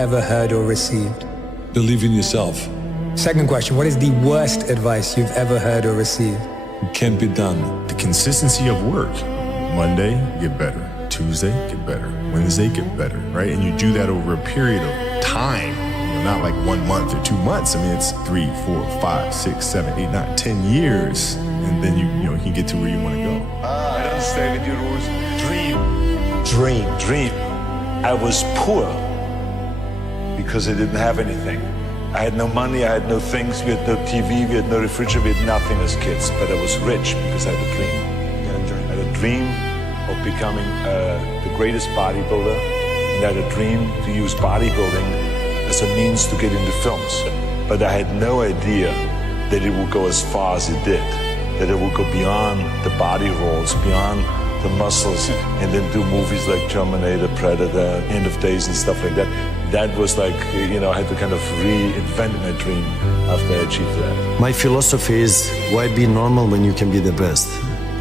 ever heard or received? Believe in yourself. Second question, what is the worst advice you've ever heard or received? It can't be done. The consistency of work. Monday, get better. Tuesday, get better. Wednesday, get better, right? And you do that over a period of time, not like 1 month or 2 months. I mean, it's 3, 4, 5, 6, 7, 8, 9, 10 years. And then you can get to where you want to go. I don't stay with your rules. Dream. I was poor because I didn't have anything. I had no money, I had no things, we had no TV, we had no refrigerator, we had nothing as kids. But I was rich because I had a dream. I had a dream of becoming the greatest bodybuilder. And I had a dream to use bodybuilding as a means to get into films. But I had no idea that it would go as far as it did. That it would go beyond the body rolls, beyond the muscles, and then do movies like Terminator, Predator, End of Days and stuff like that. That was like, I had to kind of reinvent my dream after I achieved that. My philosophy is, why be normal when you can be the best?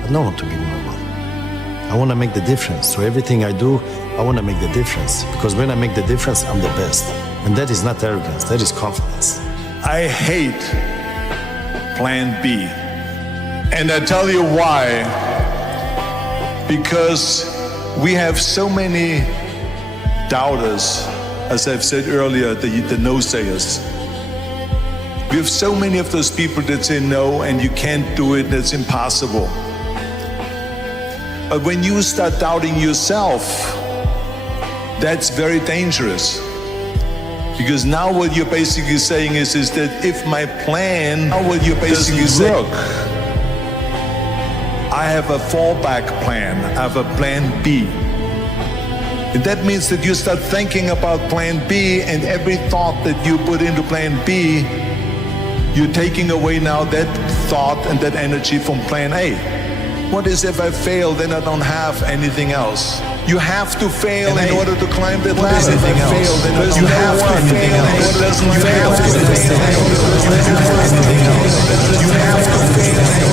I don't want to be normal. I want to make the difference. So everything I do, I want to make the difference. Because when I make the difference, I'm the best. And that is not arrogance, that is confidence. I hate Plan B. And I tell you why. Because we have so many doubters, as I've said earlier, the no-sayers. We have so many of those people that say no and you can't do it, that's impossible. But when you start doubting yourself, that's very dangerous. Because now what you're basically saying is that if my plan doesn't work, I have a fallback plan, I have a plan B. And that means that you start thinking about plan B, and every thought that you put into plan B, you're taking away now that thought and that energy from plan A. What is if I fail, then I don't have anything else? You have to fail in order to climb that ladder. If I fail, then I don't have to fail in order to fail. You have to fail.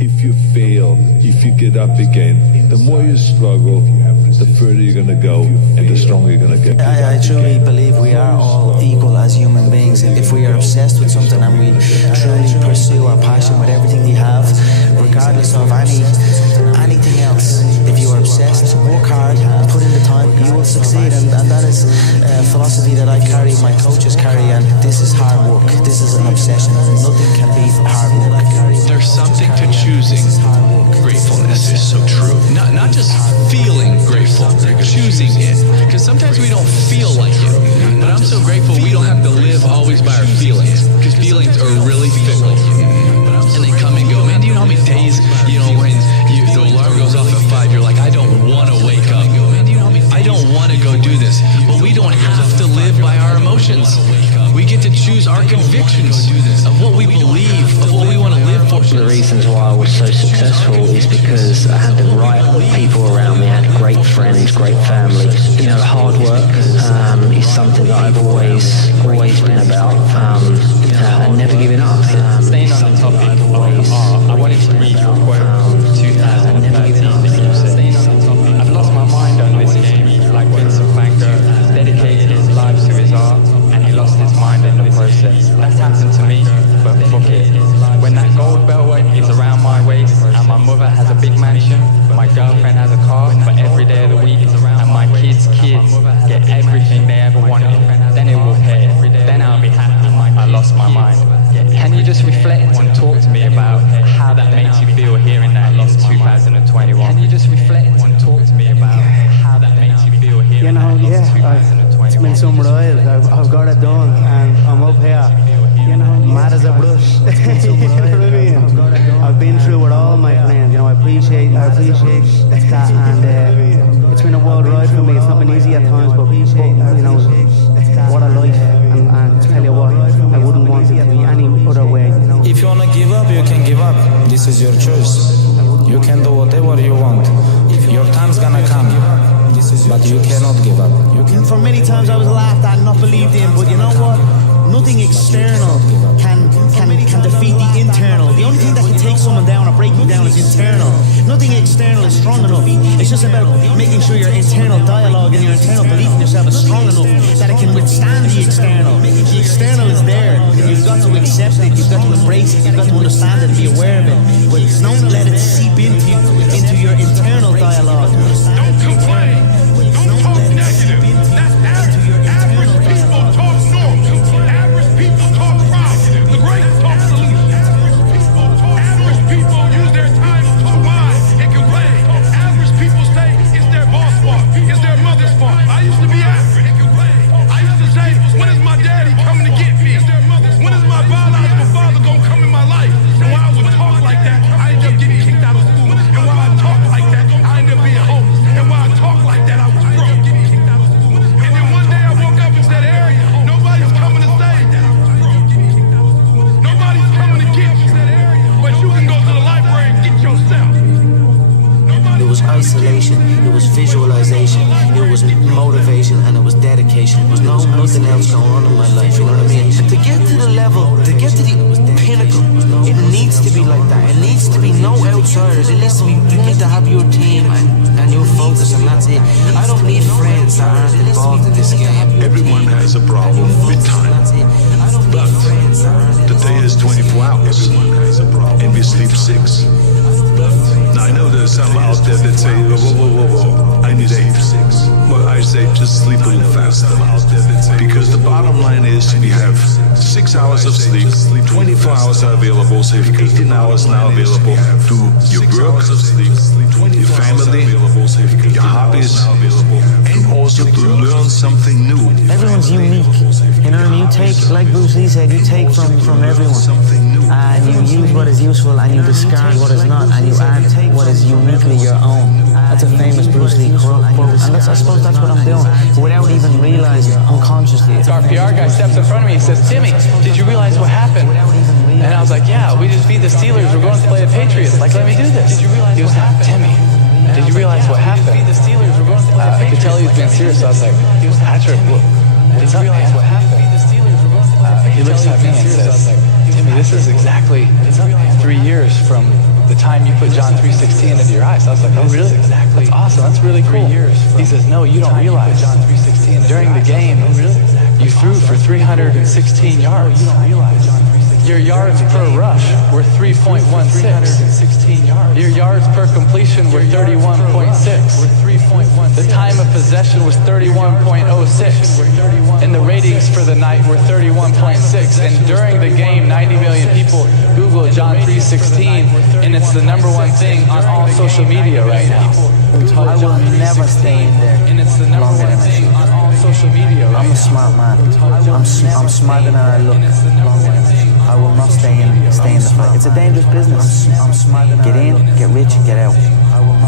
If you fail, if you get up again, the more you struggle, the further you're gonna go and the stronger you're gonna get. I truly believe we are all equal as human beings. If we are obsessed with something and we truly pursue our passion with everything we have, regardless of anything else, if you are obsessed, work hard, put in the time, you will succeed. And that is a philosophy that I carry, my coaches carry, and this is hard work. This is an obsession. Nothing can beat hard work. There's something to choosing gratefulness. Is so true. Not just feeling grateful, choosing it. Because sometimes we don't feel like it. But I'm so grateful we don't have to live always by our feelings. Because feelings are really fickle. And they come and go. Man, do you know how many days, when the alarm goes off at 5, you're like, I don't want to wake up. I don't want to go do this. But we don't have to live by our emotions. We get to choose our convictions of what we believe, of what we want to live for. One of the reasons why I was so successful friends, great family. You know, hard work is something that I've always been about, and never giving up. Staying on the topic of art, I wanted to read your quote from 2013 that you said. I've lost my mind on this game, like Vincent van Gogh dedicated his life to his art, and he lost his mind in the process. That's happened to me, but fuck it. When that gold belt is around my waist, and my mother has a big mansion, my girlfriend has a car for every day of the week, and my kids get everything they ever wanted, then it will pay. Then I'll be happy. I lost my mind. Can you just reflect and talk to me about how that makes you feel hearing that in 2021? Can you just reflect and talk to me about how that makes you feel hearing that in 2021? It's been some rides. I've got it done, and I'm up here, mad as a brush. You know what I mean? I've been through it all, my friend. You know, I appreciate that, and it's been a wild ride for me. It's not been easy at times, but you know, what a life, and tell you what, I wouldn't want it to be any other way. If you wanna give up, you can give up. This is your choice. You can do whatever you want. Your time's gonna come, but you cannot give up. For many times I was laughed at and not believed in, but you know what? Nothing external can defeat the internal. The only thing that can take someone down or break you down is internal. Nothing external is strong enough. It's just about making sure your internal dialogue and your internal belief in yourself is strong enough that it can withstand the external. The external is there. You've got to accept it. You've got to embrace it. You've got to understand it and be aware of it. But don't let it seep into your internal dialogue. Don't complain. Don't talk negative. That's average. Average people talk normal. Average people talk problem. The great talk solution. Average people use their time to talk wise and complain. Average people say it's their boss' fault. It's their mother's fault. I used to be average. I used to say, when is my daddy coming to get me? When is my biological father going to come in my life? And while I would talk like that, I ended up getting kicked out of school. And while I talk like that, I ended up being homeless. And while I talk like that, I was broke. And then one day I woke up and said, Harry, nobody's coming to save that I was broke. Nobody's coming to get you. But you can go to the library and get yourself. It was isolation, it was visualization, it was motivation, and it was dedication. There was nothing else going on in my life, you know what I mean? To get to the level, to get to the pinnacle, it needs to be like that. It needs to be no outsiders. It needs to be, you need to have your team and your focus, and that's it. I don't need friends that aren't involved in this game. Everyone has a problem with time. But the day is 24 hours, and we sleep 6. Now, I know there's some out there that say, whoa, I need 8. Well, I say just sleep a little faster. Because the bottom line is we have 6 hours of sleep, 24 hours are available, so 18 hours now available to your work, your family, your hobbies, and also to learn something new. Everyone's unique. You know what I mean? You take, like Bruce Lee said, you take from everyone. And you use what is useful and you discard what is not, and you add what is uniquely your own. That's a famous Bruce Lee quote. And I suppose that's what I'm doing, without even realizing, unconsciously. Our PR guy steps in front of me, he says, Timmy, did you realize what happened? And I was like, yeah, we just beat the Steelers, we're going to play the Patriots. Like, let me do this. He was like, Timmy, did you realize what happened? I could tell he was being serious, so I was like, Patrick, what's up, man? He looks at me and says, Timmy, this is exactly 3 years from the time you put John 3:16 into your eyes. I was like, oh, really? That's awesome. That's really cool. He says, no, you don't realize. During the game, you threw for 316 yards. Your yards per rush were 3.16. Your yards per completion were 31.6. The time of possession was 31.06. And the ratings for the night were 31.6. And during the game, 90 million people Google John 3:16, and it's the #1 thing on all social media right now. I will never stay in there longer than I should. Social media. I'm a smart man. I'm smarter than I look. I will not stay in the fight. It's a dangerous business. I'm smarter than get in, get rich, get out.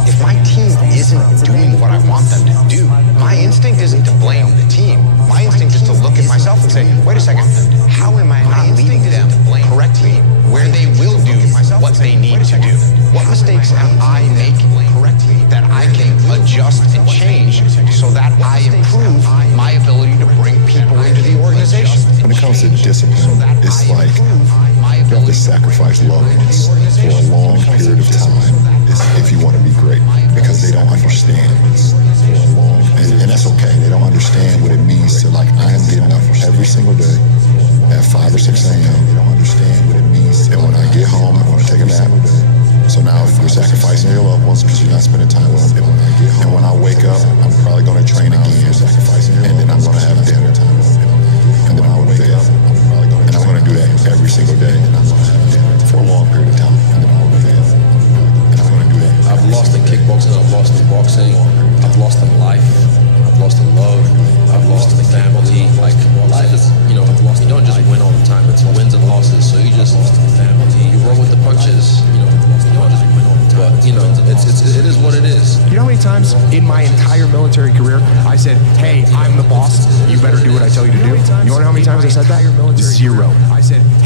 If my team isn't doing what I want them to do, my instinct isn't to blame the team. My instinct is to look at myself and say, wait a second, how am I not leading them correctly where they will do what they need to do? What mistakes mistakes am I making correctly that I can adjust and change so that I improve my ability to bring people into the organization? When it comes to discipline, it's like you have to sacrifice loved ones for a long period of time if you want to be great, because they don't understand. And that's okay. They don't understand what it means to, like, I am getting up every single day at 5 or 6 a.m. They don't understand what it means. And when I get home, I want to take a nap. So now you're sacrificing your loved ones because you're not spending time with them. And when I wake up, I'm probably going to train again. And then I'm going to have dinner. And then I'll wake up. And I'm going to do that every single day. And I'm going to have dinner for a long period of time. And then I'll wake up. And I'm going to do that. I've lost in kickboxing. I've lost in boxing. I've lost in life. I've lost in love. I've lost in family. Like, life is, you don't just win all the time. It's wins and losses. So you just lost in family. You roll with the punches. You don't just win all the time. But, it is what it is. You know how many times in my entire military career I said, hey, I'm the boss, you better do what I tell you to do? You know how many times I said that? 0.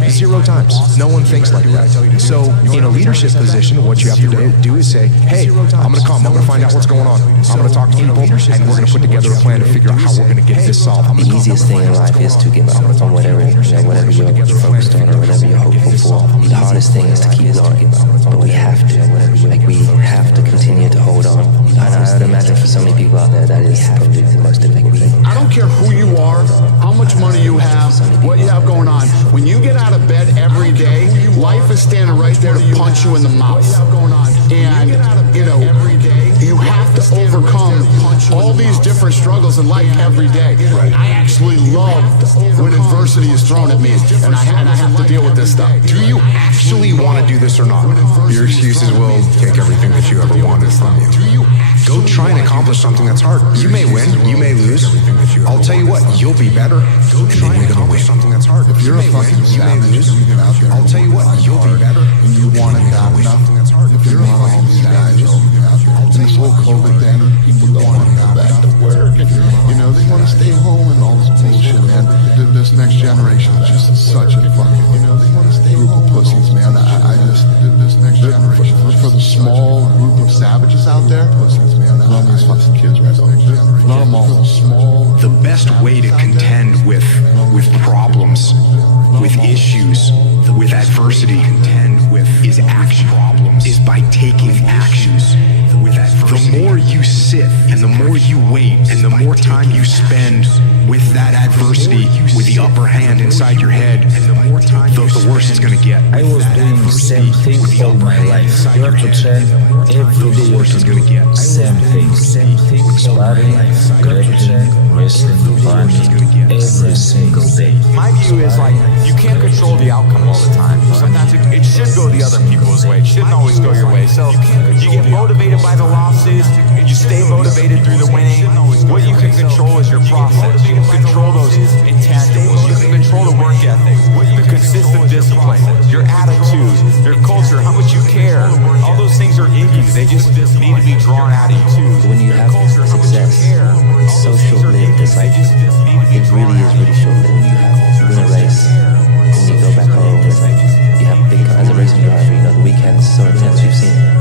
0 times. No one thinks like that. So in a leadership position, what you have to do is say, hey, I'm going to come, I'm going to find out what's going on, I'm going to talk to people, and we're going to put together a plan to figure out how we're going to get this solved. The easiest thing in life is to give up on whatever you're focused on or whatever you're hopeful for. The hardest thing is to keep going, but we have to. We have to continue to hold on. And I would imagine for so many people out there, that is probably the most difficult thing. I don't care who you are, how much money you have, what you have going on. When you get out of bed every day, life is standing right there to punch you in the mouth. And, you have to overcome all these different struggles in life every day. I actually love when adversity is thrown at me, and I have to deal with this stuff. Do you actually want to do this or not? Your excuses will take everything that you ever wanted from you. Go try and accomplish something that's hard. You may win, you may lose. I'll tell you what, you'll be better. Go try and accomplish something that's hard. If you're a fucking savage, I'll tell you what, you'll be better. And you want to accomplish something that's hard. If you're a fucking savage, and this whole COVID thing, people don't want to go back to work. They want to stay home and all this bullshit, man. This next generation is just such a fucking, group of pussies, man. This next generation, for the small group of savages out there, pussies, man. Run these fucking kids right now. Not them all. The best way to contend with problems, with issues, with adversity, is action. Is by taking actions. The more you sit and the more you wait and the more time you spend with that adversity, with the upper hand inside your head, the worse it's going to get. I was doing the same thing all my life. You have to train every day. You have to do same thing. Sparring, grappling, wrestling, running, every single day. My view is you can't control the outcome all the time. Sometimes it should go the other people's way. It shouldn't always go your way. So you get motivated by the losses. You stay motivated through the winning. What you can control is your process. You can control those intangibles. You can control the work ethic, the consistent discipline, your attitude, your culture, how much you care. All those things are in you. They just need to be drawn out of you too. When you have success, it's so short-lived. It's it really is really short-lived. You win a race, and you go back home, it's you have a big car. As a racing driver, the weekend's so intense, you've seen it.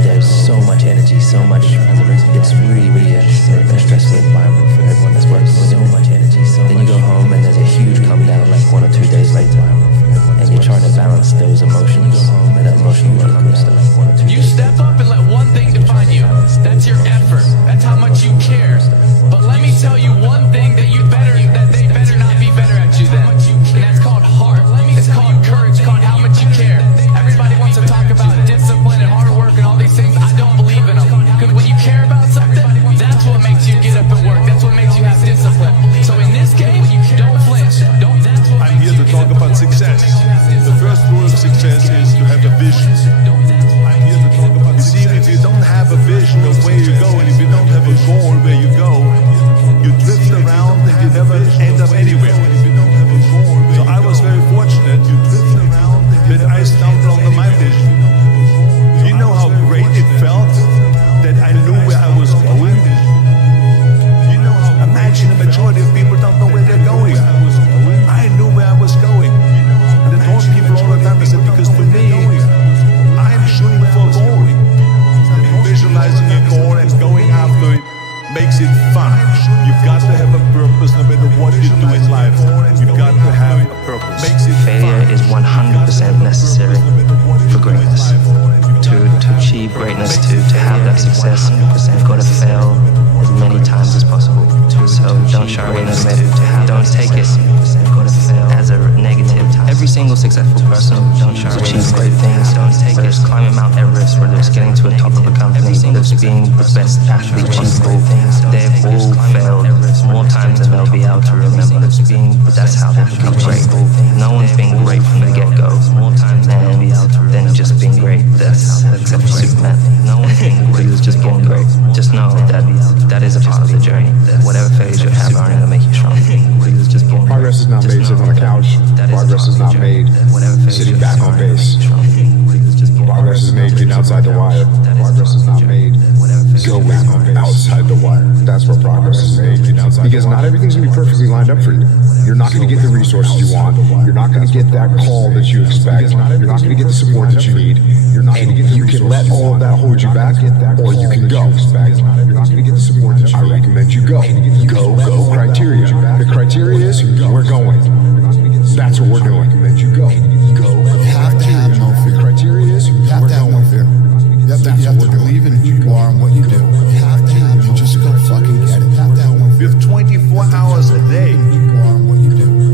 There's so much energy, so much. It's really a stressful environment for everyone that's working with so much energy. Then you go home and there's a huge come down 1 or 2 days later, and you're trying to balance those emotions. And that emotional roller coaster 1 or 2 days. You step up and let one thing define you. That's your effort. That's how much you care. But let me tell you one thing that they better not be better at you than. And that's called heart. It's called courage. It's called how much you care. Everybody wants to talk about discipline and hard 1% necessary for greatness. To achieve greatness, to have that success, you've got to fail as many times as possible. So don't shy away from it. Don't take it as a negative. Every single successful person achieves great things. Don't take it. Whether it's climbing Mount Everest, whether it's getting to the top of a company, whether it's being the best athlete possible, they've all failed more times than they'll be able to remember. That's how they become great. No one's been great from the get-go. And then just being great. That's except for Superman. No one's been great. He was just born great. Just know that is a part of the journey. Whatever phase you have aren't going to make you strong. Progress is not made sitting on the couch. Progress is not made sitting back on base. Progress is made getting outside the wire. Progress is not made going outside the wire. That's where progress is made. Because not everything's going to be perfectly lined up for you. You're not going to get the resources you want. You're not going to get that call that you expect. You're not going to get the support that you need. And you can let all of that hold you back, or you can go. You're not going to get the support that you need. I recommend you go. Go. Criteria. The criteria is we're going. That's what we're doing. You go. You have to have no fear. The criteria is you have to have no fear. You have to believe in who you are and what you do. You have to and just go fucking get it. You have to have no fear. We have 24 hours a day.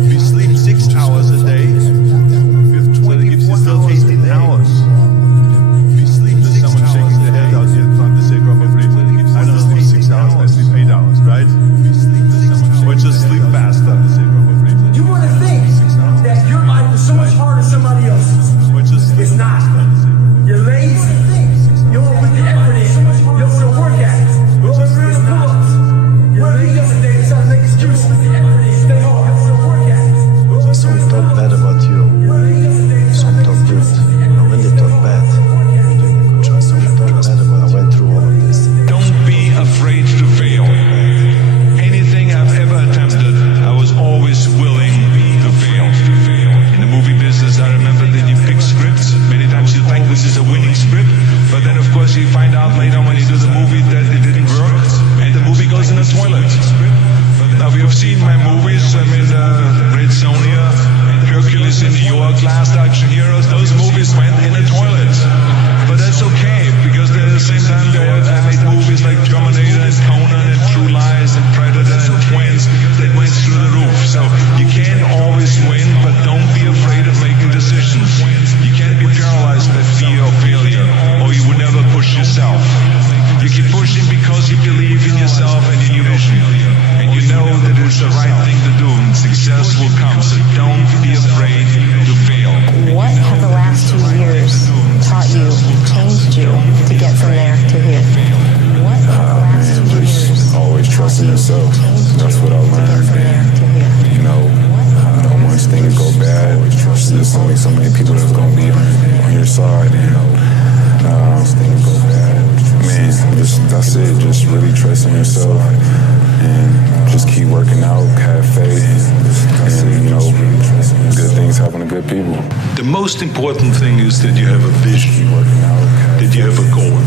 We sleep 6 hours a day. We have 24 18 hours. We sleep 6 hours. Someone shaking their head out here in front to say probably. I don't sleep 6 hours, I sleep 8 hours, right? Or just sleep faster. You want to think that your life is so much harder than somebody else's. It's not. You're lazy. You don't put the effort in. You don't want to work at it. You don't want to do pull-ups. You're lazy yesterday, so I make excuses. Stay home. You don't want to work at it. Some talk bad about you. Some talk good. And when they talk bad, some talk bad about I went through all of this. Don't be afraid to fail. Anything I've ever attempted, I was always willing to fail. In the movie business, I remember that you pick scripts. Many times you think this is a winning script, but then of course you find out later when you do the movie that it didn't work, and the movie goes in the toilet. Now we have seen my movies, Red Sonja, Hercules in New York, Last Action Heroes, those movies went in the toilet. But that's okay, because at the same time I made movies like Terminator and Conan and True Lies and Predator and Twins that went through the roof. So you can't always win, but don't be afraid of making decisions. You can't be paralyzed by fear of failure, or you would never push yourself. You keep pushing because you believe in yourself and in your vision. And you know that it's the right thing to do, and success will come. So don't be afraid to fail. What have the last 2 years taught you, changed you to get from there to here? What have the last 2 years always trusting yourself. That's what I learned. And, you know, once things go bad, there's only so many people that's gonna be on your side. And things go bad, man, that's it. Just really trusting yourself and just keep working out, have faith, and you know, good things happen to good people. The most important thing is that you have a vision, that you have a goal.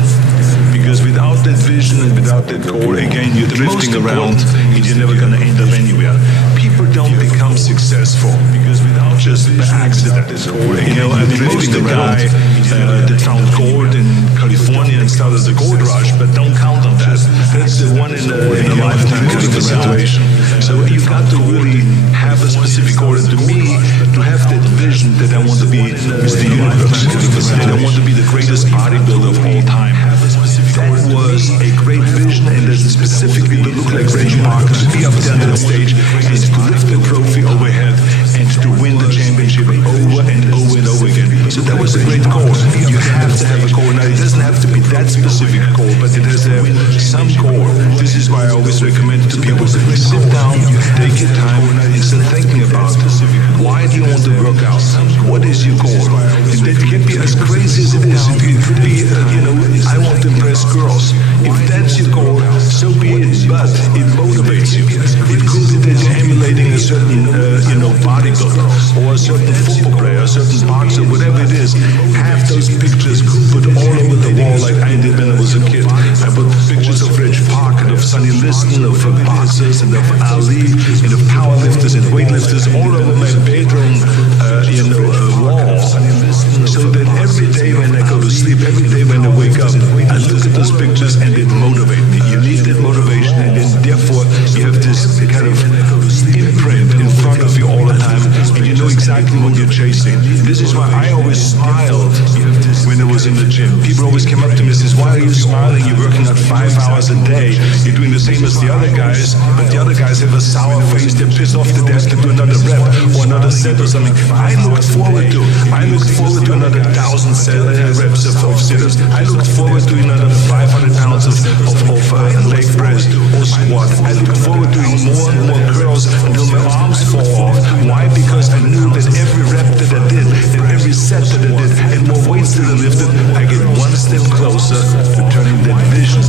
Because without that vision and without that goal, again, you're drifting around and you're never going to end up anywhere. People don't become successful because without just by accident. You know, I mean, most the guy that found gold in California and started the gold rush, but don't count on that. That's the one in a lifetime kind of a situation. So you've got to really have a specific goal. And to me, to have that vision that I want to be Mr. Universe, that I want to be the greatest bodybuilder of all time. That was a great vision, and that specifically to look like Reggie Parker, to be up there on that stage and to lift the trophy overhead and to win the championship over and over and over again. So that was a great goal. You have to have a goal. Now, it doesn't have to be that specific goal, but it has to have some goal. This is why I always recommend to people, sit down, take your time, and start thinking about why do you want to work out? What is your goal? And that can be as crazy as it is. It could be, I want to impress girls. If that's your goal, so be it, but it motivates you. It could be that you're emulating a certain, bodybuilder or a certain football player, a certain boxer, whatever it is. Have those pictures put all over the wall like I did when I was a kid. I put pictures of Reggie Parker, of Sonny Liston, of boxers, and of Ali, and of powerlifters and weightlifters all over my bedroom, wall. every day when I wake up, I look at those pictures and it motivates me. You need that motivation, and then therefore you have this kind of imprint in front of you all the time, and you know exactly what you're chasing. This is why I always smiled when I was in the gym. People always came up to me and says, "Why are you smiling? You're working out 5 hours a day. You're doing the same as the other guys, but the other guys have a sour face. They're pissed off that they have to do another rep or another set or something." I looked forward to another 1,000 reps of sit-ups. I looked forward to another 500 pounds of leg press or squat. I looked forward to doing more and more curls until my arms fall off. Why? Because I knew that every rep that I did and every set that I did and more weights that I lifted, I get one step closer to turning that vision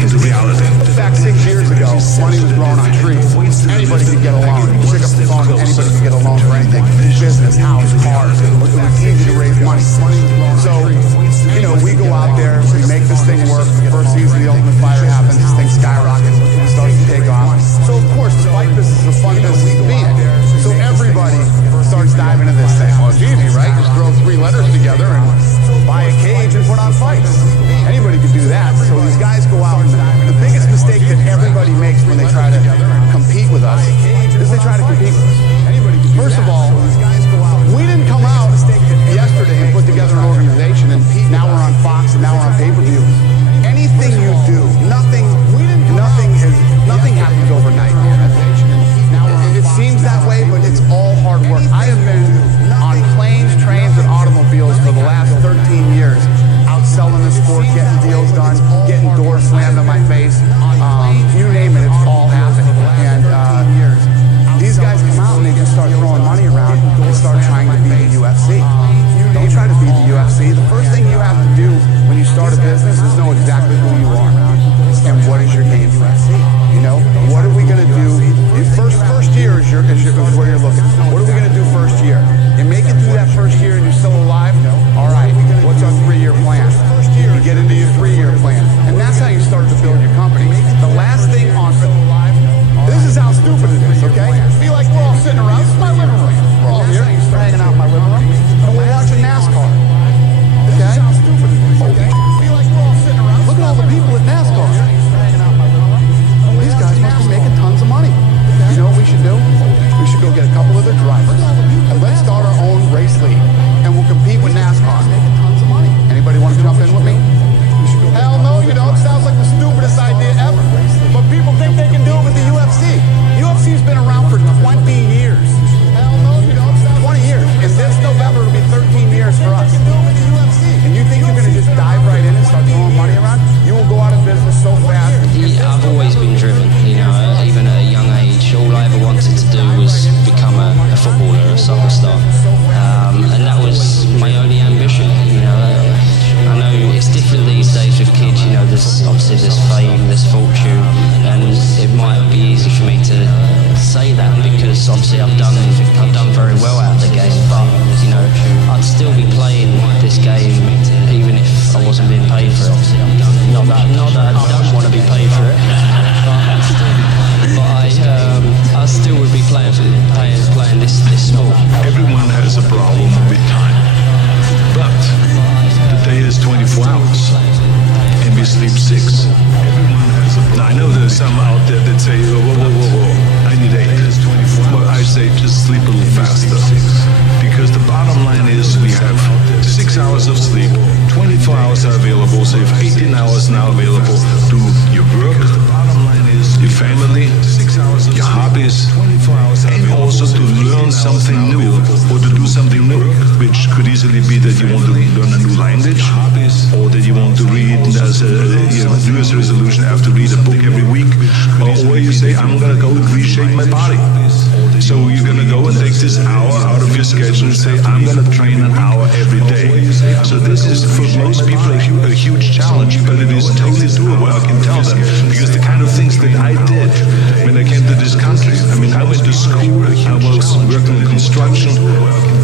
into reality. Back 6 years ago, money was growing on trees. Anybody could get a loan. You pick up the phone, anybody could get a loan for anything. Business, house, cars. It was easy to raise money. So, you know, we go out there, we make this thing work. First season, the Ultimate Fighter happens, this thing skyrockets, starts to take off. So, of course, the fight business is a fun business to be in. So everybody starts diving into this thing. Well, it's easy, right? Just throw 3 letters together and buy a cage and put on fights. Anybody could do that. So these guys go out, and the biggest mistake that everybody makes when they try to compete with us is they try to compete with us. First of all, we didn't come out yesterday and put together an organization, and now we're on Fox and now we're on pay-per-view. Anything you do, nothing happens overnight. It seems that way, but it's all hard work. I have been on planes, trains, and automobiles for the last 13 years, out selling the sport, getting deals done, getting doors slammed on my face. You name it, it's all happened. And these guys come out and they just start throwing money around and start trying to be the UFC. Don't try to be the UFC. The first thing you have to do when you start a business is know exactly who you are and what is your game plan. You know, what are we going to do? The first year is where you're looking. What are we going to do first year? You make it through that first year and you're still alive? All right, what's our 3-year plan? You get into your 3-year plan. And that's how you start to build your company. The last thing on this is how stupid it is, okay? Feel like we're all sitting around. This is my living room. We're all here. We're hanging out in my living room. And we're watching NASCAR. Okay? Feel like we're all sitting around. Look at all the people at NASCAR. These guys must be making tons of money. You know what we should do? We should go get a couple of their drivers and let's start our own race league. And we'll compete with NASCAR. Anybody want to jump in with me? Hell no, you don't. It sounds like the stupidest idea ever. But people think they can do it with the UFC. UFC's been around for 20 years. Hell no, you don't. 20 years. And this November will be 13 years for us. And you think you're going to just dive right in and start throwing money around? You will go out of business so fast. I've always been driven, you know, even at a young age. All I ever wanted to do was become a footballer, a soccer star. And that was my only ambition, you know. I know it's different these days with kids, you know, there's fame, there's fortune, and it might be easy for me to say that because obviously I've done very well out of the game, but, you know, I'd still be playing this game even if I wasn't being paid for it. Not that I don't want to be paid for it, but I still would be playing this sport. Everyone has a problem with time, but the day is 24 hours and we sleep 6. Now I know there's some out there that say, whoa, I need 8. But I say just sleep a little faster. Because the bottom line is we have 6 hours of sleep, 24 hours are available, so you have 18 hours now available to your work, your family, your hobbies, and also to learn something new or to do something new, which could easily be that you want to learn a new language or that you want to read as a New Year's resolution, I have to read a book every week, or you say, I'm going to go reshape my body. So you're going to go and take this hour out of your schedule and say, I'm going to train an hour every day. So this is for most people a huge challenge, but it is totally doable, I can tell them, because the kind of things that I did when I came to this country, I mean, I went to school, I was working in construction,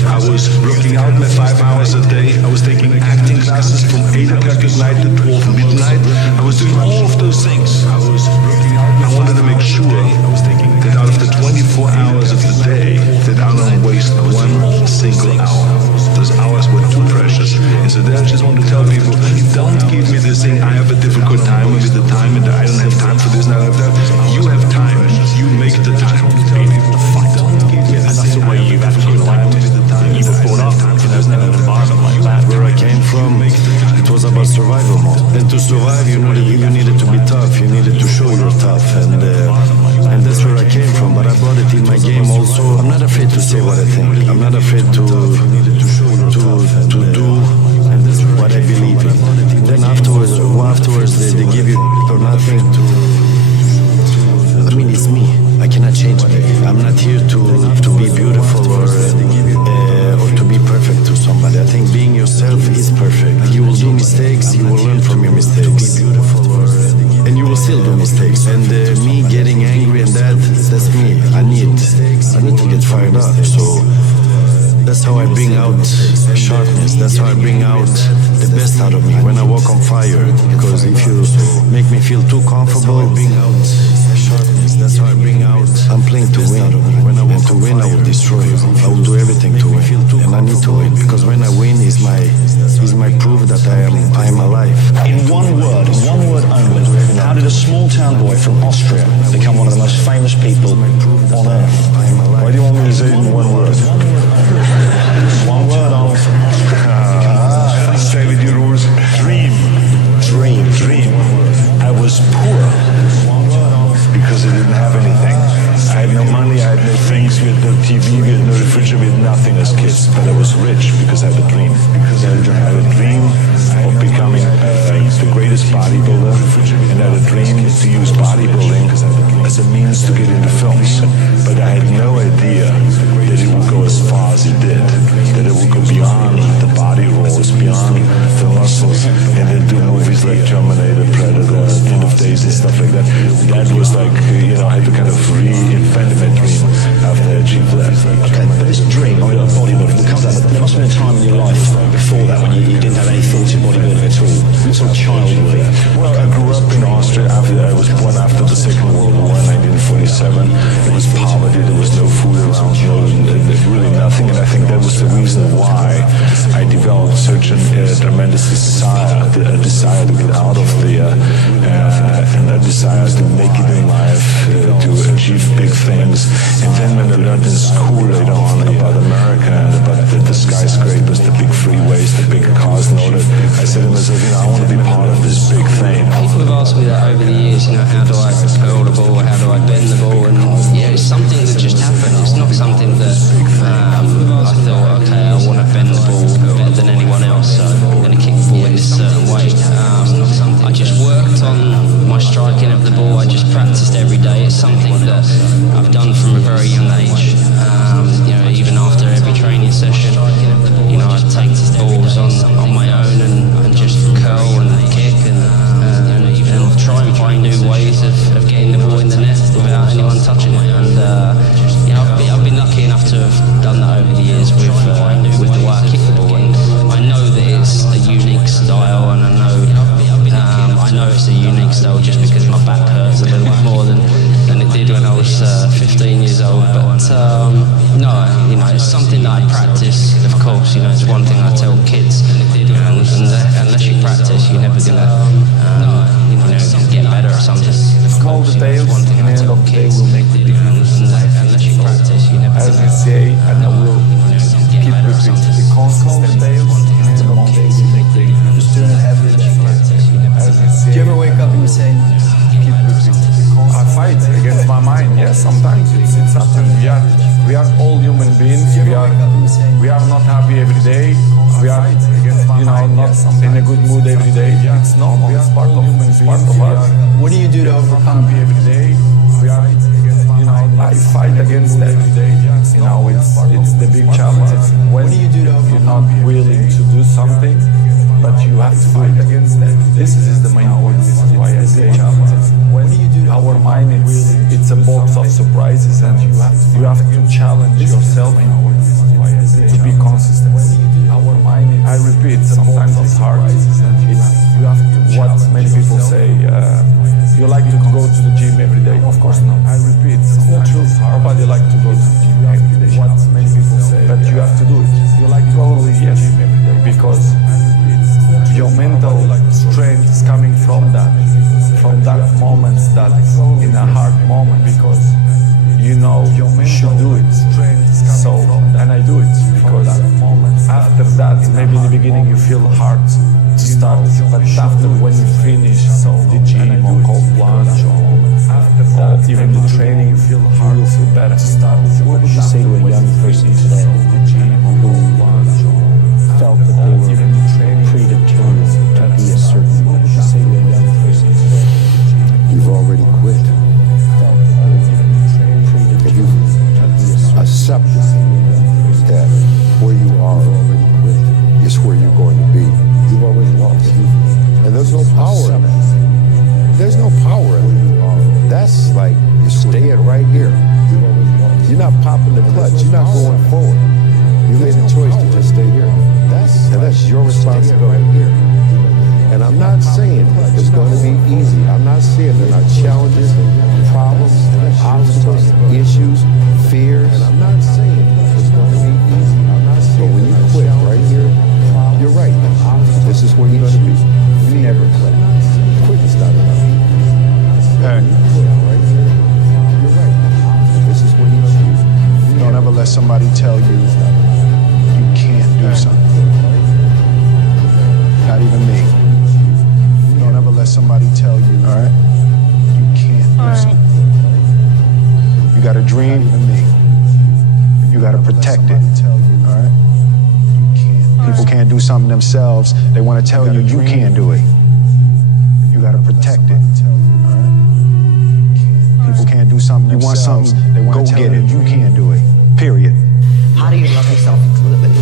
I was working out my 5 hours a day, I was taking acting classes from 8 o'clock at night to 12 midnight, I was doing all of those things. I wanted to make sure that out of the 24 hours of the day, that I don't waste one single hour. Those hours were too precious. And So I just want to tell people, don't give me this thing, I have a difficult time with the time and I don't have time for this and I have that. You have time, you make the time. And that's the way you have to live. You were brought up in an environment like that. Where I came from, it was about survival mode. And to survive, you needed to be tough. You needed to show you're tough. And that's where I came from. But I brought it in my game also. I'm not afraid to say what I think. I'm not afraid to do what I believe in. Then afterwards they give you or nothing to. I mean, it's me. I cannot change it. I'm not here to be beautiful or to be perfect to somebody. I think being yourself is perfect. You will do mistakes, you will learn from your mistakes. And you will still do mistakes. And me getting angry and that's me. I need to get fired up. So that's how I bring out sharpness. That's how I bring out the best out of me when I walk on fire. Because if you make me feel too comfortable, bring out sharpness. That's how I bring out. I'm playing to win. And to win, I will destroy you. I will do everything to win. And I need to win because when I win is my proof that I am alive. In one word only, how did a small town boy from Austria become one of the most famous people on earth? Why do you want me to say it in one word? One word on. Say with your rules. Dream. I was poor because I didn't have anything. I had no money, I had no things, we had no TV, we had no refrigerator, we had nothing as kids. But I was rich because I had a dream. Because I had a dream of becoming the greatest bodybuilder, and I had a dream to use bodybuilding as a means to get into films. But I had no idea that it would go as far as it did, that it would go beyond the body rolls, beyond the muscles, and then do movies like Terminator, Predator, End of Days and stuff like that. That was like, I had to kind of reinvent my dream after I achieved that. Okay, but this dream of bodybuilding, we'll cover that, but there must have been a time in your life before that when you didn't have any thoughts of bodybuilding at all. What sort of child were you? Well, I grew up in Austria. I was born after the Second World War in 1947. It was poverty, there was no food around, really nothing, and I think that was the reason why I developed such a tremendous desire to get out of there, and a desire to make it in life, to achieve big things. And then when I learned in school later on about America and about the skyscrapers, the big freeways, the big cars and all that, I said to myself, I want to be part of this big thing. People have asked me that over the years, how do I curl the ball, how do I bend the ball, and it's something that just happened. It's not something that I thought, okay, I want to bend the ball better than anyone else, so I'm going to kick the ball in this certain way. I just worked on my striking of the ball. I just practiced every day. It's something that I've done from a very young age. Even after every training session, I'd take balls on my own and just curl and kick and try and find new ways of getting the ball in the net without anyone touching it. And I've been lucky enough to have done that over the years with the way I kick the ball. And I know that it's a unique style, and I know it's a unique style just because my back hurts a little bit more than it did when I was 15 years old. But it's something that I practice. Of course, it's one thing I tell kids. Unless you practice, you're never gonna get better at something. Small details in the end of the day will make the difference. Unless you practice, you never. As we say, and I will keep repeating, the constant details in the end of the day will make the difference. Just doing it every day. As we say, do you ever wake up and you say, keep repeating? I fight against my mind. Yes, sometimes it's happening. We are all human beings. We are not happy every day. We are, not in a good mood every day. It's normal. It's part of us. What do you do to overcome it? Every day. I fight against that. It's the big challenge. When you're not willing to do something, but you have to fight against that. This is the main point. This is why I say challenge. When our mind it's a box of surprises, and you have to challenge yourself to be consistent. Our mind, I repeat, sometimes it's hard. You have to what many people say. You like to go to the gym every day? Of course not. I repeat, it's not true. Nobody likes to go to the gym every day. What many people say, but you have to do it. You like to go to the gym every day because beginning you feel hard to start, but after when you finish the gym or cold plunge or after that, even the training, you feel hard, you feel better to start. What would you say to a young person today who felt that they were predetermined to be a certain way? What would you say to a young person today? You've already quit. If you accept that where you are is where you're going to be, you've already lost. And there's no power in that. There's no power in it. That's like you're staying right here. You're not popping the clutch. You're not going forward. You made a choice to just stay here. That's your responsibility. And I'm not saying it's going to be easy. I'm not saying there are not challenges, problems, obstacles, issues, fears. And I'm not saying it's going to be easy. But when you quit right here, you're right. This is where you're going to be. You never quit. Quitting's not enough. Hey. Right here, you're right. This is where you're going to be. Don't ever let somebody tell you you can't do something. Not even me. Don't ever let somebody tell you, all right, you can't do something. You got a dream, not even me. You got to protect it, all right? People can't do something themselves. They want to tell you you can't do it. You got to protect it, all right? People can't do something themselves. You want something, they want to get it. You can't do it, period. How do you love yourself,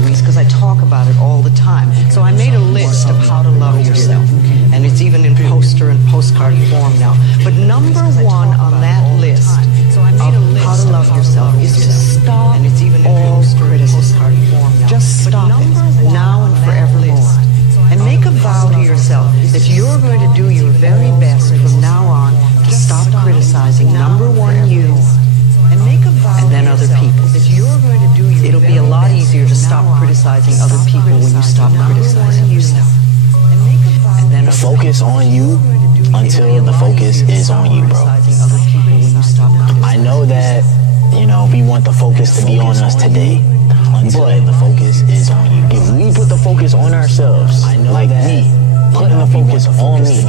Luis? Because I talk about it all the time. So I made a list of how to love yourself. And it's even in poster and postcard form now. But number one on that list of how to love yourself is to stop all criticism. Just stop it, now and forevermore. And make a vow to yourself that you're going to do your very best from now on to stop criticizing, number one, you, and then other people. It'll be a lot easier to stop criticizing other people when you stop criticizing yourself. Focus on you until the focus is on you, bro. I know that, we want the focus to be on us today, but the focus is on you. If we put the focus on ourselves, like me, putting the focus on me,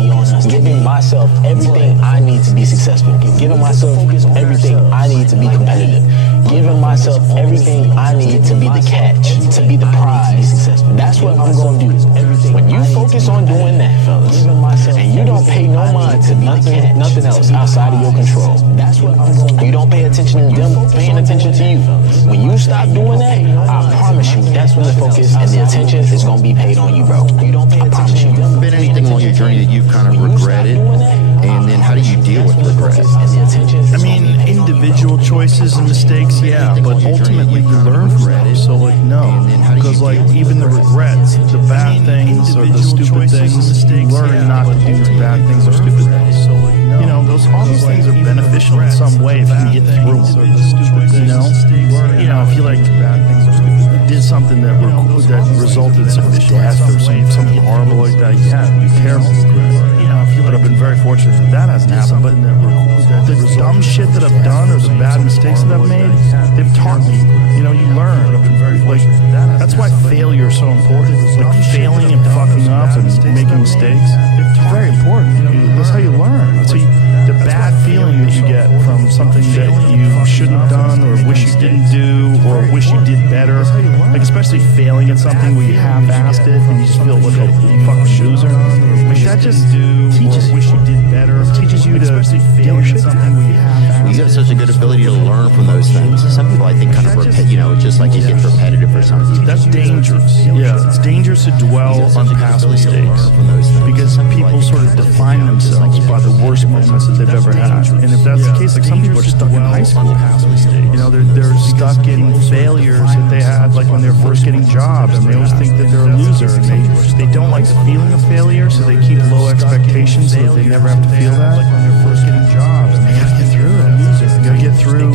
giving myself everything I need to be successful, giving myself everything I need to be competitive, giving myself everything I need to be the catch, to be the prize. That's what I'm going to do. When you focus on doing that, fellas, and you don't pay no mind to nothing else outside of your control, that's what I'm going to do. You don't pay attention to them paying attention to you. When you stop doing that, I promise you, that's when the focus and the attention is going to be paid on you, bro. You don't pay attention to them. Been anything along your journey that you've kind of regretted, and then how do you deal with regret? I mean, individual choices and mistakes, yeah, but ultimately you learn from it. So no, because even the regrets, the bad things or the stupid things, you learn not to do the bad things or stupid things. So all those things are beneficial in some way if you can get through them. If you did something that resulted in someone's death or something horrible like that, yeah, it'd be terrible. But I've been very fortunate that hasn't happened. But the dumb shit that I've done or the bad mistakes that I've made, they've taught me. You learn. That's why failure is so important. Failing and fucking up and making mistakes, it's very important. That's how you learn. That's how the bad feeling that you get from something that you shouldn't have done or wish you didn't do or wish you did better, especially failing at something where you half-assed it and you just feel like a fucking loser. That just teaches you to fail at something where you half-assed. You have such a good ability to learn from those things. Some people, I think, kind of it's just like it gets repetitive or something. That's dangerous. Yeah, it's dangerous to dwell on past mistakes because people sort of define themselves by the worst moments that they've ever had. And if that's the case, some people are stuck in high school. They're stuck in failures that they had when they're first getting jobs, and they always think that they're a loser, and they don't like the feeling of failure, so they keep low expectations so that they never have to feel that. When they're first getting jobs, and they have to get through it. You gotta get through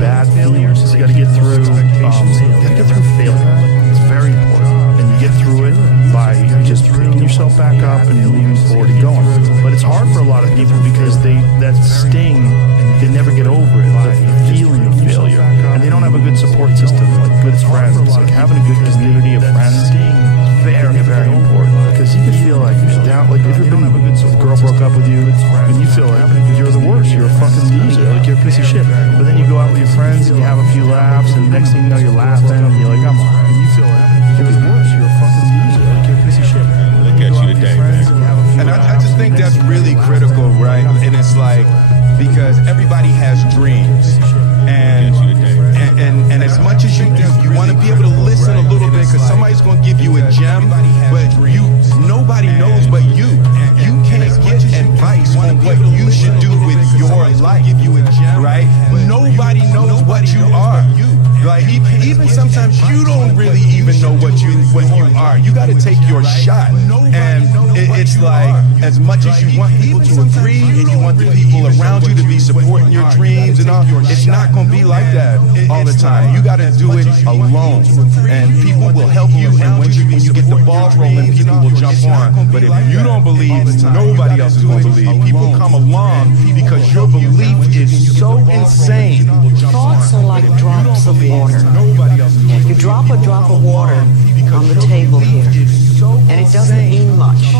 bad feelings. You gotta get through failure. It's very important, and you get through it by just picking yourself back up and moving forward and going. But it's hard for a lot of people because that sting, they never get over it, the feeling of failure, and they don't have a good support system, good friends. Having a good community of friends is very you could feel like you're down. Like if you've been a girl broke up with you, and you feel like you're the worst, you're a fucking loser, like you're a piece of shit. But then you go out with your friends and you have a few laughs, and next thing you know, you're laughing, and you're like, I'm alright. And you feel like you're the worst, you're a fucking loser, like you're a piece of shit. Look at you today, man. And I just think that's really critical, right? And it's like, because everybody has dreams, and as much as you want to be able to listen a little bit, because somebody's going to give you a gem, but nobody knows but you. You can't get advice on what you should do with your life, right? Nobody knows what you are. Like even sometimes you don't really even know what you are. You got to take your shot, and it's like, as much as you want people to agree and you want the people around you to be supporting your dreams and all, it's not going to be like that all the time. You got to do it alone, and people will help you. And when you get the ball rolling, people will jump on. But if you don't believe, nobody else is going to believe. People come along because your belief is so insane. Thoughts are like drops of water. You drop a drop of water on the table here, and it doesn't mean much.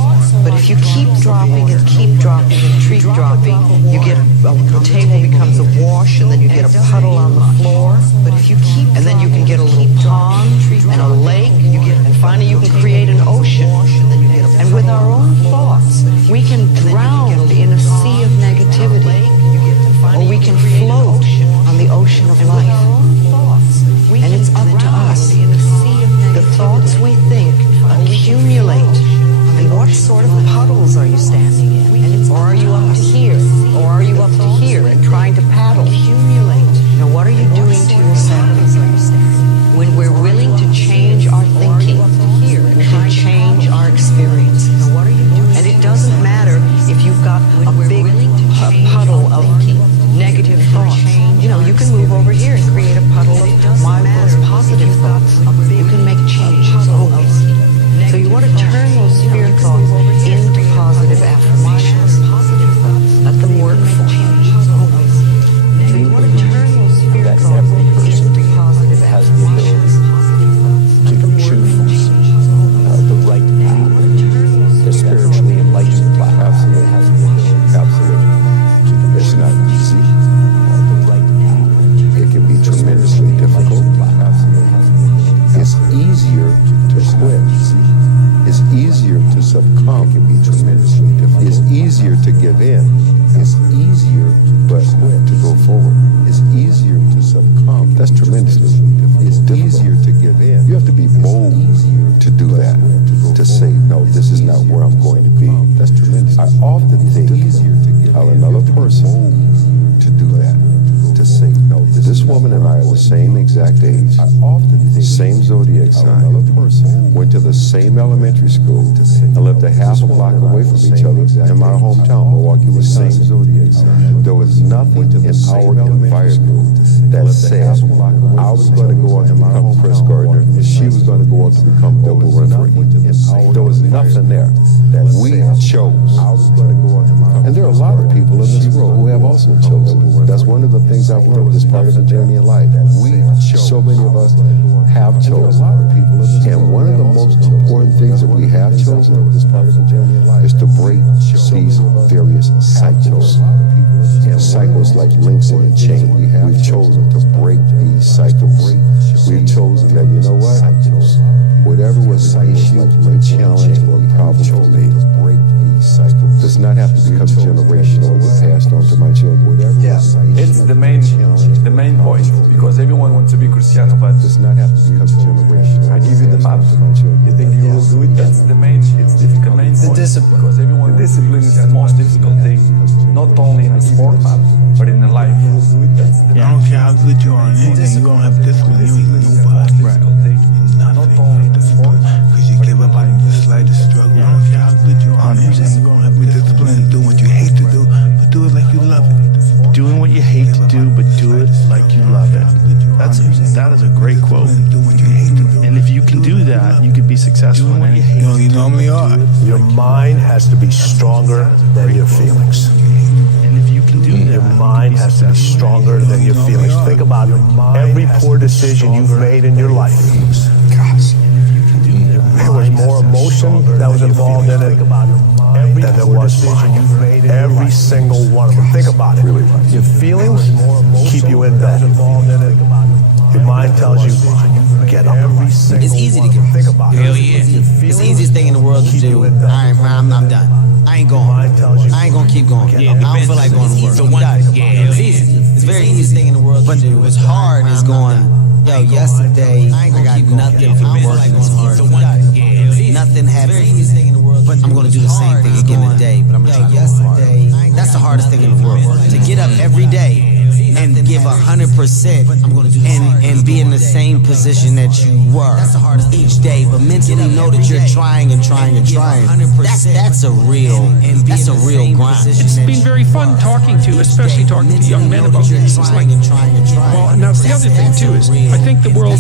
But if you keep dropping and keep dropping and keep dropping, you get the table becomes a wash, and then you get a puddle on the floor. But if you keep, and then you can get a little pond and a lake, and finally you can create an ocean. And with our own thoughts, we can drown in a sea of negativity, or we can float on the ocean of life. And it's up to us. The thoughts we think accumulate. And what sort of puddles are you standing in? Or are you up to here? Or are you up to here and trying to paddle? Now what are you doing to yourself? When we're willing to change our thinking, we can change our experience. And it doesn't matter if you've got a big puddle of negative thoughts. You can move over here and create a puddle of mindful, positive thoughts. You can make changes always. So you want to turn those fear thoughts into positive affirmations. Let them work for you. So you want to turn those fear thoughts into positive affirmations. To choose the right path, the spiritually enlightened path. Absolutely. It's not easy. It can be tremendously difficult. It's easier to quit. It's easier to succumb. It can be tremendously difficult. It's easier to give in. It's easier to go forward. It's easier to succumb. That's tremendously difficult. It's easier to give in. You have to be bold to do that. To say, no, this is not where I'm going to be. That's tremendous. I often think of another person to do that. To say, no, this woman and I are the same exact age, same zodiac sign, went to the same elementary school, and lived a half a block away from each other in my hometown, Milwaukee, Wisconsin. There was nothing in our environment that said I was going to go out and become Chris Gardner, and she was going to go out to become Oprah Winfrey. There was nothing there. We chose. And there are a lot of people in this world who have also chosen. That's one of the things I've learned as part of the journey in life. So many of us have chosen. And one of the most important things that we have chosen is to break these various cycles. And cycles like links in a chain. We've chosen to break these cycles. We've chosen that, you know what? Whatever was an issue, a challenge, or a problem for me, does not have to become generational or passed on to my children. Yeah, it's the main point, because everyone wants to be Cristiano, but does not have to become generational. I give you the map. You think you will do it? That's the main. It's difficult. The discipline, because everyone. The discipline is the most difficult thing, not only in the sport, but in the life. I don't care how good you are in anything, you don't have discipline. You ain't nobody. Right. Not only in the sport, because you give up on the slightest struggle. I don't care how good you are in anything, you don't have discipline to do what you hate to do, but do it like you love it. Doing what you hate to do, but do it like you love it. That is a great quote. And if you can do that, you can be successful in anything. You normally are. Your mind has to be stronger than your feelings. And if you can do that, your mind has to be stronger than your feelings. Think about every poor decision you've made in your life. It was there's more emotion that was involved in it than there was fun. Every single one of them. Think about it. Your feelings keep you in bed. Your mind tells you, get up. It's easy to get up. Think about it. Hell yeah. It's the easiest thing in the world to do. I'm done. I ain't going. I ain't gonna keep going. I don't feel like going to work. It's easy. It's the very easiest thing in the world to do. What's hard is going, yo, yesterday I got nothing from work. It's hard. Nothing happened. I'm gonna do the same thing again today, but I'm gonna try yesterday. That's the hardest thing in the world. To get up every day and give 100% and be in the same position that you were each day, but mentally know that you're trying and trying and trying. That's a real grind. It's been very fun talking to, especially talking to young men about this. It's like, well, and that's the other thing too, is I think the world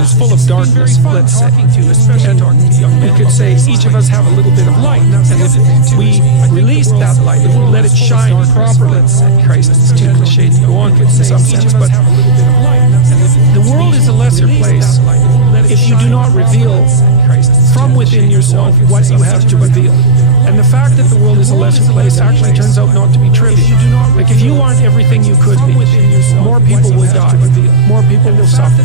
is full of darkness, let's say. And we could say each of us have a little bit of light, and if we release that light, if we let it shine properly, Christ, it's too cliche to go on in some sense, but the world is a lesser place if you do not reveal from within yourself what you have to reveal. And the fact that the world is a lesser place actually turns out not to be trivial. Like if you aren't everything you could be, more people will die, more people will suffer,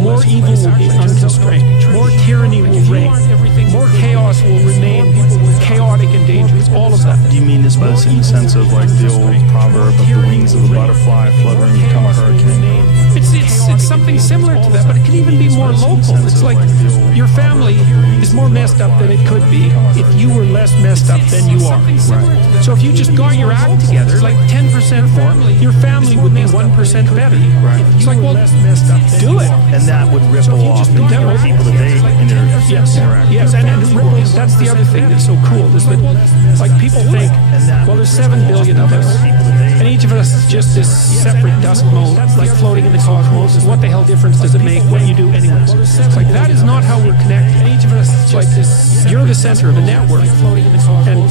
more evil will be unconstrained, more tyranny will reign, more chaos will remain chaotic and dangerous, all of that. Do you mean this by in the sense of like the old proverb of the wings of a butterfly fluttering to become a hurricane? It's something similar to that, but it can even be more local. It's like your family is more messed up than it could be if you were less messed up than you are. Right. So if you just got your act together, like 10% more, your family would be 1% better. Right. It's like, well, do it. And that would ripple off into people today in their interaction. Yes, and that's the other thing that's so cool is that, like, people think, well, there's 7 billion of us, and each of us is just this separate dust mote, like floating in the cosmos. And what the hell difference does it make what you do anyways? It's like, that is not how we're connected. Each of us is like this, you're the center of a network, and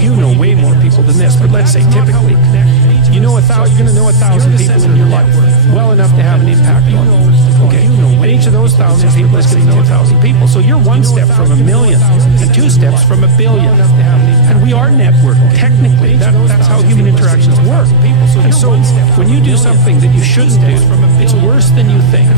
you know way more people than this, but let's say typically, you're going to know 1,000 people in your life, well enough to have an impact on them. Okay, and each of those 1,000 people is going to know 1,000 people. So you're one step from a million, and 2 steps from a billion. And we are networked. Technically, that's how human interactions work. And so when you do something that you shouldn't do, it's worse than you think.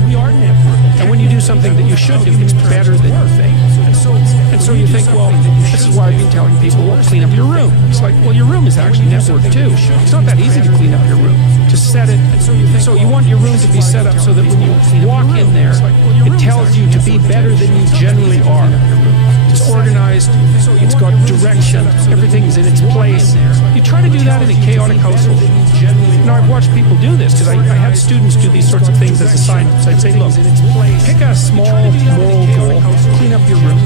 And when you do something that you should do, it's better than you think. And so you think, well, this is why I've been telling people, well, clean up your room. It's like, well, your room is actually networked too. It's not that easy to clean up your room. To set it, so you want your room to be set up so that when you walk in there, it tells you to be better than you generally are. It's organized, it's got direction, everything's in its place. You try to do that in a chaotic household. Now, I've watched people do this because I had students do these sorts of things as assignments. I'd say, look, pick a small moral goal, clean up your room,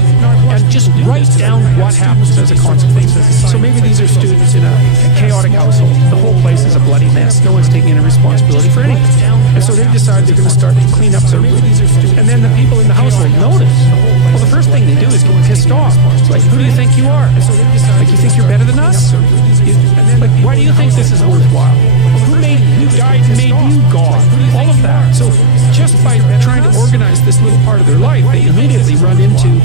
and just write down what happens as a consequence. So maybe these are students in a chaotic household. The whole place is a bloody mess. No one's taking any responsibility for anything. And so they decide they're going to start to clean up their room. And then the people in the household notice. Well, the first thing they do is get pissed off. It's like, who do you think you are? Like, you think you're better than us? Like, why do you think this is worthwhile? Who died and made you God? All of that. So just by trying to organize this little part of their life, they immediately run into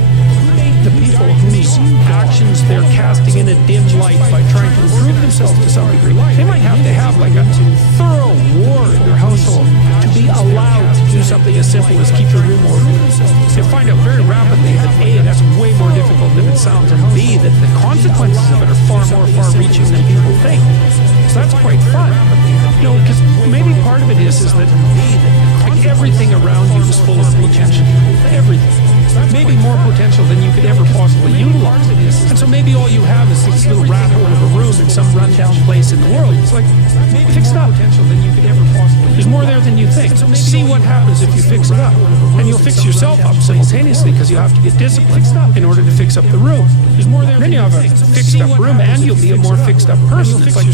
the people whose actions they're casting in a dim light by trying to improve themselves to some degree. They might have to have like a thorough war in their household to be allowed to do something as simple as keep your room organized. You'll find out very rapidly that A, that's way more difficult than it sounds, and B, that the consequences of it are far more far-reaching than people think. So that's quite fun. You know, because maybe part of it is that like everything around you is full of potential. Everything. Maybe more potential than you could ever possibly utilize. And so maybe all you have is this little rat hole of a room in some rundown place in the world. It's like, fix it up. There's more there than you think. See what happens if you fix it up. And you'll fix yourself up simultaneously because you have to get disciplined in order to fix up the room. Then you have a fixed up room and you'll be a more fixed up person. It's like,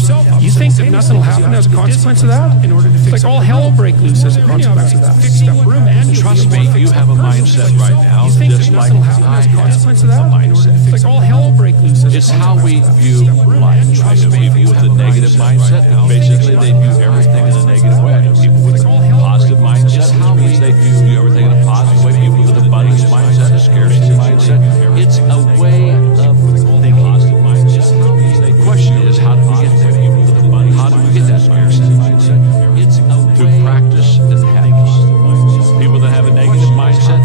you think that nothing will happen as a consequence of that? It's like all hell will break loose as a consequence of that. Fixed up room and trust me, you have a mindset right now. Just like I have a mindset. It's like all hell will break loose. It's how we view life. Trust me, if you with a negative mindset, basically they view everything in a negative way. People with a positive mindset, which means they view everything in a positive way. People with an abundance mindset, a scarcity mindset. mindset. It's a way of thinking. The question is, how do we get there? How do we get that scarcity mindset? Through practice and habits. People that have a negative mindset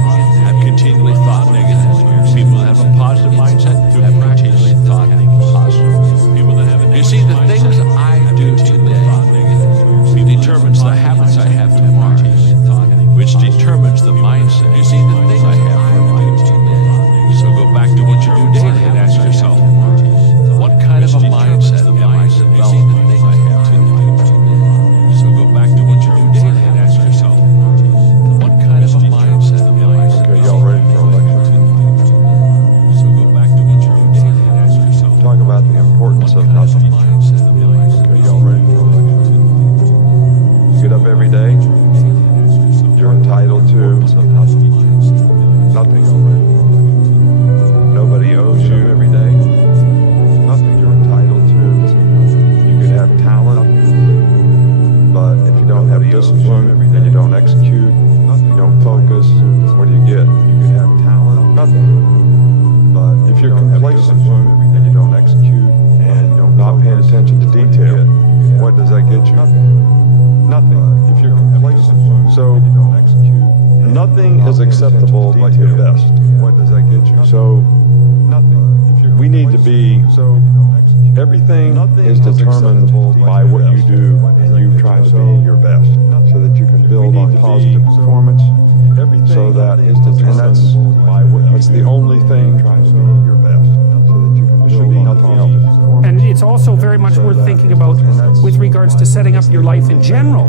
have continually thought negative. People that have a positive mindset have continually thought positive. People that have a you see, the things I do today determines the habits I have tomorrow, which determines the mindset. You see, the things I have for life today. So go back to what you do daily and ask yourself, what kind of a mindset am I developing? So go back to what you do daily and ask yourself, what kind of a mindset am I developing? Okay, y'all ready for election? So go back to what you do daily and ask yourself. Talk about the importance of nothing. Okay, y'all ready for election? You get up every day, you're entitled to nothing. Nobody owes you every day. Nothing you're entitled to. You could have talent, but if you don't have discipline and you don't execute, you don't focus, what do you get? You could have talent, nothing. But if you're complacent and you don't execute and you're not paying attention to detail, what does that get you? Nothing. If you're complacent, so nothing is acceptable like the best. What does that get you? So nothing. We need to be. So everything is determined by what you do and you trying to be your best, so that you can build on positive performance. So that is determined, and that's the only thing trying to be your best, so that you can build on positive performance. And it's also very much worth thinking about with regards to setting up your life in general.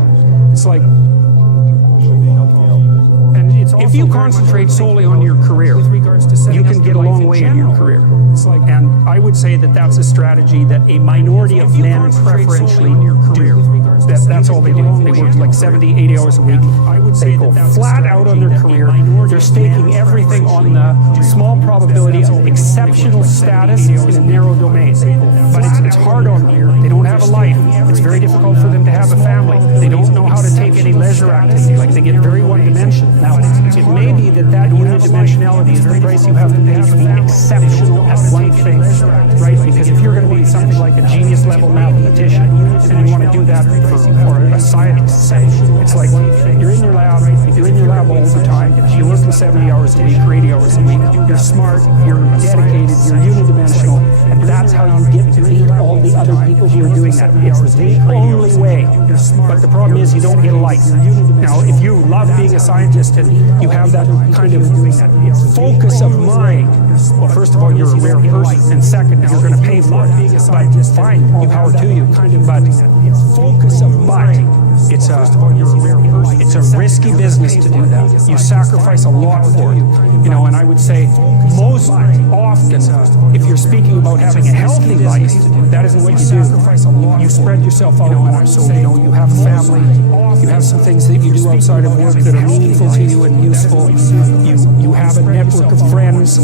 It's like, if you concentrate solely on your career, you can get a long way in your career. And I would say that that's a strategy that a minority of men preferentially do. That's all they do. They work like 70, 80 hours a week. They go flat out on their career. They're staking everything on the small probability of exceptional status in a narrow domain. But it's hard on them. They don't have a life. It's very difficult for them to have a family. They don't know how to take any leisure activity. Like, they get very one-dimensional. Now, it may be that unidimensionality is the price you have to pay to be exceptional at one thing, right? Because if you're going to be something like a genius-level mathematician and you want to do that for a scientist, it's like you're in your lab all the time. You work for 70 hours a week or 80 hours a week. You're smart, you're dedicated, you're unidimensional, and that's how you get to beat all the other people who are doing that. It's the only way. But the problem is you don't get a life. Now, if you love being a scientist and you have that kind of focus of mind, well, first of all, you're a rare person, and second, you're going to pay for it. But fine, more power to you. But focus of mind, it's a risky business to do that. You sacrifice a lot for it. And I would say most often, if you're speaking about having a healthy life, that isn't what you do. You spread yourself out more, so you have a family, you have some things that you do outside of work that are meaningful to you and useful. You have a network of friends.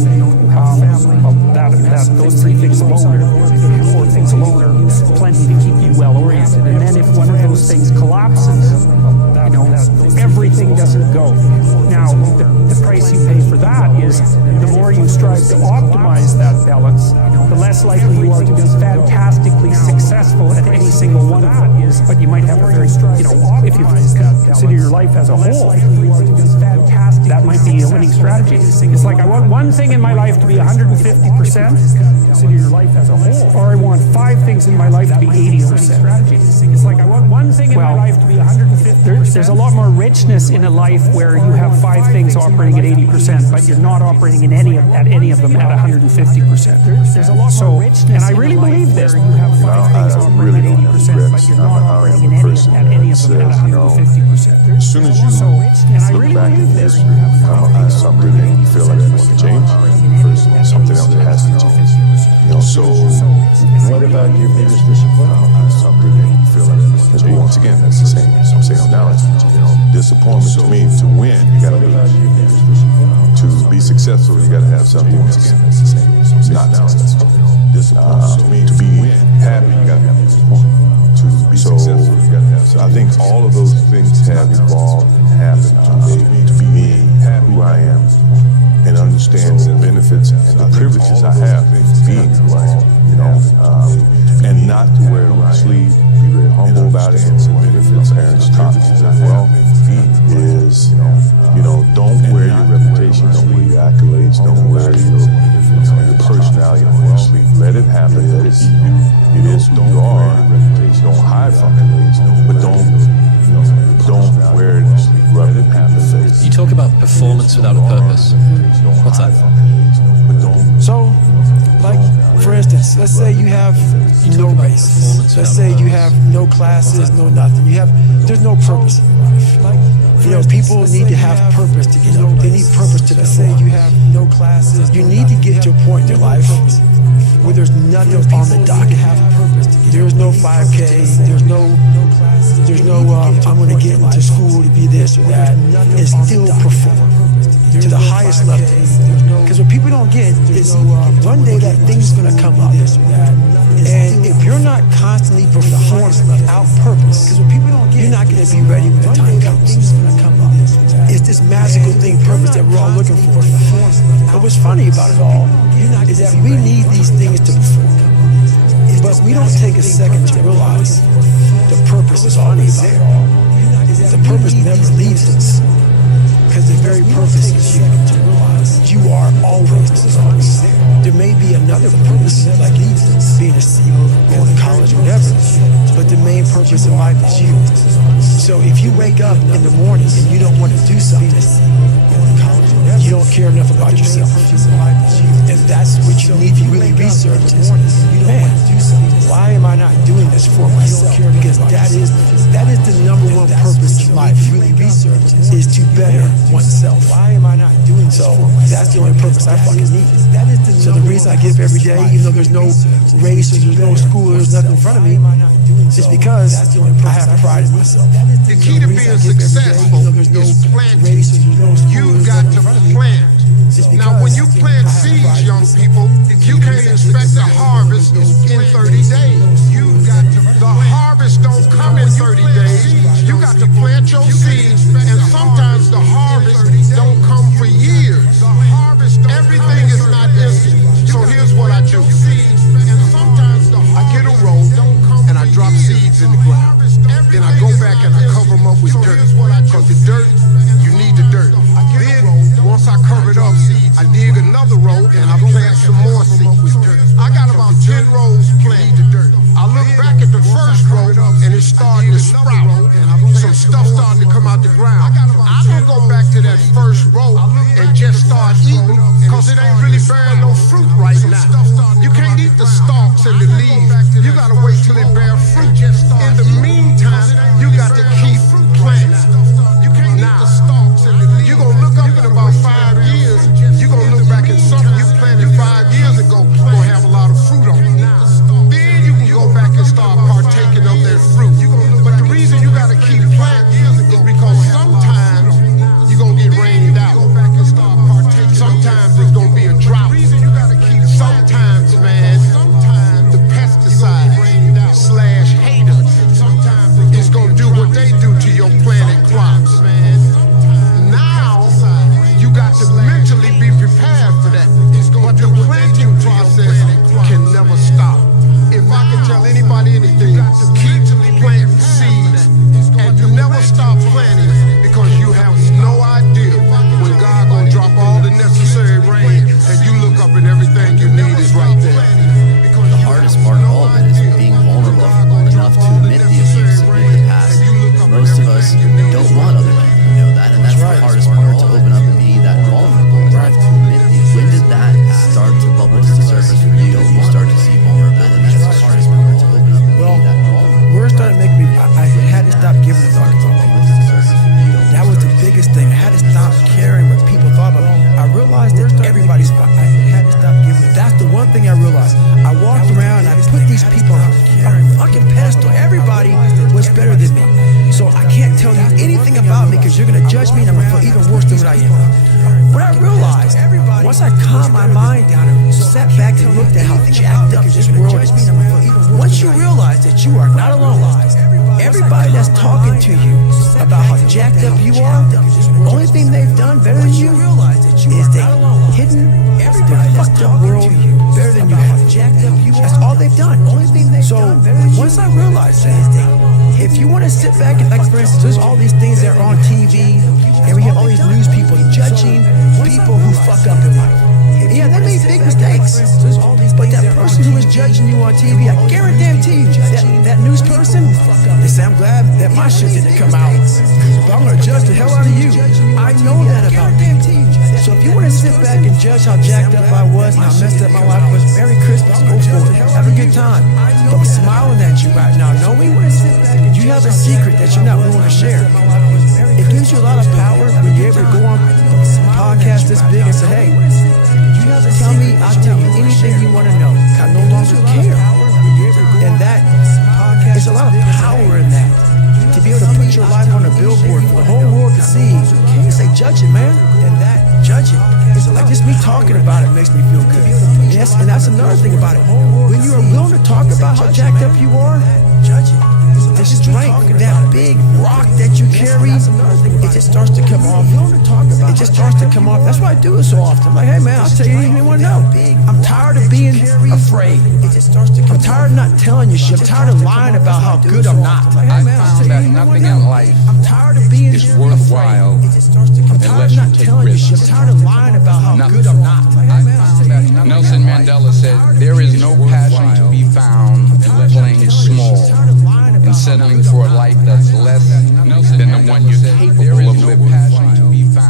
Those three things alone, or four things alone, are plenty to keep you well oriented. And then if one of those things collapses, everything doesn't go. Now, the price you pay for that is the more you strive to optimize that balance, the less likely you are to be fantastically successful at any single one of them. But you might have a very, if you consider your life as a whole, that might be a winning strategy. It's like, I want one thing in my life to be 150%, consider your life as a whole, or I want 5 things in my life to be 80%. It's like, I want one thing in my life to be 150%. There's a lot more richness in a life where you have 5 things operating at 80%, but you're not operating in any of them at 150%. There's a lot more richness, and I really believe this. You have 5 things operating at 80%, but you're not operating in any of them at 150%. As soon as you look back at history, at something and you feel like you want to change, something else has to change. So what about your biggest disappointment? Something and you feel like you want to change. Once again, that's the same. I'm saying now, disappointment to me, to win, you got to lose. To be successful, you got to have something. Once again, that's the same. Not now. Disappointment to me, to be happy, you got to have disappointment. To be successful, you got to have something. I think all of those things have evolved and happened to me, to be me, who I am, and understand the benefits let's say you have no races. Let's say you have no classes, no nothing. There's no purpose in life. People need to have purpose to get up. They need purpose to say you have no classes. You need to get to a point in your life where there's nothing on the docket. There's no 5K. There's no I'm going to get into school to be this or that, and still perform to the highest level. Because what people don't get is one day that thing's going to come up. And if you're not constantly performing without purpose, you're not going to be ready when the time comes. It's this magical thing, purpose, that we're all looking for. But what's funny about it all is that we need these things to perform. But we don't take a second to realize the purpose is always there. The purpose never leaves us. Because the very purpose is you to realize you are always there. There may be another purpose, like being a CEO, going to college, whatever, but the main purpose in life is you. So if you wake up in the morning and you don't want to do something, you don't care enough about yourself. And that's what you need to really research is, man, why am I not doing this for myself? Because that is the number one purpose in life, really research, is to better oneself. Why am I not doing so? That's the only purpose I fucking need. So the reason I give every day, even though there's no race or there's no school or there's nothing in front of me, is because I have pride in myself. The key to being successful is planting. You've got to plant. Now, when you plant seeds, young people, you can't expect a harvest in 30 days. The harvest don't come in 30 days. You got to plant your seeds, and sometimes the harvest don't come for years. Everything is not instant. So here's what I do. I get a roll, and I drop seeds in the ground. Then I go back and I cover them up with dirt. Because the dirt, you need the dirt. Then, once I cover it up, I dig another row and I plant some more seeds. I got about 10 rows planted. I look back at the first row and it's starting to sprout. Some stuff starting to come out the ground. I don't go back to that first row and just start eating because it ain't really bearing no fruit right now. You can't eat the stalks and the leaves. You gotta wait till it bear fruit. In the meantime, you got to keep planting. Now, you're gonna look up in about 5 years, you're gonna look back at something you planted 5 years ago, gonna have a lot of fruit on it. Then you can go back and start partaking of that fruit. But the reason you gotta keep planting is because sometimes you're gonna get rained out. Sometimes there's gonna be a drought. Sometimes, man, the pesticide / haters is gonna do what they do to your planted crops. Now, you got to mentally be prepared for that. But the planting process can never stop. If I can tell anybody anything, keep planting seeds and never stop planting because you have no idea when God gonna drop all the necessary rain and you look up and everything you need is right there. The hardest part of all of it is being vulnerable enough to admit the abuse, admit the past. Most of us don't want other people to know that, and that's the hardest part, to open up and be that vulnerable enough to admit the abuse. When did that start to bubble to the surface for you? You start to see vulnerability. That's the hardest part, to open up and be that vulnerable. Where it started making me, I had to stop giving a fuck about people. That was the biggest thing. I had to stop caring what people thought about me. I realized that everybody's fine. I had to stop giving. That's the one thing I realized. I walked around and I put these people on a fucking pedestal. Everybody was better than me. So I can't tell you anything about me because you're going to judge me and I'm going to feel even worse than what I am. But I realized, once I calmed my mind down and sat back and looked at how jacked up this world is, once you realize that you are not alone, everybody that's talking to you about how jacked up you are, the only thing they've done better than you is they've hidden their fucked up world better than you have. That's all they've done. So once I realized that, if you want to sit back and, like, for instance, there's all these things that are on TV, and we have all these news people judging people who fuck up in life. Yeah, they make big mistakes. But that person who is judging you on TV, I guarantee you, that news person, they say, I'm glad that my shit didn't come out, but I'm going to judge the hell out of you. I know that about them. So if you want to sit back and judge how jacked up I was and how messed up my life was, Merry Christmas, go for it. Have a good time. But I'm smiling at you right now, knowing you have a secret that you're not willing to share. It gives you a lot of power when you're able to go on a podcast this big and say, hey, tell me, I'll tell you anything you want to know. I no longer care. And that is a lot of power in that. To be able to put your life on a billboard for the whole world to see. You say, judge it, man. And that, judge it. It's like just me talking about it makes me feel good. And that's another thing about it. When you are willing to talk about how jacked up you are, judge it. The strength, that big rock that you carry, it just starts to come off. It just starts to come off. That's why I do it so often. I'm like, hey man, I'll tell you anything you want to know. I'm tired of being afraid. I'm tired of not telling you shit. I'm tired of lying about how good I'm not. I found that nothing in life is worthwhile unless you take risks. I'm tired of lying about how good I'm not. Nelson Mandela said, there is no passion to be found in playing small and settling for a life that's less than the one you're capable of living.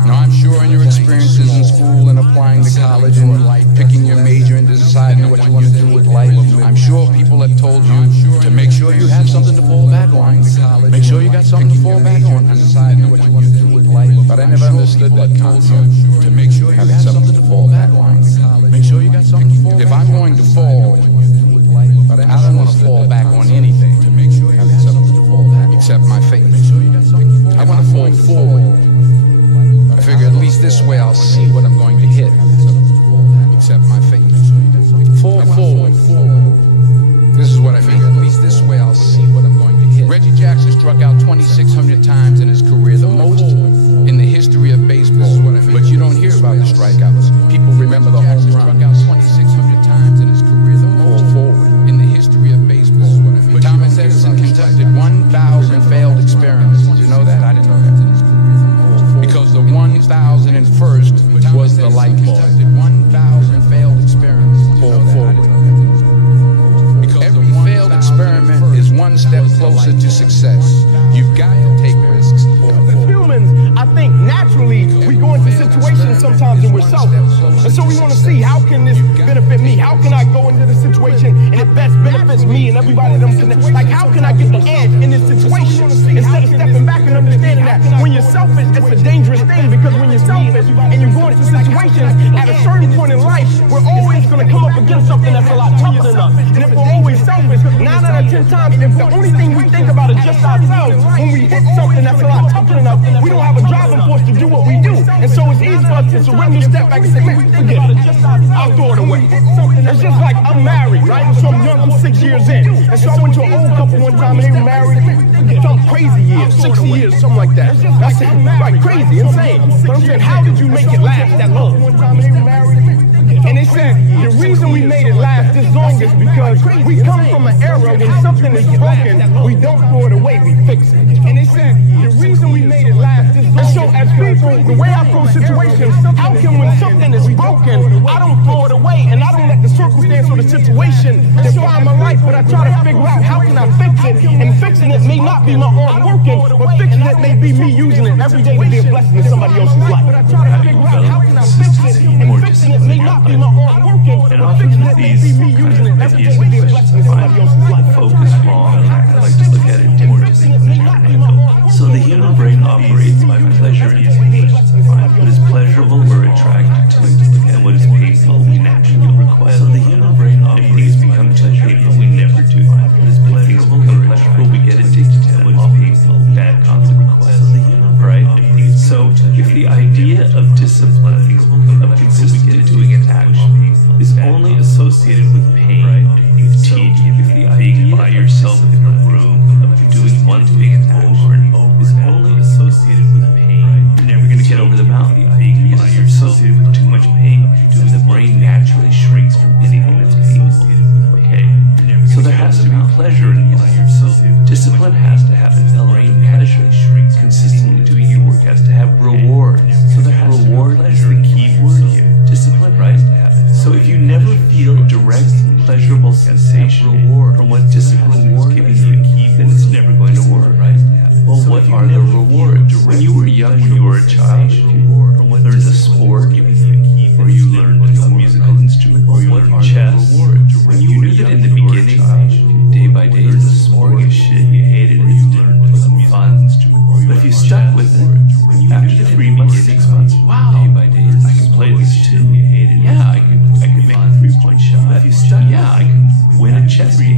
Now, I'm sure in your experiences in school and applying to college and picking your major and deciding what you want to do with life, I'm sure people have told you to make sure you have something to fall back on. Make sure you got something to fall back on and deciding what you want to do with life. But I never understood that concept. To make sure you have something to fall back on. Make sure you got something to fall back on. If I'm going to fall, I don't want to fall back on anything. Except my faith. I want to fall forward. I figure at least this way I'll see what I'm going to hit. Except my faith. Fall forward. This is what I mean. At least this way I'll see what I'm going to hit. Reggie Jackson struck out 2,600 times in his career, the most in the history of baseball. But you don't hear about the strikeouts. People remember the home run. Struck out 2,600 times in his career, the most in the history of baseball. Thomas Edison conducted 1,000 failed experiments. Did you know that? I didn't know that. Because the 1,001st was the light bulb. 1,000 failed experiments. Fall forward. Because every failed experiment is one step closer to success. You've got to take risks. As humans, I think naturally we go into situations sometimes and we're selfish. And so we want to see, how can this benefit me? How can I go into this situation and it best benefits me and everybody that I'm connected? Like, how can I get the edge in this situation? Instead of stepping back and understanding that when you're selfish, it's a dangerous thing, because when you're selfish and you're going into situations at a certain point in life, we're always going to come up against something that's a lot tougher than us. And if we're always selfish, 9 out of 10 times, if the only thing we think about is just ourselves, when we hit something that's a lot tougher than us, we don't have a driving force to do what we do. And so it's easy for us to surrender, step back and say, man, forget it. I'll throw it away. It's just like, I'm married, right? And so I'm young, I'm 6 years in. And so I went to an old couple one time and they were married some crazy years, 60 years, something like that. That's it, like crazy, insane. But I'm saying, how did you make it last that long? One time they were married. And they said, the reason we made it last this long is because we come from an era when something is broken, we don't throw it away, we fix it. And they said, the reason we made it last this long. And so as people, the way I approach situations, how can when something is broken, I don't throw it away and I don't let the circumstance or the situation define my life, but I try to figure out how can I fix it. And fixing it may not be my arm working, but fixing it may be me using it every day to be a blessing in somebody else's life. But I try to figure out how can I fix it, and fixing it may not be my arm working, but fixing it may be me using it every day to be a blessing in somebody else's life. Focus wrong. I like to look at it more differently. So the human brain operates by pleasure and pain. What is pleasurable, we're attracted to, and what is painful, we naturally require. So the human brain operates become painful, we never do. What is pleasurable, we're pleasurable, we get addicted to, and what is painful, bad concept requires. So the human brain, right? So if the idea of discipline, of consistently doing an action, is only associated with pain, fatigue, if the idea by yourself in a room of doing one thing over and over is only associated with pain, you're never going to get over the mountain. The idea by yourself with too much pain, the brain naturally shrinks from anything that's painful. Okay? So there has to be pleasure in it. Discipline has to have an element of pleasure. Consistently doing your work has to have reward. So there has reward is the key word here. Discipline, right? So if you never feel direct pleasurable sensation from what discipline is giving you, then it's never going to work, right? Well, what are the rewards? When you were young, when you were a child, if you learned a sport, you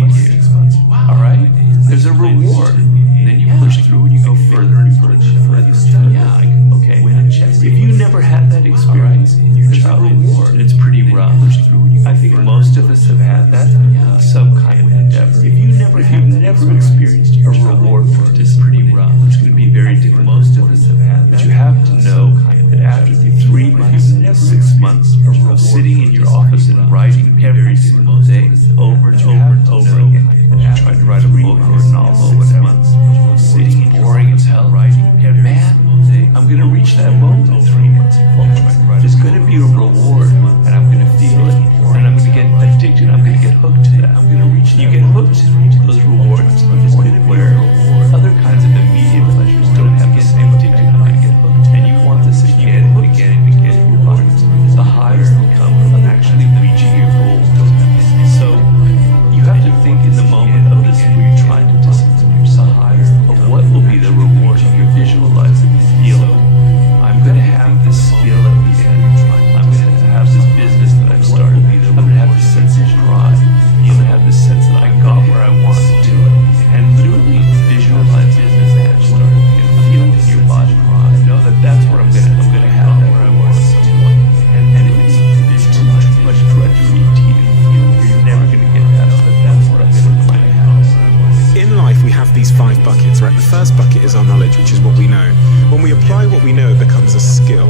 18 years. All right? There's a reward. Then you push through and you go further and further and further. Yeah, okay. If you never had that experience in your childhood, it's pretty rough. I think most of us have had that in some kind of endeavor. If you've never experienced a reward for this, pretty rough. It's going to be very different. Most of us have had that. But you have to know that after the 3 months, 6 months of sitting in your office and writing every single day, over and over and over again, and you tried to write a book or a novel or whatever, sitting and boring as hell, writing every single day, I'm going to reach that moment in 3 months. There's going to be a reward, and I'm going to feel it, and I'm going to get addicted, I'm going to get hooked to that. You get hooked to those rewards, where other kinds of immediate pleasures don't have the same addiction. I'm going to get hooked, and you want this again and again and again in your life. The higher you come from actually reaching your goal. So you have to think in the moment of this where you're trying to discipline yourself of what will be the reward. You visualize it, you feel it. I'm going to have this skill at the end. I'm going to have this business that I've started. I'm going to have this sense of pride. I'm going to have this sense that I got where I wanted to. And literally visualize business that I've started and feel it in your body. I know that that's where I'm going to have that where I wanted to. And it's too much drudgery, tedium. You're never going to get that, but that's where I'm going to find a house. In life, we have these 5 buckets, right? The first bucket is our knowledge, which is what we know. When we apply what we know, it becomes a skill,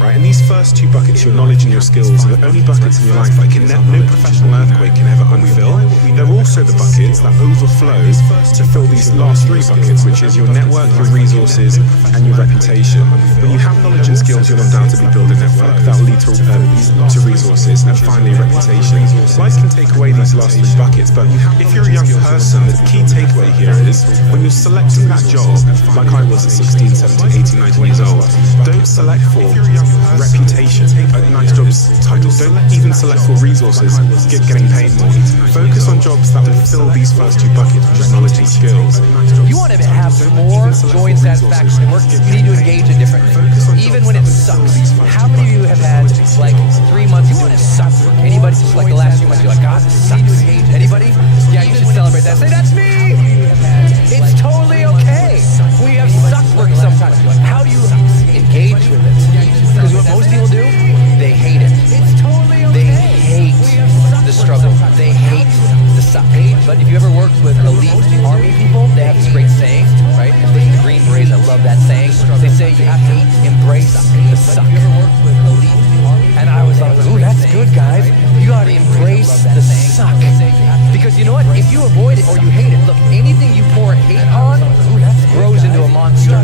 right? And these first 2 buckets, your knowledge and your skills, are the only buckets in your life that no professional earthquake can ever unfill. They're also the buckets that overflow to fill these last 3 buckets, which is your network, your resources, and your reputation. When you have knowledge and skills, you'll undoubtedly build a network that will lead to resources, and finally reputation. Life can take away these last 3 buckets, but if you're a young person, the key takeaway here is when you're selecting that job, like I was at 16, 17, 18, 19 years old, don't select for reputation, a nice job title. Don't even select for resources, getting paid more. Focus on jobs that will fill these first 2 buckets, which is knowledge and skills. You want to have more joy and satisfaction at work, you need to engage it differently. Even when it sucks. How many of you have had like 3 months doing it sucks? Anybody? Just like the last few months, you're like, God, this sucks. Anybody? Yeah, you should celebrate that. Say, that's me! It's totally okay. We have sucked work sometimes. How do you engage with it? Because what most people do, they hate it. They hate the struggle. They hate the suck. But if you ever worked with elite army people, they have this great saying, right? Especially the Green Berets, I love that saying. They say you have to embrace the suck. And I always thought, ooh, that's good, guys. You gotta embrace the suck. Because you know what? If you avoid it or you hate it, look, anything you pour hate on grows into a monster.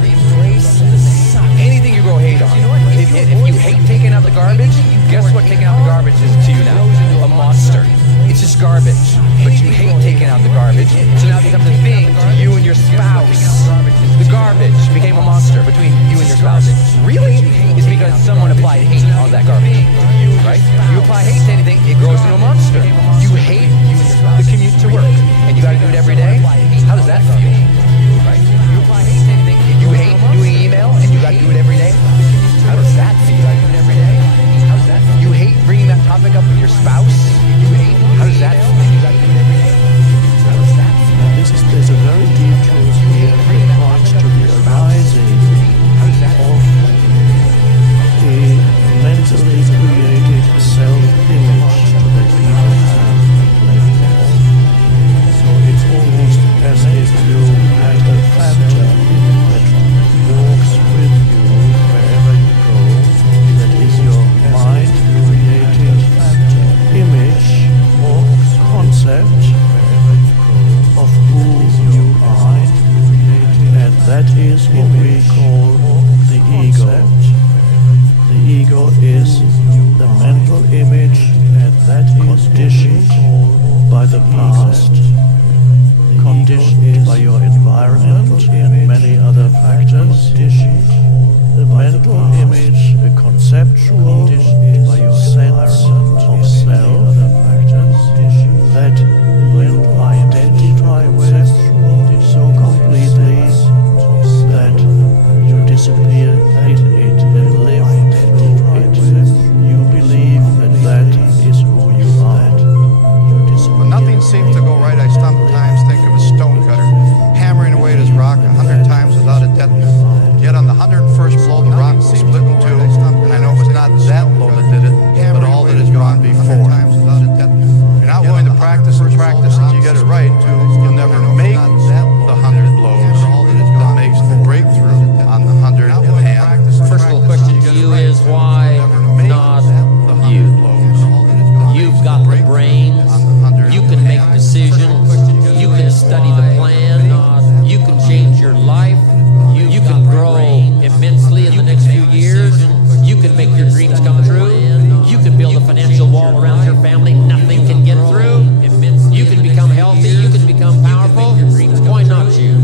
Anything you grow hate on. If you hate taking out the garbage, guess what taking out the garbage is to you now? A monster. It's just garbage. But you hate taking out the garbage, so now it becomes a thing to you and your spouse. The garbage became a monster between you and your spouse. Really? It's because someone applied hate on that garbage. Right? You apply hate to anything, it grows into a monster. You hate the commute to work, and you gotta do it every day? How does that feel? Right? You apply hate to anything, you hate doing email, and you gotta do it every day? How does that feel? You hate bringing that topic up with your spouse? You hate? How does that feel? How does that feel? There's a very deep truth here that points to the arising of a mentally created self-image that people have like that. So it's almost as if you had a factor that walks with you wherever you go, that is your mind-created image or concept of who you are, and that is what we call the ego. The ego is the mental image, and that is conditioned by the past, conditioned by your environment and many other factors. The mental image, a conceptual sense of self that you identify with so completely that you disappear in it and live through it. You believe that that is who you are. When nothing seemed to go right, I stopped You'll never make the 100 blows that makes the breakthrough on the 100 and Personal question to you is why not you? You've got the brains. You can make decisions. You can study the plan. You can change your life. You can grow immensely in the next few years. You can make your dreams come true. You can build a financial wall around your family nothing can get through. You can become healthy. You can become powerful. Why not you?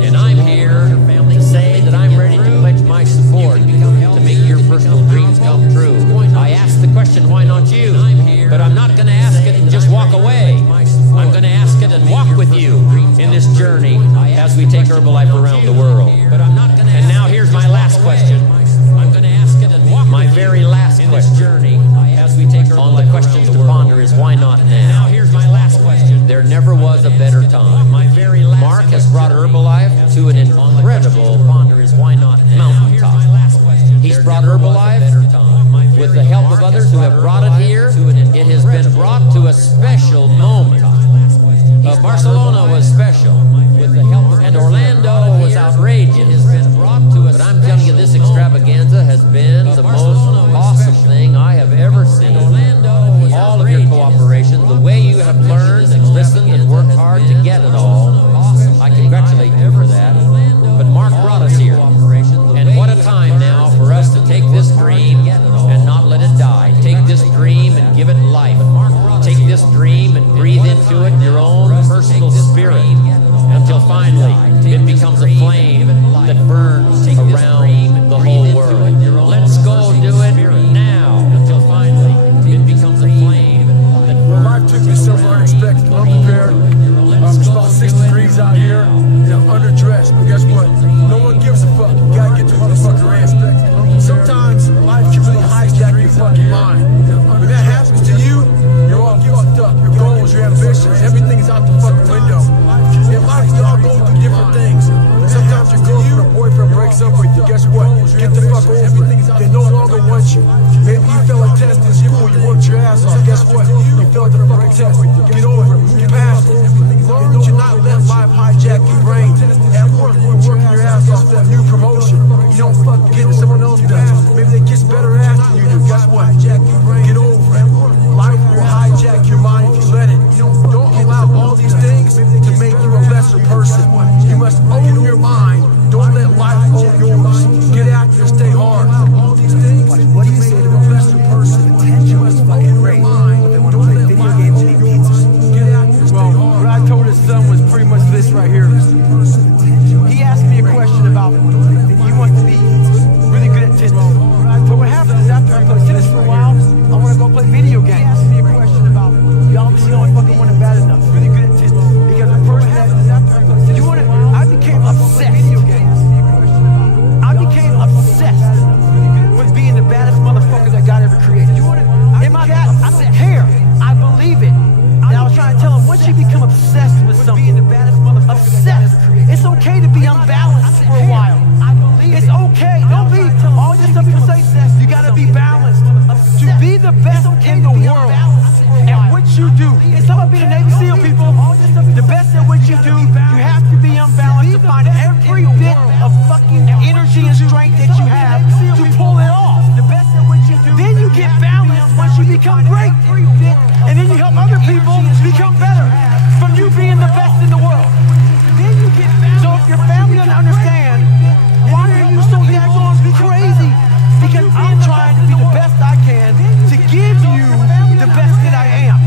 And I'm here to say that I'm ready to pledge my support to make your personal dreams come true. I asked the question, why not you? But I'm not going to ask it and just walk away. I'm going to ask it and walk with you in this journey as we take Herbalife around the world. And now here's my last question. I'm going to ask it and walk my very last question on the questions to ponder is why not now? Here's my last question. There never was a better time. Mark has brought Herbalife to an incredible mountaintop. He's brought Herbalife with the help of others who have brought it here. It has been brought to a special moment. Barcelona was special, and Orlando was outrageous. But I'm telling you, this extravaganza has been the most awesome thing I have ever seen. All of your cooperation, the way you have learned and listened and worked hard to get it all, I congratulate you for that. But Mark brought us here, and what a time now for us to take this dream and not let it die. Take this dream and give it life. Take this dream and breathe into it your own personal spirit until finally it becomes a flame that burns around the whole world. Let's go do it now until finally it becomes a flame that burns. Life took me somewhere unexpected, unprepared. It's about 6 degrees out here, and I'm underdressed. But guess what? No one gives a fuck. You gotta get your motherfucker in. Sometimes life can really hijack your fucking mind. When that happens to you, you're all fucked up. Your goals, your ambitions, everything is out the fucking window. In life, we all go through different things. Sometimes your girlfriend or boyfriend breaks up with you. Guess what? Get the fuck over it. They no longer want you. Maybe you failed a test in school. You worked your ass off. Guess what? You failed the fucking test. Get over it. Move past it. Learn to not let life hijack your brain. At work, you're working your ass off for a new promotion. You don't fucking get it, someone else does. Maybe they kiss better ass than you do. Guess what? Get over it. Life will hijack your mind if you let it. Don't allow all these things to make you a lesser person. You must own your mind. Don't let life own yours. Get after it, stay hard. All these things. What do you say to a lesser person? Potential is fucking great, but they want to play video games and eat pizza. Well, what I told his son was pretty much this right here. He asked me a question about he wants to be really good at tennis. But what happens is after I play tennis for a while, I want to go play video games. He asked me a question about you obviously don't fucking want it bad enough. Really good at tennis. Because the person that you want to, I became obsessed. I became obsessed with being the baddest motherfucker that God ever created. Am I that? I don't care. I believe it. And I was trying to tell him, once you become obsessed with something, obsessed, it's okay to be unbalanced for a while. It's okay. Don't be all this stuff people say. You gotta be balanced. To be the best in the world at what you do. It's not about being a Navy SEAL, people. The best at what you do, you have to be unbalanced to find every bit of fucking energy and strength that you have to pull it off. Then you get balanced once you become great. And then you help other people become better from you being the best in the world. So if your family doesn't understand, why are you so daggone crazy? Because I'm trying to be the best I can to give you the best that I am.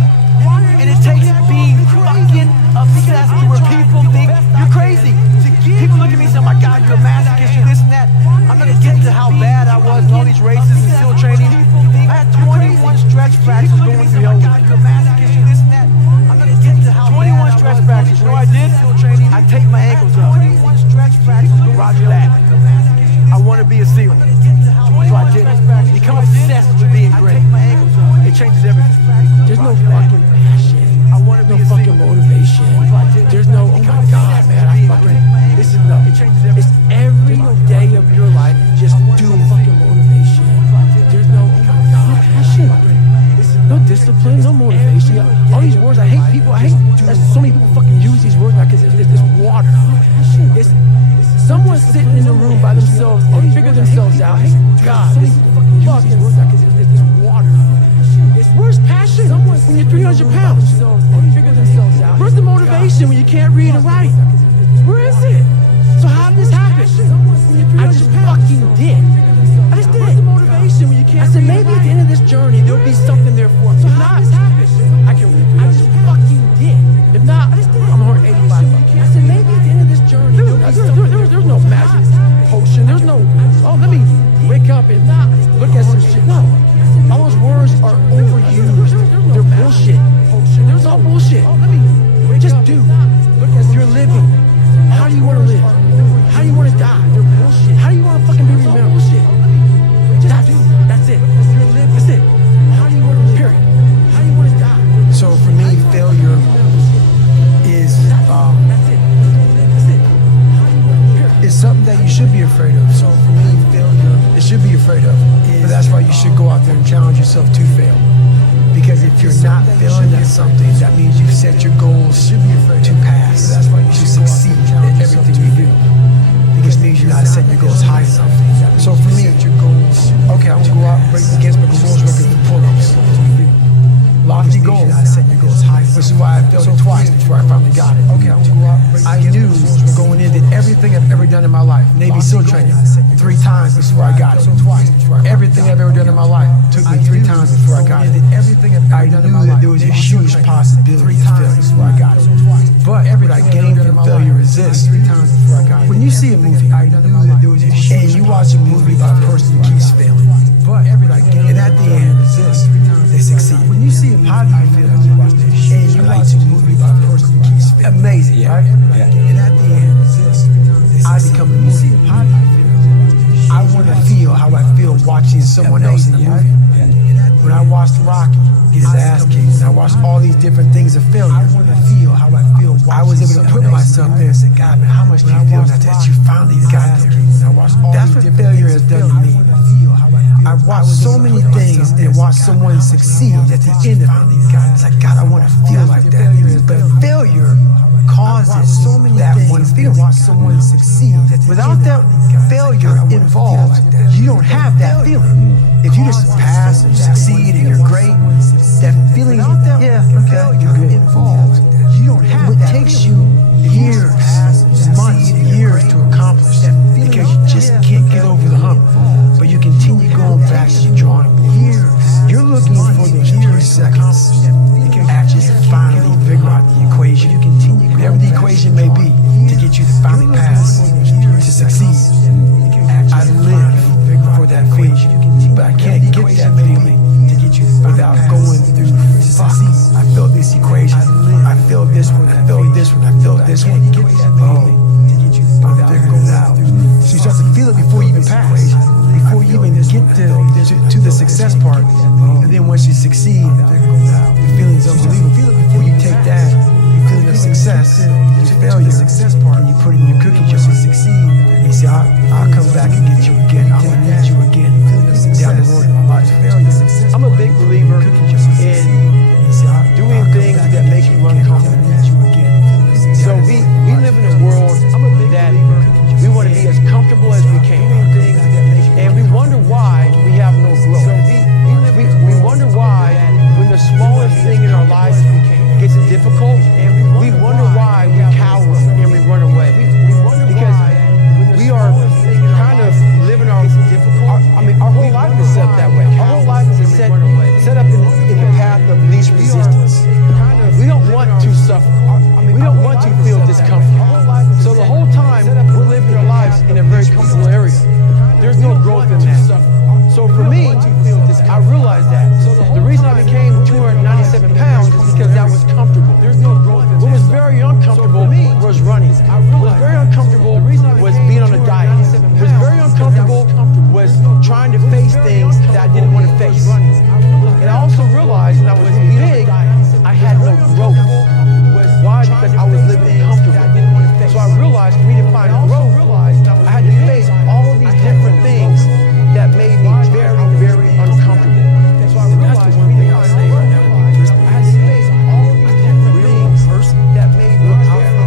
And it takes being fucking obsessed to where people think you're crazy. People look at me and say, oh my God, you're a masochist, you're this and that. I'm not gonna get to how bad I was in all these races and still training. I had 21 stretch fractures going through hell. 21 stretch fractures. You know what I did? I taped my ankles up. Roger that. I want to be a SEAL. So I did it. Become obsessed with being great. It changes everything. There's no fucking passion. No fucking motivation. There's no, oh my God, man, this is nothing. It's every day of your life just doing fucking motivation. There's no, oh my God, passion. No discipline, no motivation. All these words, I hate people. I hate that so many people fucking use these words because it's water. It's someone sitting in the room by themselves and figure themselves out. Hey, God, this fucking sucks. It's water. Where's passion when you're 300 pounds? Where's the motivation when you can't read and write? Where is it? So how did this happen? I just fucking did. I just did. I said maybe at the end of this journey there'll be something there for me. If not, I can read. I just fucking did. If not, I'm on 85 bucks. I said maybe at the end of this journey there's no magic potion. There's no, oh, let me wake up and look at some shit. No. All those words are overused. They're bullshit. There's all bullshit. Just do. You're living. How do you want to live? How do you want to die? How do you want to fucking be remembered? Bullshit. That's it. That's it. How do you want to live? Period. How do you want to die? So for me, failure is it's something that you should be afraid of. So for me, failure, it should be afraid of. But that's why you should go out there and challenge yourself to fail. Because if you're not failing at something, that means you've set your goals to pass, that's why you should succeed at everything you do. Which means you're not setting your goals high enough. So for me, okay, I'm gonna go out and break the Guinness World Record for pull-ups. Lofty goals, which is why I failed it twice before I finally got it. Okay, I knew going in that everything I've ever done in my life, Navy SEAL training, 3 times before I got it. Everything I've ever done in my life took me 3 times before I got it. I knew that there was a huge possibility of failure before I got it. But what I gained from failure is this. When you see a movie, and you watch a movie about a person who keeps failing, and at the end, they succeed. When you see a movie, how do you feel as you watch this? And you watch a movie about a person who keeps failing. Amazing, right? And at the end, I become a movie. How do you feel? I want to feel how I feel watching someone else in the movie. When I watched Rocky get his ass kicked, and I watched all these different things of failure, I want to feel how I feel. I was able to put myself there and say, God, man, how much do you feel that you finally got there? That's what failure has done to me. I watched so many things and watched someone succeed at the end of it. It's like, God, I want to feel like that. But failure causes so many that one feeling. Watch someone succeed. Without that failure involved, you don't have that feeling. If you just pass and succeed and you're great, that feeling, yeah, okay, you're good. Involved, you don't have that. It takes you years, months, years to accomplish because you just can't get over the hump. But you continue going back to the drawing board. You're looking for those 3 seconds actually to finally figure out the equation. Whatever the equation may be to get you to finally pass, to succeed. I live for that feeling, but I can't get that feeling without going through to succeed. I felt this equation. I felt this one. I felt this one. I felt this one. I'm figuring it out. So you start to feel it before you even pass, before you even get to the success part. And then once you succeed, the feeling's unbelievable. Before you take that feeling of success and failure, and you put it in your cookie jar, and you say, I'll come back and get you again. I will need you again down the road in my life. I'm a big believer in doing things that make you uncomfortable. So we live in a world that we want to be as comfortable as we can. And we wonder why we have no growth. We wonder why when the smallest thing in our life gets difficult, we wonder why we cower and we run away. Because we are kind of living our whole life is set that way. Our whole life is set up in the path of least resistance. We don't want to suffer. We don't want to feel discomfort. So the whole time we're living our lives in a very comfortable area. There's no growth in that. So for me, I realized that. The reason I became 297 pounds is because that was comfortable. What was very uncomfortable was running. What was very uncomfortable was being on a diet. What was very uncomfortable was trying to face things that I didn't want to face. And I also realized when I was big, I had no growth. Why? Because I was living comfortable. So I realized for me to find growth, I had to face all these different things that made me very, very uncomfortable. So I realized that's the one thing I'll say right now. I had to face all these different things that made me very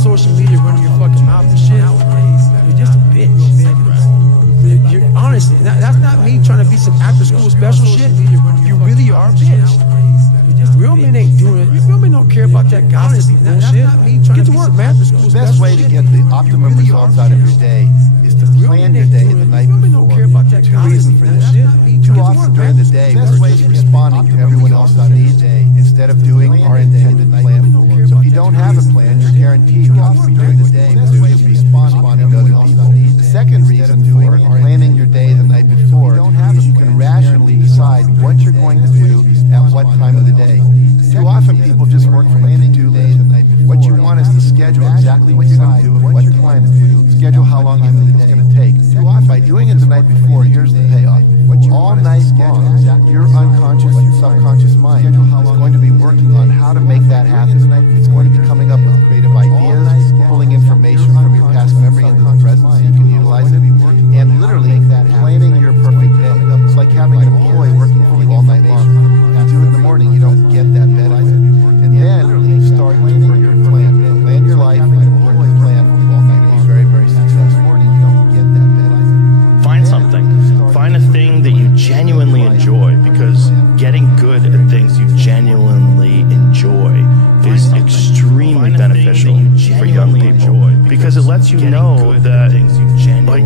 social media running your fucking mouth and shit, you're just a bitch. You're honestly, that's not me trying to be some after school special shit. You really are a bitch. Real men ain't doing it. Real men don't care about that gossip bullshit. Get to work, man. The best way to get the optimum results out of your day is to plan your day the night before. Two reasons for this. Too often during the day, we're just responding to everyone else's needs instead of doing our intended plan. So if you don't have a plan, you're guaranteed constantly during the day to just responding to other people's needs. The second reason for planning your day the night before is you can rationally decide what you're going to do at what time of the day. Too often people just work from planning to day the night before. What you want is to schedule exactly what you're going to do at what time, schedule how long you think it's going to take. Too often by doing it the night before, here's the payoff. All night long, your unconscious and subconscious mind is going to be working on how to make that happen. It's going to be coming up with creative ideas, pulling information from your past memory into the present so you can utilize it, and literally planning your perfect day. It's like having an employee working for you all night long. You do it in the morning, you don't get that benefit. And then you start planning your plan. Plan your life and employ your plan for all night to be very, very successful. You don't get that benefit. Find something. Find a thing that you genuinely enjoy, because getting good at things you genuinely enjoy is extremely beneficial for young people, because it lets you know that, like,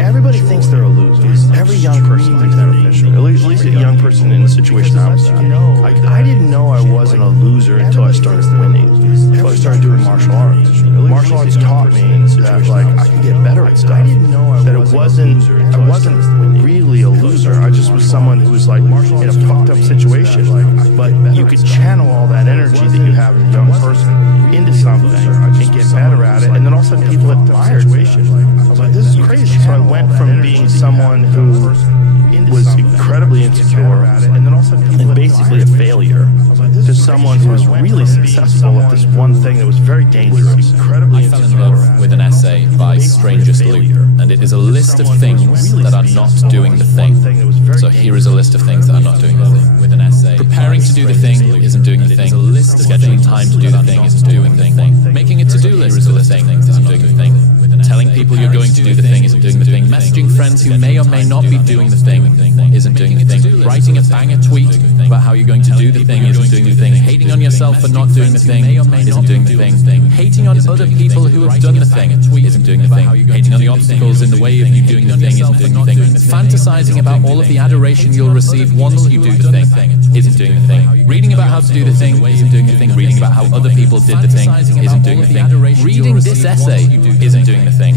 everybody thinks they're a loser. Every young person thinks they're official. At least a young person in the situation I was in. Like, I didn't know I wasn't a loser until I started winning. Until I started doing martial arts. Martial arts taught me that, like, I could get better at stuff. That I wasn't really a loser. I just was someone who was, like, in a fucked up situation. But you could channel all that energy that you have in a young person into something and get better at it. And then also people admired me. I was like, this is crazy. So I went from being someone who was incredibly insecure and basically a failure to someone who was really successful at this one thing that was very dangerous. I fell in love with an essay by Strangest Loop, and it is a list of things that are not doing the thing. So here is a list of things that are not doing the thing. With an essay, preparing to do the thing isn't doing the thing. Scheduling time to do the thing isn't doing the thing. Making a to-do list for the thing isn't doing the thing. Telling people you're going to do the thing isn't doing the thing. Messaging friends who may or may not be doing the thing isn't doing the thing. Writing a banger tweet about how you're going to do the thing isn't doing the thing. Hating on yourself for not doing the thing isn't doing the thing. Hating on other people who have done the thing isn't doing the thing. Hating on the obstacles in the way of you doing the thing isn't doing the thing. Fantasizing about all of the adoration you'll receive once you do the thing isn't doing the thing. Reading about how to do the thing isn't doing the thing. Reading about how other people did the thing isn't doing the thing. Reading this essay isn't doing the thing.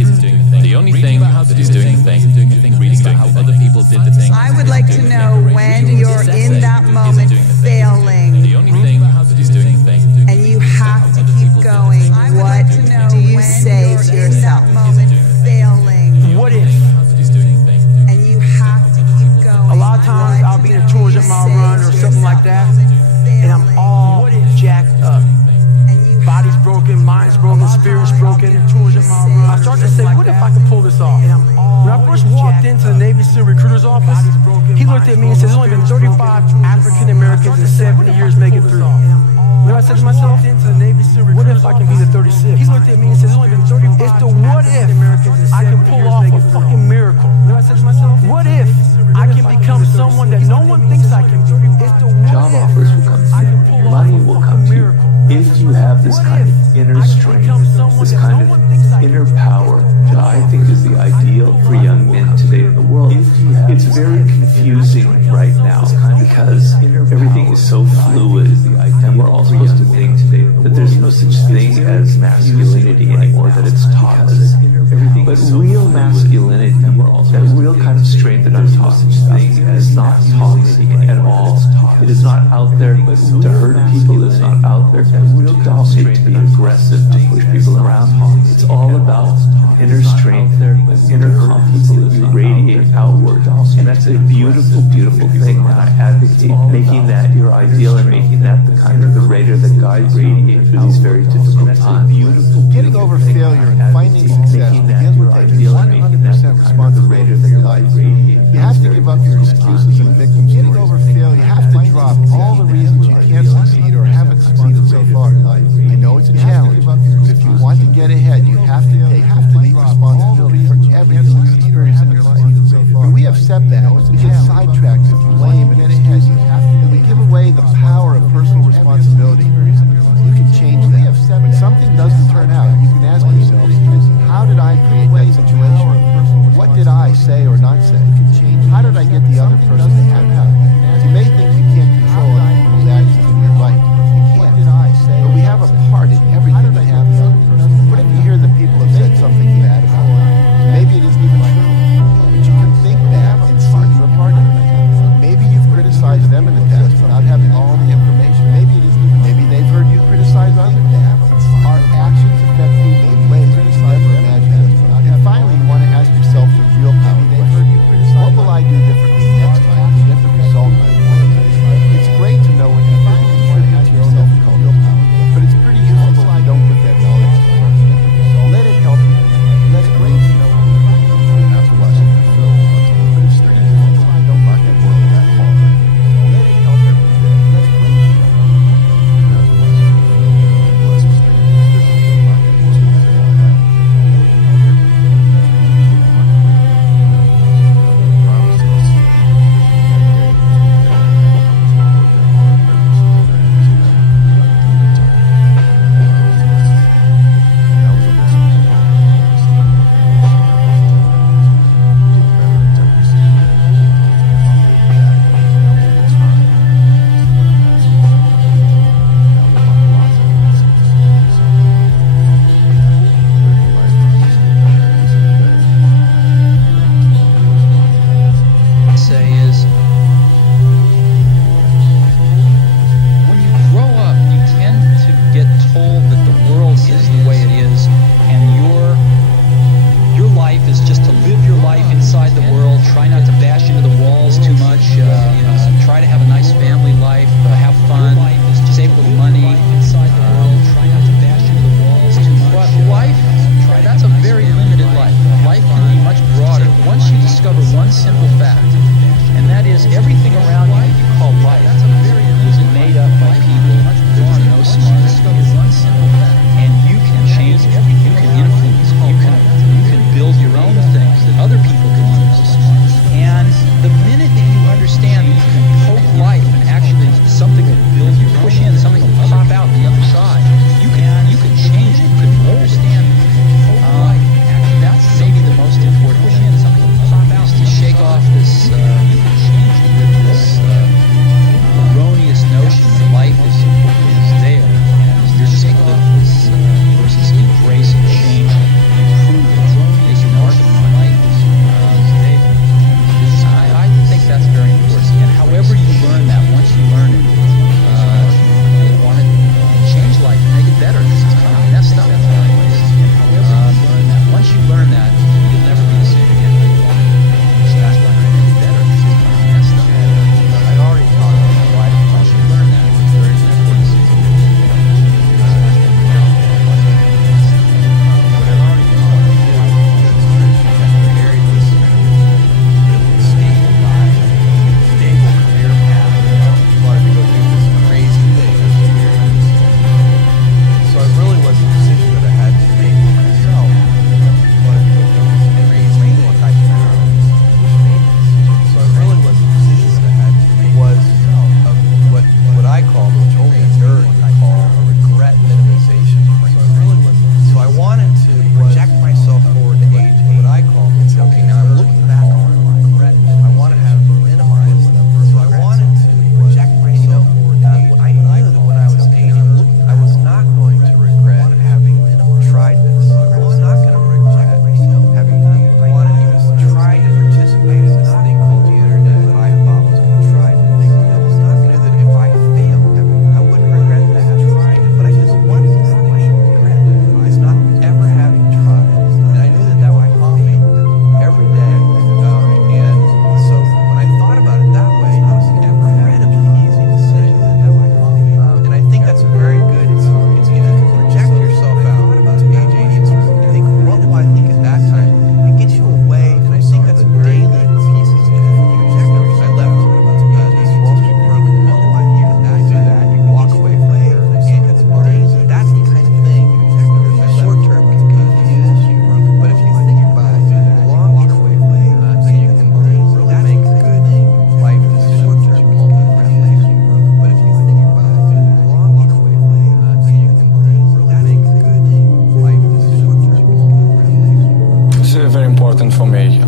The only thing that is doing the thing, reading about how other people did the thing. I would like to know when you're in that moment failing. The only thing that is doing the thing. And you have to keep going. What do you say to yourself? Failing. What if? And you have to keep going. A lot of times I'll be in a tourism mile run or something like that, and I'm all jacked up. Body's broken, mind's broken, spirit's broken. I start to say, what if I can pull this off? When I first walked into the Navy SEAL recruiter's office, he looked at me and said, there's only been 35 African Americans in 70 years make it through. Then I said to myself, what if I can be the 36? He looked at me and said, it's the what if I can pull off a fucking miracle. Then I said to myself, what if I can become someone that no one thinks I can be? It's the what Job offers will come to you. Money will come to you. If you have this kind of inner strength, this kind of inner power that I think is the ideal for young men today in the world, it's very confusing right now because everything is so fluid, and we're all supposed to think that there's no such thing as masculinity anymore, that it's taught us. But real masculinity, that real kind of strength that I'm talking about, is not toxic at all. It is not out there to hurt people. It's not out there to dominate, to be aggressive, to push people around. It's all about inner strength, inner confidence that you radiate outward. And that's a beautiful, beautiful thing. And I advocate making that your ideal and making that the kind of the radar that guides radiate through these very difficult times. Getting over failure and finding success begins with taking 100% responsibility for your life. You have to give up your excuses and victim stories. Getting over failure, you have to drop all the reasons you can't succeed or haven't succeeded so far in life. I know it's a challenge, but if you want to get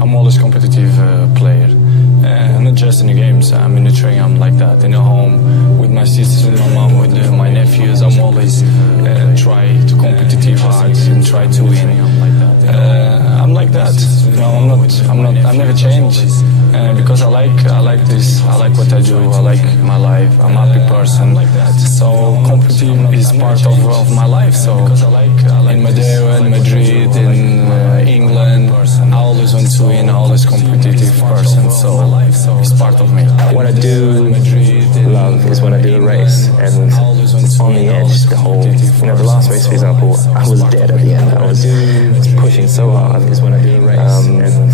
I'm always competitive player. Not just in the games, I'm in the training, I'm like that. In the home, with my sisters, with my mom, with my nephews, I'm always try to competitive hard and try to win. I'm like that. You know, I never change because I like this. I like what I do. I like my life. I'm a happy person. So competitive is part of my life. So in Madeira, in Madrid, in England, I always want to win. I always competitive person. So it's part of me. What I do love is when I do a race and on the edge, the whole, the last race, for example, I was dead at the end. I was pushing so hard. Is when I do a race and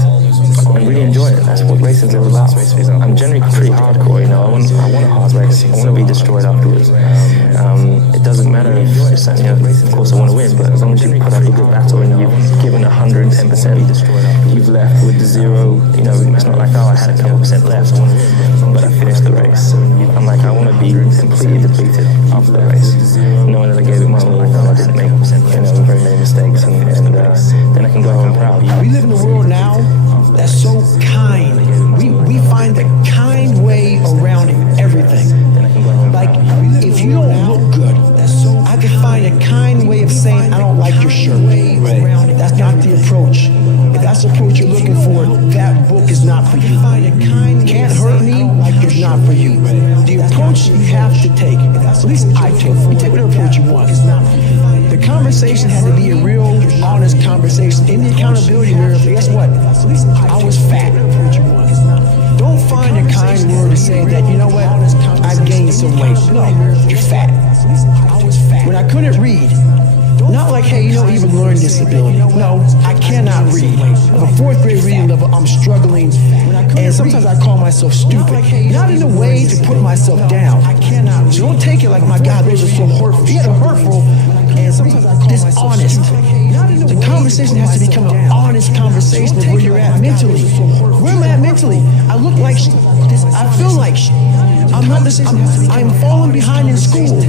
I really enjoy it. That's what racing's all about. I'm generally pretty hardcore, you know. I want a hard race. I want to be destroyed afterwards. It doesn't matter if, you know, of course I want to win, but as long as you put up a good battle and you've given 110%, you've left with zero, you know, it's not like, oh, I had a couple percent left, but I finished the race. I'm like, I want to be completely depleted after the race, knowing that I gave it my all and I didn't make, you know, very many mistakes, and then I can go home proud. We live in a world now that's so kind. We find the kind way around everything. Like, if you don't look good, I can find a kind way of saying I don't like your shirt. That's not the approach. If that's the approach you're looking for, that book is not for you. Can't hurt me, it's not for you. The approach you have to take, at least I took, you take whatever approach you want. The conversation had to be a real, honest conversation. In the accountability mirror, guess what? I was fat. Don't find a kind word to say that, you know what, I gained some weight. No, you're fat. When I couldn't read, not like, hey, you know, even learning disability. No, I cannot read. At a fourth grade reading level, I'm struggling, and sometimes I call myself stupid. Not in a way to put myself down. So don't take it like, my God, those are so hurtful. Yeah, they're hurtful, and sometimes I call dishonest. The conversation has to become an honest conversation of where you're at mentally. Where am I at mentally? I look like I feel like I'm not the same. I'm falling behind in school.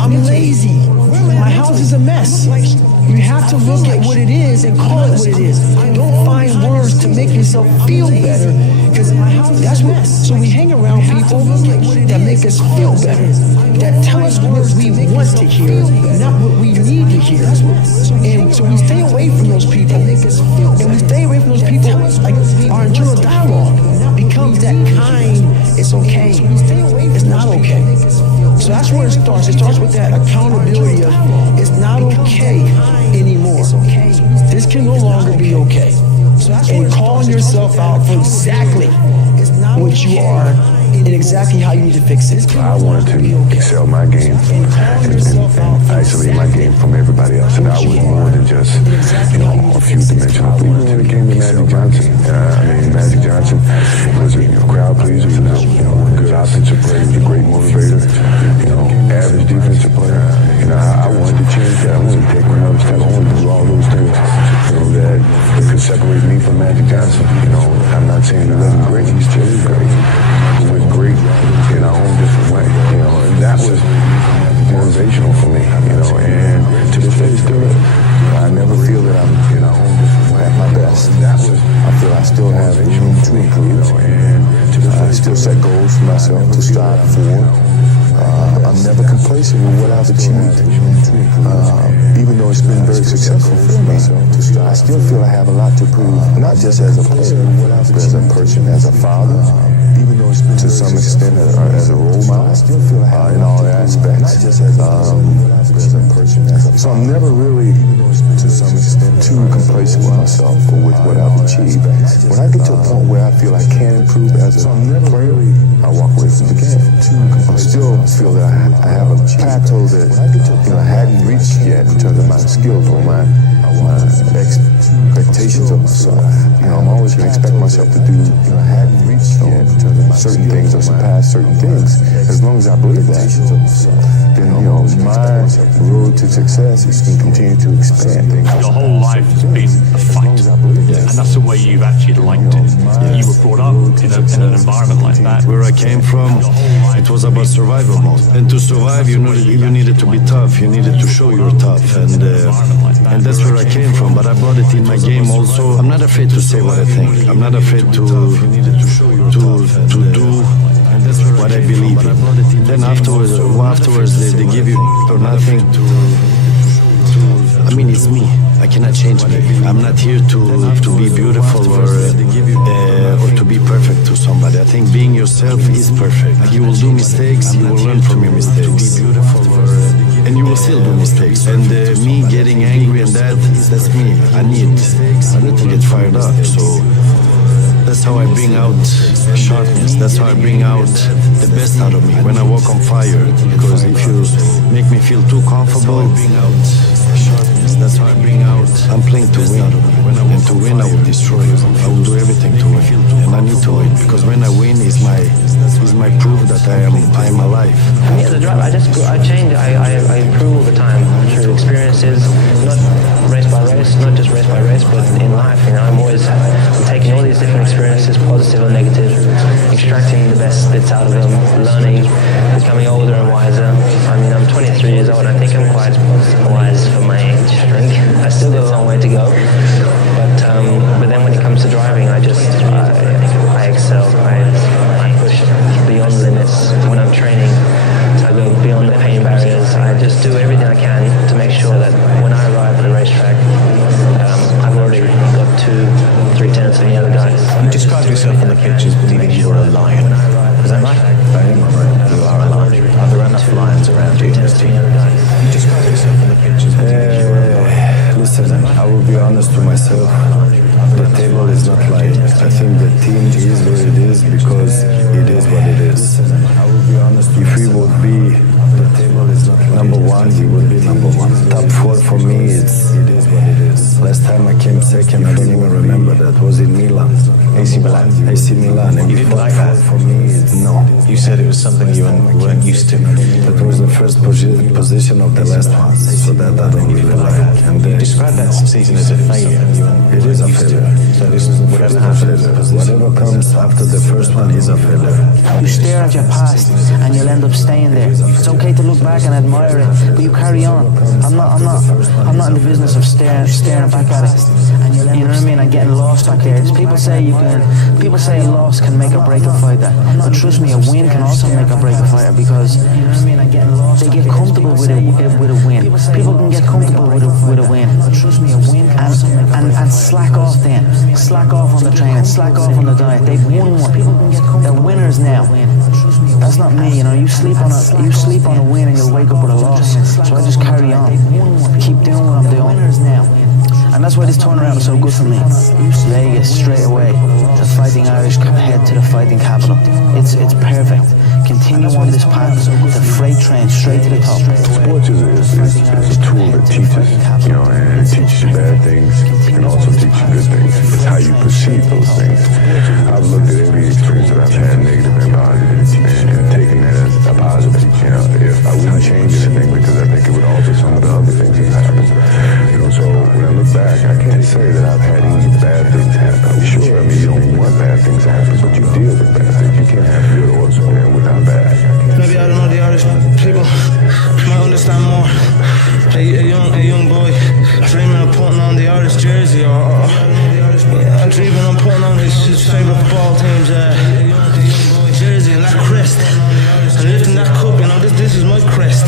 I'm lazy. My house is a mess. You have to look at what it is and call it what it is. Don't find words to make yourself feel better, because that's what. So we hang around people that make us feel better, that tell us what we want to hear, not what we need to hear. And so we stay away from those people, and we stay away from those people. Like, our internal dialogue becomes that kind. It's okay. It's not okay. So that's where it starts. It starts with that accountability of, it's not okay anymore. This can no longer be okay. And calling yourself out for exactly what you are and exactly how you need to fix it. I wanted to excel my game and isolate my game from everybody else. And I was more than just, you know, a few dimensional. Even when it came to Magic Johnson, Magic Johnson was a crowd pleaser. He was a good offensive player. He was a great motivator. You know, average defensive player. You know, I wanted to change that. I wanted to take another step. I wanted to do all those things, you know, that could separate me from Magic Johnson. You know, I'm not saying he wasn't great. He still is great. He was great in our own different way. You know, and that was motivational for me. You know, and to this day, still is. I never feel that I'm, you know, at my best. I feel I still have room to improve. You know, and I still set goals for myself to strive for. I'm never complacent with what I've achieved, even though it's been very successful for me. I still feel I have a lot to prove, not just as a player, but as a person, as a father, even though it's been to some extent as a role model in all aspects. So I'm never really, to some extent, too complacent with myself or with what I've achieved. When I get to a point where I feel I can improve as a player, I walk away from the game. I still feel that I have a plateau that, you know, I hadn't reached yet in terms of my skills or my expectations of myself. You know, I'm always going to expect myself to do, you know, I hadn't reached yet in terms of certain things or surpass certain things. As long as I believe that, then, you know, my road to success is going to continue to expand. Your whole life has been a fight. Yes. And that's the way you've actually liked it. You were brought up in an environment like that. Where I came from, it was about survival mode. And to survive, you needed to be tough. You needed to show you're tough. And that's where I came from. But I brought it in my game also. I'm not afraid to say what I think. I'm not afraid to do what I believe in. Then afterwards they give you or nothing. I mean, it's me. I cannot change me. I'm not here to be beautiful or to be perfect to somebody. I think being yourself is perfect. You will do mistakes. You will learn from your mistakes. And you will still do mistakes. And me getting angry and that's me. I need to get fired up. So that's how I bring out sharpness. That's how I bring out the best out of me when I walk on fire. Because if you make me feel too comfortable, that's how I bring out. I'm playing to win, and to win I will destroy you. I will do everything to win, and I need to win because when I win is my proof that I am alive. Me as a driver, I change. I improve over time through experiences, not race by race, not just race by race, but in life. I'm always taking all these different experiences, positive or negative, extracting the best bits out of them, learning, becoming older and wiser. I'm 23 years old and I think I'm quite wise for my age. I still got a long way to go, but then when it comes to driving, I excel. I push beyond limits when I'm training. So I go beyond the pain barriers. I just do everything I can to make sure that when I arrive at the racetrack, I've already got 2-3 tenths of the other guys. You described yourself in the pictures believing you were a lion. Is that right? You are a lion. Are there enough lions around you in this team? You described yourself in the pictures believing you were a lion. Listen, I will be honest to myself. The table is not lying. I think the team is where it is because it is what it is. If we would be number one, we would be number one. Top 4 for me, it is what it is. Last time I came second, I don't even remember that, was in Milan. AC Milan. AC Milan. And you didn't like that? For me, No. You said it was something you weren't used to. That was the first position of the last one, so that I don't really like. And you described that season as a failure. It is a failure. So whatever happens, whatever comes after the first one is a failure. You stare at your past and you'll end up staying there. It's okay to look back and admire it, but you carry on. I'm not in the business of staring back at it. You know what I mean? And getting lost back there. People say a loss can make or break a fighter, but trust me, a win can also make or break a fighter because they get comfortable with a win. People can get comfortable with a win, but trust me, a win can also make and slack off then. Slack off on the training, slack off on the diet. They've won one. They're winners now. That's not me, you sleep on a win and you'll wake up with a loss. So I just carry on. Keep doing what I'm doing. And that's why this turnaround is so good for me. Vegas straight away. The Fighting Irish head to the fighting capital. It's perfect. Continue on this path. The freight train straight to the top. Sports is a tool that teaches, and it teaches you bad things and also teaches you good things. It's how you perceive those things. I've looked at every experience that I've had, negative and positive, and taken that as a positive. If I wouldn't change anything because I think it would alter some of the other things that happened. So when I look back, I can't say that I've had any bad things happen. Sure, you don't want bad things to happen, but you deal with bad things. You can't have good or without bad. Maybe I don't know the Irish people might understand more. A young boy dreaming of putting on the Irish jersey or dreaming of putting on his favourite football team's jersey and that crest and lifting that cup, this is my crest.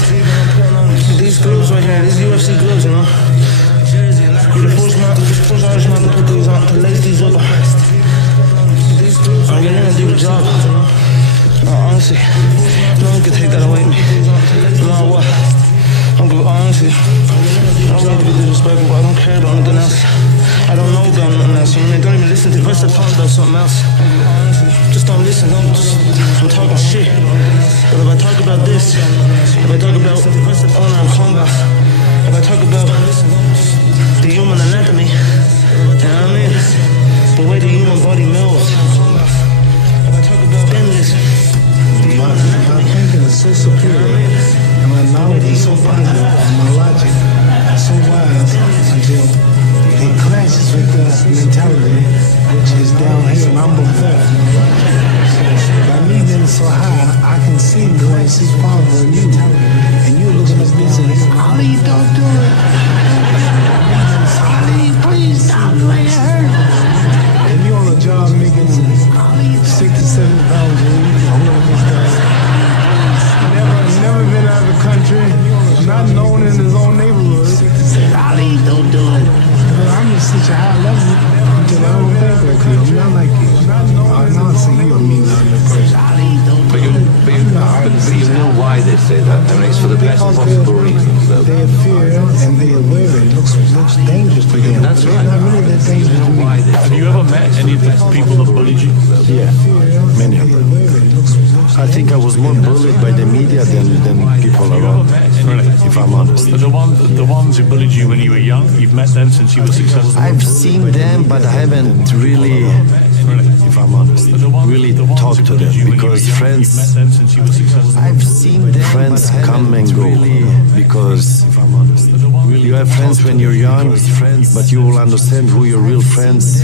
These gloves right here, these UFC gloves, You're the first Irishman to put these on, to lace these up. I'm getting in and do the job. Honestly, no one can take that away from me. No matter what. Honestly, I don't need to be disrespectful, but I don't care about nothing else. I don't know about nothing else. Don't even listen to the first I talk about something else. Just don't listen. I'm talking shit. But if I talk about this, if I talk about honor and combat, if I talk about the human anatomy, the way the human body moves, then listen. My thinking is so superior, and my knowledge is so positive, and my logic is so wise until it clashes with mentality, which is down here, and I'm before. By me being so high, I can see grace is power in you. And you're looking at me saying, Ali, don't do it. Ali, please stop the way it hurts. And you're on a job making 6 to 7 pounds a week, or whatever this does. Never been out of the country, not known in his own neighborhood. Ali, don't do it. I'm just such a high level until I don't think like you. I'm not like you. I'm not saying you don't mean nothing to person. But you know why they say that. I mean, it's for the best possible reasons. Though. They fear and they aware it looks dangerous to them. That's right. It's not really that dangerous to me. Have you ever met any of the people that bullied you? Yeah, many of them. I think I was more bullied by the media than people around. Really? If I'm honest. But the ones who bullied you when you were young, you've met them since you were successful? I've seen them, but I haven't really, if I'm honest, really talked to them because friends, I've seen them, friends come and go because, if I'm honest, you have friends when you're young, but you will understand who your real friends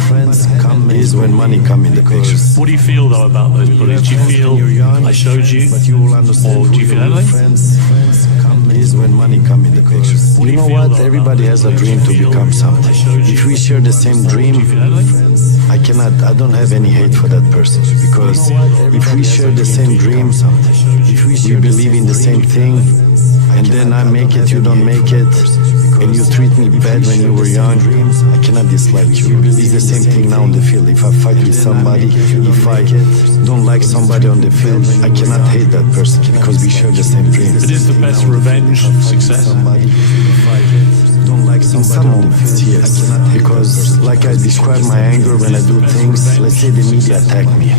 come is when money come in the picture. What do you feel though about those bullies? Do you feel I showed you, but you will understand or do you feel anything? Friends come is when money come in the picture. You know what? Everybody has a dream to become something. If we share the same dream, I don't have any hate for that person because if we share the same dream, if we believe in the same thing, and then I make it, you don't make it, and you treat me bad when you were young, I cannot dislike you. It's the same thing now on the field. If I fight with somebody, if I don't like somebody on the field, I cannot hate that person because we share the same dream. It is the best revenge success. In some moments, yes, because like I describe my anger when I do things, let's say the media attack me.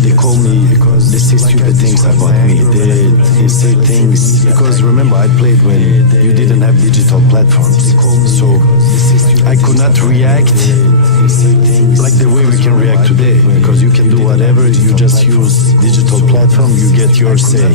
They call me, they say stupid things about me. They say things, because remember I played when you didn't have digital platforms. So I could not react like the way we can react today, because you can do whatever, you just use digital platform, you get your say.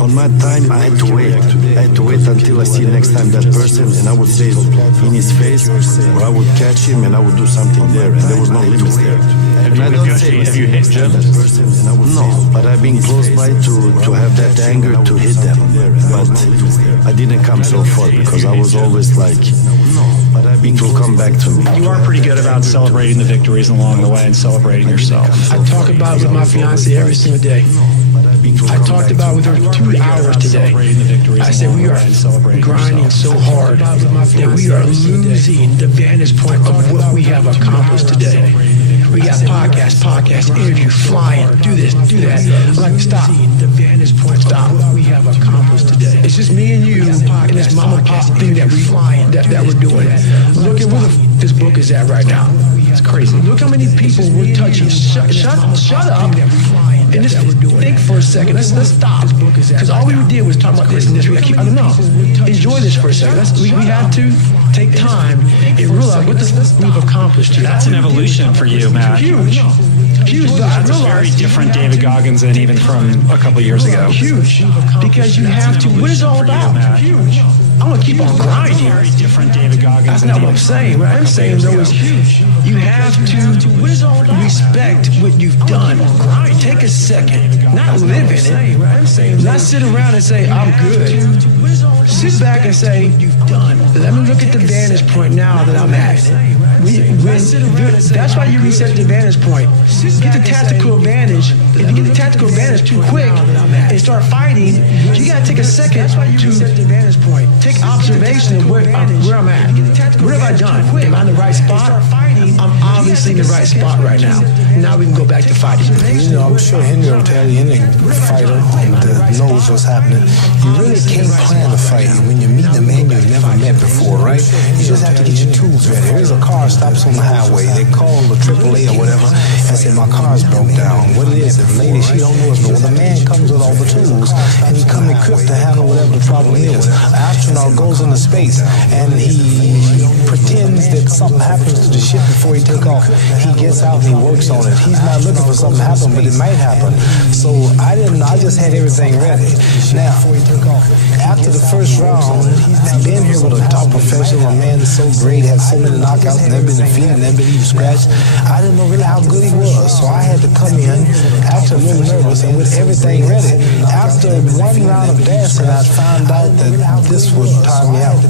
On my time, I had to wait. I had to wait until I see next time that person, and I would say it in his face, or I would catch him and I would do something there, and there was no limits there. And I don't say have you hit Germans? No, but I've been close by to have that anger to hit them, but I didn't come so far because I was always like, it will come back to me. You are pretty good about celebrating the victories along the way and celebrating yourself. I talk about it with my fiance every single day. I talked about with her 2 hours today. I said we are grinding so hard that we are losing the vantage point of what we have accomplished today. We got podcast, interview, flying, do this, do that. I'm like, stop. The vantage point, stop. What we have accomplished today. It's just me and you and this mama pop thing that we're doing. Look at where this book is at right now. It's crazy. Look how many people we're touching. Shut up. And just think for a second. Let's stop. Because all we did was talk about this and this. I don't know. Enjoy this for a second. We have to take time and realize what we've accomplished here. That's an evolution for you, Matt. Huge. That's a very different David Goggins than even from a couple years ago. Huge. Because you have to. What is it all about? Huge. I'm gonna keep on grinding. Very different David Goggins. That's not what I'm saying. What I'm saying though is you have to respect what you've done. Take a second, not live in it. Not sit around and say I'm good. Sit back and say let me look at the vantage point now that I'm at. That's why you reset the vantage point. Get the tactical advantage. If you get the tactical advantage too quick and start fighting, you gotta take a second to reset the vantage point. Take observation of where I'm at. What have I done? Am I in the right spot? I'm obviously in the right spot right now. Now we can go back to fighting. You know, I'm sure Henry will tell you, any fighter that knows what's happening, you really can't plan a fight when you meet a man you've never met before, right? You just have to get your tools ready. Here's a car stops on the highway. They call the AAA or whatever and say, my car's broke down. What it is, the lady, she don't know. Well, the man comes with all the tools and he comes equipped to handle whatever the problem is. An astronaut goes into space and he pretends that something happens to the ship before he takes off. He gets out and he works on it. He's not looking for something to happen, but it might happen. So I just had everything ready. Now, after the first round, being here with a top professional, man is so great, has so many knockouts, never been defeated, never been even scratched. I didn't know really how good he was, so I had to come in, after a little nervous, and with everything ready. After one round of dancing, I found out that this would tire me out,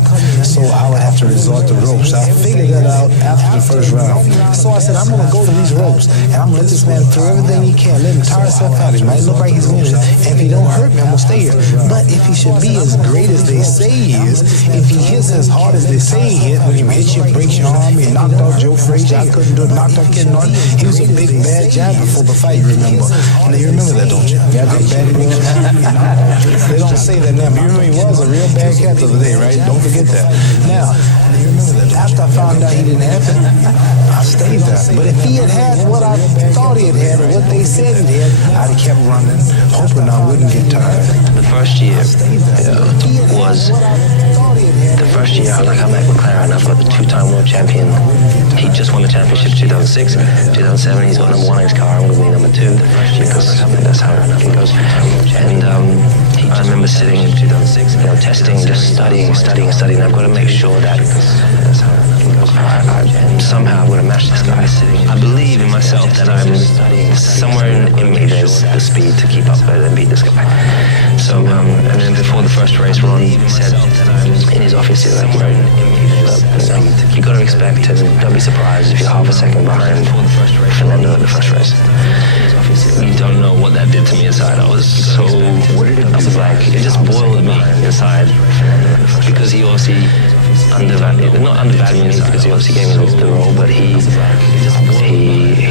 so I would have to resort to ropes. I figured that out after the first round. So I said, I'm going to go to these ropes, and I'm going to let this man throw everything he can, let him tire himself out. He might look like he's winning, and if he don't hurt me, I'm going to stay here. But if he should be as great as they say he is, if he hits as hard as they say he hit, when he hits you, breaks your arm, he knocked out Joe Frazier, I couldn't do it, knocked out Ken Norton, he was a big bad jab before the fight, you remember. Now you remember that, don't you? Yeah, big bad he was. They don't say that now, but you remember he was a real bad cat the other day, right? Don't forget that. Now, after I found out he didn't have it, I stayed there. But if he had had what I thought he had or what they said he had, I'd have kept running, hoping I wouldn't get tired. The first year was the first year I met McLaren. I've got the two-time world champion. He just won the championship 2006. 2007 he's got number one in his car. I'm going to be number two because that's how it goes. And I remember sitting in 2006, testing, just studying. I've got to make sure that that's how it goes. Somehow I'm going to match this guy. I believe in myself that I'm somewhere in me there's the speed to keep up and beat this guy. So and then before the first race, Ron said in his office, he's like, you got to expect and don't be surprised if you're half a second behind Fernando at the first race. You don't know what that did to me inside. I was like, it just boiled me inside because he obviously not undervalued me because he obviously gave me the role, but he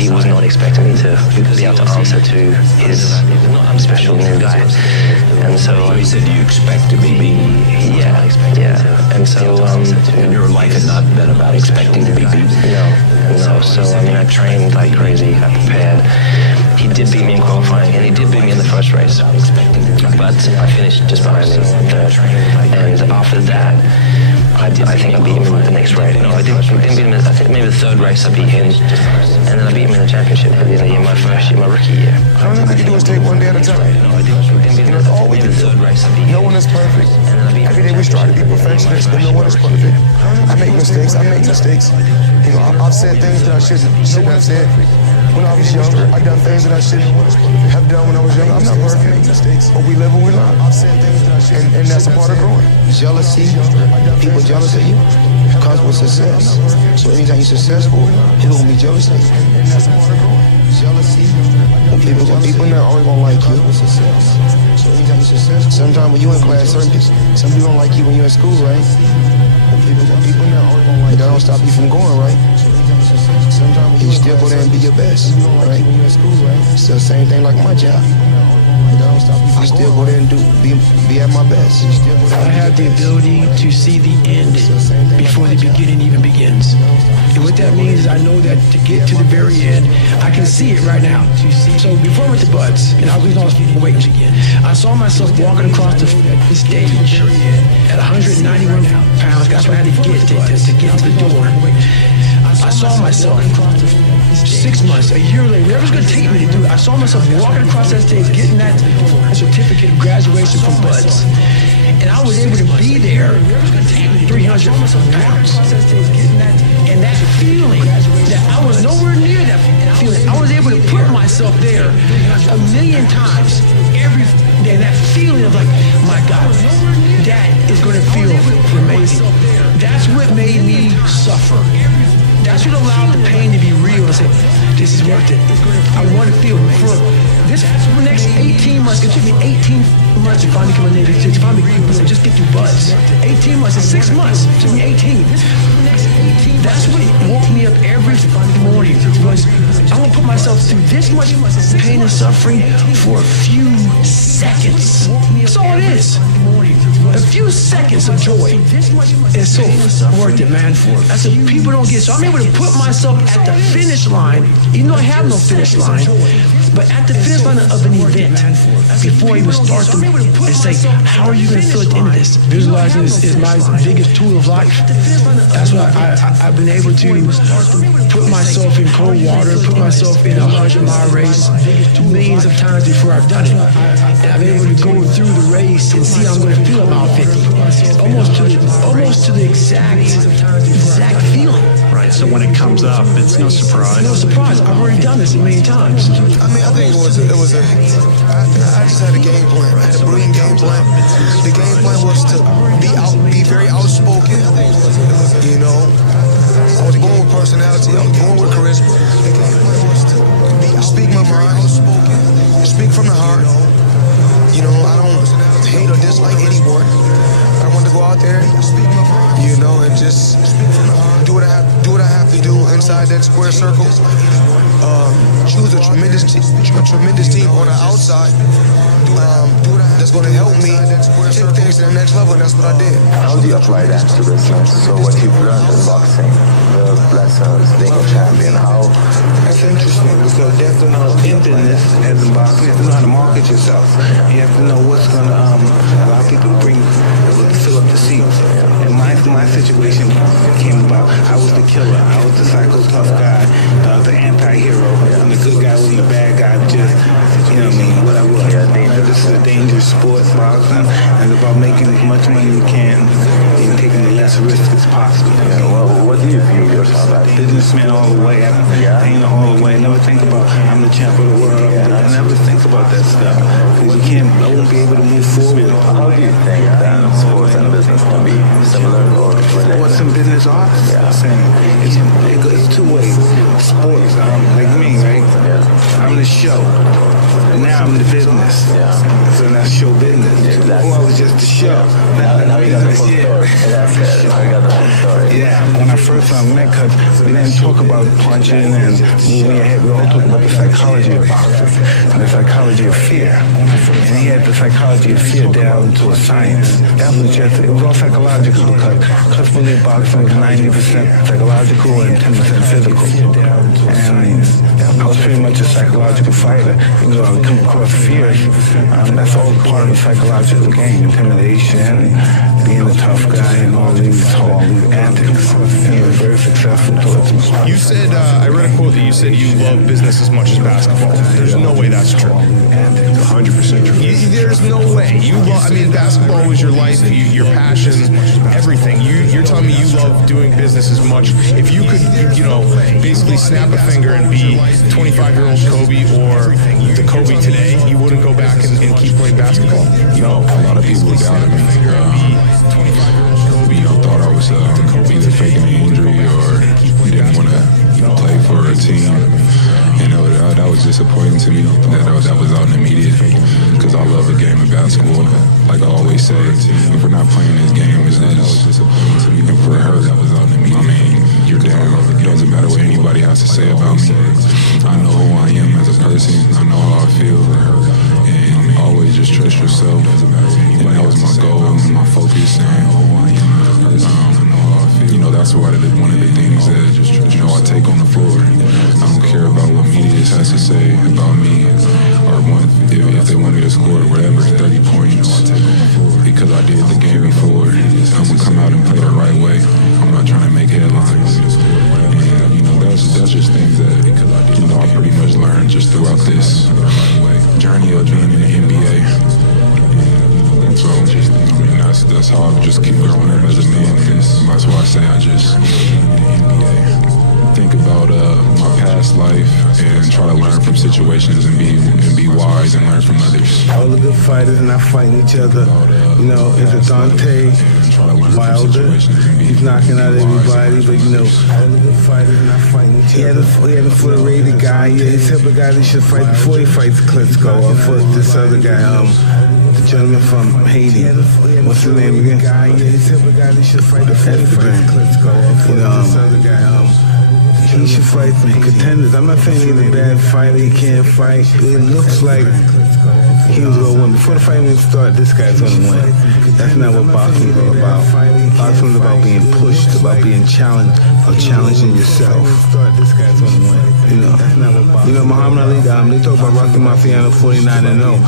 was not expecting me to be able to answer to his special new guy. And so he said, "Do you expect to be beaten?" Yeah. And so and your life has not been about expecting to be beaten. No. So I trained like crazy. I prepared. He did beat me in qualifying, and he did beat me in the first race. But I finished just behind him third. And after that, I think I beat him in the next race. No, I didn't beat him. I think maybe the third race I beat him, and then I beat him in the championship at the end of the year, my first year, my rookie year. The only thing we can do is take one day at a time. No, I didn't. That's all we can do. No one is perfect. Every day we strive to be perfectionists, but no one is perfect. I make mistakes. I've said things that I shouldn't have said. When I was younger, I done things that I shouldn't have done when I was younger. I'm not perfect, but we live and we learn. And that's a part of growing. Jealousy, people jealous of you, comes with success. So anytime you're successful, people gonna be jealous of you. Jealousy, people not always gonna like you. So anytime you're successful, sometimes when you're in class, some people don't like you when you're in school, right? People not always gonna like you. That don't stop you from going, right? You still go there and be your best, right? It's the same thing like my job. I still go there and be at my best. I have the ability to see the end before the beginning even begins. And what that means is I know that to get to the very end, I can see it right now. So before I went to Buds, and I was weight again, I saw myself walking across the stage at 191 pounds. That's what I had to get to the door. I saw myself 6 months, a year later, whatever's going to take me to do it. I saw myself walking across that stage, getting that certificate of graduation from Buds. And I was able to be there, 300 pounds. And that feeling, that I was nowhere near that feeling. I was able to put myself there 1,000,000 times every day. That feeling of like, my God, that is going to feel amazing. That's what made me suffer. That's what allowed the pain to be real and say, this is worth it. I want to feel it. For this next 18 months, it took me 18 months to finally come in there, to finally just get through Buds. 18 months, it's 6 months, it took me 18. That's what woke me up every morning, was I'm going to put myself through this much pain and suffering for a few seconds. That's all it is. A few seconds of joy. It's so worth it, man. That's what people don't get. So I'm able to put myself at the finish line, even though I have no finish line, but at the finish line of an event, before I even start them, and say, how are you going to feel at the end of this? Visualizing is my biggest tool of life. That's why I've been able to put myself in cold water, put myself in a 100-mile race millions of times before I've done it. And I'm able to go through the race and see how I'm going to feel about 50. almost to the exact feeling. Right. So when it comes up, it's no surprise. No surprise. I've already done this a million times. I mean, I think I just had a game plan. I had a brilliant game plan. The game plan was to be very outspoken. You know, I was born with personality. I was born with charisma. The game plan was to speak my mind, speak from the heart. You know, I don't hate or dislike anyone. I want to go out there, you know, and just do what I have to do inside that square circle. Choose a tremendous team on the outside that's going to help me take things to the next level, and that's what I did. How do you apply that to business? So what you've learned in boxing, the lessons, being a champion, how? That's interesting because you have to know in business as a boxer, you have to know how to market yourself. You have to know what's going to allow people to fill up the seats. And my situation came about, I was the killer. I was the psycho tough guy, the anti-hero. And the good guy wasn't the bad guy, just, you know what I mean, what I was. This is a dangerous sport, boxing, and it's about making as much money as you can and taking the less risk as possible. Yeah, well, what do you view yourself as? Businessman all the way, all the way. Never think about I'm the champ of the world. I never think about that stuff because I won't be able to move forward. How do you think that sports and business can be similar or related? Sports and business are the same. It's two ways. Sports, like me, right? I'm the show. Now I'm the business. So that's show business. Exactly. I was just the show. Now we got the full story. That's it. Now we got the full story. Yeah, when I first met, because we didn't talk about punching and moving your head. We all talked about the psychology of boxing and the psychology of fear. And he had the psychology of fear down to a science. That was just, it was all psychological because when we boxing was 90% psychological and 10% physical. And I was pretty much a psychological fighter. You know, I would come across fears. That's all part of the psychological game. Intimidation, being a tough guy, and all these antics. And he was very successful towards me. You said, I read a quote that you said you love business as much as basketball. There's no way that's true. 100% true. There's no way. Basketball was your life, your passion, everything. You're telling me you love doing business as much. If you could, basically snap a finger and be 25-year-old Kobe or the Kobe today, you wouldn't go back and keep playing basketball? A lot of people doubted me. Thought I was either faking an injury or didn't want to play for a team. That was disappointing to me. That was out in the media because I love the game of basketball. Like I always say, if we're not playing this game, it's disappointing to me. And for her, that was out in the media. I mean, you're damn. It doesn't matter what anybody has to say about me. I know who I am as a person. I know how I feel. And always just trust yourself. And that was my goal and my focus. That's one of the things that I take on the floor. I don't care about what media has to say about me, or if they want me to score whatever 30 points because I did the game before. I'm gonna come out and play the right way. I'm not trying to make headlines. And that's just things that I pretty much learned just throughout this journey of being in the NBA. So, that's how I just keep growing up as a man. That's why I say I just think about my past life and try to learn from situations and be wise and learn from others. All the good fighters not fighting each other. It's a Dante Wilder. He's knocking out everybody, but all the good fighters not fighting each other. He had a fully-rated guy. He's the type of guy that should fight before he fights Klitschko or for this other guy. The gentleman from Haiti. What's his name again? He's the type of guy that should fight before he fights Klitschko or for this other guy. He should fight some contenders. I'm not saying he's a bad fighter. He can't fight. It looks like he was going to win. Before the fight even started, this guy's going to win. That's not what boxing is all about. Boxing is about being pushed, about being challenged, or challenging yourself. This guy's going to win. Muhammad Ali, they talk about Rocky Marciano 49-0.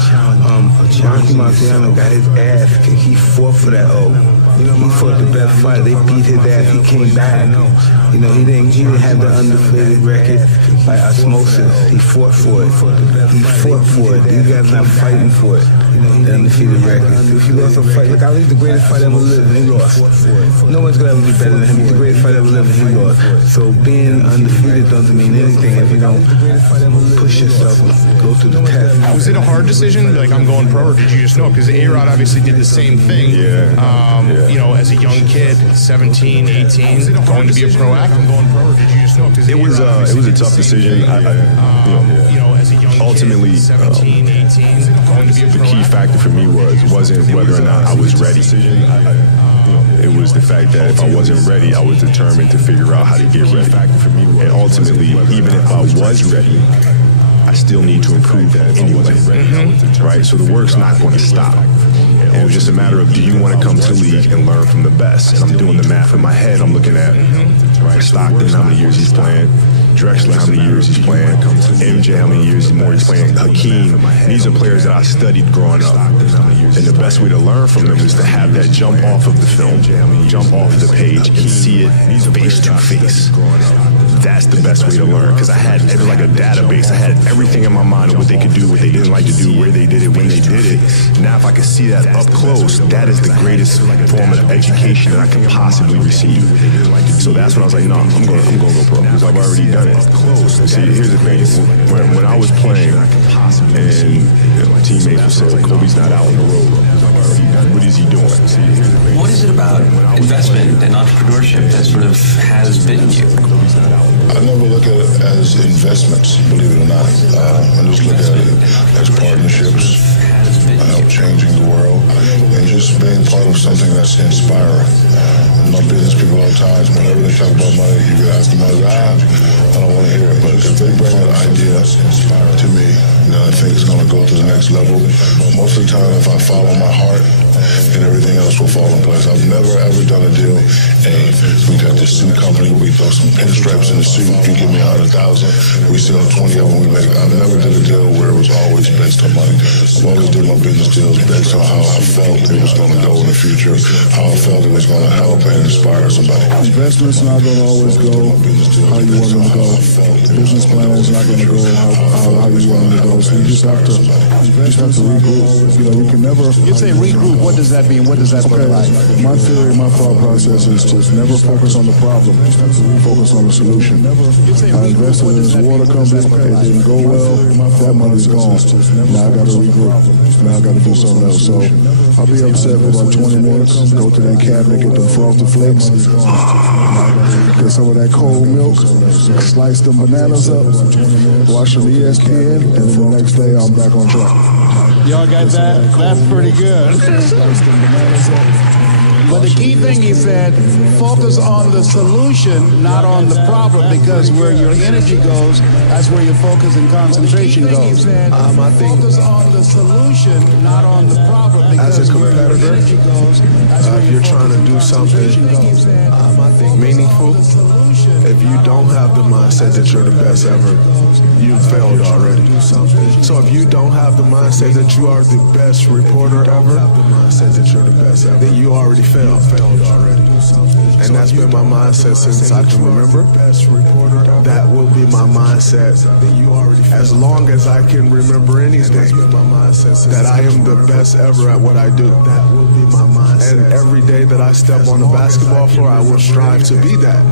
Rocky Marciano got his ass kicked. He fought for that O. He fought the best fighter. They beat his ass. He came back. He didn't have the undefeated record by osmosis. He fought for it. He fought for it. These guys not fighting for it. the undefeated record. If he lost a fight, look, Ali, the greatest fight ever lived, and he lost. No one's gonna ever be better than him. He's the greatest fight ever lived, and he lost. So being undefeated doesn't mean anything if you don't push yourself and go through the test. Was it a hard decision? Like, I'm going pro, or did you just know? Because A-Rod obviously did the same thing. You know, as a young kid, 17, 18, going to be a pro athlete. I'm going pro, or did you just know? It was a tough decision. Ultimately, the key factor for me wasn't whether or not I was ready. It was the fact that if I wasn't ready, I was determined to figure out how to get ready. And ultimately, even if I was ready, I still need to improve that anyway. Right? So the work's not going to stop. And it was just a matter of, do you want to come to the league and learn from the best? And I'm doing the math in my head. I'm looking at Stockton, how many years he's playing. Drexler, how many years he's playing. MJ, how many years more he's playing. Hakeem. These are players that I studied growing up. And the best way to learn from them is to have that jump off of the film, jump off the page, and see it face to face. That's the best way to learn, because it was like a database. I had everything in my mind of what they could do, what they didn't like to do, where they did it, when they did it. Now, if I could see that up close, that is the greatest form of education that I could possibly receive. So that's when I was like, no, I'm going to go pro, because I've already done it. See, here's the thing. When I was playing, and my teammates would say, Kobe's not out on the road. What is he doing? See, here's the thing. What is it about investment and entrepreneurship that sort of has bitten you? I never look at it as investments, believe it or not. I just look at it as partnerships, changing the world, and just being part of something that's inspiring. My business people all the time, whenever they talk about money, you can ask them about it. I don't want to hear it, but if they bring an idea to me, then I think it's going to go to the next level. Most of the time, if I follow my heart, and everything else will fall in place. I've never ever done a deal. Hey, we got this suit company, we throw some pinstripes in the suit, you give me 100,000, we sell 20 of them, we make it. I've never did a deal where it was always based on money. I've always did my business deals based on how I felt it was going to go in the future, how I felt it was going to help and inspire somebody. Investments not going to always go how you want them to go. Business plan is not going to go how you want them to go. So you just have to regroup. You know, you can never. You say regroup. What does that mean? What does that look like? My theory, my thought process is to never focus on the problem, focus on the solution. I invested in this water company, it didn't go well, that money's gone. Now I got to regroup. Now I got to do something else. So I'll be upset for about 20 minutes, go to that cabinet, get them frosted flakes, get some of that cold milk, slice them bananas up, watch some ESPN, and then the next day I'm back on track. Y'all got that? That's pretty good. But the key thing he said, focus on the solution, not on the problem, because where your energy goes, that's where your focus and concentration goes. I think focus on the solution, not on the problem, because as a competitor, if you're trying to do something meaningful, if you don't have the mindset that you're the best ever, you've failed already. So if you don't have the mindset that you are the best reporter ever, then you already failed already. And that's been my mindset since I can remember. That will be my mindset as long as I can remember anything. That I am the best ever at what I do. And every day that I step on the basketball floor, I will strive to be that.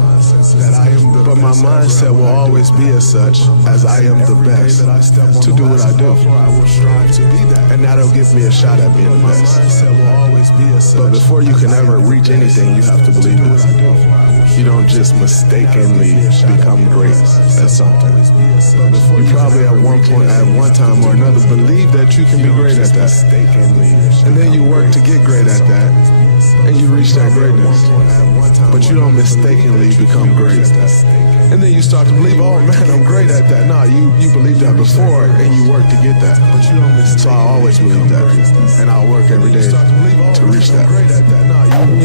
But my mindset will always be as such, as I am the best to do what I do. And that'll give me a shot at being the best. But before you can ever reach anything, you have to believe it. You don't just mistakenly become great at something. You probably at one time or another, believe that you can be great at that. And then you work to get great at that, and you reach that greatness. But you don't mistakenly become great. And then you start to believe, oh man, I'm great at that. No, you believed that before, and you work to get that. So I always believe that, and I'll work every day to reach that.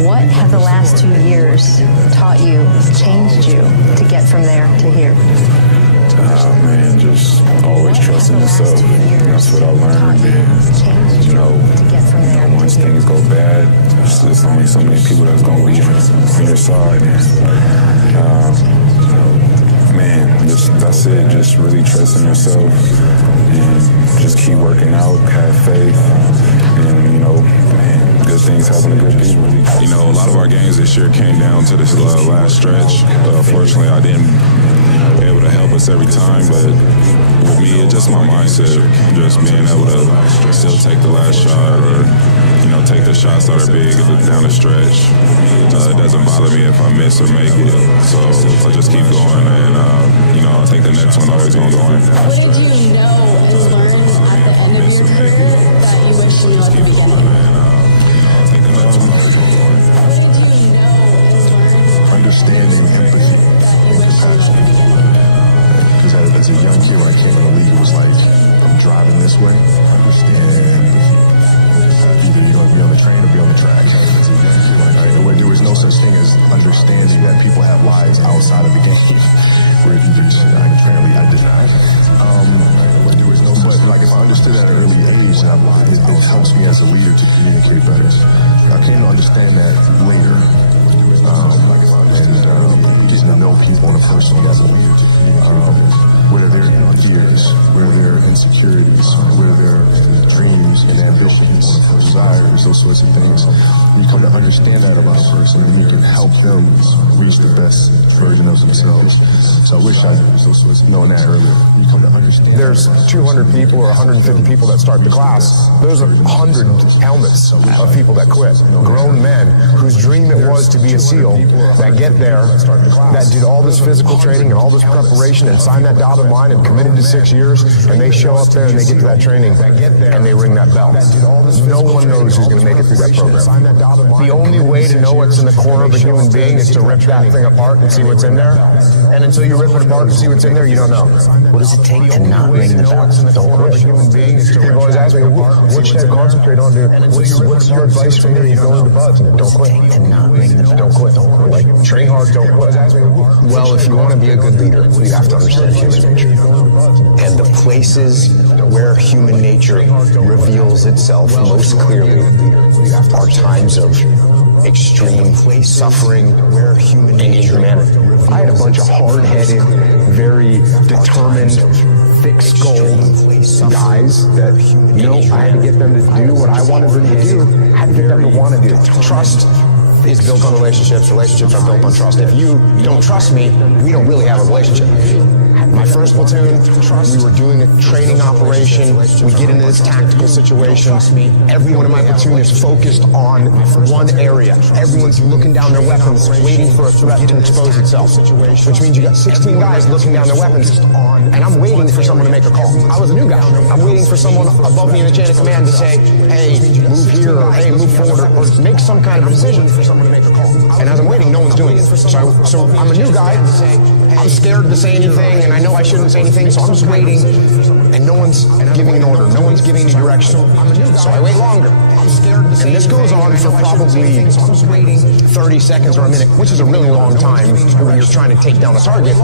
What have the last 2 years taught you, changed you to get from there to here? Man, just always trusting yourself. That's what I learned. And, you know, once things go bad, there's only so many people that's going to be on your side. And, man, that's it. Just really trust in yourself and just keep working out, have faith, and, you know, good things happen to good people. You know, a lot of our games this year came down to this last stretch. Fortunately, I didn't able to help us every time, but with me, it's just my mindset. Just being able to still take the last shot, or, you know, take the shots that are big down the stretch. It doesn't bother me if I miss or make it. So I'll just keep going, and, you know, I think the next one always going to go in. What did you know and learn at the end of your career that you wish you knew at the beginning? Understanding empathy and compassion. Because as a young kid, when I came in the league, it was like, I'm driving this way, and either you're going to be on the train or be on the track. As a young kid, there was no such thing as understanding that people have lives outside of the game, where either you're on the train or I did not. But like, if I understood at an early age, it helps me as a leader to communicate better. I came to understand that later. And getting to know people on a personal level, what are their fears, what are their insecurities, what are their dreams and ambitions, desires, those sorts of things. You come to understand that about a person, and you can help them reach the best version of themselves. So I wish I'd known that earlier. You come to understand. There's 200 people or 150 people that start the class. Those are 100 helmets of people that quit. Grown men whose dream it was to be a SEAL, that get there, that did all this physical training and all this preparation and signed that dotted line and committed to 6 years, and they show up there and they get to that training and they ring that bell. No one knows who's going to make it through that program. The only way to know what's in the core of a human being is to rip that thing apart and see what's in there. And until you rip it apart and see what's in there, you don't know. What does it take to not ring the bell? Don't quit. People always ask me, what should I concentrate on? What's your advice for me going to buds? Don't quit. To not ring the bell. Don't quit. Like, train hard, don't quit. Well, if you want to be a good leader, you have to understand human nature. And the places where human nature reveals itself most clearly are times of extreme suffering and inhumanity. I had a bunch of hard-headed, very determined, thick-skulled guys that, you know, I had to get them to do what I wanted them to do. I had to get them to want to do. Trust is built on relationships. Relationships are built on trust. If you don't trust me, we don't really have a relationship. My first platoon, we were doing a training operation. We get into this tactical situation. Everyone in my platoon is focused on one area. Everyone's looking down their weapons, waiting for a threat to expose itself. Which means you got 16 guys looking down their weapons, and I'm waiting for someone to make a call. I was a new guy. I'm waiting for someone above me in the chain of command to say, hey, move here, or hey, move forward, or make some kind of decision for someone to make a call. And as I'm waiting, no one's doing it. So I'm a new guy. I'm scared to say anything, and I know I shouldn't say anything, so I'm just waiting, and no one's giving an order, no one's giving any direction. So I wait longer. And this goes on for probably 30 seconds or a minute, which is a really long time when you're trying to take down a target.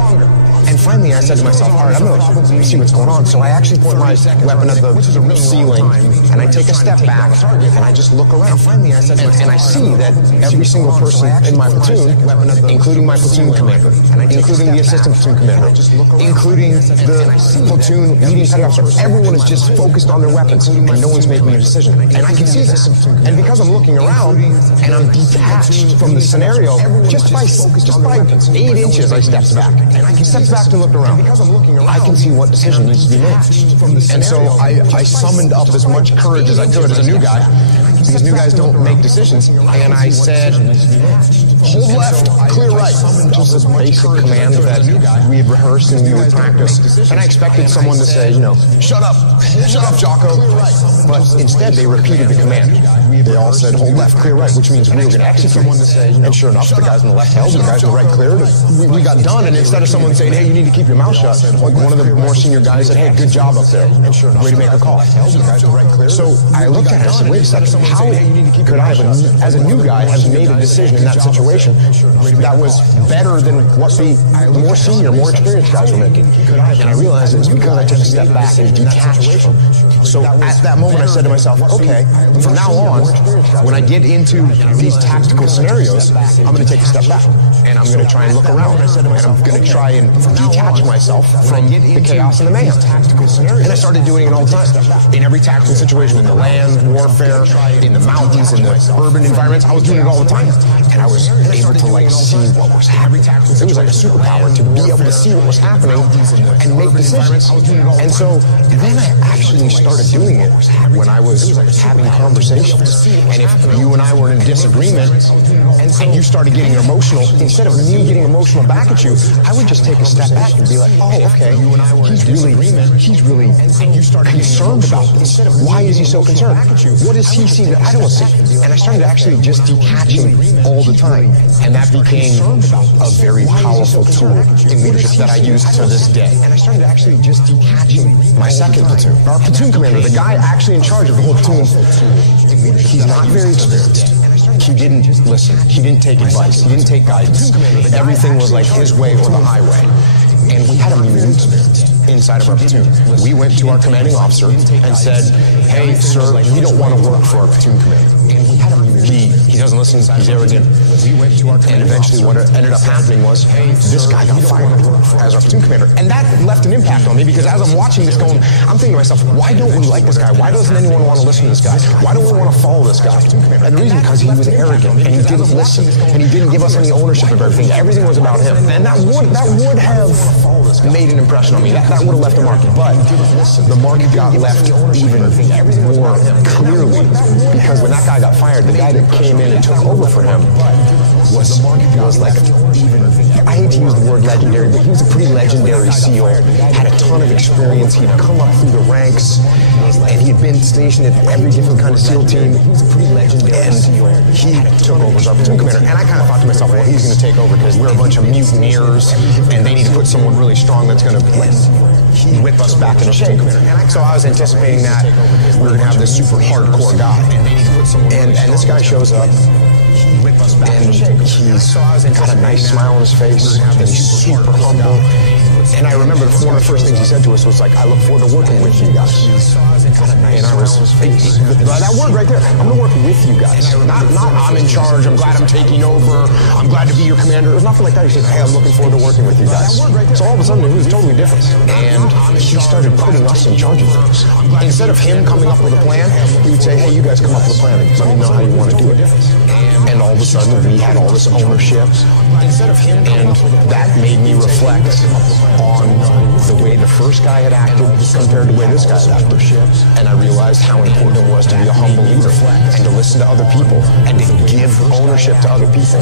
And finally, I said to myself, all right, I'm going to see what's going on. So I actually point my weapon at the ceiling, and I take a step back, and I just look around. And I see that every single person in my platoon, including my platoon commander, including the assistant platoon commander, including the platoon leading petty officer, everyone is just focused on their weapons, and no one's making a decision. And I can see this. And because I'm looking around, and I'm detached from the scenario, just by 8 inches, I step back. And I can step back to look around. I can see what decision needs to be made. And so I summoned up as much courage as I could as a new guy, because new guys don't make decisions. And I said, hold left, clear right. Just this basic command that we had rehearsed and we would practice. And I expected someone to say, you know, shut up, Jocko. But instead, they repeated the command. They all said, hold left, clear right, which means we were going to execute. And sure enough, the guys on the left held, the guys on the right cleared. We got done, and instead of someone saying, hey, you need to keep your mouth shut, like one of the more senior guys said, hey, good job up there. Way to make a call. So I looked at it and I said, wait a second, how could I have, as a new guy, have made a decision in that situation that was better than what the more senior, more experienced guys were making. And I realized it's because I took a step back and detached from it. So at that moment, I said to myself, okay, from now on, when I get into these tactical scenarios, I'm going to take a step back and I'm going to try and look around and I'm going to try and detach myself from the chaos and the mayhem. And I started doing it all the time. In every tactical situation, in the land, warfare, in the mountains, in the urban environments, I was doing it all the time. And I was able to like see what was happening. It was like a superpower to be able to see what was happening and make decisions. And so then I actually started doing it when I was having conversations. And if you and I were in disagreement and you started getting emotional, instead of me getting emotional back at you, I would just take a step back and be like, oh, okay, he's really concerned about this. Why is he so concerned? What does he see that I don't see? And I started actually just detaching all the time. And that became a very powerful tool in leadership that I use to this day. And I started actually just detaching my second platoon. Our platoon commander, the guy actually in charge of the whole platoon, he's not very experienced. He didn't listen. He didn't take advice. He didn't take guidance. Everything was like his way or the highway. And we had a mute inside of our platoon. We went to our commanding officer and said, hey, sir, we don't want to work for our platoon commander. And we had a mute. He doesn't listen, he's arrogant. And eventually what ended up happening was, this guy got fired as our platoon commander. And that left an impact on me because as I'm watching this going, I'm thinking to myself, why don't we like this guy? Why doesn't anyone want to listen to this guy? Why don't we want to follow this guy? And the reason because he was arrogant and he didn't listen and he didn't give us any ownership of everything. Everything was about him. And that would have made an impression on me. That would have left a mark. But the mark got left even more clearly because when that guy got fired, the guy that came in and took over for him was like, I hate to use the word legendary, but he was a pretty legendary SEAL, had a ton of experience, he'd come up through the ranks, and he had been stationed at every different kind of SEAL team, and he took over as our platoon commander. And I kind of thought to myself, well, he's going to take over because we're a bunch of mutineers, and they need to put someone really strong that's going to whip us back into shape. So I was anticipating that we were going to have this super hardcore guy, and this guy shows up, and he's got a nice smile on his face, and he's super humble. And I remember one of the first things he said to us was like, I look forward to working with you guys. And I was, that word right there, I'm gonna work with you guys. Not I'm in charge, I'm glad I'm taking over, I'm glad to be your commander. It was nothing like that. He said, hey, I'm looking forward to working with you guys. So all of a sudden, it was totally different. And he started putting us in charge of things. Instead of him coming up with a plan, he would say, hey, you guys come up with a plan and let me know how you want to do it. And all of a sudden, we had all this ownership. And that made me reflect on the way the first guy had acted compared to the way this guy had acted. And I realized how important it was to be a humble leader and to listen to other people and to give ownership to other people.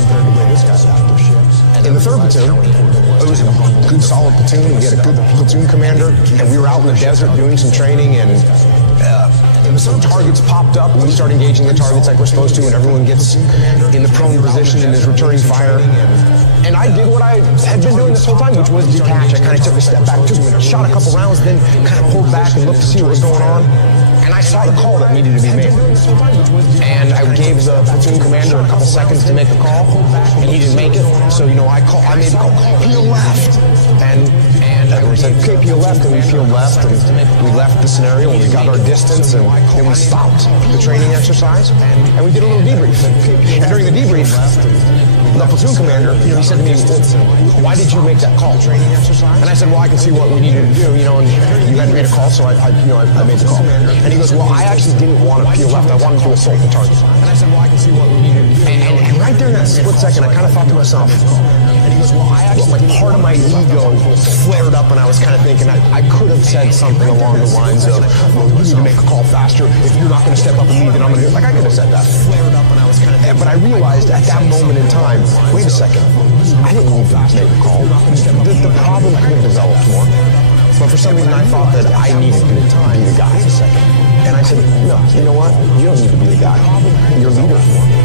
In the third platoon, it was a good solid platoon. We had a good platoon commander, and we were out in the desert doing some training, and some targets popped up. We started engaging the targets like we're supposed to, and everyone gets in the prone position and is returning fire. And I did what I had been doing this whole time, which was detach. I kind of took a step back, shot a couple rounds, then kind of pulled back and looked to see what was going on. And I saw the call that needed to be made. And I gave the platoon commander a couple seconds to make the call, and he didn't make it. So, I made the call, peel left. And everyone said, okay, peel left, and we peeled left, and we left the scenario, and we got our distance, and then we stopped the training exercise, and we did a little debrief. And during the debrief, the platoon commander, he said to me, why did you make that call? And I said, well, I can see what we needed to do, and you hadn't made a call, so I made the call. And he goes, well, I actually didn't want to peel left. I wanted to assault the target. And I said, well, I can see what we needed to do. And right there in that split second, I kind of thought to myself, part of my ego flared up, and I was kind of thinking I could have said something along the lines of, well, you need to make a call faster. If you're not going to step up and lead, then I'm going to do it. Like, I could have said that. Flared up, and I was kind of, but I realized at that moment in time, wait a second, I didn't need to make a call. The problem could have developed more. But for some reason, I thought that I needed to be the guy. And I said, no, you know what? You don't need to be the guy. You're a leader.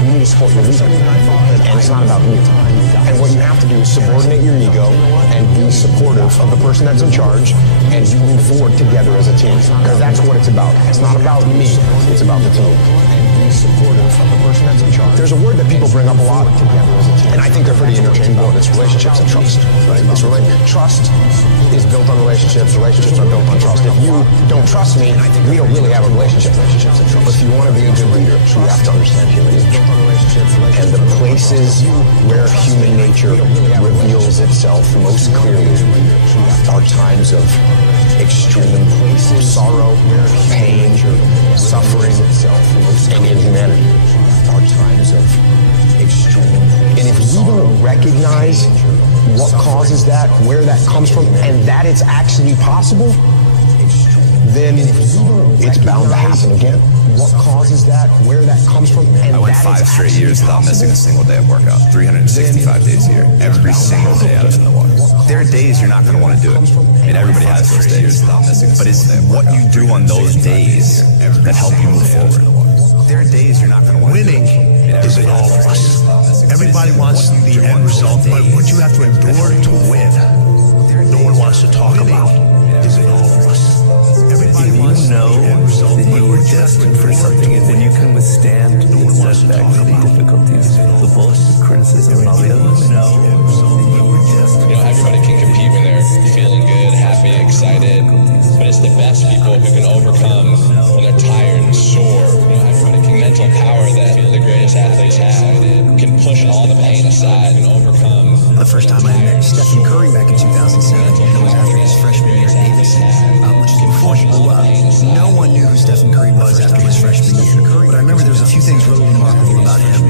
You need to support your leader. And it's not about you. And what you have to do is subordinate your ego and be supportive of the person that's in charge, and you move forward together as a team. Because that's what it's about. It's not about me. It's about the team. supportive of the person that's in charge. There's a word that people bring up a lot, and I think they're pretty interchangeable, and it's relationships and trust. Right? Trust is built on relationships. Relationships are built on trust. If you don't trust me, we don't really have a relationship. But if you want to be a good leader, you have to understand human nature. And the places where human nature reveals itself most clearly are times of extreme sorrow, pain, suffering, and inhumanity. Are times of extreme. And if we don't recognize what causes that, where that comes from, and that it's actually possible, then it's bound to happen again. What causes that, where that comes from, and I went 5 straight years without missing a single day of workout. 365 days a year, every single day out in the water. There are days you're not going to want to do it, and everybody has those days. But it's what you do on those days that help you move forward. There are days you're not going to want to do it. Winning is in all of us. Everybody wants the end result, but what you have to endure to win, no one wants to talk about, is in all of us. If you know that you were destined for something, then you can withstand the setbacks, the difficulties, the bullshit, the criticism, and all the others. Everybody can compete when they're feeling good, happy, excited, but it's the best people who can overcome when they're tired and sore. Everybody can mental power that the greatest athletes have can push all the pain aside and overcome. The first time I met Stephen Curry back in 2007, and it was after his freshman year at Davidson, which is before he blew up. No one knew who Stephen Curry was after his freshman year. But I remember there was a few things really remarkable about him.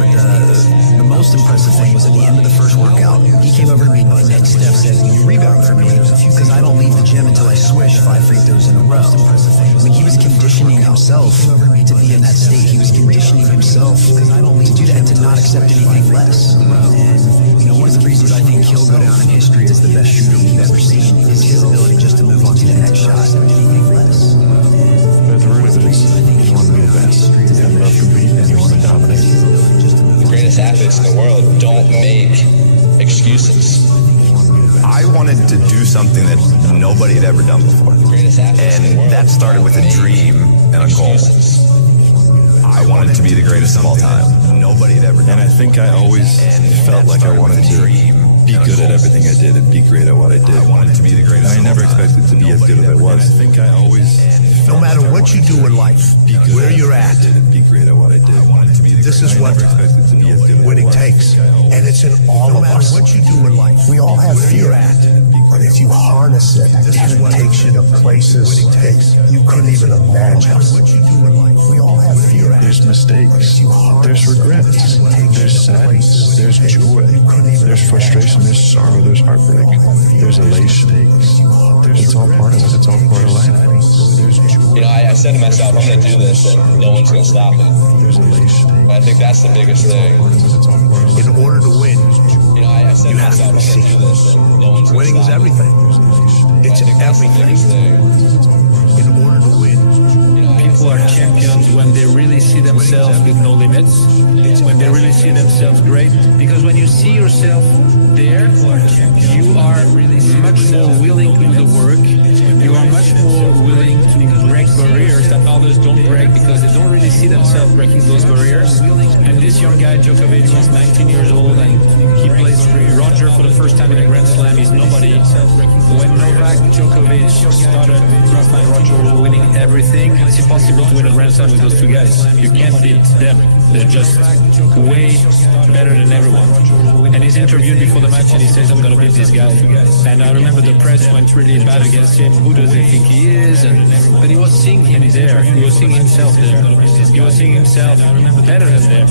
The most impressive thing was at the end of the first workout, he came over to me and Steph said, "Will you rebound for me? Because I don't leave the gym until I swish 5 free throws in a row." I mean, he was conditioning himself to be in that state. He was conditioning himself to do that and to not accept anything less. And one of the reasons I think he'll go down in history as the best shooter we've ever seen is his ability just to move on to the next shot. Anything less. At the root of it is you want to be the best, you love to beat, and you want to dominate. The greatest athletes in the world don't make excuses. I wanted to do something that nobody had ever done before. And that started with a dream and a goal. I wanted to be the greatest of all time. Nobody had ever done it. And I think I always felt like I wanted to be good at everything I did and be great at what I did. I wanted to be the greatest. I never expected to be as good as I was. I think I always No matter what you do in life, where you're at, be great at what I did. this is what winning takes. And it's in all of us. What you do in life, We all have fear, but if you harness it, it takes you to places that you couldn't even imagine. We all have fear. There's mistakes, there's regrets, there's sadness, there's joy, there's frustration, there's sorrow, there's heartbreak, there's elation. It's all part of it. It's all part of life. I said to myself, I'm going to do this and no one's going to stop me. And I think that's the biggest thing. In order to win, I said you have to be seen. Winning is everything. It's everything. In order to win. People are champions when they really see themselves with no limits, when they really see themselves great. Because when you see yourself there, you are much more willing to do the work. You are much more willing to break barriers that others don't break because they don't really see themselves breaking those barriers. And this young guy, Djokovic, was 19 years old and he plays Roger for the first time in a Grand Slam. He's nobody. When Novak Djokovic started, Rafael Roger winning everything, it's impossible to win a Grand Slam with those two guys. You can't beat them. They're just way better than everyone. And he's interviewed before the match and he says, I'm going to beat this guy. And I remember the press went really bad against him. Who does he think he is? But he was seeing him there. He was seeing himself there. He was seeing himself better than them.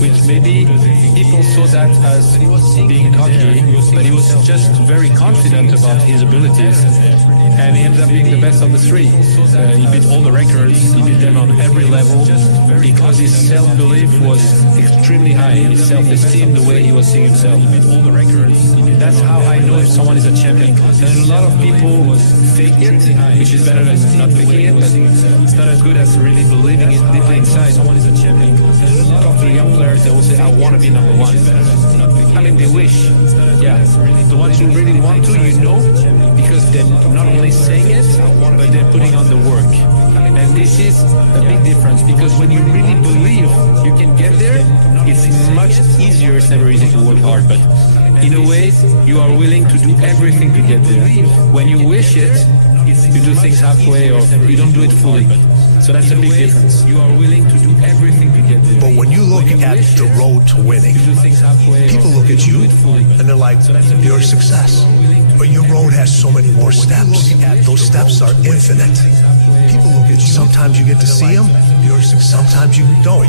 Which maybe people saw that as being cocky, but he was just very confident about his abilities. And he ended up being the best of the three. He beat all the records. He beat them on every level because his self-belief was extremely high. His self-esteem, the way he was seeing himself. He beat all the records. That's how I know if someone is a champion. And a lot of people fake it, which is better than not faking it, but it's not as good as really believing it deeply inside. Someone is a champion. And a lot of the young players, they will say, I want to be number one. I mean, they wish. Yeah. The ones who really want to, because they're not only saying it, but they're putting on the work. And this is a big difference, because when you really believe you can get there, it's much easier. It's never easy to work hard, but in a way, you are willing to do everything to get there. When you wish it, you do things halfway or you don't do it fully. So that's a big difference. You are willing to do everything to get there. But when you look at the road to winning, people look at you and they're like, you're a success. But your road has so many more steps. Those steps are infinite. People look at you. Sometimes you get to see them. Sometimes you don't.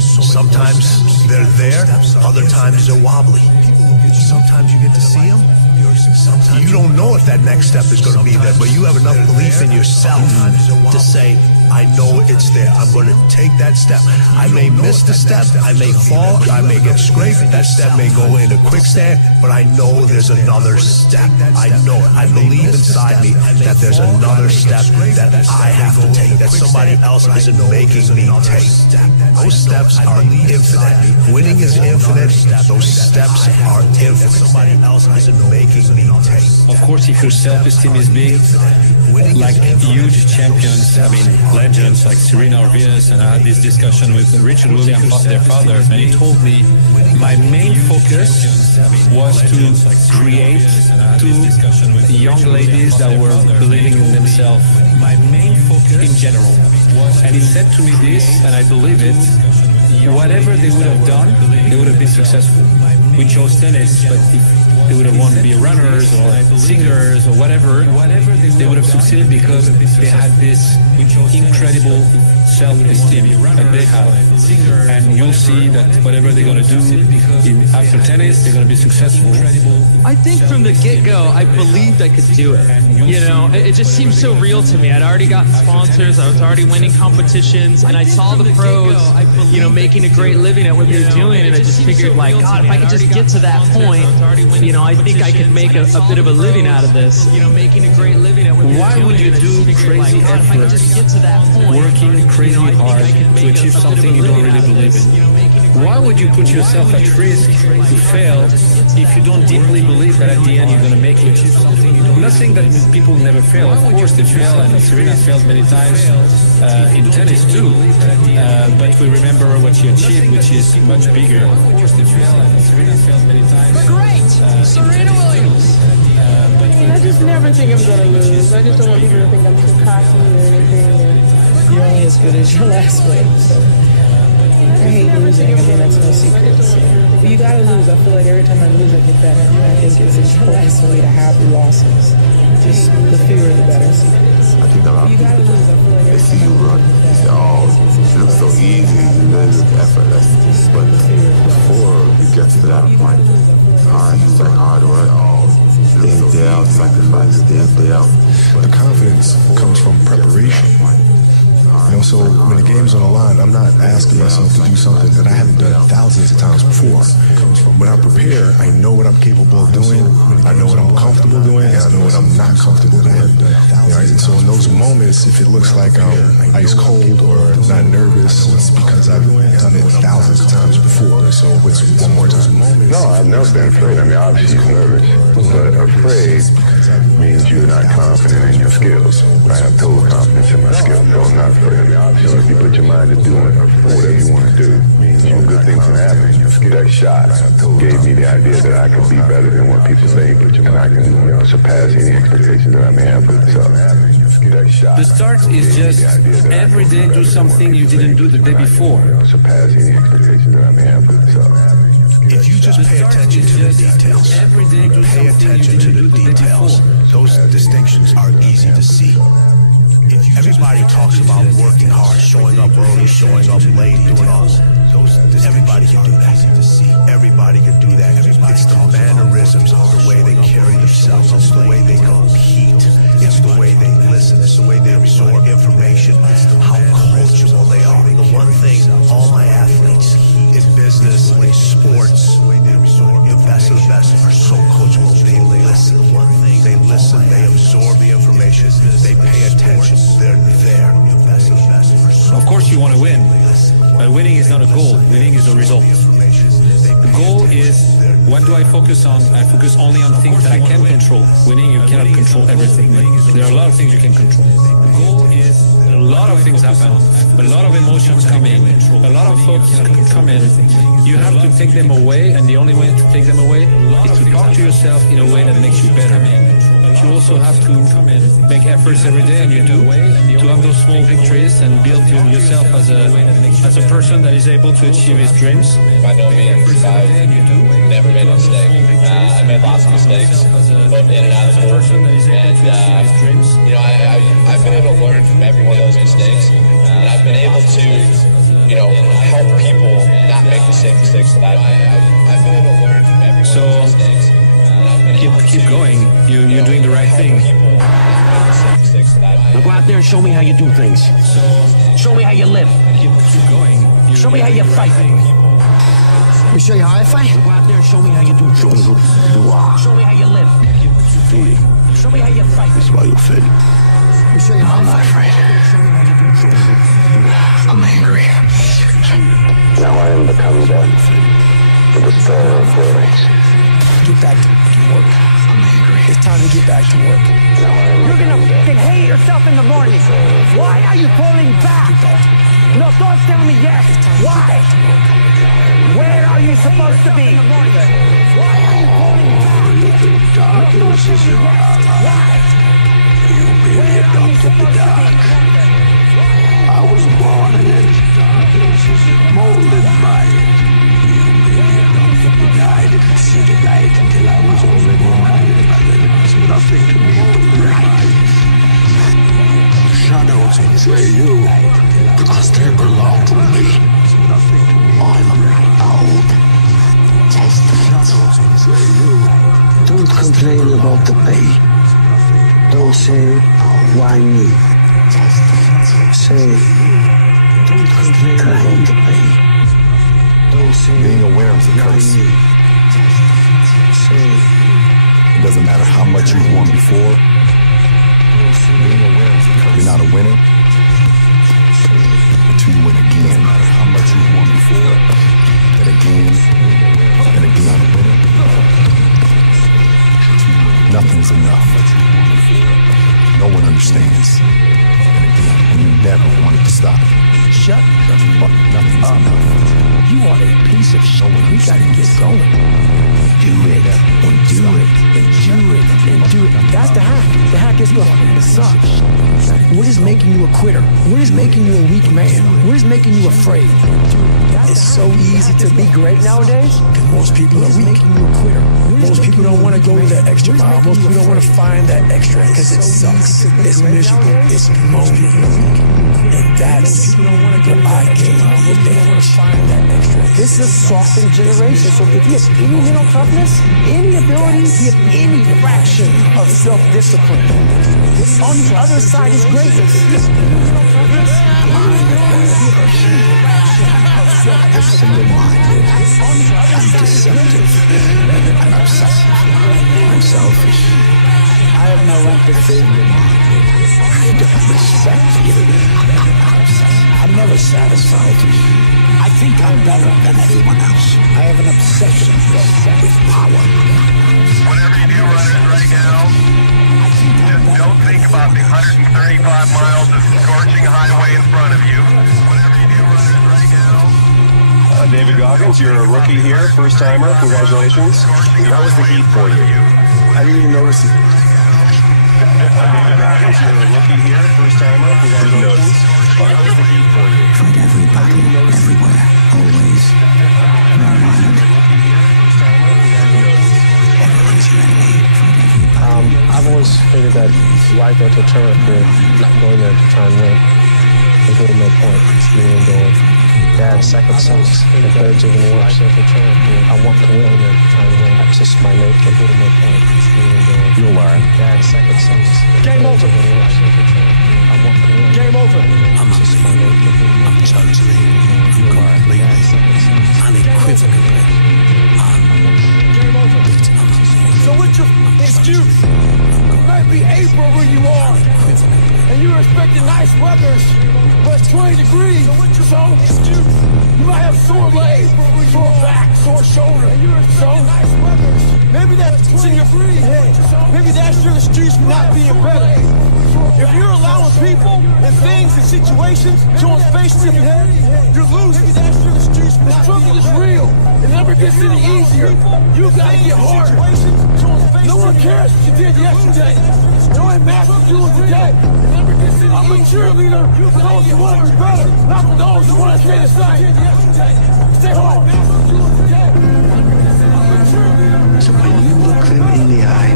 Sometimes they're there. Other times they're wobbly. Sometimes you get to see them. Sometimes you don't know if that next step is going to be there, but you have enough belief in yourself to say, I know it's there. I'm going to take that step. I may miss the step. I may fall. I may get scraped. That step may go into quicksand, but I know there's another step. I know it. I believe inside me that there's another step that I have to take, that somebody else isn't making me take. Those steps are infinite. Winning is infinite. Those steps are infinite. Somebody else isn't making me take. Of course, if your self-esteem is big, like huge champions, I mean, legends like Serena or Venus, and I had this discussion with Richard Williams, their father, and he told me my main focus was to create two young ladies that were believing in themselves, my main focus in general. And he said to me this, and I believe it, whatever they would have done, they would have been successful. We chose tennis, but if they would have wanted to be runners or singers or whatever, they would have succeeded because they had this incredible self-esteem that they have. And you'll see that whatever they're going to do after tennis, they're going to be successful. I think from the get-go, I believed I could do it. You know, it just seemed so real to me. I'd already gotten sponsors, I was already winning competitions, and I saw the pros, you know, making a great living at what they're doing, and I just figured, like, God, if I could just get to that point, you know, I think I could make a bit of a living out of this. You know, making a great living at what they're doing. Why would you do crazy efforts, working crazy hard to achieve something you don't really believe in? Why would you put yourself at risk to fail if you don't deeply believe that at the end you're going to make it? I'm not saying that people never fail. Of course they fail, and Serena failed many times in tennis too. But we remember what she achieved, which is much bigger. Of course they fail, and Serena failed many times. But great! Serena Williams! I just never think I'm going to lose. I just don't want people to think I'm too cocky or anything. And you're only as good as your last win. So I hate losing. I mean, that's no secret. So. But you got to lose. I feel like every time I lose, I get better. I think it's your last way to have the losses. Just the fewer, the better. I think a lot of people, they see you run, they say, oh, it looks so easy, it looks effortless. But before you get to that point, it's like hard work, day in, day out, sacrifice, day in, day out. The confidence comes from preparation. You know, so when the game's on the line, I'm not asking myself to do something that I haven't done thousands of times before. When I prepare, I know what I'm capable of doing, I know what I'm comfortable doing, and I know what I'm not comfortable doing. Right? And so in those moments, if it looks like I'm ice cold or not nervous, it's because I've done it thousands of times before. So it's one more time. No, I've never been afraid. I mean, obviously you're nervous, but afraid means you're not confident in your skills. I have total confidence in my skills, so I'm not afraid. So if you put your mind to doing whatever you want to do, good things can happen. That shot gave me the idea that I could be better than what people think, and I can surpass any expectations that I may have for myself. The start is just every day do something you didn't do the day before. Surpass any expectations that I may have for myself. If you just pay attention to the details, pay attention to the details, those distinctions are easy to see. Everybody talks about working hard, showing up early, showing up late, doing all. Everybody can do that. Everybody can do that. It's the mannerisms, the way they carry themselves, it's the way they compete, it's the way they listen, it's the way they absorb information, how coachable they are. The one thing all my athletes in business, in sports, the best of the best are so coachable. They listen. They listen, they absorb the information, they pay attention, they're there. Of course you want to win, but winning is not a goal, winning is a result. goal is, what do I focus on? I focus only on things that I can control. Winning, you cannot control everything. There are a lot of things you can control. The goal is, a lot of things happen. A lot of emotions come in. A lot of thoughts come in. You have to take them away, and the only way to take them away is to talk to yourself in a way that makes you better. You also have to make efforts every day, and you do, to have those small victories and build yourself as a person that is able to achieve his dreams. By no means, I've never made a mistake. I made lots of mistakes, both in and out of school. And, you know, I've been able to learn from every one of those mistakes, and I've been able to, you know, help people not make the same mistakes that I've been able to learn from every one of those mistakes. Keep going. You're doing the right thing. Now go out there and show me how you do things. Show me how you live. Keep going. Show me how you fight. Let me show you how I fight. Now go out there and show me how you do things. Show me how you live. Show me how you fight. That's why you're afraid. Let me show you how I'm not afraid. I'm angry. Now I am become death, the destroyer of worries. Get back to work. I'm angry. It's time to get back to work. You're gonna fucking hate yourself in the morning. Why are you pulling back? No, don't tell me yes. Why? Where are you supposed to be? Why are you pulling back? Darkness is your ally. Why? Where are you supposed to be? I was born in it. Molded by it. I didn't see the light until I was already blinded by it. It was nothing to me but light. Shadows betray you because they belong to me. I'm old. Shadows betray you. Don't complain about the pay. Don't say, why me? Say, don't complain about the pay. Being aware is a curse. It doesn't matter how much you've won before. You're not a winner until you win again. No matter how much you've won before, and again, and again. Nothing's enough. No one understands. And you never wanted to stop. Shut the fuck Nothing's enough. You are a piece of shit. We gotta get going. Do it, and do it, and do it, and do it. That's the hack. The hack is what? It sucks. What is making you a quitter? What is making you a weak man? What is making you afraid? It's so easy to be great nowadays because most people are weak. Most people don't want to go that extra mile. Most people don't want to find that extra because it sucks. It's miserable. It's lonely. And that's what I gain the advantage. This is a softened generation. So if you have any mental toughness, any ability, if you have any fraction of self-discipline, on the other side is greatness. I'm single-minded, I'm deceptive, I'm obsessive, I'm selfish. I have no empathy. I don't respect you. I'm never satisfied. I think I'm better than everyone else. I have an obsession with power. Whatever you do, runners, right now, just don't think about the 135 miles of scorching highway in front of you. Whatever you do, runners, right now. David Goggins, you're a rookie here, first timer. Congratulations. How was the heat for you? I didn't even notice it. David Goggins, you're a rookie here, first timer. Congratulations. How was the heat for you? Fight everybody, everywhere, always. No mind. Everyone's your enemy. I've always figured that why go to a tournament for not going there to try and win. There's really no point in going. Yeah, second sucks. The third's even worse. I want to win there to try and win. That's just my nature. There's no point in going. You'll learn. Yeah, second sucks. Game over. Game over. I'm totally, completely, unequivocally So what's your excuse? It might be April where you are, and you're expecting nice weather, but it's 20 degrees. So you might have sore legs, sore back, sore shoulder. So maybe that's in your head. Maybe that's your excuse for not being better. If you're allowing people and things and situations showing space in your head, you're losing. Maybe that's your excuse. The struggle is real. It never gets any easier. You gotta get harder. No one cares what you did yesterday. No one matters what you're doing today. It never gets any easier. I'm a cheerleader for those who want to be better, not for those who want to stay the same. Stay home. So when you look them in the eye,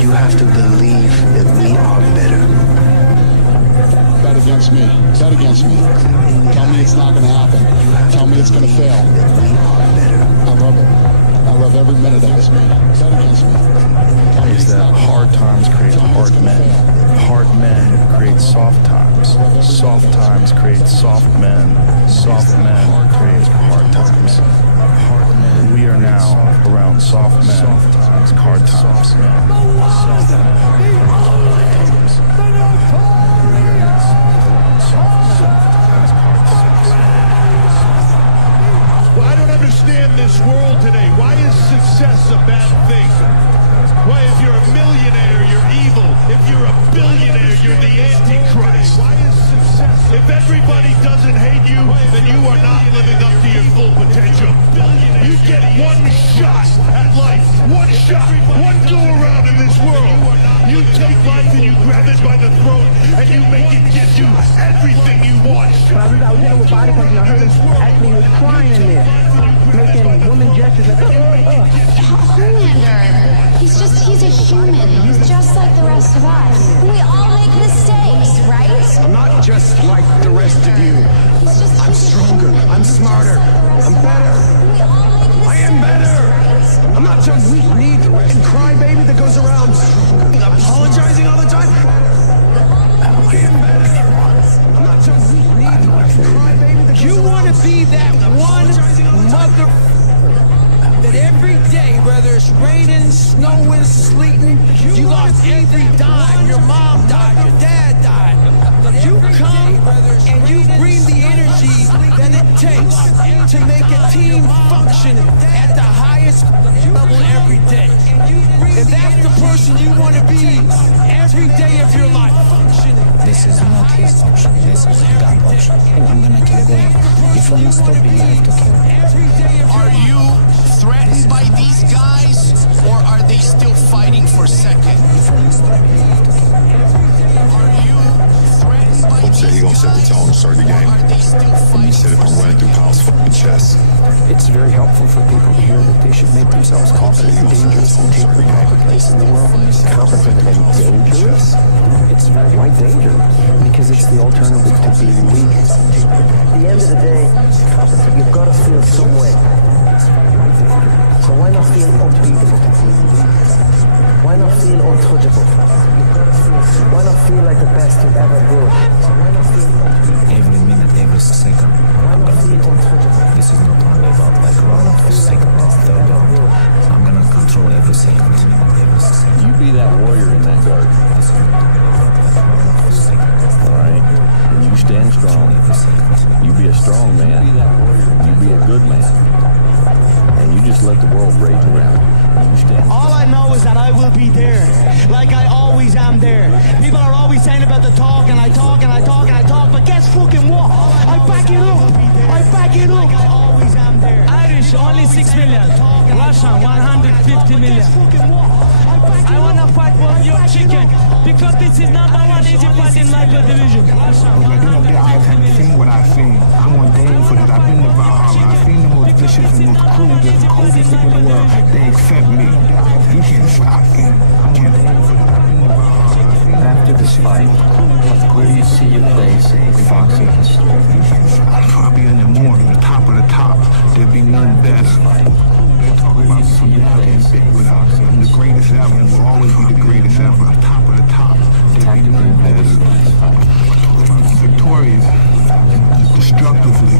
you have to believe that we are better. Bet against me. Bet against me. Tell me it's not going to happen. Tell me it's going to fail. I love it. I love every minute of it. Bet against me. Is that hard times create hard men. Hard men create soft times. Soft times create soft men. Soft men create hard times. We are now around soft men, hard times. Well, I don't understand this world today. Why is success a bad thing? Why, if you're a millionaire, you're evil. If you're a billionaire, you're the Antichrist. Why is success? If everybody doesn't hate you, then you are not living up to your full potential. You get one shot at life. One shot. One go around in this world. You take life and you grab it by the throat and you make it give you everything you want. I was dealing with body punching. I heard him actually he was crying in there, making woman gestures like, Homelander, he's a human. He's just like the rest of us. We all make mistakes, right? I'm not just like the rest of you. I'm stronger. I'm smarter. I'm better. I am better. I'm not some weak need and crybaby that goes around apologizing all the time. I am better. I'm not some weak need and crybaby that You want to be that one mother that every day, whether it's raining, snowing, sleeting, you lost every dime. Your mom died, your dad died. You come and you bring the energy that it takes to make a team function at the highest level every day. And that's the person you want to be every day of your life. This is not his option, this is God's option. I'm gonna keep going. If I'm not stopping, you have to kill me. Are you threatened by these guys, or are they still fighting for second? If I'm not stopping, you have to kill me. Are you threatened by Coach said he gonna set the tone to start the game. He said if I'm running through Powell's fucking chest. It's very helpful for people to hear that they should make themselves competent and dangerous and take their proper place in the world. Competent and dangerous? It's very why danger? Because it's the alternative to being weak. At the end of the day, you've got to feel some way. So why not feel unbeatable? Why not feel untouchable? Why not feel like the best you've ever been? Every minute, every second, I'm gonna be untouchable. This is not only about like round or second or third round. I'm gonna control every second. You be that warrior in that guard. Alright? And you stand strong. You be a strong man. You be a good man. And you just let the world rage around you. All I know is that I will be there, like I always am there. People are always saying about the talk, and I talk, and I talk, and I talk, but guess fucking what? I back it up. I back it up. I always am there. Irish, only 6 million. Russian, 150 million. I want to fight for your chicken, because this is number one Egypt in lightweight division. Like, you know, I haven't seen what I've seen. I'm on game for that. I've been to Valhalla. I've seen the most vicious and most cruel, the coldest people in the world. They accept me. You can't stop me. I'm on game for that. I've been to Valhalla. After this fight, where do you see your place in boxing history? I'll be in the morning, the top of the top. There'll be none better. Talk about something big without I'm the greatest ever and will always be the greatest ever. Top of the top. There'll be none better. victorious, destructively,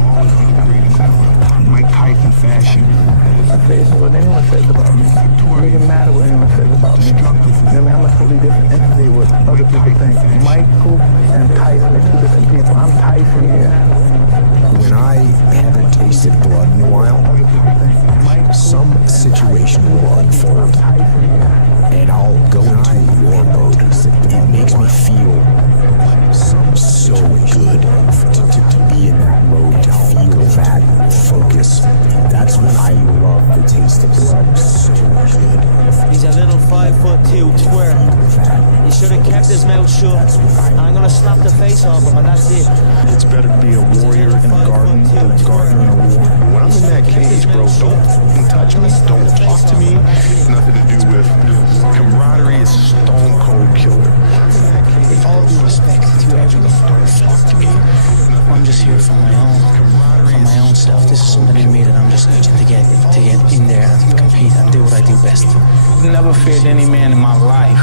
Mike Tyson fashion. I say it's what anyone says about me. It doesn't matter what anyone says about me. I mean, I'm a totally different entity what other people think. Michael and Tyson are two different people. I'm Tyson here. When I haven't tasted blood in a while, some situation will unfold, and I'll go into war mode. It makes me feel so good to be in that mode, to feel that focus. That's when I love the taste of blood. So good. He's a little 5'2" twerp. He should have kept his mouth shut. I'm gonna slap the face off him, and that's it. It's better to be a warrior in a garden than a gardener in a war. When I'm in that cage, bro, don't touch me, don't talk to me. Nothing to do with camaraderie is stone cold killer. With all due respect to everyone, don't talk to me. I'm just here for my own stuff. This is something in me that I'm just itching to get in there and compete and do what I do best. I've never feared any man in my life.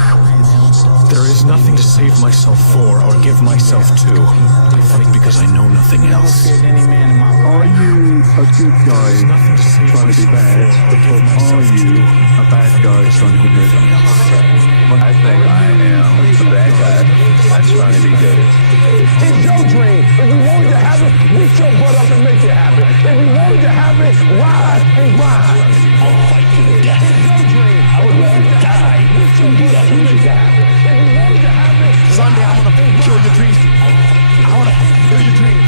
There is nothing to save myself for or give myself to. I fight because I know nothing else. Are you a good guy trying to be bad, or are you a bad guy trying to be good? I think I am a bad guy that's trying to be good. It's your dream. If you wanted to have it, beat your butt up and make it happen. If you wanted to have it, ride and ride. I'll fight to the death. It's your dream. I would rather die than do that when you die. If you wanted to have it, Sunday I'm gonna kill your dreams. I wanna kill your dreams.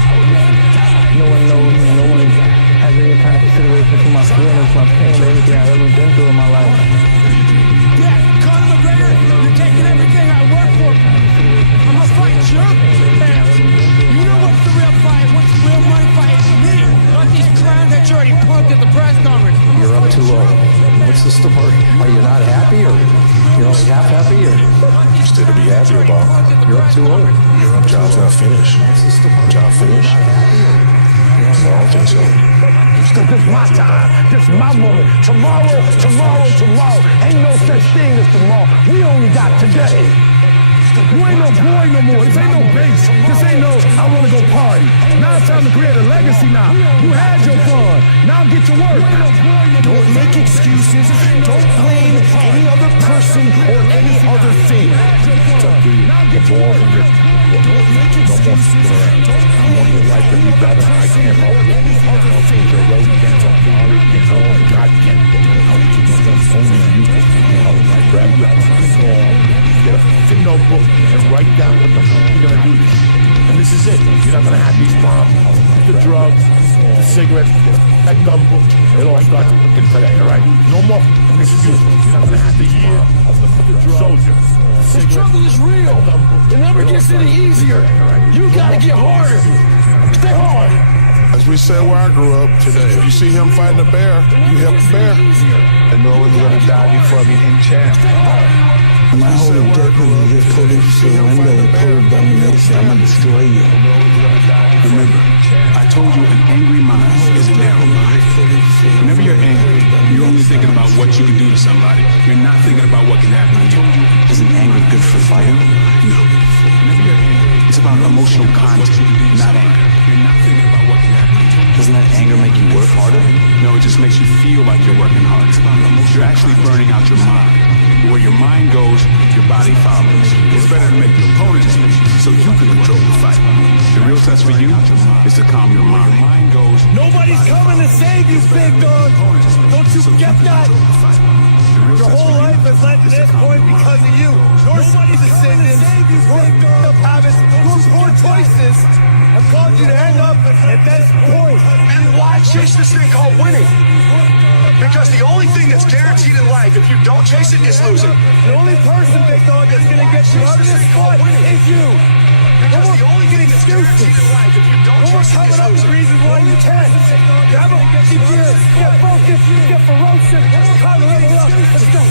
No one knows me. No one has any kind of consideration for my feelings, my pain, everything I've ever been through in my life. Yeah, Conor McGregor, you're taking everything I work for. I'm a fight, sure. You know what's the real fight? What's the real money fight? Me, not these clowns that you already punked at the press conference. You're up 2-0. What's the story? Are you not happy, or you're only half happy, or? Still to be happy about. You're up 2-0. Job's not finished. Job finished? No, I don't think so. This is my time. This is my moment. Tomorrow. Ain't no such thing as tomorrow. We only got today. You ain't no boy no more. This ain't no base. This ain't no, I want to go party. Now it's time to create a legacy now. You had your fun. Now get to work. Don't make excuses. Don't blame any other person or any other thing. Now get to work. Don't make excuses. I want your life to be better. I can't help it. Your road can't help it. God can't help it. Only you can help it. Grab your get a notebook and write down what the fuck you're gonna do this. And this is it. You're not gonna have these problems. The drugs, the cigarettes, that gumbo. It all starts with today, all right? No more excuses. You're not gonna have the year of the soldier. The struggle is real. It never gets any easier. You gotta get harder. Stay hard. As we said where I grew up, today, you see him fighting a bear, you help the bear. And no one's gonna die before we in champ. My whole objective is just total surrender and total domination. I'm gonna destroy you. Remember, I told you an angry mind is a narrow mind. Whenever you're angry, you're only thinking about what you can do to somebody. You're not thinking about what can happen to you. Isn't anger good for fighting? No. Whenever you're angry, it's about emotional content, not anger. You're not thinking about what can happen to you. Doesn't that anger make you work harder? No, it just makes you feel like you're working hard. You're actually burning out your mind. Where your mind goes, your body follows. It's better to make your opponent so you can control the fight. The real test for you is to calm your mind. Nobody's coming to save you, big dog. Don't you get that? Your whole life has led to this point because of you. Your decisions, your habits, your poor choices have caused you to end up at this point. And why chase this thing called winning? Because the only thing that's guaranteed in life, if you don't chase it, is losing. The only person, big dog, that's going to get you out of this spot is you. Because the only thing that's guaranteed in life, if you don't chase it, is losing. Reasons why you can. Grab them, keep gears, get focused, get ferocious, level up, let's go.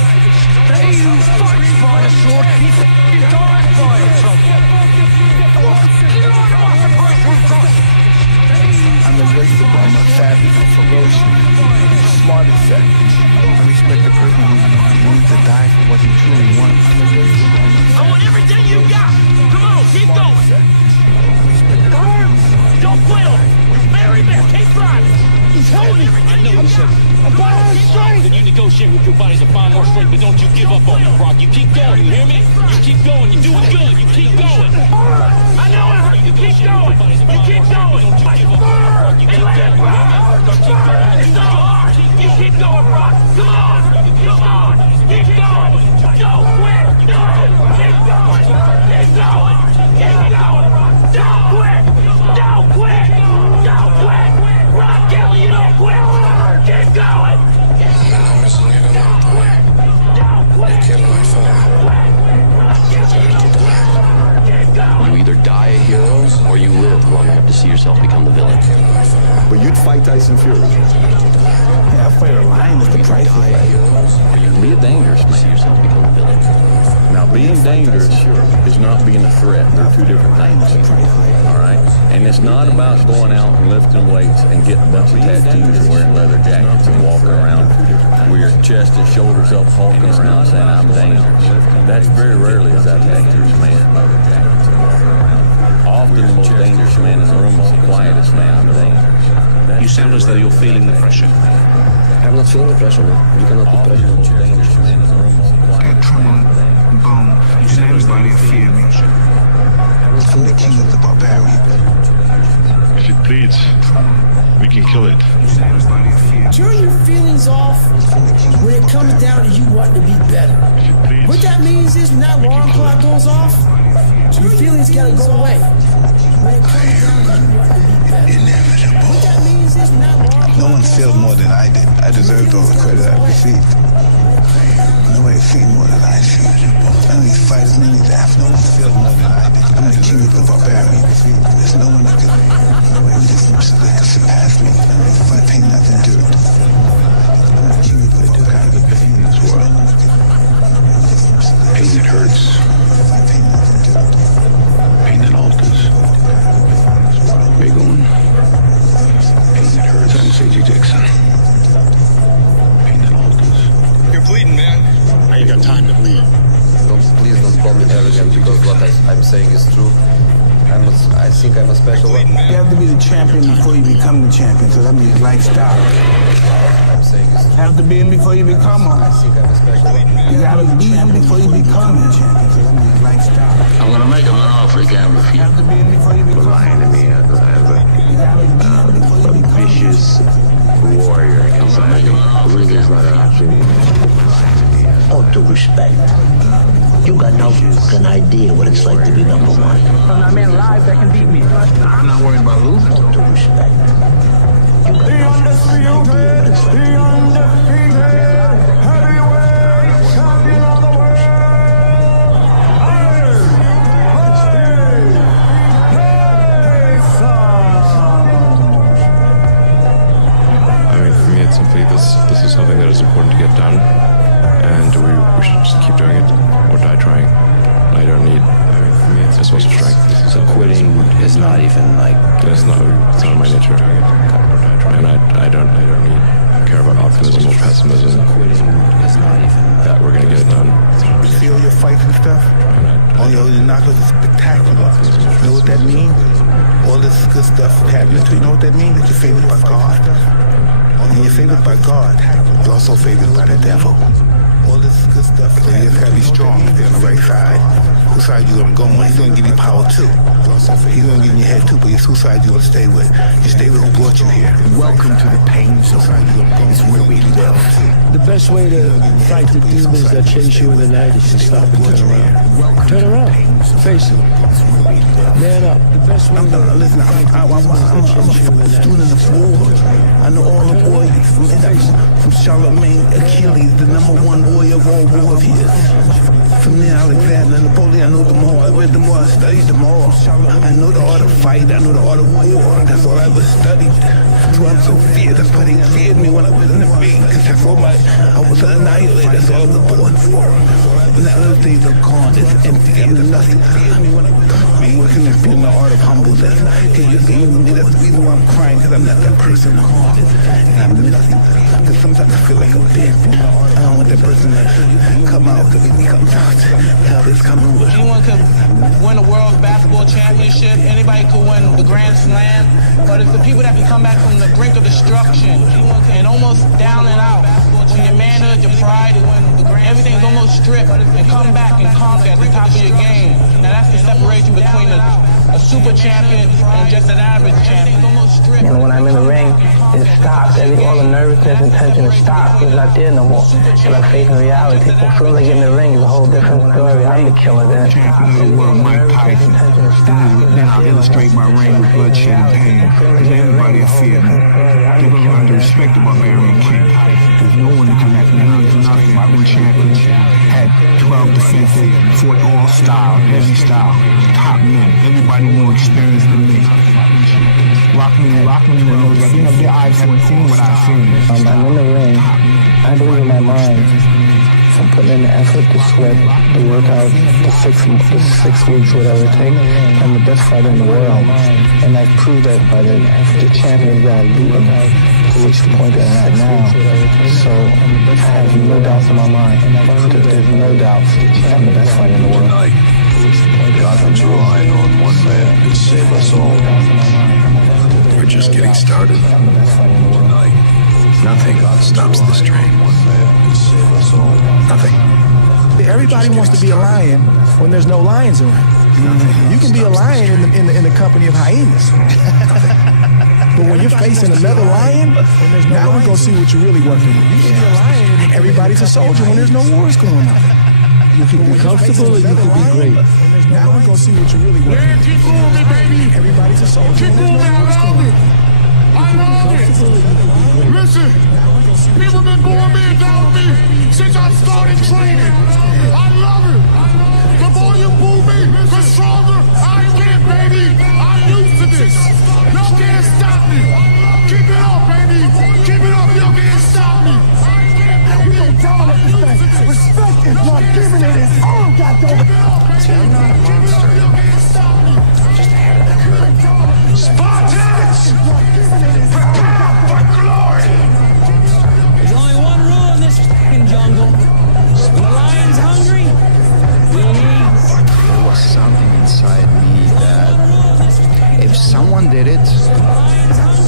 He who fights by a sword, he f***ing dies by it. I'm invincible, I'm a savage, I'm ferocious, I'm smart and savage. I respect the person who needs to die for what he truly wants. I want everything you got. Come on, keep going. I respect quit him. You're very bad. Keep driving. He's helping me. I know you said. Then you negotiate with your body to find more strength, but don't you give up on me, Brock. You keep going, you hear me? You keep going, you're doing good, you keep going. I know it hurts. You keep going. You keep going. Don't you give up on me, Brock. You keep going, you hear me? You keep going, you do good. You keep going, Brock. Come on. Come on. Keep going. Don't quit. No. Keep going. Keep going. Keep going, Brock. Don't quit. Don't quit. Don't quit. Brock Kelly, you don't quit. Keep going. You either die a hero or you live long enough to see yourself become the villain. But you'd fight Tyson Fury. Yeah, I fight a lion if the price is right. Be a dangerous man. See yourself become the villain. Now, being dangerous is not being a threat. They're two different things. All right? And it's not about going out and lifting weights and getting a bunch of tattoos and wearing leather jackets and walking around with your chest and shoulders up, hulking around saying, I'm dangerous. That's very rarely is that dangerous man. Often the most dangerous man in the room is the quietest man in the room. You sound as though you're feeling the pressure. I'm not feeling the pressure, man. You cannot put pressure on the dangerous man in the room is the quietest man. Boom. You said everybody fear me. I'm the king of the barbarian. If it bleeds, we can kill it. Turn your feelings off when it comes down to you wanting to be better. What that means is when that alarm clock goes off, your feelings gotta go away. When it comes down to you wanting to be better. Inevitable. What that means is when that alarm clock No one failed more than I did. I deserved all the credit I received. Nobody failed more than I did. I only fight as many that. No one failed more than I did. I'm the king of the barbarian. There's no one that could surpass me. If I pay nothing to it. I'm the king of the barbarian. Pain in this world. Pain that hurts. Pain that alters. Big one. Pain that hurts. I'm C.J. Dixon. Pain that alters. You're bleeding, man. I ain't got time to bleed. Please don't call me arrogant because what I'm saying is true. I think I'm a special one. You have to be the champion before you become the champion, so that means lifestyle. I'm saying is true. You have to be him before you become him. I think I'm a special one. You gotta be him before you become the champion, so that means lifestyle. I'm gonna make him an offer he can't refuse. You have to be him before you become Lying to me, I have a vicious warrior inside me. Really is not an option. All due respect, you got no fucking idea what it's like to be number one. I'm man alive that can beat me. I'm not worried about losing. All due respect. The undisputed, the undefeated, heavyweight champion of the world, I mean, for me, it's simply this is something that is important to get done, and we should just keep doing it or die trying. I don't need. I mean, for me, it's supposed to strength. So quitting is not even like. It's not in my nature. And I don't care about optimism or pessimism. That we're gonna get it done. You see all your fights and stuff? All your knockouts are spectacular. You know what that means? All this good stuff happening to you. You know what that means? That you're favored by God. And you're favored by God. You're also favored by the devil. All this good stuff. So you just gotta be strong. Stay on the right side. Whose side you gonna go on? He's gonna give you power too. He's gonna get in your head too, but it's whose side you gonna stay with. You stay with who brought you here. Welcome to the pain zone. It's where we live. The best way to fight the demons that chase you in the night is to stop and turn around. Turn around. Face it. Man up. The best way Listen, I'm a student of war. I know all the warriors from Charlemagne, Achilles, the #1 warrior of all warriors. From there, Alexander, Napoleon, I know them all. I read them all, I studied them all. I know the art of fight, I know the art of war. That's all I ever studied. That's why I'm so feared. That's why they feared me when I was in the ring. Because that's all I was an annihilator. That's all I was born for. Now those days are gone. It's empty. I'm nothing. I'm working and feeling the art of humbleness. Can you see me? That's the reason why I'm crying, because I'm not that person. And I'm nothing. Because sometimes I feel like a bitch. I don't want that person to come out because he becomes toxic. how this coming with. Anyone could win a world basketball championship. Anybody could win the Grand Slam. But it's the people that can come back from the brink of destruction and almost down and out. When your manhood, your pride, everything's almost stripped, and come back and conquer at the top of your game. Now that's the separation between a super champion and just an average champion. And when I'm in the ring, it stops. All the nervousness and tension stops. It's not there no more. But I'm facing reality. As soon as I get in the ring, it's a whole different story. I'm the killer then. Champion of the world, Mike Tyson. Then I'll illustrate my reign with bloodshed and pain. Because everybody will fear me. They're going to learn to respect the barbarian king. There's no one to connect me. There's nothing. I've been champion. Had 12 defenses, fought all style, every style. Top men. Everybody more experienced than me. Rock me, their eyes haven't seen what I've seen. I'm in the ring. I believe in my mind. I'm putting in the effort, the sweat, the workout, the 6 weeks, whatever it takes. I'm the best fighter in the world. And I proved that by the champion that I beat him to reach the point that I'm at now. So I have no doubts in my mind. There's no doubts I'm the best fighter in the world. Gotham's relying on one man to save us all. We're just getting started. Nothing stops this train. Nothing. Everybody wants to be a lion when there's no lions around. You can be a lion in the company of hyenas. But when you're facing another lion, now we're gonna see what you're really working with. You can be a lion. Everybody's a soldier when there's no wars going on. You can be comfortable or you can be great. Now we're gonna see what you're really working with. Keep going, me, baby. Everybody's a soldier. Keep moving, I love it. I love it. Listen, people been going me and down me since I started training. I love it. The more you move me, the stronger I get, baby. I'm used to this. You can't stop me. Keep it up, baby. Keep it up. You can't stop me. We gon' dominate this thing. Respect is not giving it his own goddamn. See, I'm not a monster. I'm just ahead of the curve. Spartans! Prepare for glory! There's only one rule in this fucking jungle. When the lion's hungry, we eat. There was something inside me that if someone did it,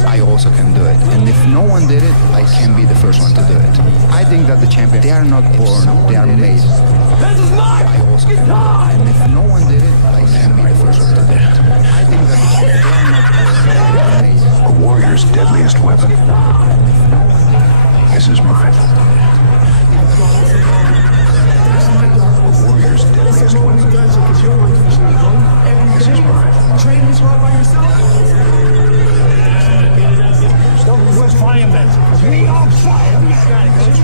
I also can do it. And if no one did it, I can be the first one to do it. I think that the champions, they are not born, they are made. This is mine! I also can do it. And if no one did it, I can be the first one to do it. I think that the champions, they are not born, they are made. A warrior's deadliest weapon. This is mine. A warrior's deadliest weapon. This is mine. Training is hard by yourself. We're firemen. We are firemen.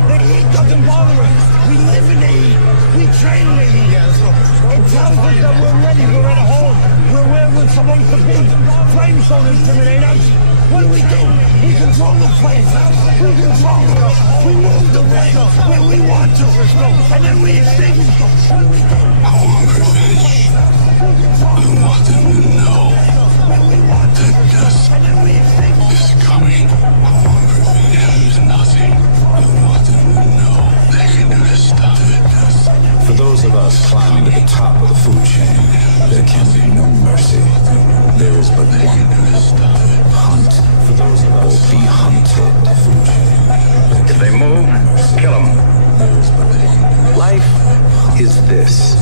The heat doesn't bother us. We live in the heat. We train in the heat. It tells us that we're ready. We're at home. We're where we're supposed to be. Flames don't intimidate us. What do? We control the place. We control it. We move the flame where we want to. And then we extinguish them. What do? I want revenge. I want them to know that death is coming. I want revenge. There's nothing I want them to know they can do to stop it. For those of us climbing to the top of the food chain, there can be no mercy. There is but one hunt. For those of us be hunted. If they move, kill them. Life is this.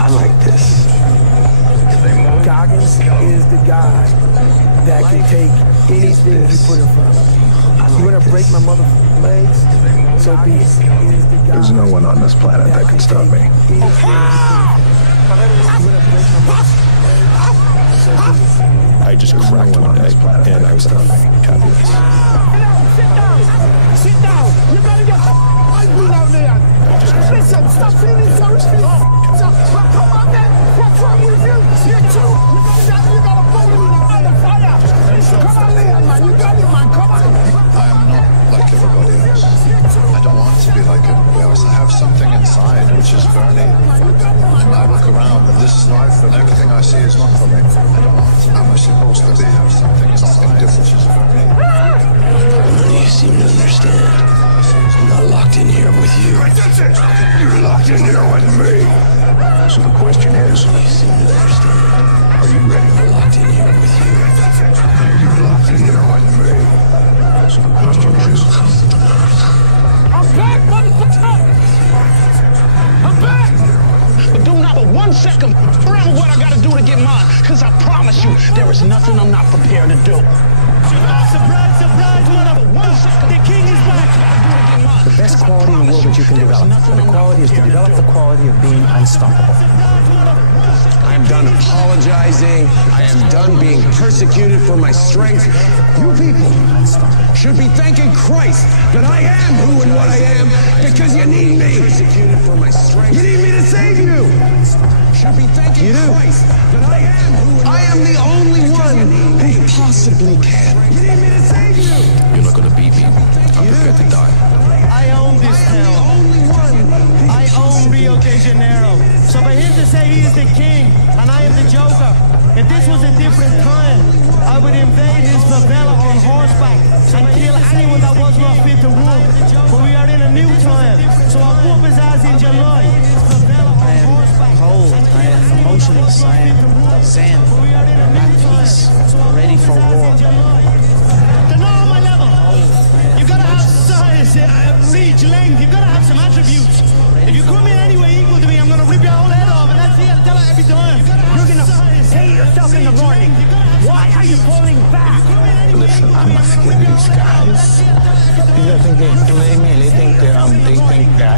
I like this. Goggins is the guy that can take anything you put in front of him. You wanna break my motherfucking legs? So be it. There's no one on this planet that can stop me. I just cracked one day, and I was happy. Sit down. You better get angry out there. Listen, stop feeling sorry for yourself. Come on, man. What's wrong with you? You're too. You got a phone on the fire. Come on, Leon, man. You got it, man. Come on. I am not like everybody else. I don't want to be like everybody else. I have something inside which is burning. And I look around and this is life and everything I see is not for me. I don't want. Am I supposed to be something different? You seem to understand. not locked in here with you. You're locked in here with me. So the question is, you seem to understand. Are you ready? I'm locked in here with you. You're locked in here with me. So the question is, I'm back, motherfucker! I'm back! But do not for 1 second around with what I gotta do to get mine, because I promise you, there is nothing I'm not prepared to do. Surprise, surprise, motherfucker! The king is back! The best quality in the world that you can develop, and the quality is to develop the quality of being unstoppable. I am done apologizing. I am done being persecuted for my strength. You people should be thanking Christ that I am who and what I am because you need me. You need me to save you. Should be thanking Christ that I am who and I am the only one who possibly can. You need me to save you. You're not gonna beat me. I'm prepared to die. I own this town. I own Rio de Janeiro. So for him to say he is the king and I am the joker, if this was a different time, I would invade his favela on horseback and kill anyone that was not fit to rule. But we are in a new time, so I'll whoop his ass in July. I am cold, I am emotionless, I am zen, I'm at peace, ready for war. To know my level, you gotta have size, reach, length, you gotta have some attributes. If you come in any way equal to me, I'm gonna rip your whole head off, and that's it, I tell her every time. You're gonna hate yourself in the morning. Why are you pulling back? Listen, I'm not scared of these guys. You think they play me and they think that I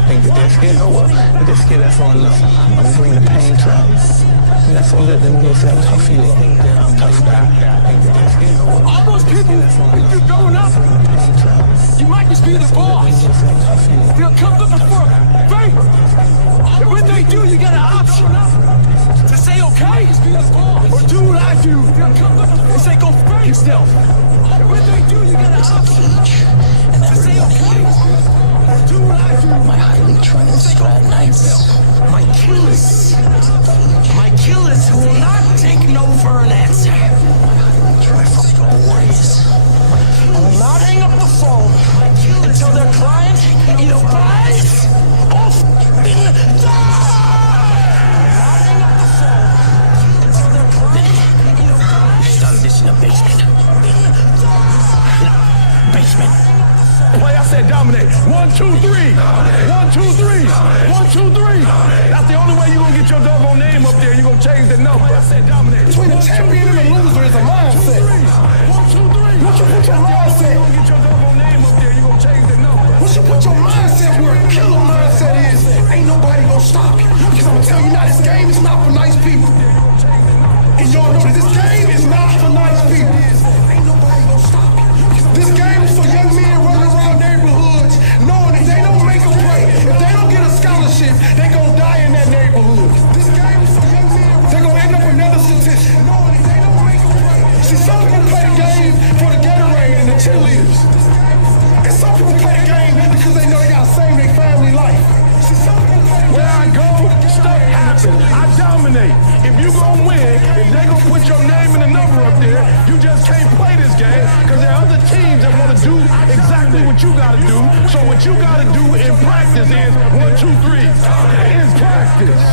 think that they're scared? Oh well, if they're scared, that's all enough. I'm gonna bring the pain tracks. And that's all that then they say I'm tough. They think that I'm tough guy. I think that they're scared. Oh well. All those people, if you're going up, you might just be the boss. They'll come looking for a favor. And when they do, you got an option to say okay, or do what I do and say go fuck yourself. And when they do, you got an option to say okay, or do what I do. My highly trained strat knights. My killers who will not take no for an answer. Trifle warriors. I will not hang up the phone until their client either buys or f***ing dies. We started this in the basement. Basement. Play, I said dominate. 1, 2, 3. 1, 2, 3. 1, 2, 3. That's the only way you're going to get your doggone name up there. You're going to change the number. I said dominate. Between the champion and the loser is a mindset. 1, 2, 3. Once you put your mindset, you're going to get your doggone name up there. You're going to change the number. once you put your mindset where a killer mindset is, ain't nobody going to stop you. Because I'm going to tell you now, this game is not for nice people. And y'all know that this game is not for nice people. Ain't nobody going to stop you. This game is for young men running around neighborhoods knowing if they don't make a play, if they don't get a scholarship, they gon' die in that neighborhood. This game is for young men. They're gonna end up another statistic. Knowing if they don't make a play. See, some people play the game for the Gatorade and the cheerleaders. And some people play the game because they know they gotta save their family life. See, some people play the game. Where I go, stuff happens. I dominate. If you gon' win, if they gon' put your name and the number up there, you just can't play this game because there are other teams that want to do exactly what you gotta do. So what you gotta do in practice is 1, 2, 3. In practice.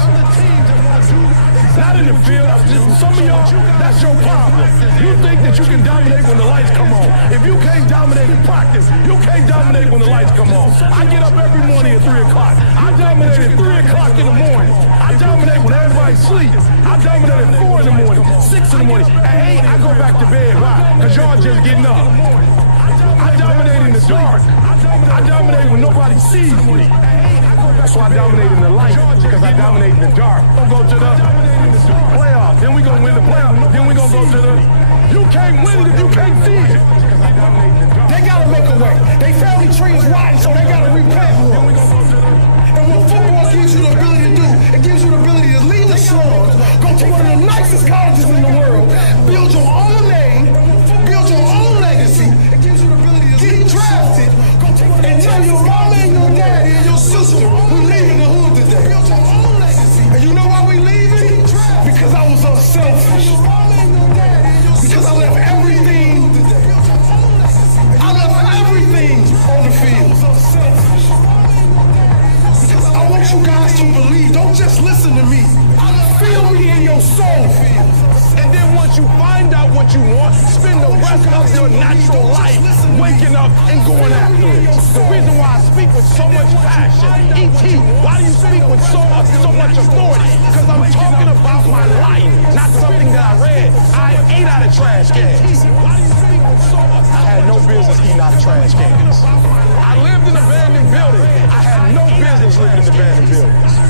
Not in the field. Some of y'all, that's your problem. You think that you can dominate when the lights come on. If you can't dominate in practice, you can't dominate when the lights come on. I get up every morning at 3 o'clock. I dominate at 3 o'clock in the morning. I dominate when everybody sleeps. I dominate at 4 in the morning, 6 in the morning. At 8, I go back to bed. Why? Because y'all just getting up. I dominate in the dark. I dominate when nobody sees me. So I dominate in the light because I dominate in the dark. Don't go to the playoffs. Then we gonna win the playoffs. Then we gonna go to the. You can't win it if you can't see it. They gotta make a way. They family tree is rotten, so they gotta replant more. And what football gives you the ability to do, it gives you the ability to leave the slums, go to one of the nicest colleges in the world, build your own name, build your own legacy, it gives you the ability to get drafted, and tell your mama and your daddy and your sister, we leaving the hood today. And you know why we leaving? Because I was unselfish. Because I left everything. I left everything on the field. Feel me in your soul. And then once you find out what you want, spend the rest of your natural life waking up and going after it. The reason why I speak with so much passion, E.T., why do you speak with so much authority? Because I'm talking about my life, not something that I read. I ate out of trash cans. Why do you speak with so much? I had no business eating out of trash cans. I lived in an abandoned building. I had no business living in abandoned buildings.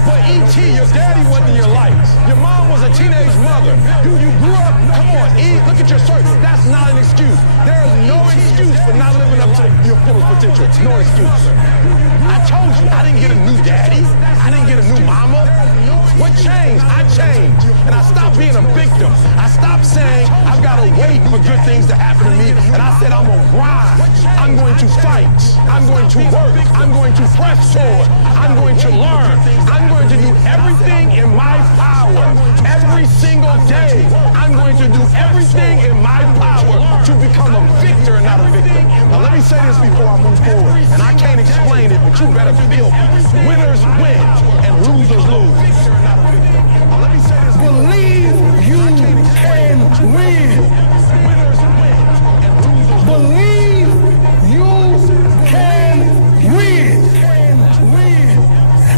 But E.T., your daddy wasn't in your life. Your mom was a teenage mother. You grew up, come on, E, look at your shirt. That's not an excuse. There is no excuse for not living up to your fullest potential. No excuse. I told you, I didn't get a new daddy. I didn't get a new mama. What changed? I changed. And I stopped being a victim. I stopped saying, I've got to wait for good things to happen to me. And I said, I'm going to grind. I'm going to fight. I'm going to work. I'm going to press forward. I'm going to learn. I'm going to do everything in my power. Every single day, I'm going to do everything in my power to become a victor and not a victim. Now let me say this before I move forward. And I can't explain it, but you better feel me. Winners win and losers lose. Now let me say this. Believe you can win. Believe you can win.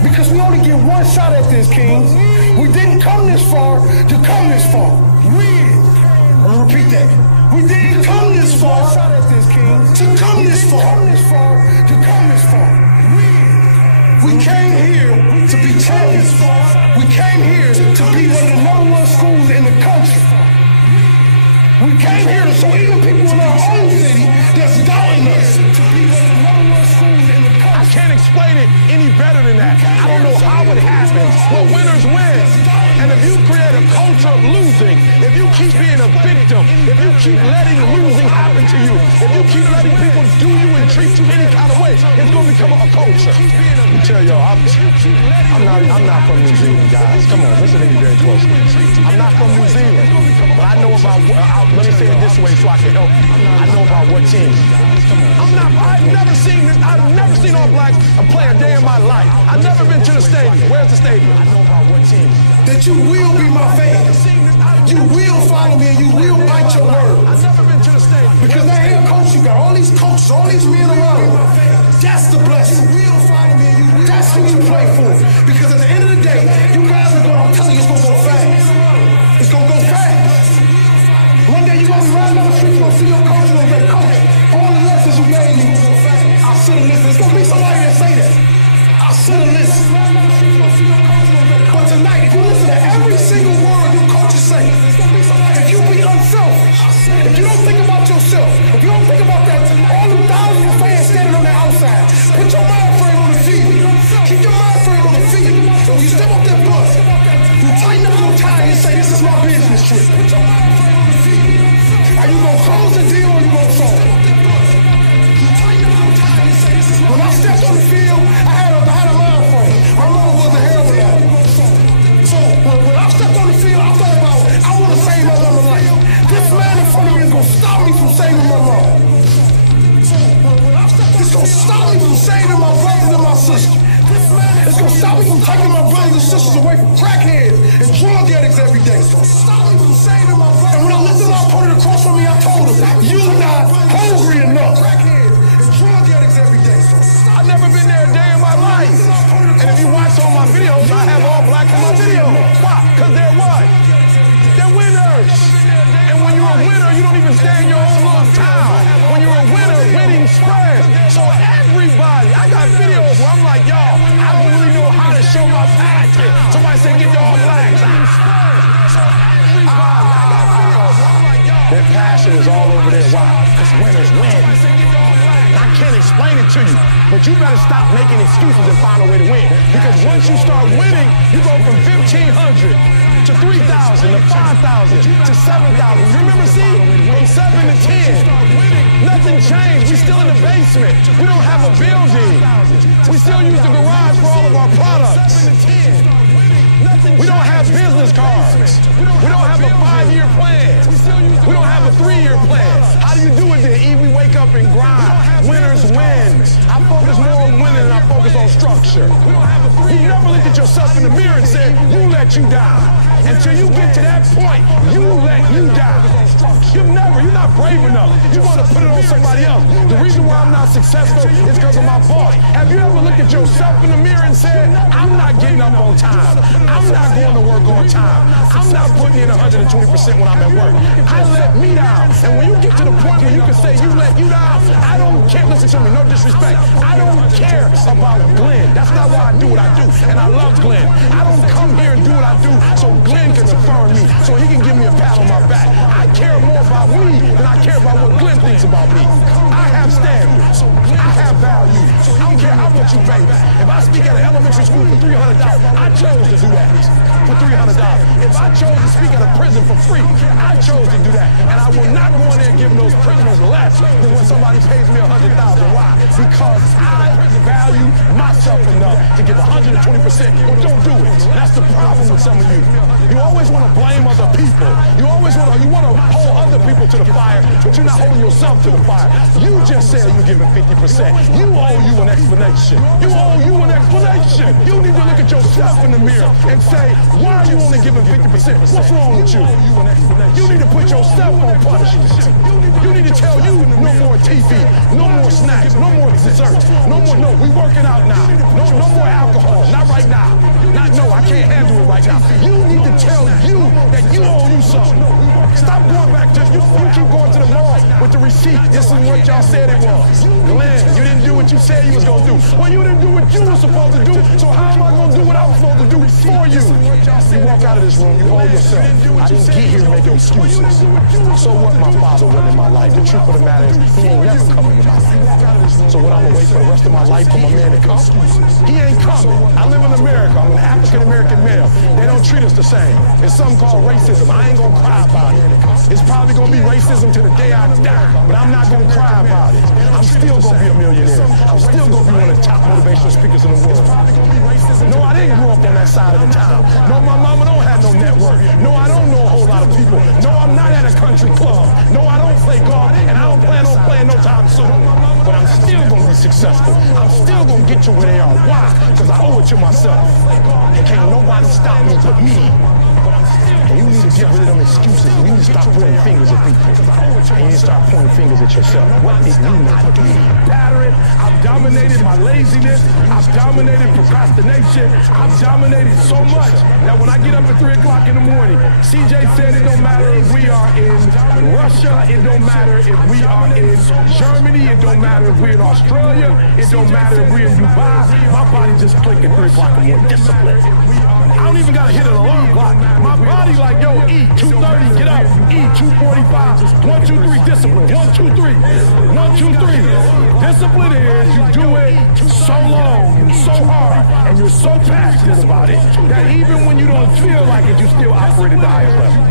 Because we only get one shot at this, Kings. We didn't come this far to come this far. Win. I'm gonna repeat that. We didn't come this far to come this far. To come this far. We came here to be champions. We came here to be one of the #1 schools in the country. We came here to show even people in our own city that's doubting us to be one of the #1 schools in the country. I can't explain it any better than that. I don't know how it happens, but winners win. And if you create a culture of losing, if you keep being a victim, if you keep letting losing happen to you, if you keep letting people do you and treat you any kind of way, it's going to become a culture. Let me tell y'all, I'm not from New Zealand, guys. Come on, listen to me very closely. I'm not from New Zealand, but I know about, let me say it this way so I can help. I know about what team. I've never seen All Blacks play a day in my life. I've never been to the stadium. Where's the stadium? I know about what team. That you will be my fan. You will follow me and you will bite your word. I've never been to the stadium. Because that head coach, you got all these coaches, all these men around. That's the blessing. You will follow me and you will. That's who you play for. Because at the end of the day, you guys are going, I'm telling you, it's going to go fast. It's going to go fast. One day you're going to be riding down the street, you're going to see your coach, you're going to say, Coach, all the lessons you gave me, I should have listened. It's going to be somebody that say that. I should have listened. But tonight, if you listen to every single word your coaches say, if you be unselfish, if you don't think about yourself, if you don't think about that, all the thousands of fans standing on the outside, put your mind frame on the field. Keep your mind frame on the field. So when you step up that bus, you tighten up your tie and say, this is my business trip. Are you going to close the deal or are you going to solve it? When I stepped on the field, I had a mind frame. My mother was a heroin addict. So when I stepped on the field, I thought about, I want to save my mama's life. This man in front of me is going to stop me from saving my mom. It's going to stop me from saving my brothers and my sisters. It's going to stop me from taking my brothers and sisters away from crackheads and drug addicts every day. It's going to stop me from saving my brothers. And when I looked at my opponent across from me, I told him, you're not hungry enough. I've never been there a day in my life. And if you watch all my videos, I have all black in my video. Why? Because they're what? They're winners. And when you're a winner, you don't even stay in your own little town. When you're a winner, winning spreads. So everybody, I got videos where I'm like, y'all, I don't really know how to show my passion. Somebody said, get your blacks. So everybody, I got videos where I'm like, y'all, their passion is all over there. Why? Because winners win. I can't explain it to you, but you better stop making excuses and find a way to win. Because once you start winning, you go from 1,500 to 3,000 to 5,000 to 7,000. You remember, see? From 7 to 10. Nothing changed. We still in the basement. We don't have a building. We still use the garage for all of our products. We don't have business cards. We don't have a 5-year plan. We don't have a 3-year plan. How do you do it then? We wake up and grind. Winners win. I focus more on winning than I focus on structure. You never look at yourself in the mirror and say, you let you down. Until you get to that point, you let you down. You're not brave enough. You want to put it on somebody else. The reason why I'm not successful is because of my boss. Have you ever looked at yourself in the mirror and said, I'm not getting up on time. I'm not going to work on time. I'm not putting in 120% when I'm at work. I let me down. And when you get to the point where you can say you let you down, I don't care. Listen to me, no disrespect. I don't care about Glenn. That's not why I do what I do. And I love Glenn. I don't come here and do what I do so Glenn can affirm me, so he can give me a pat on my back. I care more about me than I care about what Glenn thinks about me. I have standards. I have values. I don't care how much you pay me. If I speak at an elementary school for $300, I chose to do that for $300. If I chose to speak at a prison for free, I chose to do that. And I will not go in there and give those prisoners less than when somebody pays me $100,000. Why? Because I value myself enough to give 120%. Well, don't do it. That's the problem with some of you. You always want to blame other people. You want to hold other people to the fire, but you're not holding yourself to the fire. You just said you're giving 50%. You owe you an explanation. You owe you an explanation. You need to look at yourself in the mirror and say, why are you only giving 50%? What's wrong with you? You need to put yourself on punishment. You need to tell you no more TV, no more snacks, no more desserts, no, we working out now. No more alcohol, not right now. I can't handle it right now. You need to tell you that you owe you something. Stop going back to, you keep going to the mall with the receipt. This is what y'all said it was. Glenn, you didn't do what you said you was going to do. Well, you didn't do what you were supposed to do, so how am I going to do what I was supposed to do for you? You walk out of this room, you owe yourself. I didn't get here making excuses. So what, my father went in my life? The truth of the matter is, he ain't never coming in my life. So what, I'm going to wait for the rest of my life for my man to come? He ain't coming. I live in America. I'm an African-American male. They don't treat us the same. It's something called racism. I ain't going to cry about it. It's probably going to be racism to the day I die, but I'm not going to cry about it. I'm still going to be a millionaire. I'm still going to be one of the top motivational speakers in the world. No, I didn't grow up on that side of the town. No, my mama don't have no network. No, I don't know a whole lot of people. No, I'm not at a country club. No, I don't play golf, and I don't plan on playing no time soon. But I'm still going to be successful. I'm still going to get to where they are. Why? Because I owe it to myself. And can't nobody stop me but me. And you need to get rid of them excuses. You need to stop pointing fingers at people. And you need to start pointing fingers at yourself. What did you not do? Pattern. I've dominated my laziness. I've dominated procrastination. I've dominated so much that when I get up at 3 o'clock in the morning, CJ said it don't matter if we are in Russia. It don't matter if we are in Germany. It don't matter if we're in Australia. It don't matter if we're in Dubai. My body just clicked at 3 o'clock in the morning. Discipline. I don't even gotta hit an alarm clock. My body like, yo, eat, 2:30, get up, eat, 2:45, 1, 2, 3, discipline, 1, 2, 3, 1, 2, 3. Discipline is you do it so long and so hard and you're so passionate about it that even when you don't feel like it, you still operate at the highest level.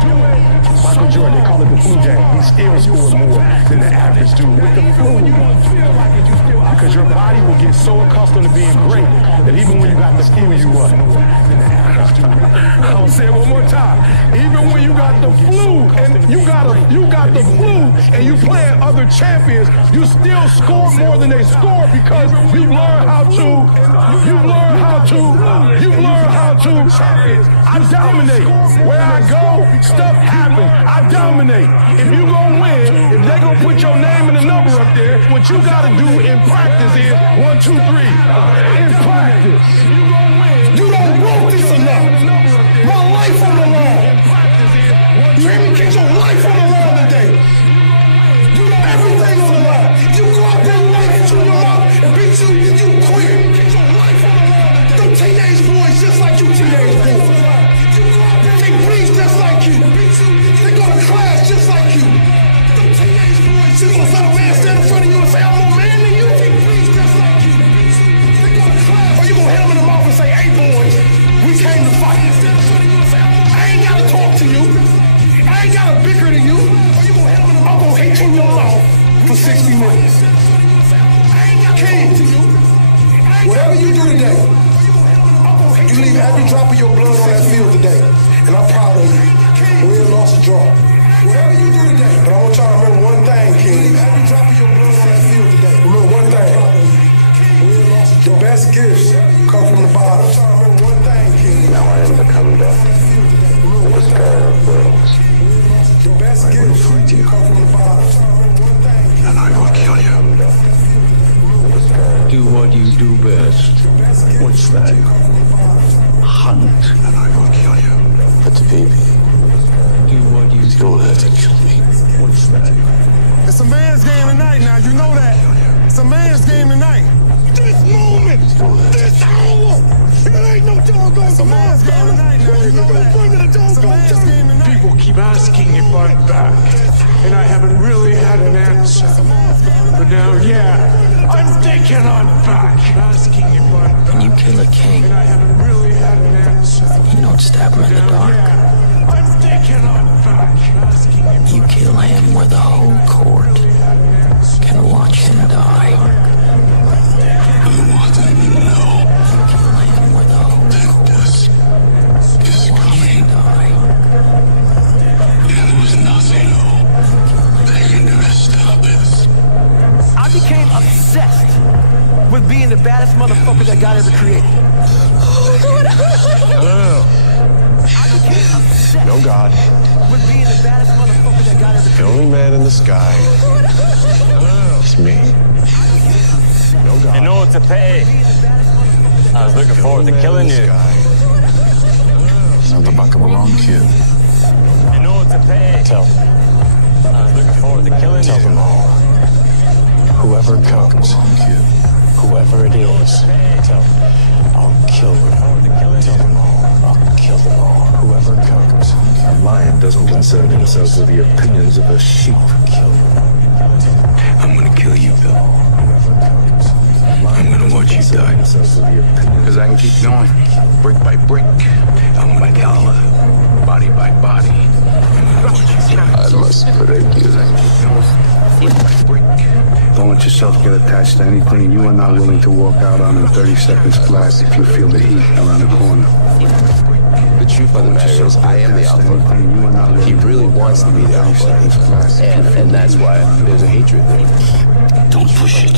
Michael Jordan, they call it the flu game. He still scored more than the average dude with the flu. Because your body will get so accustomed to being great that even when you got the flu, you what? I'll say it one more time. Even when you got the flu and you got the flu and you playing other champions, you still score more than they score because you learn how to. I dominate. Where I go, stuff happens. I dominate. If you gonna win, if they gonna put your name and a number up there, what you gotta do in practice is 1, 2, 3. In practice. You don't want this enough. My life on the line. You hear me? Get your life on the line today. You know everything on the line. You go out there and life into your mouth and beat you quit. Get your life on the line. Them teenage boys just like you teenage boys. They breathe just like you. They go to class just like you. Them teenage boys just gonna let a man stand in front of you and say, I'm more man than you. They breathe just like you. They go to class. Or you gonna hit them in the mouth and say, hey boys, we came to fight. I ain't gotta talk to you. I ain't gotta bicker to you. I'm gonna hit you in your mouth for 60 minutes. King, whatever you do today, you leave every drop of your blood on that field today. And I'm proud of you. Win, loss, or draw. Whatever you do today, but I want y'all to remember one thing, King. Every drop of your blood on that field today. Remember one thing. The best gifts come from the bottom. Remember one thing, King. Now I am become death, the destroyer of worlds. The best I will gifts find you, come from the bottom. and I will kill you. Do what you do best. What's that? Hunt. And I will kill you. But the baby. Do what you do. Don't have to kill me. What's that? It's a man's game tonight now, you know that. It's a man's game tonight. This moment, this hour, it ain't no doggone tomorrow. It's a man's game tonight now, you know that. It's a man's game tonight. People keep asking if I'm back, and I haven't really had an answer. But now, yeah, I'm thinking I'm back. Asking if I'm back. When you kill a king, And I haven't really had an answer. you don't stab him in the dark. I'm thinking I'm back. Asking if You kill him where the whole court can watch him die. I want them to know You kill him where the whole that death is coming. die. And there's nothing they can do to stop it. I became obsessed with being the baddest motherfucker that God ever created. Hello. I became obsessed No God. with being the baddest motherfucker that God ever The created. only man in the sky is me. No God. You know it's a pity. I was looking forward to killing you. Sounds the buck of a wrong kid. You know it's a pity. Tell I was looking forward to killing you. them all. Whoever comes, whoever it is, tell them I'll kill them. Tell them all. I'll kill them all. Whoever comes. A lion doesn't concern himself with the opinions of a sheep. I'm gonna kill you, Bill. I'm gonna watch you die. Because I can keep going, brick by brick, dollar by dollar, body by body. I must break you. Brick by brick. Don't let yourself get attached to anything you are not willing to walk out on in 30 seconds flat if you feel the heat around the corner. The truth of the matter is, I am the alpha. He really wants to be the alpha, and that's why there's a hatred there. Don't push it.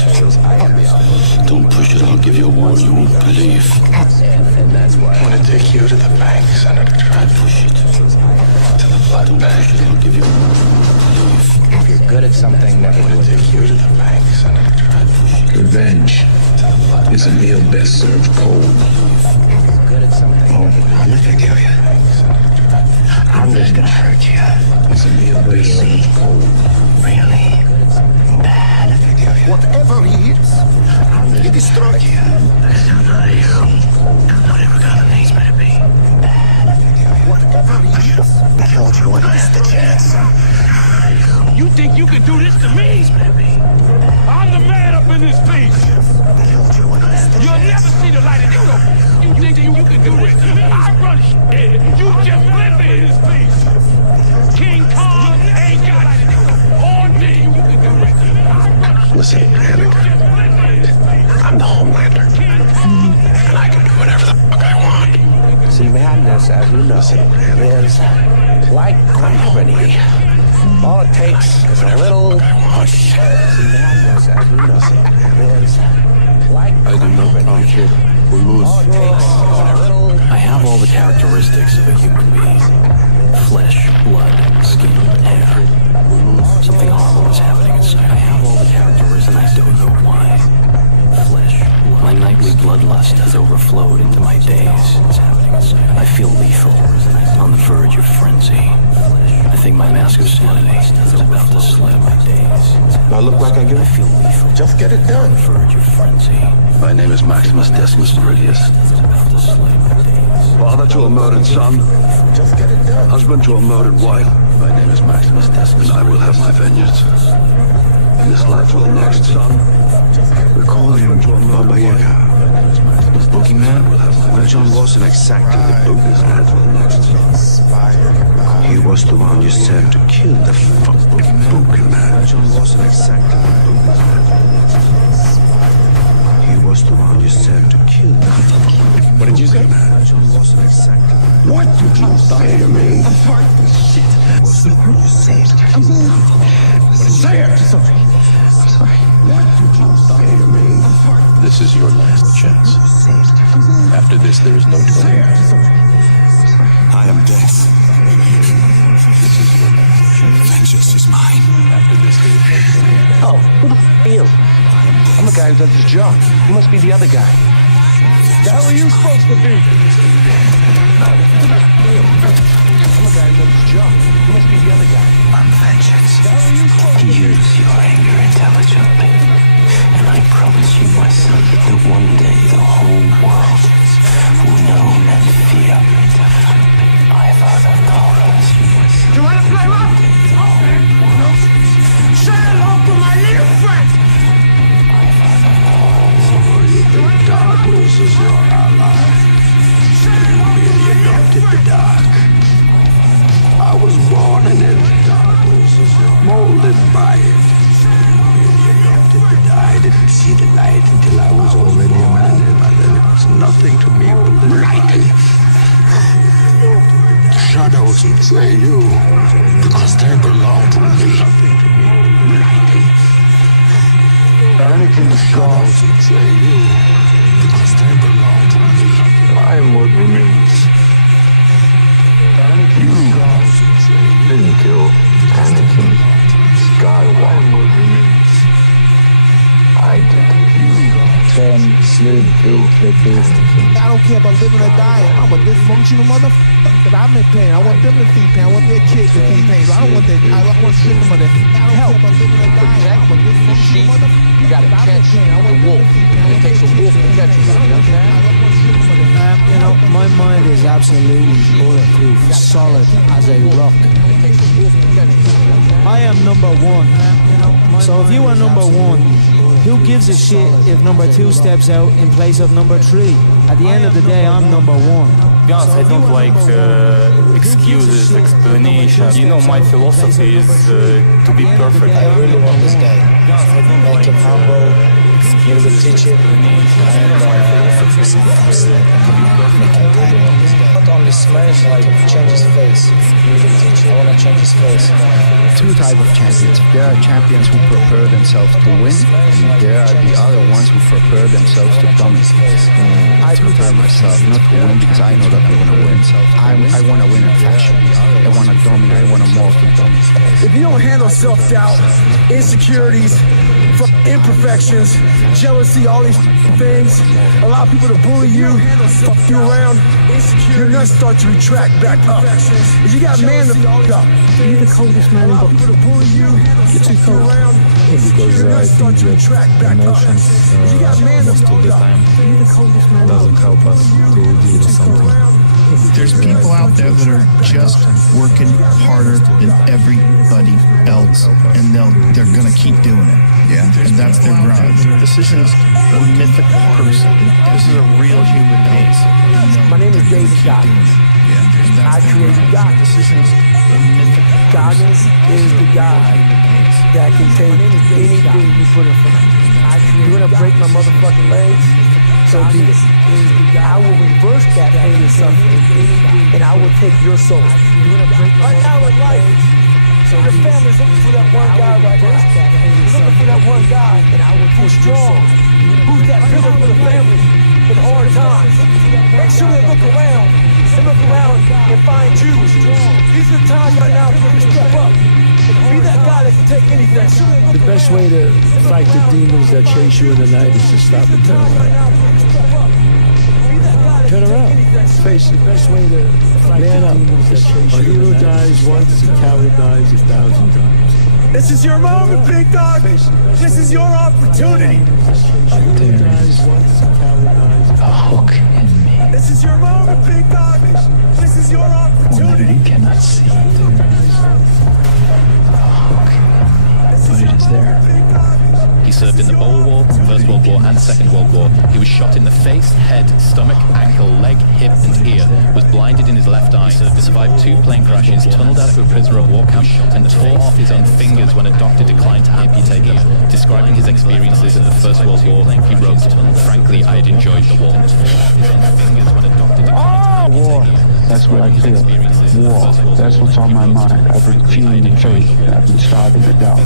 Don't push it. I'll give you a war you won't believe. And that's why I want to take you to the bank, Senator. Try to push it to the blood bank. I'll give you a war you won't believe. if you're good at something, never do it. Take you to the bank, Senator. Try to push it. Revenge is a meal best served cold. If you're good at something, I'm not gonna kill you. I'm just gonna hurt you. It's a meal best served cold. Really bad. Whatever he is, he destroys you. Whatever kind of name's better be. Whatever he is. I told you when I had the chance. You think you can do this to me? I'm the man up in this piece. You'll never see the light of this. You think you can do this to me? I run shit. You just live in this piece. King Kong ain't got it. On me. You can do this to me. Listen, Anakin. I'm the Homelander. And I can do whatever the fuck I want. See, madness, as you know, is like gravity. All it takes is a little push. See, madness, as you know, is like I do not function. We lose. All it takes is a little. I have all the characteristics of a human being. Flesh, blood, skin, hair. Something horrible is happening inside. I have all the characteristics, and I don't know why. Flesh, blood. My nightly bloodlust has overflowed into my days. I feel lethal, on the verge of frenzy. I think my mask of sanity is about to slip. I look like I give I feel lethal. Just get it done. On the verge of frenzy. My name is Maximus Decimus Meridius. Father to a murdered son. Just get it done. Husband to a murdered wife. My name is Maximus Decimus. And I will have my vengeance. In this life or the next. We call him Baba Yaga. The boogeyman will have my Well, John wasn't exactly the boogeyman. He was the one you sent to kill the fucking boogeyman. John wasn't exactly the boogeyman. He He was the one you said to kill. What did you say? What did you say to me? I'm sorry. Shit. Was the one you said to kill. Say it. I'm sorry. What did you say to me? This is your last chance. After this, there is no turning back. I am death. This is your last chance. Vengeance is mine. After this, there is no turning back. Oh, who the f*** are you? I'm the guy who does his job. You must be the other guy. The hell are you supposed to be? I'm the guy who does his job. You must be the other guy. I'm vengeance. Use your anger intelligently. And I promise you, my son, that one day the whole world will know and fear intelligently. I father promise you, my son. You wanna play rough? Say hello to my little friend! Darkness is your ally. You merely adopted the dark. I was born in it. Darkness is molded by it. You merely adopted the dark. I didn't see the light until I was already a man. But then it was nothing to me but the light. Shadows betray you because they belong to me. Anakin's gods betray you because they belong to me. I am what remains. You didn't kill Anakin Skywalker. I did. Turn, slid, replaced. I don't care about living or dying. I'm a dysfunctional motherfucker. But I'm in pain. I want them to see pain. I want their kids to see pain. So I don't want that. I want to strip them of that. Help. Protect the sheep. You gotta catch the wolf. And it takes a wolf to catch you. You understand? You know, my mind is absolutely bulletproof, solid as a rock. I am number one. So if you are number one, who gives a shit if number two steps out in place of number three? At the end of the day, I'm number one. To be honest, I don't like excuses, explanations. You know, my philosophy is to be perfect. I really want this guy. Make him humble, give him a teaching, and make him kind. Not only smash, like change his face. I want to change his face. Two types of champions. There are champions who prepare themselves to win, and there are the other ones who prepare themselves to dominate. I prepare myself not to win because I know that I'm going to win. I want to win in fashion. I want to dominate. I want to morph to dominate. If you don't handle self-doubt, insecurities, imperfections, jealousy, all these things, allow people to bully you, fuck you around, your nuts start to retract back up. If you got man to fuck up, you're the coldest man in the world. You're too cold. Because I think that emotions most of the time doesn't help us to deal with something. There's people out there that are just working harder than everybody else, and they're gonna keep doing it. Yeah, and that's their grind. This isn't a mythical person. This is a real human being. My name is David Goggins. I created Goggins. Goggins is the guy that can take anything you put in front of him. You're gonna break my motherfucking legs, so be it. I will reverse that pain and suffering, and I will take your soul. Right now in life, your family's looking for that one guy right now. You're looking for that one guy who's strong, who's that pillar for the family in hard times. Make sure they look around and find you. These are the times right now for you to step up. Be that guy that can take anything. The best way to fight the demons that chase you in the night is to stop and turn around. Turn around. Face the best way to fight the demons that chase you. A hero dies once, a coward dies 1,000 times. This is your moment, big dog. This is your opportunity. There is a hook in me. This is your moment, big dog. This is your opportunity. One that you cannot see. There is a hook in me, but it is there. served in the Boer War, First World War, and Second World War. He was shot in the face, head, stomach, ankle, leg, hip, and ear. Was blinded in his left eye. Survived 2 plane crashes, tunneled out of a prisoner of war camp, and tore off his own fingers when a doctor declined to amputate them. Describing his experiences in the First World War, he wrote, "Frankly, I had enjoyed the war." War. That's what I feel. War. That's what's on my mind. I've been feeling the faith. I've been starving to doubt.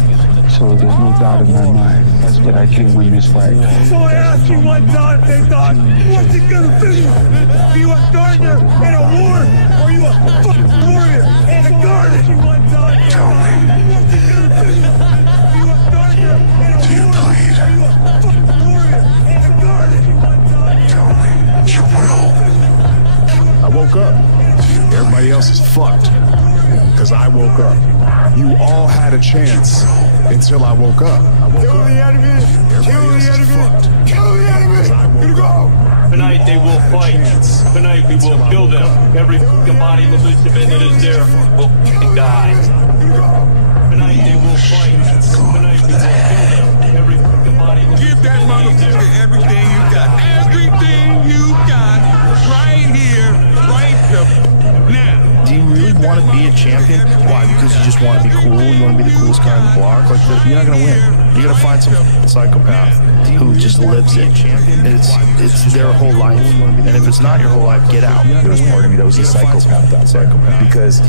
So there's no doubt in my mind that I can win this fight. So I asked you one time, they thought, what's it gonna be? Are you a gardener in a war, or are you a fucking warrior in a garden? Tell me. Do you bleed? Tell me. You will. I woke up. Everybody else is fucked. Because I woke up. You all had a chance until I woke up. Kill the enemy! Kill the enemy! Kill the enemy! Here we go! Tonight they will fight. Tonight we will kill them. Every body militia man that is there will die. Tonight they will fight. Tonight we will kill them. Every body militia. Give that motherfucker everything you got. Everything you got right here, right now. Do you really want to be a champion? Why? Because you just want to be cool? You want to be the coolest guy on the block? You're not going to win. You're going to find some psychopath who just lives it. It's their whole life. And if it's not your whole life, get out. There was part of me that was a psychopath out there. Because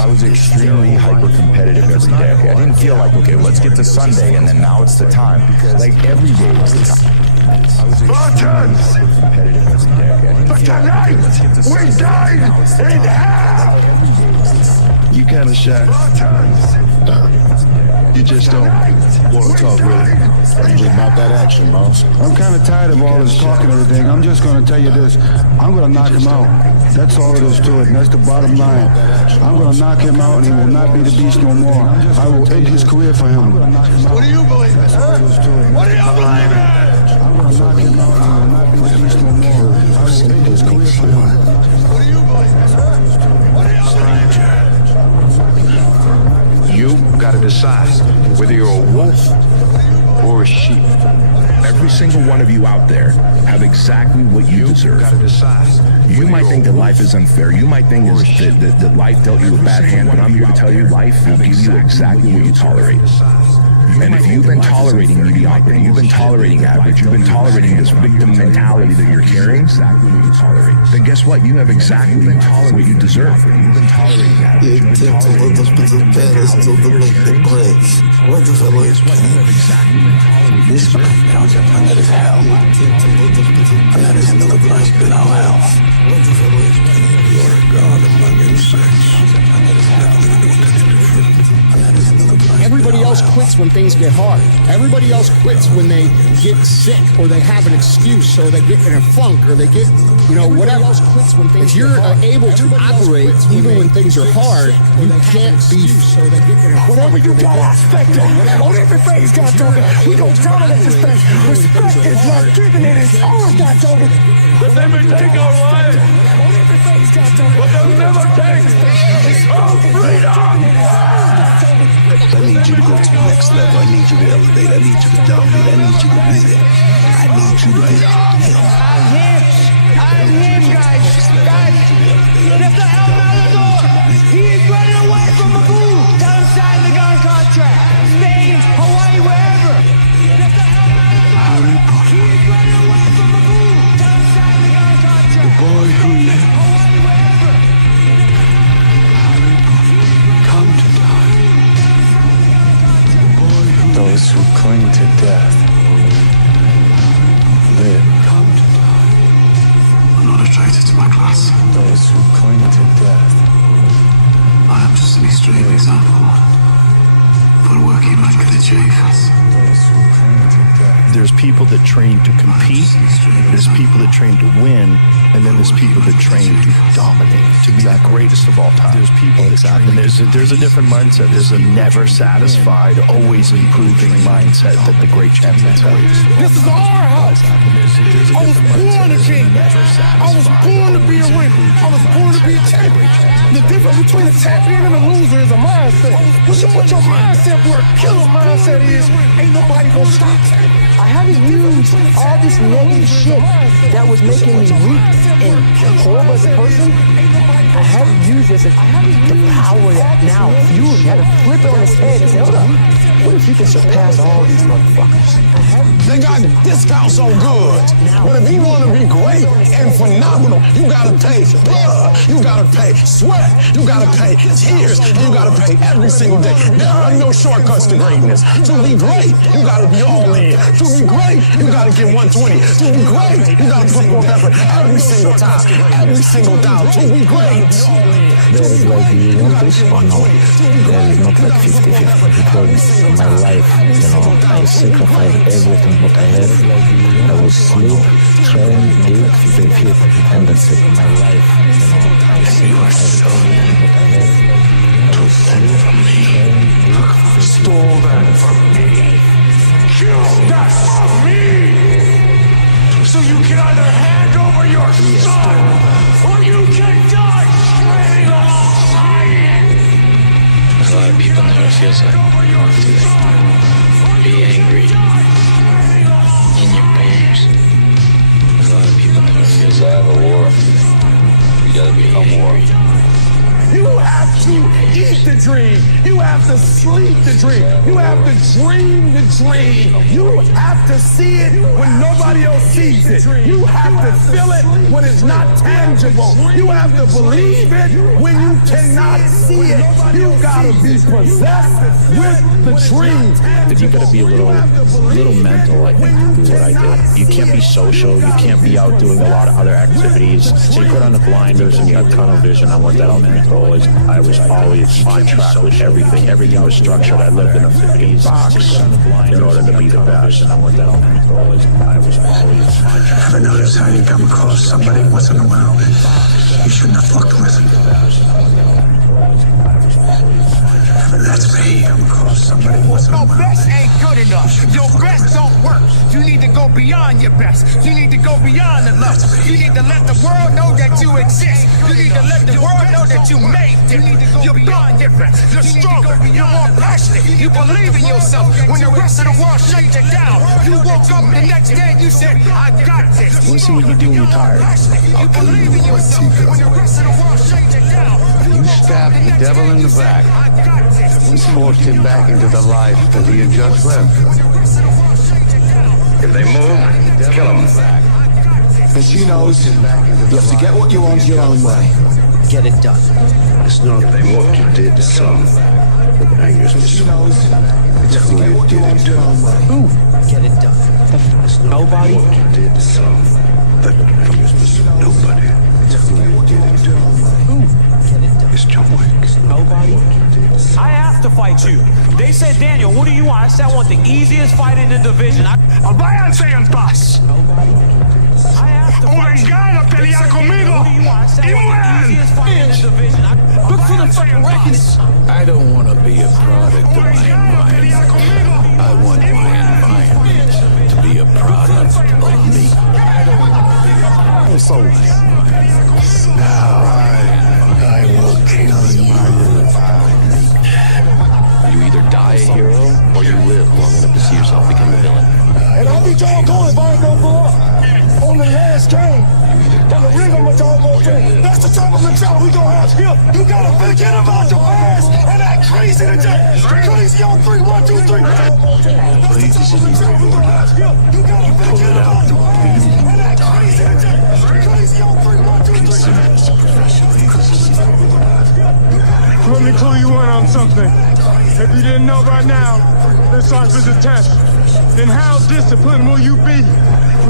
I was extremely hyper-competitive every day. Okay? I didn't feel like, okay, let's get to Sunday, and then now it's the time. Like, every day was the time. I was extremely hyper-competitive every day. Okay? But tonight, we died in hell! You kind of shy. You just don't want to talk really. I'm just about that action, boss. I'm kind of tired of all this talking and everything. I'm just going to tell you this. I'm going to knock him out. That's all it is to it, and that's the bottom line. I'm going to knock him out, and he will not be the beast no more. I will end his career for him. What do you believe in, sir? What do you believe in? I'm going to knock him out, and he will not be the beast no more. I will end his career for him. What do you believe in, sir? What do you believe in? You gotta decide whether you're a wolf or a sheep. Every single one of you out there have exactly what you deserve. You might think that life is unfair. You might think that life dealt you a bad hand, but I'm here to tell you life will give you exactly what you tolerate. And if you've been tolerating mediocrity, you've been tolerating average, you've been tolerating this victim mentality that you're carrying, then guess what? You have exactly what you deserve. You've been tolerating average. You've been tolerating This compound is a planet of hell. And that is another place below hell. You are a god among insects. Never gonna do anything different. Everybody else quits when things get hard. Everybody else quits when they get sick, or they have an excuse, or they get in a funk, or they get, whatever. If you're able to operate even when things are hard, you can't be. Whatever you got aspect on every face, God told it. We gon' dominate this thing. Respect is not given, it is ours, God told it. But they may take our lives, but they'll never take our freedom. I need you to go to the next level. I need you to elevate. I need you to dominate. I need you to win it. I need you to be him. I'm him, guys. Get the hell out of the door. He is running away from the booth. Tell him sign the gun contract. Spain, Hawaii, wherever. Get the hell out of the door. He is running away from the booth. Tell him sign the gun contract. The boy who lived. Hawaii, wherever. Come to die. Those who cling to death live. Come to die. I'm not attracted to my class. Those who cling to death. I am just an extreme example. For working like the chief. There's people that train to compete, there's people that train to win, and then there's people that train to dominate, to be the greatest of all time. There's people that train, and there's a different mindset. There's a never satisfied, always improving mindset that the great champions have. This is our house. I was born a king. I was born to be a winner. I was born to be a champion. The difference between a champion and a loser is a mindset. What's your mindset concept where a killer mindset is, ain't nobody gonna stop it. I haven't used all this negative shit that was making me weak and horrible as a person. I haven't used this as the power that now fuels me. I had to flip it on his head and say, hold up, what if you can surpass all these motherfuckers? They got the discount so good. But if you want to be great and phenomenal, you got to pay blood, you got to pay sweat, you got to pay tears, and you got to pay every single day. There are no shortcuts to greatness. To be great, you got to be all in. To be great, you got to get 120. To be great, you got to put forth effort every single time, every single dollar. To be great. There is like, you want this or no? There is not like 50-50 because my life, you know, I sacrificed everything what I had. I was sleep, train, eat, stay fit, and that's it. My life, you know, I sacrificed everything what I had. I was sleep, train, eat, Stole that from me. Kill that from me. So you can either hand over your son, or you can die straight alongside it. A lot of people never feel like be angry in your bones. A lot of people never feel like have a war. You gotta be angry. You have to eat the dream. You have to sleep the dream. You have to dream the dream. You have to see it when nobody else sees it. You have to feel it when it's not tangible. You have to believe it when you cannot see it. You gotta be possessed with the dream. You gotta be a little mental, I think, to do what I did. You can't be social. You can't be out doing a lot of other activities. So you put on the blinders and you have tunnel vision on what that meant. I was always on track with everything. Everything was structured. I lived in a 50s box in order to be the best. I was always on track. Ever notice how you come across somebody once in a while you shouldn't have fucked with? That's me. Come across somebody once in a while. Your best ain't good enough. Your best don't work. You need to go beyond your best. You need to go beyond the love. You need to let the world know that you exist. You need to let the world know that you made different. You're built different. You're stronger. You're more passionate. You believe in yourself. When the rest of the world shut you down, you woke up the next day and you said, I got this. I want to see what you do when you're tired. You believe in yourself. When the rest of the world shut you down, You stabbed the devil in the back and forced him back into the life that he had just left. If they move, kill them. And she knows you have to get what you want your own way. Get it done. It's not what you did to some that angers me. It's who you did it to. Who? Get it done. It's not Nobody? what you did to some that angers me. Nobody. It's who you did it to. Who? Get it done. It's John Wick. Nobody? I have to fight you. They said, Daniel, what do you want? I said, I want the easiest fight in the division. Váyanse en paz. O vengan a pelear conmigo. Y mueran. Look for the fucking reckoning. I don't want to be a product of my environment. I want my environment to be a product of me. I don't want to be a product of my Now I will kill you. You either die a hero or you live long enough to see yourself become a villain. And I'll be doggone if I ain't gonna go up on the last train. On the ring, I'm a doggone train. That's the type of mentality we gonna have here. You gotta forget about your past and act crazy today. Crazy on 3, 1, 2, 3. Please, you gotta forget about your past and act crazy today. Crazy on 3, 1, 2, 3. Let me clue you in on something. If you didn't know by now, this life is a test. Then how disciplined will you be?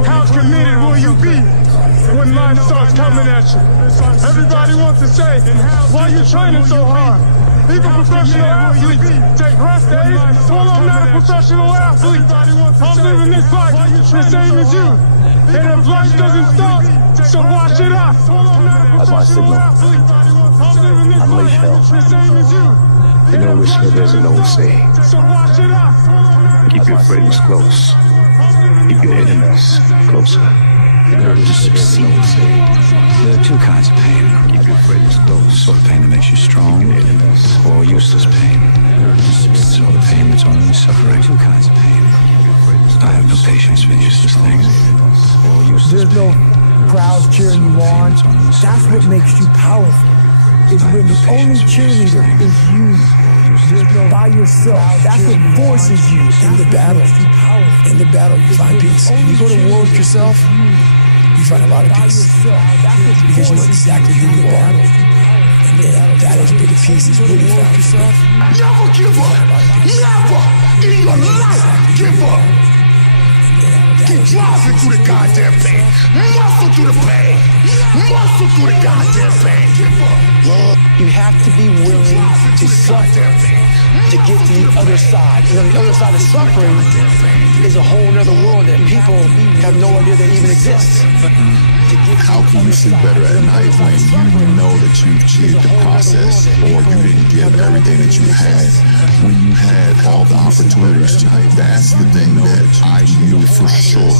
How committed will you be when life starts coming at you? Everybody wants to say, why you training so hard? Even professional athletes take rest days. Well, I'm not a professional athlete. I'm living this life the same as you. And if life doesn't stop, so watch it out. That's my signal. Unleash hell. You know, Whistler, there's an old saying. Keep your friends close. Keep your enemies closer. In order to succeed. There are two kinds of pain. Keep your friends close. Sort of pain that makes you strong, or useless pain. It's all the pain, it's only suffering. Two kinds of pain. I have no patience for useless things. There's no crowd cheering you on. That's what makes you powerful. Is when the only cheerleader is you. By yourself. That's what forces you. In the battle, you find peace. When you go to war with yourself, you find a lot of peace. Because you know exactly who you are. And then that is where the peace is really found. Never give up. Never in your life give up. Keep driving through the goddamn pain. Muscle through the pain. Muscle through the goddamn pain. You have to be willing to suffer to get to the other side. You know, the other side of suffering is a whole other world that people have no idea that even exists. How can you sleep better at night when you know that you've cheated the process or you didn't give everything that you had when you had all the opportunities to? That's the thing that I knew for sure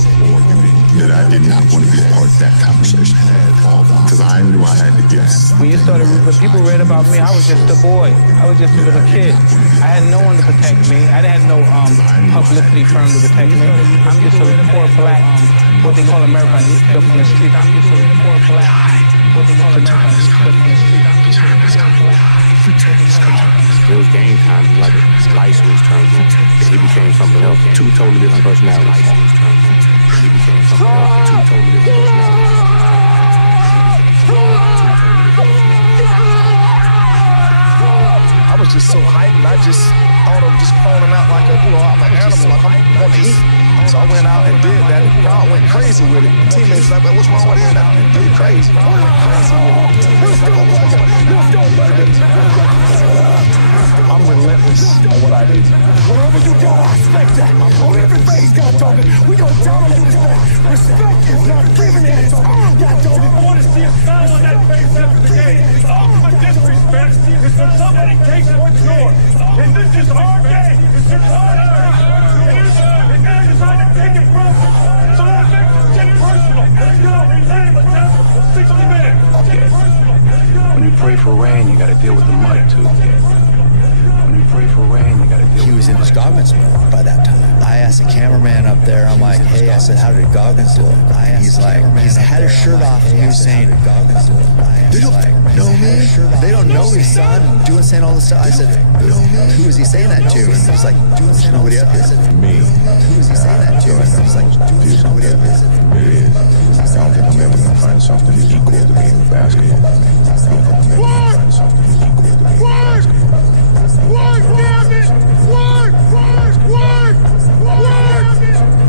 that I did not want to be a part of that conversation because I knew I had to get. When people read about me, I was just a boy. I was just a little kid. I had no one to protect me. I had no publicity firm to protect me. I'm just a poor black, what they call American, up in the street. I'm just a poor black, what they call American, up in the street. It was game time, like a light switch turned on. He became something else. Two totally different personalities. He became something else. Two totally different personalities. I was just so hyped, and I just thought of just calling out like I'm an animal, like I'm on the eat. So I went out and did that. The crowd went crazy with it. Teammates like, what's wrong with him? Dude, crazy. I went crazy with it. I'm relentless in what I do. Whatever you do, I respect that. On everything, God dog it. We gonna dominate this thing. Respect is not given in its own, God dog it. I want to see a smile on that face after the game. All my disrespect is when somebody takes what's yours. And this is our game. It's our game. And now you decide to take it from us. So that makes it personal. Let's go. 60 minutes. When you pray for rain, you got to deal with the mud too. Pray for rain, you gotta deal he was in his Goggins mode by that time. I asked the cameraman up there, I'm like, hey, I said, how did Goggins look? He's like, he's had his shirt off, and he was saying, they don't know me. They don't know me, son. Doing saying all this stuff. I said, who is he saying that to? And he's like, nobody up here. Me. Who is he saying that to? And he's like, nobody up here. I don't think I'm ever gonna find something equal to being a basketball. I don't think I'm ever gonna find something equal to being a basketball. Work, damn it! Work! Work! Work! Work!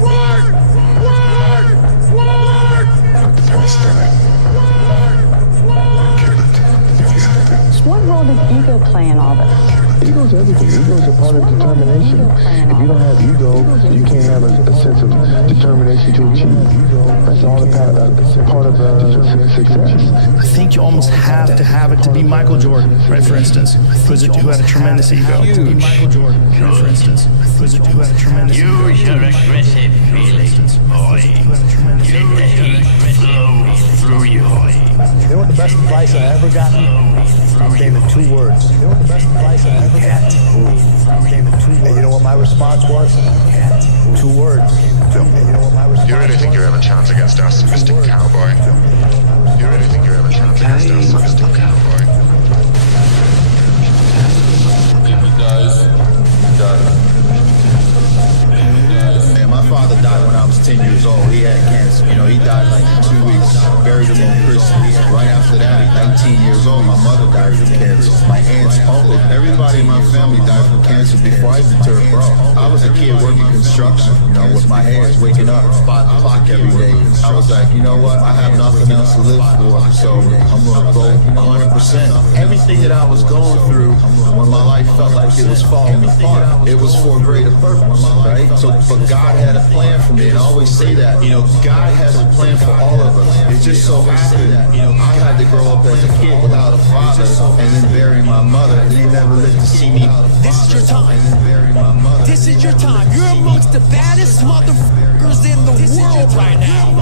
Work! Work! Work! Not the past time. Kill it if you have to. What role does ego play in all this? Ego's everything. Ego's a part of determination. If you don't have ego, you can't have a sense of determination to achieve. That's all a part of success. I think you almost have to have it to be Michael Jordan, right? For instance, who had a tremendous ego. To be Michael Jordan, right? For instance, who had a tremendous ego. Use your aggressive feelings, boy. Let the heat flow through you. You know what the best advice I ever got? Came in 2 words. You know what the best advice I ever got? Came in 2 words. And you know what my response was? 2 words. You really think you have a chance against us, Mr. Cowboy? You really think you have a chance against us, Mr. Cowboy? Man, my father died when I was 10 years old. He had cancer. You know, he died like in 2 weeks. Buried him on Christmas. Right after that, 19 years old, my mother died from cancer. My aunts, uncles, everybody in my family died from cancer before I even turned pro. I was a kid working construction, you know, with my hands, waking up 5 o'clock every day. I was like, you know what? I have nothing else to live for, so I'm going to go 100%. Everything that I was going through when my life felt like it was falling apart, it was for a greater purpose, right? So, but God had a plan for me, and I always say that, you know, God has a plan for all of us. It just so happened, you know, I had to grow grow up as a kid without a father and then bury my mother, and they never lived to see me. This is your time. This is your time. You're amongst the baddest motherfuckers in the world right now.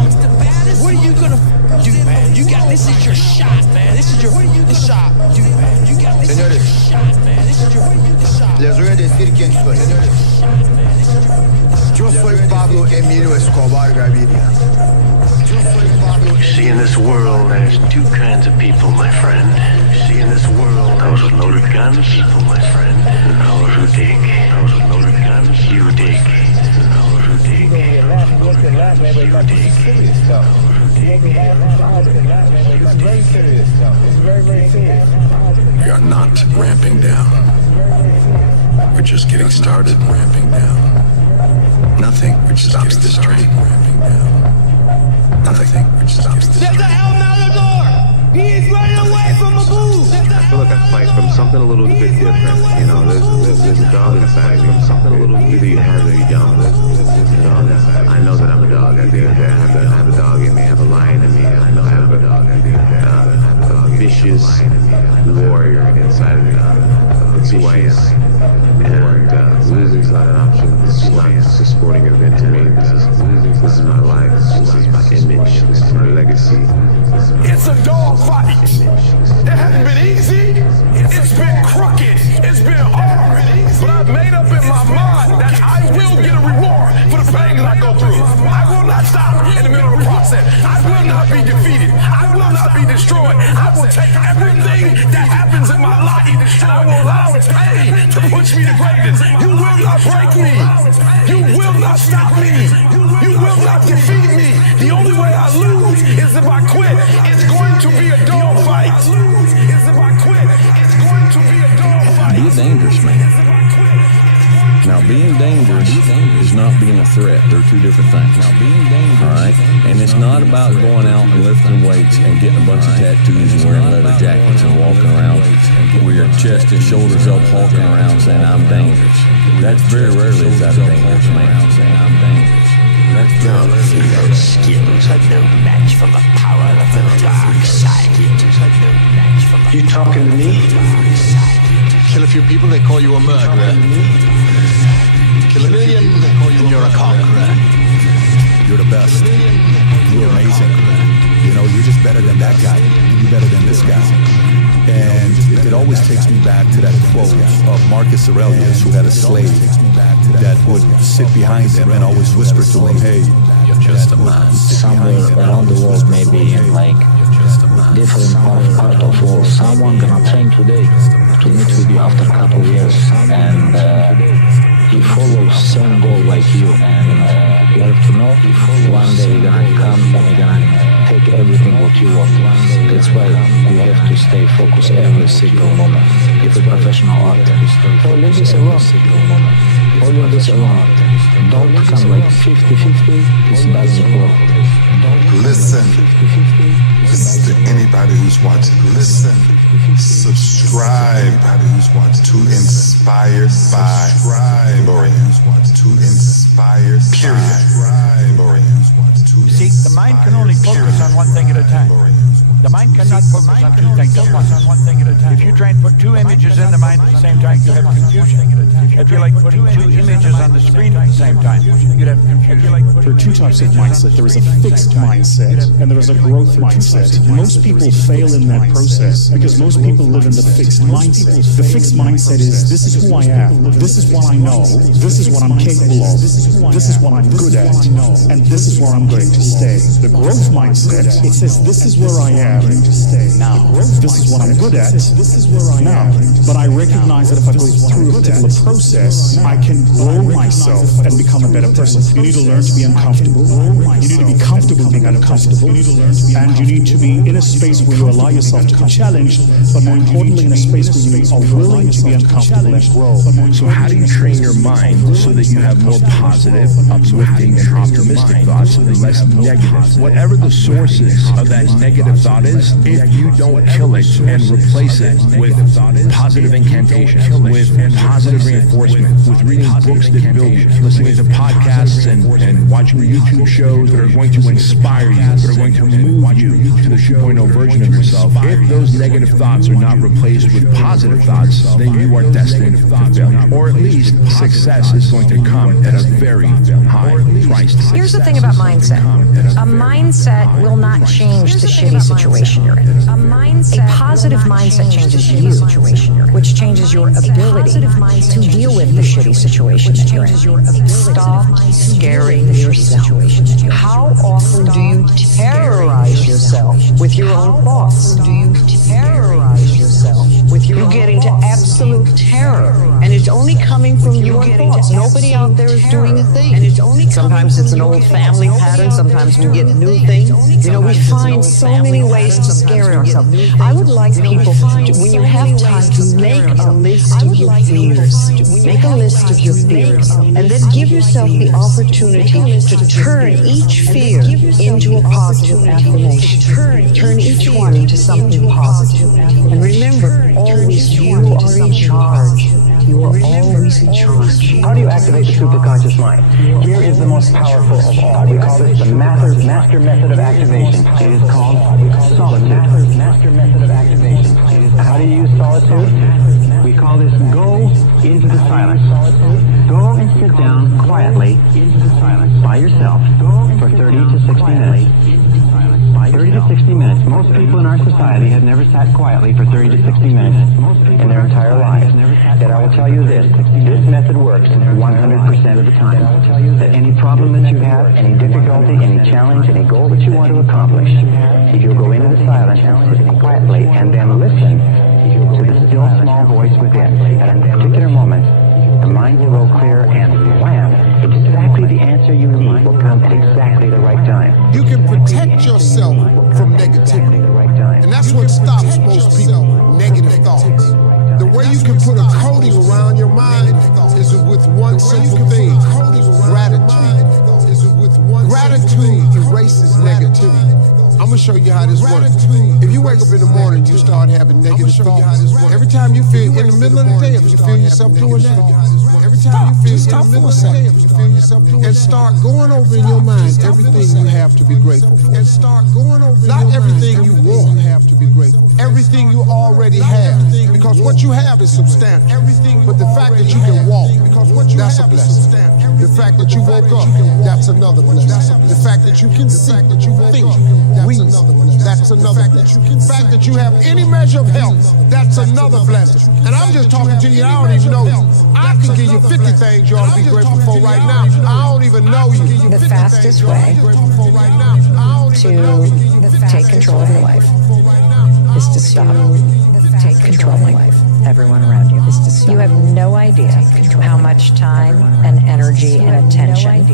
What are you gonna do, man? You got this is your shot, man. This is your shot. You got this is your shot, man. This is your shot. Les voy a decir quién soy. Yo soy Pablo Emilio Escobar Gaviria. You see, in this world, there's two kinds of people, my friend. You see, in this world, those with loaded guns, people, my friend, and those who dig. Those with loaded guns, you dig. And those who dig. You dig. We are not ramping down. We're just getting started ramping down. Nothing which stops this train ramping down. Nothing which stops this train. There's a El Matador! He is running away from a booth! I feel like I fight from something a little bit different. You know, there's a dog inside me. Something a little bit you have that you don't. I know that I'm a dog at the end of the day. I have a dog in me. I have a lion in me. I know I have a dog at the end of the day. I have a vicious warrior inside of me. That's who I am. And losing's not an option. This is not just a sporting event to me. This is my life. This is my image. This is my legacy. It's a dog fight. It hasn't been easy. It's been crooked. It's been hard. But I've made up in my mind that I will get a reward for the pain that I go through. I will not stop in the middle of the process. I will not be defeated. I will not be destroyed. I will take everything that happens in my life and I will allow its pain to push me to greatness. You will not break me. You will not stop me. You will not defeat me. The only way I lose is if I quit. It's going to be a dog fight. Be a dangerous man. Now, being dangerous is not being a threat. They're two different things. Now, being dangerous, all right? And it's not about going out and lifting weights and getting a bunch of tattoos and wearing leather jackets and walking around with your chest and shoulders up, walking around saying, I'm dangerous. That's very rarely is that a dangerous man saying, I'm dangerous. That's very rarely. Those skills are no match for the power of the dark side. You talking to me? Kill a few people, they call you a murderer. Kill a million, and you're a conqueror. You're the best. You're amazing. You know, you're just better than that guy. You're better than this guy. And it always takes me back to that quote of Marcus Aurelius, who had a slave that would sit behind him and always whisper to him, hey, you're just a man. Somewhere around the world, maybe in like different part of the world, someone gonna train today to meet with you after a couple of years, and he follows same goal like you, and you have to know one day you're gonna come and you're gonna take everything what you want. That's why you have to stay focused every single moment. If a professional artist, or leave this alone. Or leave this alone. Don't come like 50-50. This doesn't work. Listen. This is to anybody who's watching. Listen. Subscribe to Inspired by Lori. To Inspired period. See, the mind can only focus on one thing at a time. The mind cannot focus on two things at once. If you try and put two images in the mind at the same time, you have confusion. If you like putting two images on the screen at the same time, you'd have confusion. There are two types of mindset. There is a fixed mindset and there is a growth mindset. Most people fail in that process because most people live in the fixed mindset. The fixed mindset is, this is who I am, this is what I know, this is what I'm capable of, this is what I'm good at, and this is where I'm going to stay. The growth mindset, it says, this is where I am now. This is what I'm good at now. But I recognize that if I go through a particular process, I can grow myself and become a better person. You need to learn to be uncomfortable. You need to be comfortable being uncomfortable. And you need to be in a space where you allow yourself to be challenged, but more importantly, in a space where you are willing to be uncomfortable and grow. So how do you train your mind so that you have more positive, uplifting, and optimistic thoughts and less negative? Whatever the source is of that negative thought is, if you don't kill it, and replace it with positive incantation, with positive reinforcement, with reading books that build you, listening to podcasts and watching YouTube shows that are going to inspire you, that are going to move you to the 2.0 version of yourself. If those negative thoughts are not replaced with positive thoughts, then you are destined for failure. Or at least success is going to come at a very high price. Here's the thing about mindset. A mindset will not change the shitty situation you're in. A positive mindset changes you, which changes your ability to deal with the shitty situation that you're in. Stop scaring yourself. How often do you terrorize yourself with your own thoughts? Do you terrorize yourself with your own thoughts? You get into absolute terror, and it's only coming from your thoughts. Nobody out there is doing a thing. Sometimes it's an old family pattern. Sometimes we get new things. You know, we find so many ways to scare ourselves. I would like people, when you have time, to make a list of your fears. Make a list of your fears, and then give yourself the opportunity to turn each fear into a positive affirmation. Turn each one into something positive. And remember, always you are in charge. You are always in charge. How do you activate the superconscious mind? Here is the most powerful of all. We call this the master method of activation. It is called solitude. Master method of activation. How do you use solitude? We call this go into the silence. Go and sit down quietly by yourself for 30 to 60 minutes. 30 to 60 minutes. Most people in our society have never sat quietly for 30 to 60 minutes in their entire lives. Yet I will tell you this method works 100% of the time. That any problem that you have, any difficulty, any challenge, any goal that you want to accomplish, if you'll go into the silence and sit quietly and then listen to the still small voice within, at a particular moment, the mind will go clear and wham, exactly the answer you need will come at exactly the right time. You can protect yourself from negativity. And that's what stops most people, negative thoughts. The way you can put a coating around your mind is with one simple thing, gratitude. Gratitude erases negativity. I'm going to show you how this works. If you wake up in the morning, you start having negative thoughts. Every time you feel, in the middle of the day, if you feel yourself doing that, every time you feel, stop for a second, if you feel yourself doing that, and start going over in your mind everything you have to be grateful for. And start going over not everything you want, have to be grateful for. Everything you already have. Because what you have is substantial. But the fact that you can walk, that's a blessing. The fact that you woke up, that's another blessing. The fact that you can see, that you think, reason, that's another blessing. The fact that you have any measure of health, that's another blessing. And I'm just talking to you, I don't even know you. I can give you 50 things you ought to be grateful for right now. I don't even know you. The fastest way to take control of your life is to stop. Take controlling everyone around you. Is to stop. You have no idea how much time and energy and attention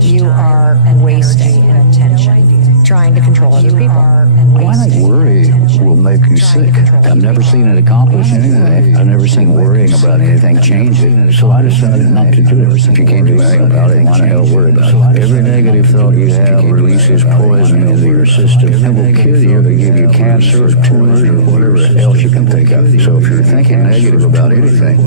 you are wasting and attention trying to control other people. I think worry will make you sick. I've never seen it accomplish anything. I've never seen worrying about anything change it. So I decided not to do it. If you can't do anything about it, why the hell worry about it? Every negative thought you have releases poison into your system and will kill you or give you cancer or tumors or whatever else you can think of. So if you're thinking negative about anything,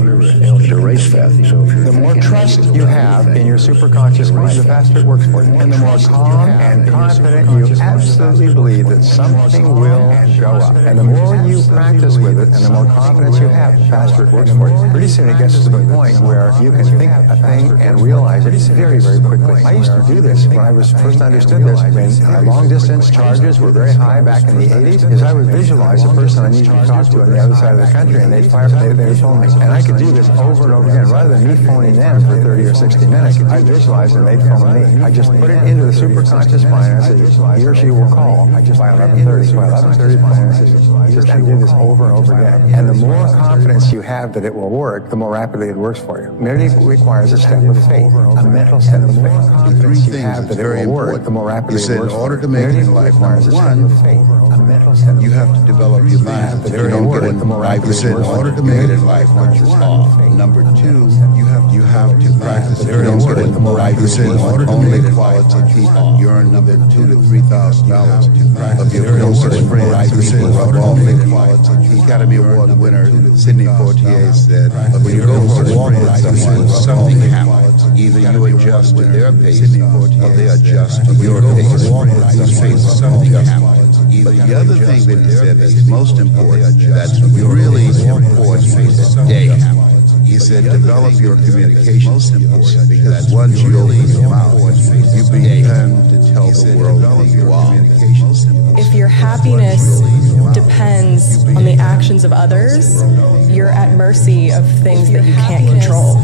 erase that. So the more trust you have in your superconscious mind, the faster it works for you. And the more calm and confident you absolutely believe that something will show up. And the more you practice with it and the more confidence you have, the faster it works for you. Pretty soon it gets to the point where you can think a thing and realize it very, very quickly. I used to do this when I was first understood this, when long distance charges were very high back in the 80s, is I would visualize a person I needed to talk to on the other side of the country and they'd phone me. And I could do this over and over again. Rather than me phoning them for 30 or 60 minutes, I visualized and they'd phone me. I just put it into the superconscious mind and I said, he or she will call by 11:30. By 11:30, just do this over and over again. And the more confidence you have that it will work, the more rapidly it works for you. It requires a step of faith, a mental step of faith. The three things that are very important. The more rapidly you said it works. In order to make it in life, number one, you have to develop your mind. If you don't get it right, you said in order to make it in life, which is hard. Number two, you have to practice. If you don't get it right, you said in order to make it quality people, you earn number $2,000 to $3,000 of your closest friends, people of all quality. Academy Award winner Sidney Poitier said, when you go for a walk with someone, something happens. Either you adjust to their pace or they adjust to your pace. Something happens. The other thing that he said that's most important, that's really important today, he said, develop your communication skills, because once you open your mouth, you begin to tell the world who you are. If your happiness depends on the actions of others, you're at mercy of things that you can't control.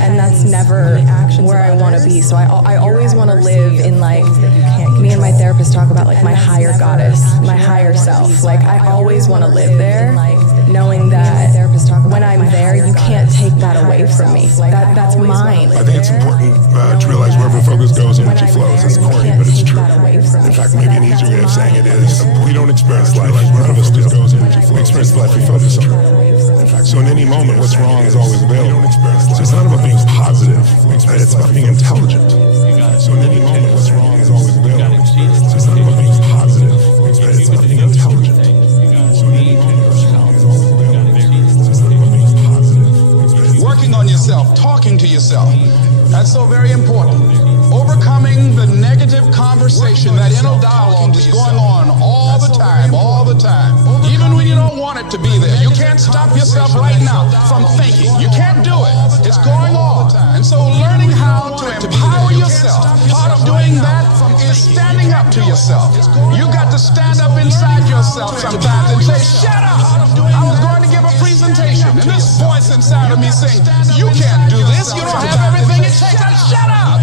And that's never where I want to be. So I always want to live in, like, me and my therapist talk about, like, my higher goddess, my higher self. Like, I always want to live there, knowing that when I'm there, you can't take that away from me. That's mine. I think it's important to realize wherever focus goes, energy flows. It's corny, but it's true. In fact, maybe an easier way of saying it is, we don't experience life. None of us just goes energy flows. We experience life, we focus on it. So in any moment, what's wrong is always available. So it's not about being positive, it's about being intelligent. So in any moment, what's wrong is always available. So it's not about being positive, it's about being intelligent. So in any moment, what's wrong is always available. So it's not about being positive. Working on yourself, talking to yourself. That's so very important. Overcoming the negative conversation, that inner dialogue is going on all the time, even when you don't want it to be there. You can't stop yourself right now from thinking. You can't do it. It's going on. And so learning how to empower yourself, part of doing that is standing up to yourself. You got to stand up inside yourself sometimes and say, shut up. I was going to give a presentation, and this voice inside of me saying, you can't do this. You don't have everything it takes. Shut up.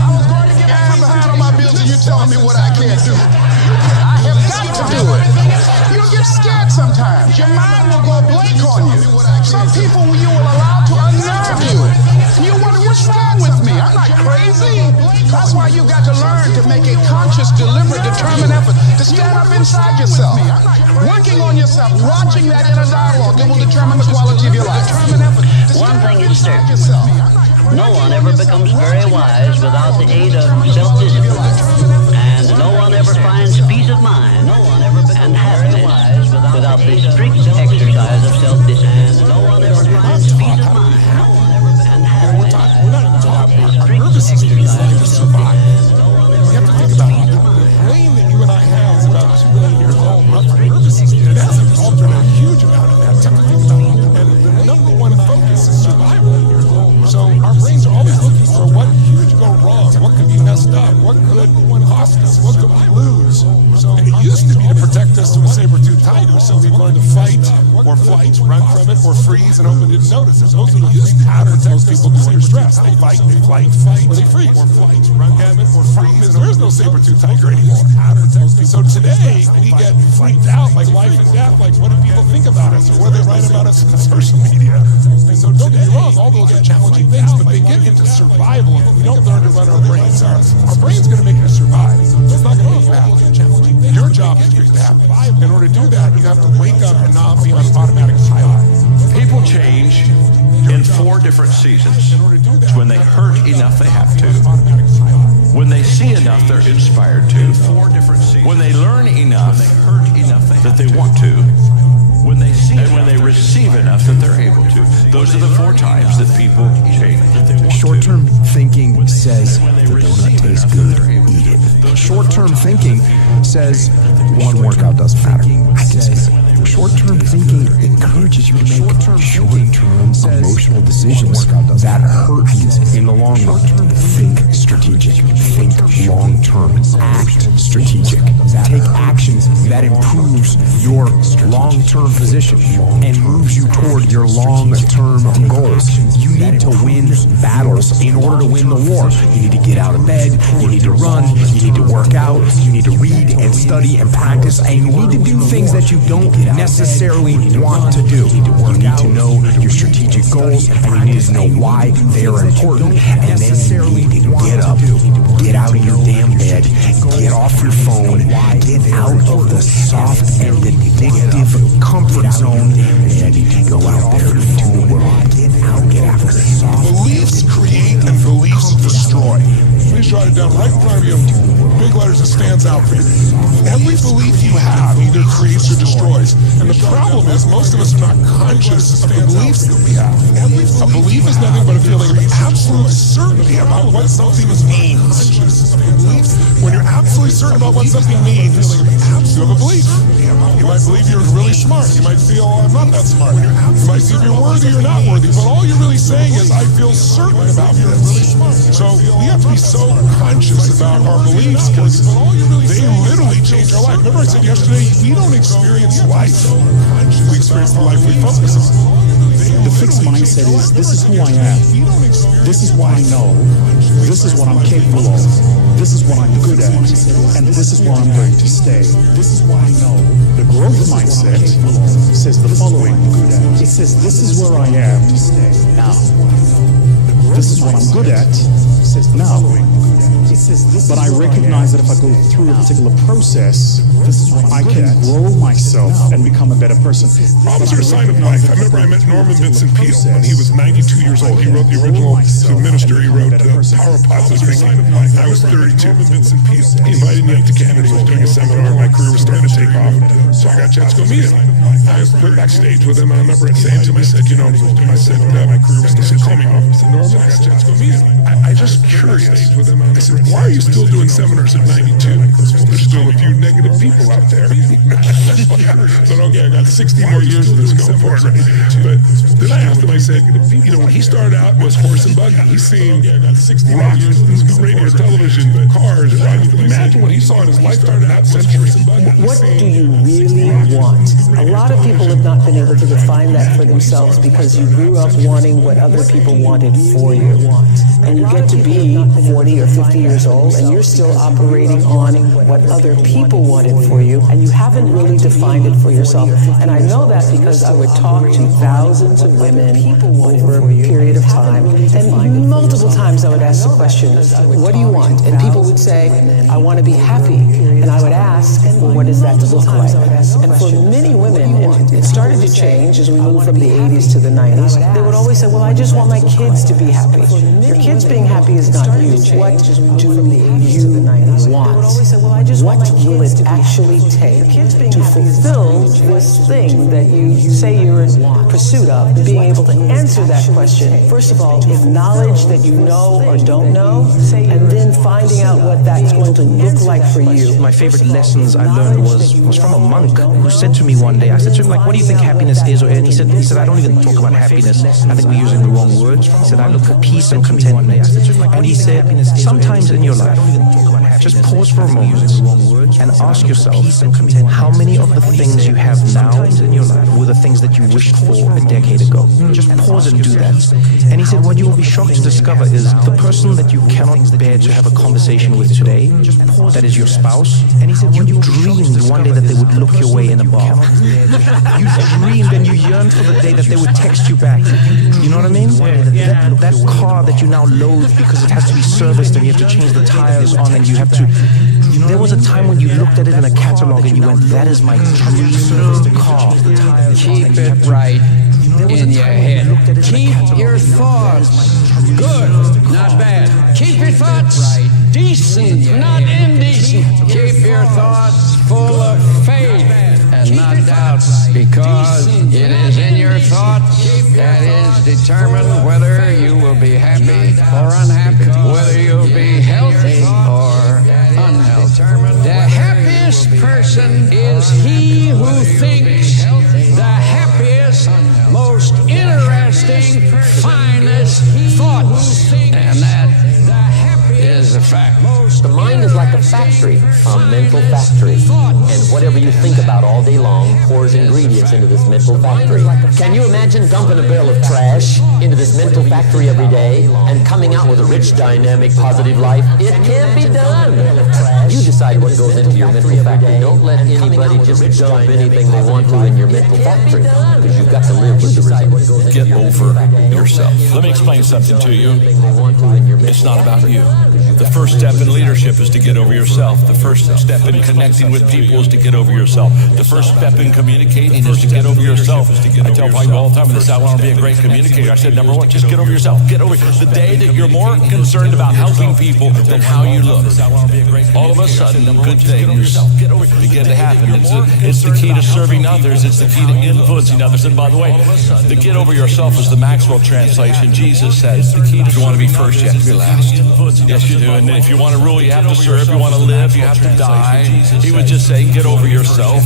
I'm behind on my bills and you telling me what I can't do. I have got to do it. You'll get scared sometimes. Your mind will go blank on you. Some people you will allow to unnerve you. You wonder, what's wrong with me? I'm not crazy. That's why you got to learn to make a conscious, deliberate, determined effort to stand up inside yourself. Working on yourself, watching that inner dialogue, it will determine the quality of your life. One thing is certain. No one ever becomes very wise without the aid of self-discipline. And no one ever finds peace of mind and happiness without the strict exercise of self-discipline. And no one ever finds peace of mind and happiness without the strict exercise of self-discipline. You have to think about it. The brain that you and I have is about 2 million years old. It hasn't altered a huge amount of that. You have to think about it. And the number one focus is survival. So our brains are always looking for what could go wrong, what could be messed up, what could cost us, what could we lose. And it used to be to protect us from a saber-toothed tiger, so we learned to fight or flight, run from it, or freeze and hope it didn't notice it. Those are the used patterns most people do under stress. They fight, they flight, or they freeze. Or flight, run from it, or freeze. There is no saber-toothed tiger anymore. So today, we get freaked out like life and death, like what do people think about us, or what do they write about us on social media. And so don't get me wrong, all those are challenging things, but they get into survival if we don't learn to run our brains. Our brain's going to make you survive. It's not going to make you happy. Your job is to make you happy. In order to do that, you have to wake up and not be on automatic pilot. People change in 4 different seasons. It's when they hurt enough they have to. When they see enough they're inspired to. When they learn enough that they want to. When they see and when they receive enough that they're able to. Those are the 4 times that people change. Short-term thinking says the donut tastes good, eat it. Short-term thinking says one workout doesn't matter. I can skip it. Short-term thinking encourages you to make short-term emotional decisions that hurt you in the long run. Think strategic. Think long-term. Act strategic. Take actions that improves your long-term position and moves you toward your long-term goals. You need to win battles in order to win the war. You need to get out of bed. You need to run. You need to work out. You need to read and study and practice. And you need to do things that you don't necessarily want to do. You need to know your strategic goals, and you need to know why they are important. And then you need to get up, get out of your damn bed, get off your phone, get out of the soft and addictive comfort zone, and go out there into the world. Get after the soft. Beliefs create and beliefs destroy. jotted down right in front of you, big letters that stands out for you. Every belief you have either creates or destroys. And the problem is most of us are not conscious of the beliefs that we have. A belief is nothing but a feeling of absolute certainty about what something means. When you're absolutely certain about what something means, you have a belief. You might believe you're really smart. You might feel, I'm not that smart. You might see if you're worthy or not worthy. But all you're really saying is, I feel certain about this. So we have to be so conscious about our beliefs because they literally change our life. Remember I said yesterday, we don't experience life. We experience the life we focus on. The fixed mindset is, this is who I am. This is what I know. This is what I'm capable of. This is what I'm good at. And this is where I'm going to stay. This is what I know. The growth mindset says the following. It says, this is where I am now. This is what I'm good at now. But I recognize that if I go through a particular process, I can grow myself and become a better person. Problems are a sign of life. I remember I met Norman Vincent Peale when he was 92 years old. He wrote the original minister. He wrote Power of Positive Thinking. I was 32. He invited me up to Canada. He was doing a seminar. My career was starting to take off. So I got a chance to go meet him. I went backstage with him. And I remember saying to him, I said, my career was starting to call me off. I said, Norman, I got a chance to go meet him. I just curious. I said, why are you still doing seminars at 92? There's still a few negative people out there. So okay, I got 60 more years of this going for it. But then I asked him, I said, when he started out was horse and buggy. He's seen rock, radio, television, cars. Imagine what he saw in his life started out century. What do you really want? A lot of people have not been able to define that for themselves because you grew up wanting what other people wanted for you. And you get to be 40 or 50 years old and you're still operating on what other people wanted for you and you haven't really defined it for yourself. And I know that because I would talk to thousands of women over a period of time, and multiple times I would ask the question, what do you want? And people would say, I want to be happy. And I would ask, well, what does that look like? And for many women, and it started to change as we moved from the 80s to the 90s, they would always say, well, I just want my kids to be happy. Your kids being happy is not you. What do you want? What will it actually take to fulfill this thing that you say you're in pursuit of? Being able to answer that question, first of all, acknowledge that you know or don't know, and then finding out what that's going to look like for you. My favorite lessons I learned was from a monk who said to me one day, I said to him, like, what do you think happiness is? And he said, I don't even talk about happiness. I think we're using the wrong words. He said, I look for peace and contentment. And he said, sometimes in your life, just pause for a moment and ask yourself, how many of the things you have now in your life were the things that you wished for a decade ago? Just pause and do that. And he said, what you will be shocked to discover is the person that you cannot bear to have a conversation with today, that is your spouse, and he said, you dreamed one day that they would look your way in a bar. You dreamed and you yearned for the day that they would text you back. You know what I mean? That car that you now loathe because it has to be serviced and you have to change the tires on and you have to... There was a time when you looked at it in a catalog and you went, that is my dream car. Keep it right in your head. Keep your thoughts good, not bad. Keep your thoughts decent, not indecent. Keep your thoughts full of faith and not doubts, because it is in your thoughts that is determined whether you will be happy or unhappy, whether you'll be healthy or unhealthy. The happiest person is he who thinks the happiest, most interesting, finest thoughts, and that is a fact. The mind is like a factory, a mental factory. And whatever you think about all day long pours ingredients into this mental factory. Can you imagine dumping a barrel of trash into this mental factory every day and coming out with a rich, dynamic, positive life? It can be done. You decide what goes into your mental factory. Don't let anybody just dump anything they want to in your mental factory, because you've got to live with the results. Get over yourself. Let me explain something to you. It's not about you. The first step in leadership is to get over yourself. The first step in connecting with people is to get over yourself. The first step in communicating is to get over yourself. I tell people all the time, I want to be a great communicator. I said, number one, just get over yourself. Get over the day that you're more concerned about helping people than how you look. All of a sudden, good things begin to happen. It's the key to serving others. It's the key to influencing others. And by the way, the get over yourself is the Maxwell translation. Jesus says, if you want to be first, you have to be last. Yes, you do. And if you want to rule, you have to serve. If you want to live, you have to die. He would just say, get over yourself.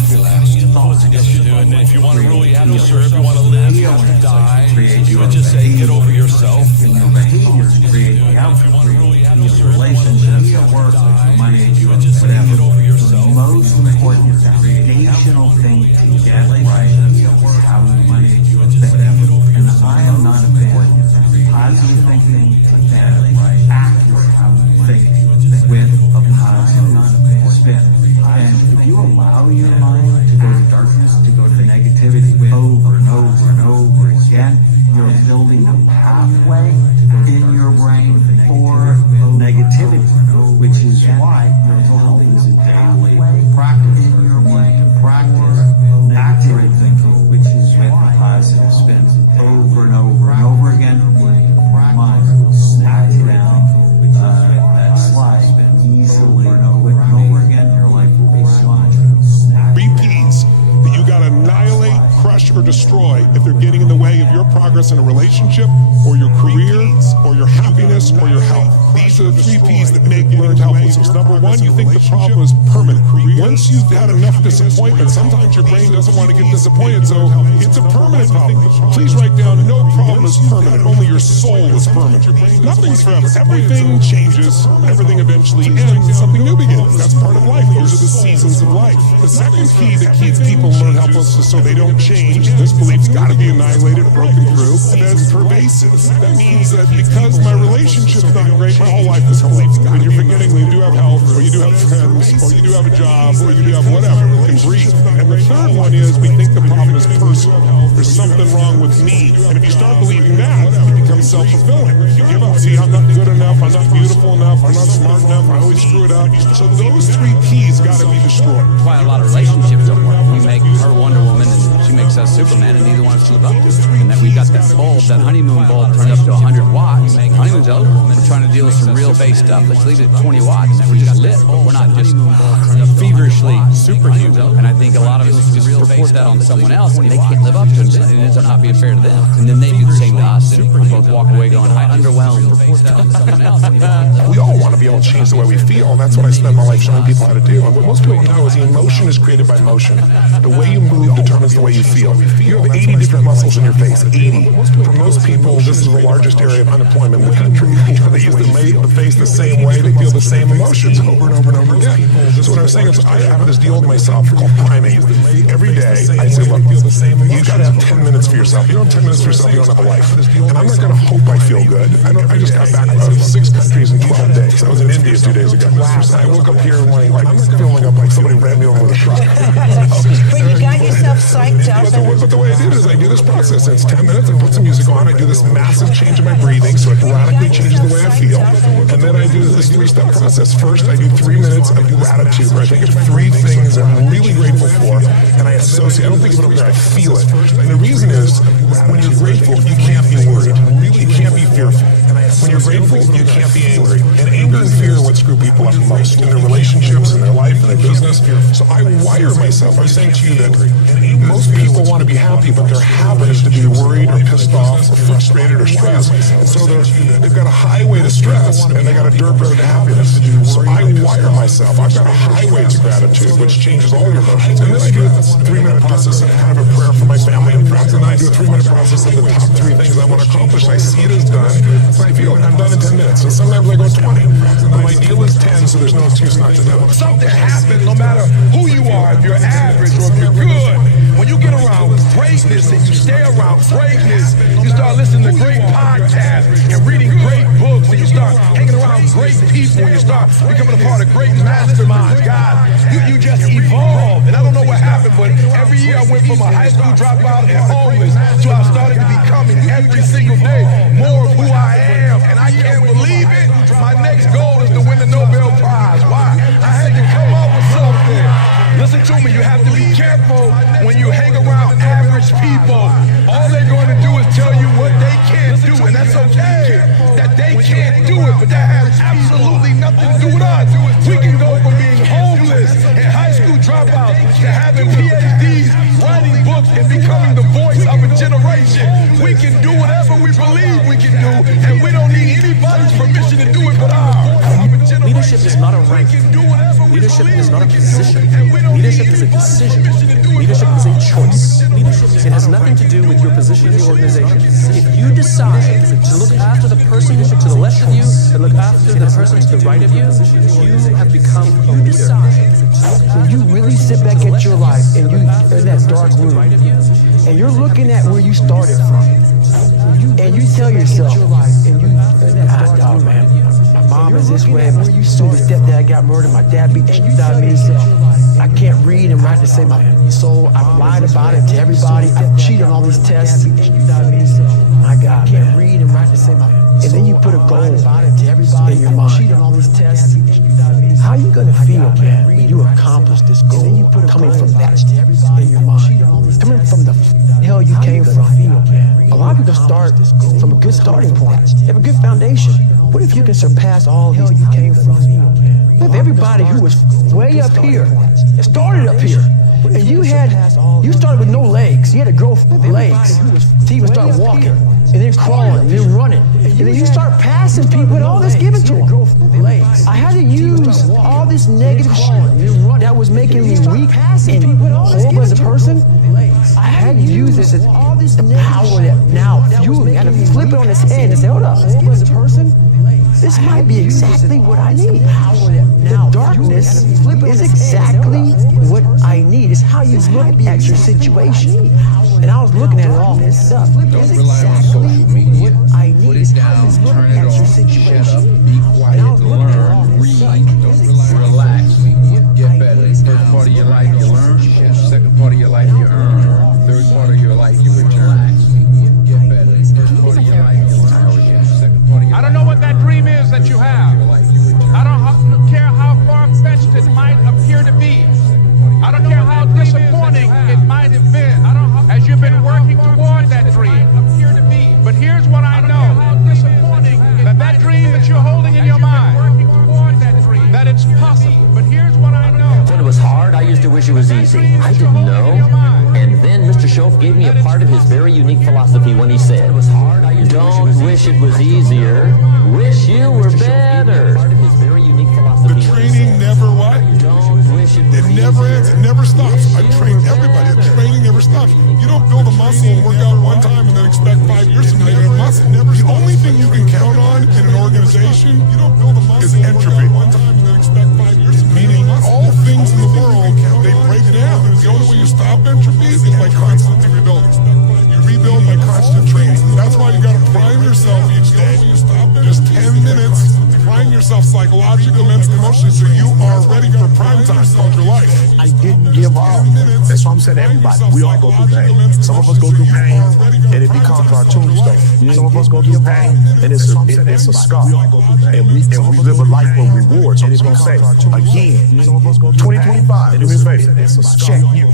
Yes, you do. And if you want to rule, you have to serve. If you want to live, you have to die. He would just say, get over yourself. And your behavior create the outcome. Your relationships, your work, your money, whatever. The most important foundational thing to get right is how you think. And I am not a fan of positive thinking and accurate thinking with a positive spin. And if you allow your mind to go to darkness, to go to negativity over and over and over again, you're building a pathway in your brain for negativity, which is why mental health is a daily practice. In your brain to practice accurate thinking, which is with a positive spin, over and over and over again. Your mind will snap down that slide easily, over and over again. Your life will be slide. 3 P's that you got to annihilate, crush, or destroy if they're getting in the way of your progress in a relationship, or your career, or your happiness, or your health. These are the 3 P's that make learned helplessness. Number 1, you think the problem is permanent. Once you've had enough disappointment, sometimes your brain doesn't want to get disappointed, so it's a permanent problem. Please write down, no problem is permanent, only your soul is permanent. Nothing's forever. Everything changes, everything eventually ends, and something new begins. That's part of life. Those are the seasons of life. The second key that keeps people learn helplessness so they don't change, this belief's got to be annihilated, broken through, and that's pervasive. That means that because my relationship's not great, my whole life is complete. And you're forgetting you do have health, or you do have friends, or you do have a job, or you do have whatever, you can breathe. And the third one is we think the problem is personal. There's something wrong with me. And if you start believing that, it becomes self-fulfilling. You give up, see, I'm not good enough, I'm not beautiful enough, I'm not smart enough, I always screw it up. So those 3 P's got to be destroyed. That's why a lot of relationships don't work. We make her Wonder Woman and she makes us Superman, and neither one of us live up to it. And that we got that bulb, that honeymoon bulb turned up to 100 watts. Honeymoon's over. We're trying to deal with some real base stuff. Let's leave it at 20 watts, and then we just lit. We're not just feverishly superhuman. And I think a lot of us just purport that on someone else, and they can't live up to it, and it ends up not being fair to them. And then they do the same to us, and we both walk away going, I underwhelmed. Purport that on someone else. We all want to be able to change the way we feel, and that's what I spend my life showing people how to do. And what most people know is the emotion is created by motion. The way you move determines the way you feel. You have 80 different muscles in your face, 80. For most people, this is the largest area of unemployment in the country. They use the face the same way, they feel the same emotions over and over and over again. So what I was saying is, I have this deal with myself called primate. Every day, I say, look, you got to have 10 minutes for yourself. You don't have 10 minutes for yourself, you don't have a life. And I'm not going to hope I feel good. I just got back out of 6 countries in 12 days. I was in India 2 days ago. I woke up here morning like, I'm not feeling up like somebody ran me over with a truck. But you got yourself psyched up. But the way I do it is I do this process. It's 10 minutes, I put some music on, I do this massive change in my breathing so it radically changes the way I feel. And then I do this 3-step process. First, I do 3 minutes of gratitude where I think of 3 things I'm really grateful for, and I associate. I don't think of it up there, I feel it. And the reason is, when you're grateful, you can't be worried. You can't be fearful. When you're grateful, you can't be angry. And anger and fear are what screw people up most in their relationships, in their life, in their business. So I wire myself. I'm saying to you that most people want to be happy, but their habit is to be worried or pissed off or frustrated or stressed. And so they've got a highway to stress and they got a dirt road to happiness. So I wire myself. I've got a highway to gratitude, which changes all your emotions. And then I do this 3-minute process of kind of a prayer for my family and friends. And I do a 3-minute process of the top 3 things I want to accomplish. I see it as done. So I feel like I'm done in 10 minutes. So sometimes I go 20. But my deal is 10, so there's no excuse not to do it. Something happens no matter who you are, if you're average or if you're good. When you get around greatness and you stay around greatness, you start listening to great podcasts and reading great books, and you start hanging around great people, and you start becoming a part of great masterminds. God, you just evolve. And I don't know what happened, but every year I went from a high school dropout and homeless matters. So I started becoming every single day more of who I am. And I can't believe it. My next goal is to win the Nobel Prize. Why? I had to come up with something. Listen to me, you have to be careful when you hang around average people. All they're going to do is tell you what they can't do, and that's okay that they can't do it, but that has absolutely nothing to do with us. We can go from being homeless and high school dropouts to having PhDs, writing books, and becoming the voice of a generation. We can do whatever we believe we can do, and we don't need anybody's permission to do it but ours. Leadership is not a rank. Leadership is not a position. Leadership is a decision. Leadership is a choice. It has nothing to do with your position in the organization. If you decide to look after the person to the left of you and look after the person to the right of you, you have become a leader. When you really sit back at your life and you in that dark room and you're looking at where you started from, and you tell yourself, oh man, my mom is this way, my stepdad got murdered, my dad beat the shit out of me, I can't read and write to save my soul, I've lied about it to everybody, I've cheated on all these tests, my God, man. And then you put a goal in your mind. How are you gonna feel, man, when you accomplish this goal? Coming from that in your mind, coming from the hell you came from. A lot of people start from a good starting point. They have a good foundation. What if you can surpass all these you came from? If everybody who was way up here started up here, and you started with no legs. You had to grow legs to even start walking, and then crawling, and then running, and then you start passing people with all this given to them. I had to use all this negative shit that was making me weak and horrible as a person. I had to use this as the power that now fueled me. I had to flip it on its head and say, hold up, as a person, this might be exactly what I need. The darkness is exactly what I need. It's how you look at your situation. And I was looking at all this stuff. It's exactly what I need. It's how you look at your situation. Be quiet, learn, read, relax, get better. First part of your life you learn, second part of your life you earn, third part of your life you return. Get better. First part of your life you learn, second part of your life. I don't know what that dream is that you have. I don't care how far-fetched it might appear to be. I don't care how disappointing it might have been as you've been working toward that dream. But here's what I know, that dream that you're holding in your mind, that it's possible. But here's what I know. When it was hard, I used to wish it was easy. I didn't know. And then Mr. Schoaf gave me a part of his very unique philosophy when he said, don't wish it was easier, wish you were better. The training never what? It never ends, it never stops. I train everybody, the training never stops. You don't build a muscle and work out one time and then expect 5 years from now you have a muscle. The only thing you can count on in an organization is entropy. Meaning all things in the world, they break down. The only way you stop entropy is by constantly rebuilding. You rebuild by constant training. That's why you gotta prime yourself each day. Just 10 minutes. Prime yourself psychologically, mentally, emotionally, so you are ready for prime time of your life. I didn't give up. That's what I'm saying to everybody. We all go through pain. Some of us go through pain, and it becomes our tombstone. Some of us go through pain, and it's a scar. And we live a life of rewards. So it's going to say, again, 2025, do me a favor, check you.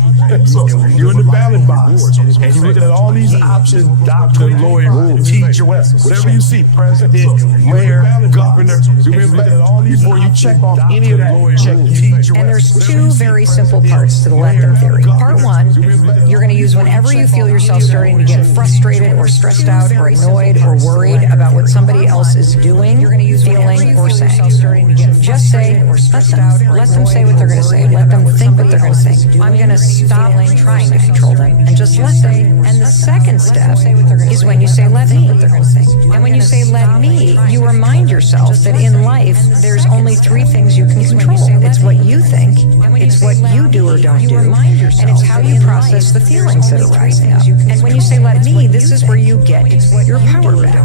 So you're in the ballot box, and you're looking at all these options, doctor, lawyer, teacher, whatever you see, president, mayor, governor, do me a favor. Before you check off any of that, check teacher. And there's two very simple parts to the let them theory. Part one, you're going to use whenever you feel yourself starting to get frustrated or stressed out or annoyed or worried about what somebody else is doing, feeling, or saying. Just say, let them say what they're going to say. Let them think what they're going to think. I'm going to stop trying to control them and just let them. And the second step is when you say, let me. And when you say, let me, you remind yourself that in life, there's only three things you can control. It's what you think, it's what you do or don't do, and it's how you process the feelings that are rising up. And when you say, let me, this is where you get your power back.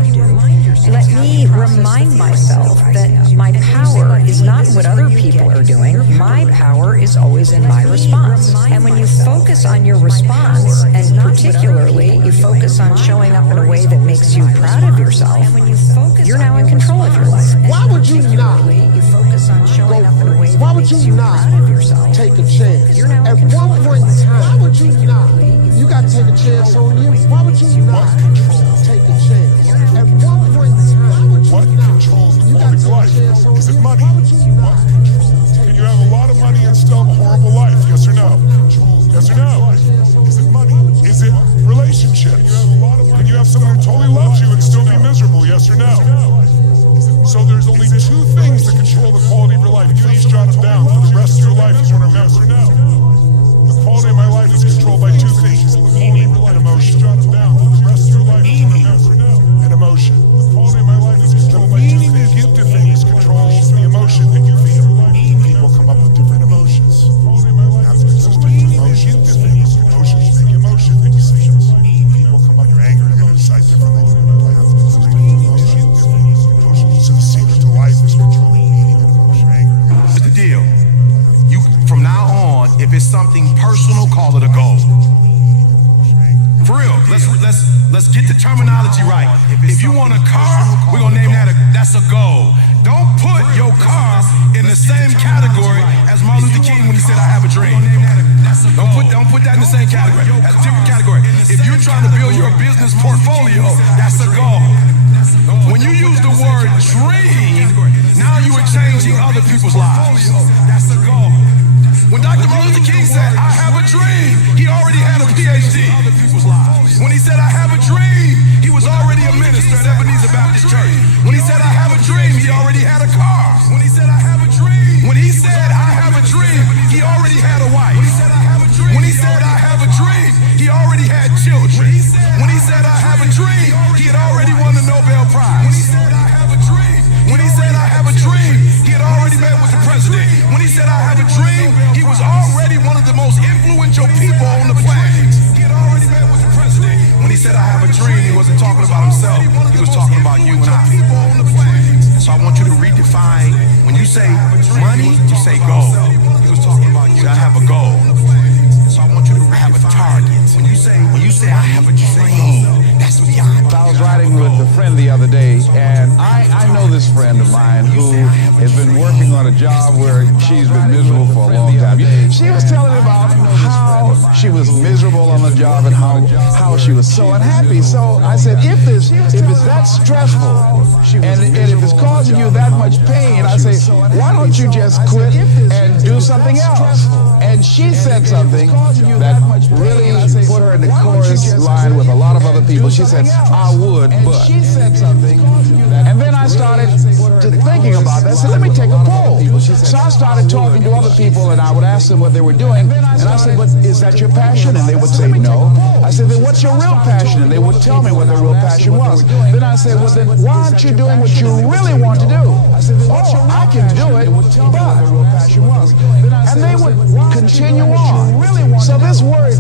Let me remind myself that my power is not what other people are doing. My power is always in my response. And when you focus on your response, and particularly you focus on showing up in a way that makes you proud of yourself, you're now in control of your life. Why would you not go? Why would you not take a chance? At one point in time, why would you not? You got to take a chance on you. Why would you not take a chance? At one point in time, What controls the quality of life? Is it money? Can you have a lot of money and still have a horrible life? Yes or no? Yes or no? Is it money? Is it relationships? Can you have someone who totally loves you and still be miserable? Yes or no? So there's only two things that control the quality of your life. Please jot them down for the rest of your life. You want to remember. The quality of my life is controlled by two things: meaning and emotion. Jot them down for the rest of your life. Meaning and emotion. The quality of my life is controlled by two things. The meaning you give to things controls the emotion that you feel. People come up with different emotions. That's consistent with emotions. Emotions make emotion that you see. People come up, you're angry, they're going to decide differently. That's consistent with emotions. So the secret to life is controlling meaning and emotion. Here's the deal. You, from now on, if it's something personal, call it a goal. For real, let's get the terminology right. If you want a car, we're gonna name that's a goal. Don't put your car in the same category as Martin Luther King when he said, "I have a dream." Don't put that in the same category. That's a different category. If you're trying to build your business portfolio, that's a goal. When you use the word dream, now you are changing other people's lives. That's a goal. When Dr. Martin Luther King said, "I have a dream," he already had a PhD. When he said, "I have a dream," he was already a minister at Ebenezer Baptist Church. When he said, "I have a dream," he already had a car. When he said, "I have a dream," when he said, "I have a dream," he already had a wife. When he said, "I have a dream," he already had children. When he said, "I have a dream," he had already won the Nobel Prize. When he said, "I have a dream," when he said, "I have a dream," he had already met with the president. When he said, "I have a dream," he was already one of the most influential people on the planet. He had already met with the president. When he said, "I have a dream," he wasn't talking about himself. He was talking about you and I. So I want you to redefine. When you say money, you say goal. He was talking about you. I have a goal. So I want you to have a target. When you say I have a dream, that's beyond. I was riding with a friend the other day, and I know this friend of mine who has been working on a job where she's been miserable for a long time. She was telling me about how she was miserable on the job and how she was so unhappy. So I said, if it's that stressful and if it's causing you that much pain, I say, why don't you just quit and do something else? And she said something that really put her in the chorus line with a lot of other people. She said, "I would, but." And then I started thinking about that. I said, let me take a poll. So I started talking to other people, and I would ask them what they were doing. And I said, "But is that your passion?" And they would say, "No." I said, "Then what's your real passion?" And they would tell me what their real passion was. Then I said, "Well, then why aren't you doing what you really want to do?" "Oh, I can do it, but." And they would continue on. So this word,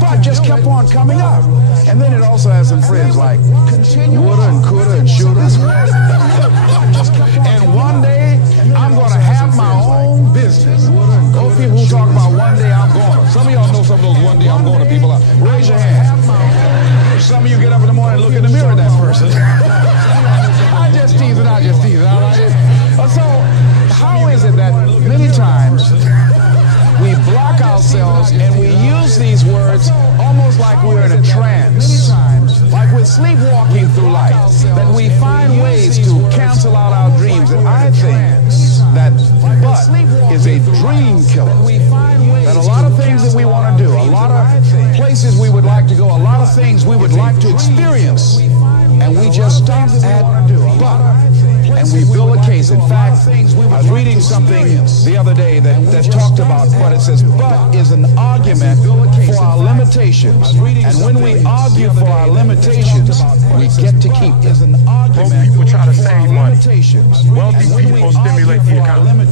but just kept on coming up. And then it also has some friends like woulda and coulda and shoulda. And one day, I'm going to have my own business. Those people who talk about one day I'm going to. Some of y'all know some of those one day I'm going to people. Raise your hand. Some of you get up in the morning and look in the mirror at that person. I just tease it. So, how is it that many times we block ourselves and we use these words almost like we're in a trance, like we're sleepwalking through life, that we find ways to cancel out our dreams? And I think that but is a dream killer. That a lot of things that we want to do, a lot of places we would like to go, a lot of things we would like to experience, and we just stop at but. And we build a case. In fact, I was reading something the other day that talked about, but it says, but is an argument for our limitations. And when we argue for our limitations, we get to keep them. Broke people try to save money. Wealthy people stimulate the economy.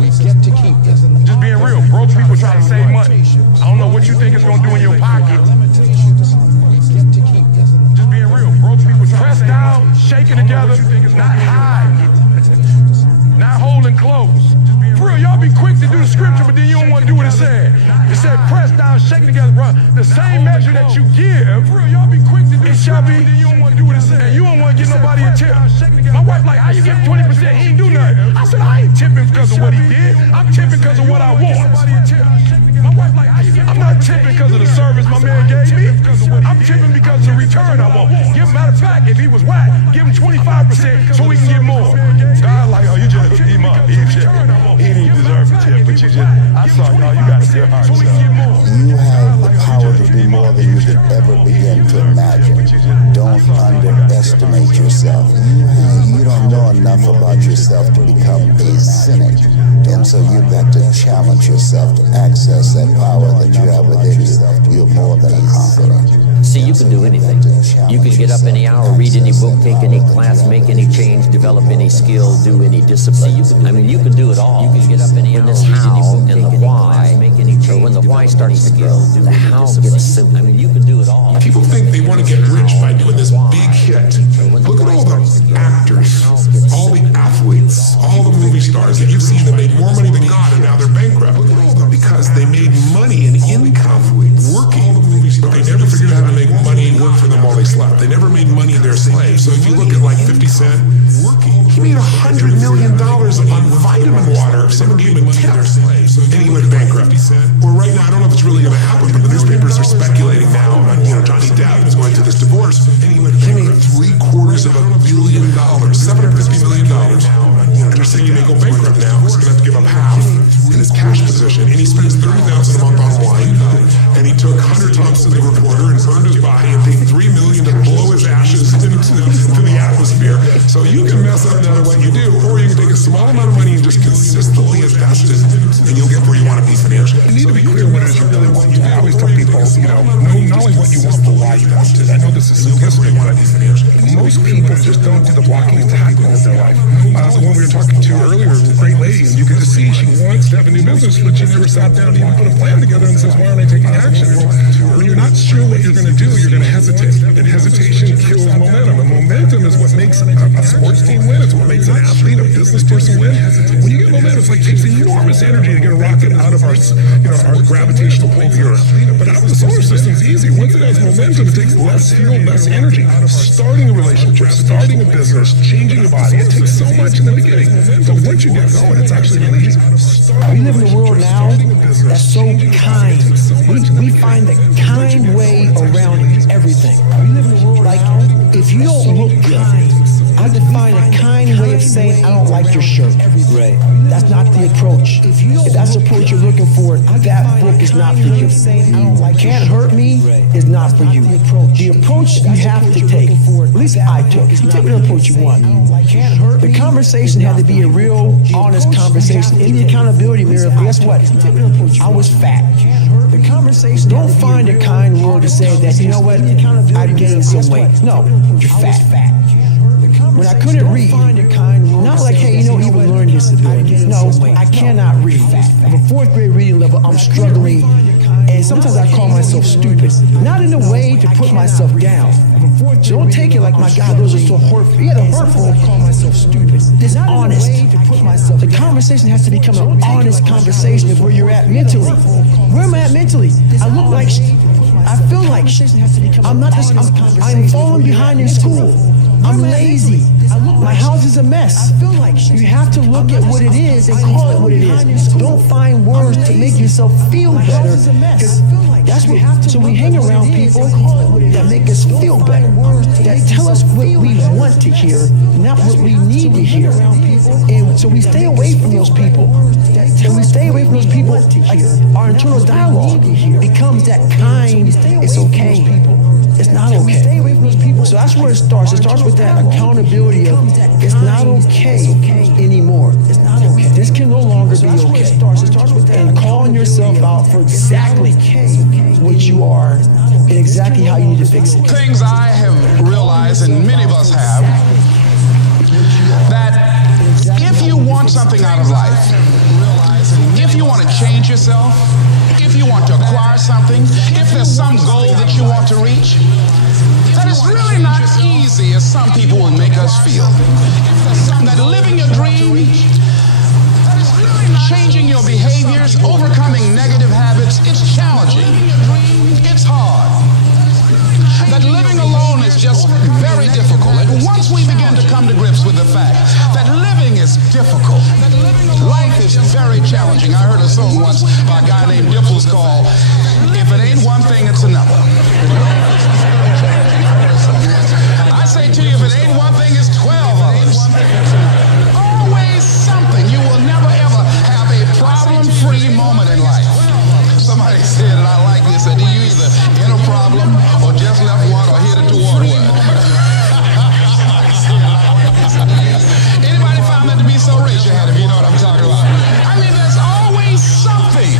We get to keep them. Just being real, broke people try to save money. I don't know what you think it's going to do in your pocket. Just being real, broke people try to press down, shaking together, not hide, not holding close. For real, y'all be quick to do the scripture, but then you don't want to do what it said. It said press down, shaking together, bro. The same measure that that you give, y'all be quick to do it shall be. You don't want to do what it says. You don't want to get nobody a tip. My wife like, how you give 20%? He ain't do nothing. I said, I ain't tipping because of what he did. I'm tipping because of what I want. I'm not tipping because of the service my man gave me. I'm tipping because of the return I want. Matter of fact, if he was whack, give him 25% so we can get more. God like, oh, you just hooked him up. He didn't deserve a tip, but you just, I saw y'all, you got a good heart. You have the power to do more than you could ever begin to imagine. Don't underestimate yourself. You don't know enough about yourself to become a cynic. And so you've got to challenge yourself to access that power that you have within you. You're more than a conqueror. See, you can do anything. You can get up any hour, read any book, take any class, make any change, develop any skill, do any discipline. I mean, you can do it all. You can get up any hour, read any book, and the why, make any change. When the why starts to go, the how gets simple. I mean, you can do it all. People think they want to get rich by doing this big hit. Look at all the actors, all the athletes, all the movie stars that you've seen that made more money than God and now they're bankrupt. Look at all them because they made money and income working. But they never figured out how to make money work for them while they slept. They never made money their slaves. So if you look at like 50 Cent, he made $100 million on vitamin water. Someone gave him a tip, and he went bankrupt. Well, right now, I don't know if it's really going to happen, but the newspapers are speculating now on, Johnny Depp is going through this divorce. He made $750 million. And they're saying he may go bankrupt now. He's going to have to give up half in his cash position. And he spends $30,000 a month on wine. And he took Hunter Thompson, the reporter, and burned his body and paid $3 million to blow his ashes into the atmosphere. So you can mess up no matter what you do, or you can take a small amount of money and just consistently invest it, and you'll get where you want to be financially. You need to be clear what it is you really want. I always tell people, know not only what you want, but why you want it. I know this is simplistic. Most people just don't do the blocking and tackling of their life. The one we were talking to earlier, a great lady, and you could just see she wants to have a new business, but she never sat down and even put a plan together and says, why aren't I taking action? When you're not sure what you're going to do, you're going to hesitate. And hesitation kills momentum. And momentum is what makes a sports team win. It's what makes an athlete, a business person win. When you get momentum, it's like it takes enormous energy to get a rocket out of our gravitational pull of the Earth. But out of the solar system is easy. Once it has momentum, it takes less fuel, less energy. Starting a relationship, starting a business, changing a body, it takes so much in the beginning. But once you get going, it's actually really easy. We live in a world now that's so kind. We find the kind way around everything. Like, if you don't look good, I define a kind way of saying I don't like your shirt. Right. That's not the approach. If that's the approach you're looking for, that book is not for you. Can't hurt me is not for you. The approach you have to take, at least I took, you take whatever approach you want. The conversation had to be a real, honest conversation. In the accountability mirror, guess what? I was fat. Don't find a kind word to say that, you know what, I gained some weight. No, you're fat. When I couldn't read, not like, hey, even learn disabilities. No, I cannot read. I have a 4th grade reading level, I'm struggling, and sometimes I call myself stupid. Not in a way to put myself down. So don't take it like, my God, those are so hurtful. Yeah, they're hurtful. Call myself stupid. It's honest. The conversation has to become an honest conversation of where you're at mentally. Where am I at mentally? I look like I feel like I'm not just, I'm falling behind in school. I'm lazy. My house is a mess. You have to look at what it is and call it what it is. Don't find words to make yourself feel better. That's what, so we hang around people that make us feel better, that tell us what we want to hear, not what we need to hear. And so we stay away from those people. And we stay away from those people, like our internal dialogue becomes that kind, it's okay. It's not okay. So that's where it starts. It starts with that accountability of it's not okay anymore. It's not okay. This can no longer be okay. And calling yourself out for exactly what you are and exactly how you need to fix it. Things I have realized, and many of us have, that if you want something out of life, if you want to change yourself, if you want to acquire something, if there's some goal that you want to reach, that it's really not easy as some people will make us feel. That living your dream, changing your behaviors, overcoming negative habits, it's challenging. It's hard. come to grips with the fact that living is difficult. Life is very challenging. I heard a song once by a guy named Dipples called "If It Ain't One Thing, It's Another." I say to you, if it ain't one thing, it's 12 others. Always something. You will never ever have a problem-free moment in life. Somebody said, and I like this, that you either in a problem or just left one or headed toward one. Anybody found that to be so? Raise your hand if you know what I'm talking about. I mean, there's always something.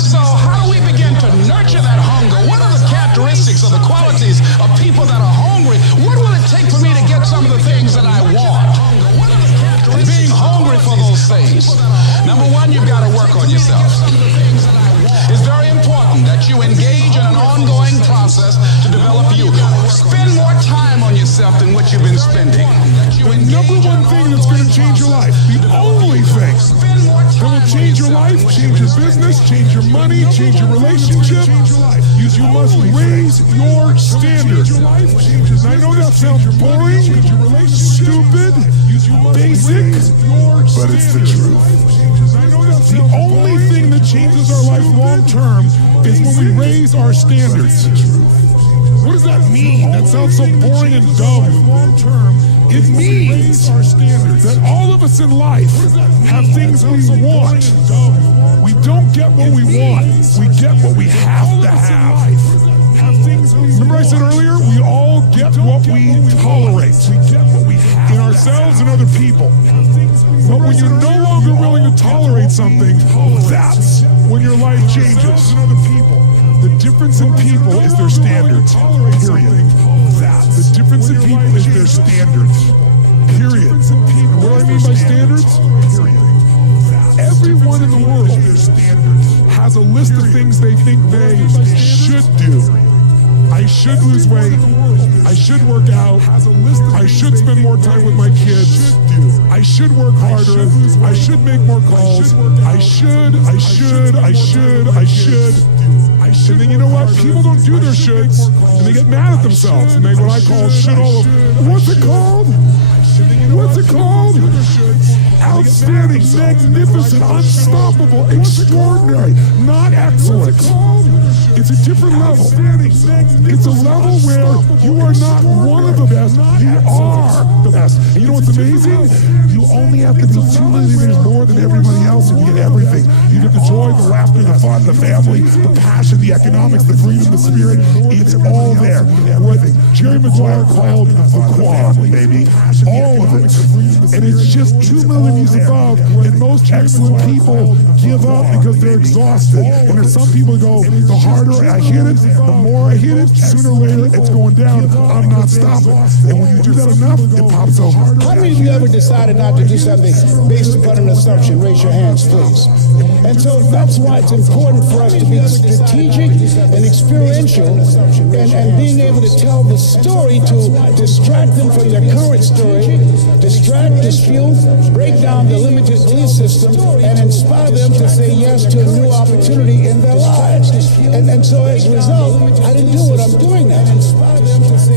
So how do we begin to nurture that hunger? What are the characteristics or the qualities of people that are hungry? What will it take for me to get some of the things that I want? Being hungry for those things. Number one, you've got to work on yourself. It's very important that you engage in an ongoing process to develop you. Spend more time on yourself than what you've been spending. The number one thing that's going to change your life, the only thing that will change your life, change your business, change your money, change your relationship, is you must raise your standards. And I know that sounds boring, stupid, basic, but it's the truth. The only thing that changes our life long term is when we raise our standards. What does that mean? That sounds so boring and dumb. Long term, it means that all of us in life have things we want. We don't get what we want. We get what we have to have. Remember I said earlier, we all get what we tolerate in ourselves and other people. But when you're no longer willing to tolerate something, that's when your life changes. The difference in people is their standards. Period. The difference in people is their standards. Period. And what do I mean by standards? Everyone in the world has a list of things they think they should do. I should lose weight. I should work out. I should spend more time with my kids. I should work harder. I should make more calls. I should. And then you know what? People don't do their shoulds, and they get mad at themselves, and they what I call should all of. What's it called? What's it called? Outstanding, magnificent, unstoppable, extraordinary, not excellent. It's a different level. It's a level where you are not one of the best, you are the best. And you know what's amazing? You only have to be 2 millimeters more than everybody else and you get everything. You get the joy, the laughter, the fun, the family, the passion, the economics, the freedom, the spirit. It's all there. What Jerry Maguire called the quad, baby. All of it. And it's just 2 millimeters above. And most excellent people give up because they're exhausted. And there's some people who go, the harder I hit it, the more I hit it, sooner or later it's going down. I'm not stopping. And when you do that enough, it pops out harder. How many of you ever decided not to do something based upon an assumption? Raise your hands, please. And so that's why it's important for us to be strategic and experiential and being able to tell the story to distract them from their current story, distract, dispute, break down the limited belief system, and inspire them to say yes to a new opportunity in their lives. And so as a result, I didn't do what I'm doing now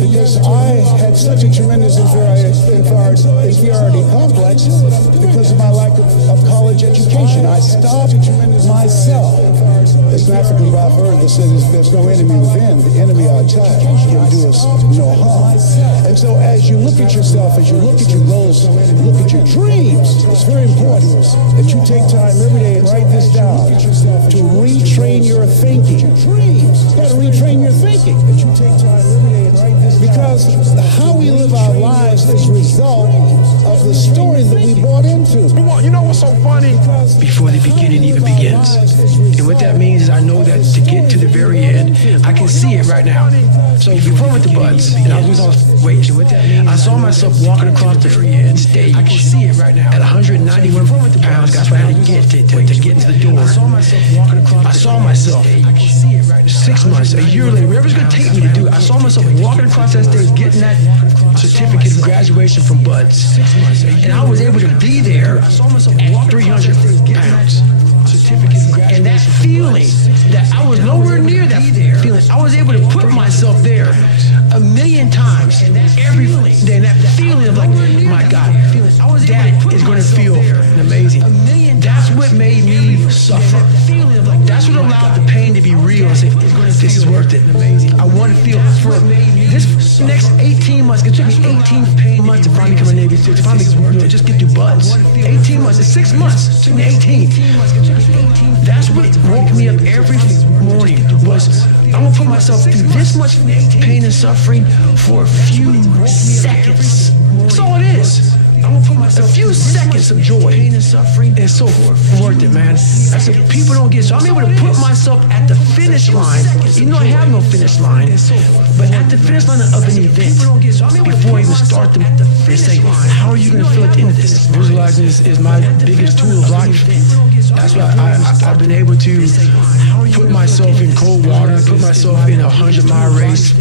because I had such a tremendous inferiority complex because of my lack of college education. I stopped myself. There's an African proverb that says there's no enemy within, the enemy outside can do us no harm. And so as you look at yourself, as you look at your goals, look at your dreams, it's very important that you take time every day and write this down to retrain your thinking. You got to retrain your thinking. Because how we live our lives is a result of the story that we bought into. You know what's so funny? Before the beginning even begins. And what that means is I know that to get to the very end, I can see it right now. So before I went to Buds, and I was losing all this weight, I saw myself walking across the stage. I can see it right now. At 191 pounds, that's what I had to get to get into the door. I saw myself walking across. I saw myself 6 months, a year later, whatever's going to take me to do it. I saw myself walking across that stage, getting that certificate of graduation from Buds. And I was able to be there at 300 pounds. And that feeling that I was nowhere near that feeling, I was able to put myself there. a million times every day. And that feeling of like, my God, that is going to feel amazing. That's what made me suffer. That's what allowed the pain to be real and say, this is worth it. I want to feel for this next 18 months. It took me 18 months to finally become a Navy SEAL, to finally just get through buzz. 18 months, it's 6 months. It took me 18. That's what woke me up every morning was, I'm going to put myself through this much pain and suffering for a few seconds. That's all it is. A few seconds of joy, pain and suffering, is so worth it, man. That's what people don't get. So I'm able to put myself at the finish line, even though I have no finish line, but at the finish line of an event, before I even start them, they say, how are you going to feel at the end of this? Visualizing is my biggest tool of life. That's why I've been able to put myself in cold water, put myself in a 100-mile race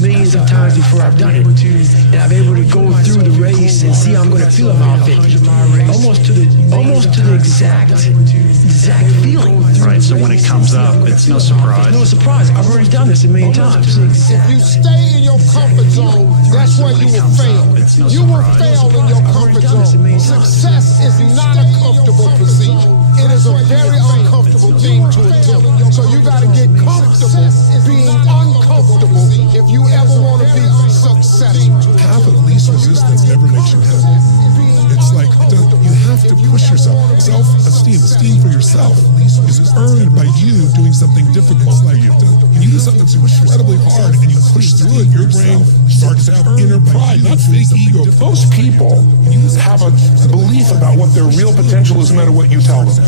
millions of times before I've done it. And I'm able to go through the race and see how I'm going to feel about it. Almost to the exact feeling. Right, so when it comes up, it's no surprise. It's no surprise. I've already done this a million times. If you stay in your comfort zone, that's where you will fail. You will fail in your comfort zone. Success is not a comfortable procedure. It is a very uncomfortable thing to attempt. So you got to get comfortable being uncomfortable if you ever want to be successful. Path of least resistance never makes you happy. It's like you have to push yourself. Esteem for yourself is earned by you doing something difficult. Like when you do something that's incredibly hard and you push through it, your brain starts to have inner pride, not fake ego. Most people have a belief about what their real potential is no matter what you tell them.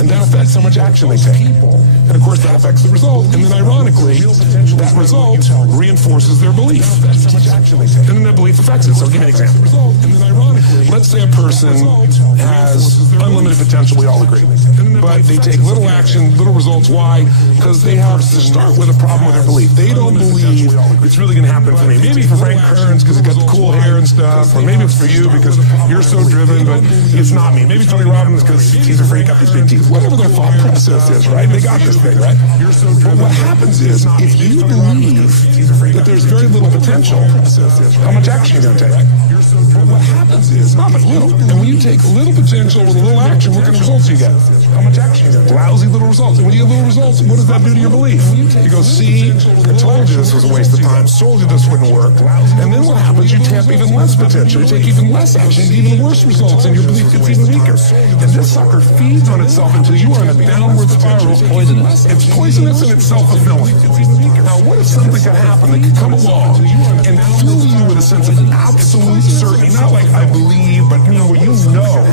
And that affects how much action they take. And of course that affects the result. And then ironically, that result reinforces their belief. And then that belief affects it. So I'll give you an example. Let's say a person has unlimited potential, we all agree. But they take little action, little results. Why? Because they have to start with a problem with their belief. They don't believe it's really going to happen for me. Maybe for Frank Kearns because he's got the cool hair and stuff. Or maybe it's for you because you're so driven, but it's not me. Maybe Tony Robbins because he's a freak, got these big teeth. Whatever their thought process is, right? They got this thing, right? But what happens is, if you believe that there's very little potential, how much action are you going to take? What happens is, not but little. And when you take little potential with a little action, what kind of results do you get? How much action are you going to take? Lousy little results. And when you get little results, what does that do to your belief? You go, see, I told you this was a waste of time. Told you this wouldn't work. And then what happens? You tap even less potential. You take even less action, even worse results, and your belief gets even weaker. And this sucker feeds on itself until you are in a downward spiral. It's poisonous. It's poisonous and it's self-fulfilling. Now, what if something could happen that could come along and fill you with a sense of absolute certainty? Not like I believe, but you know what you know.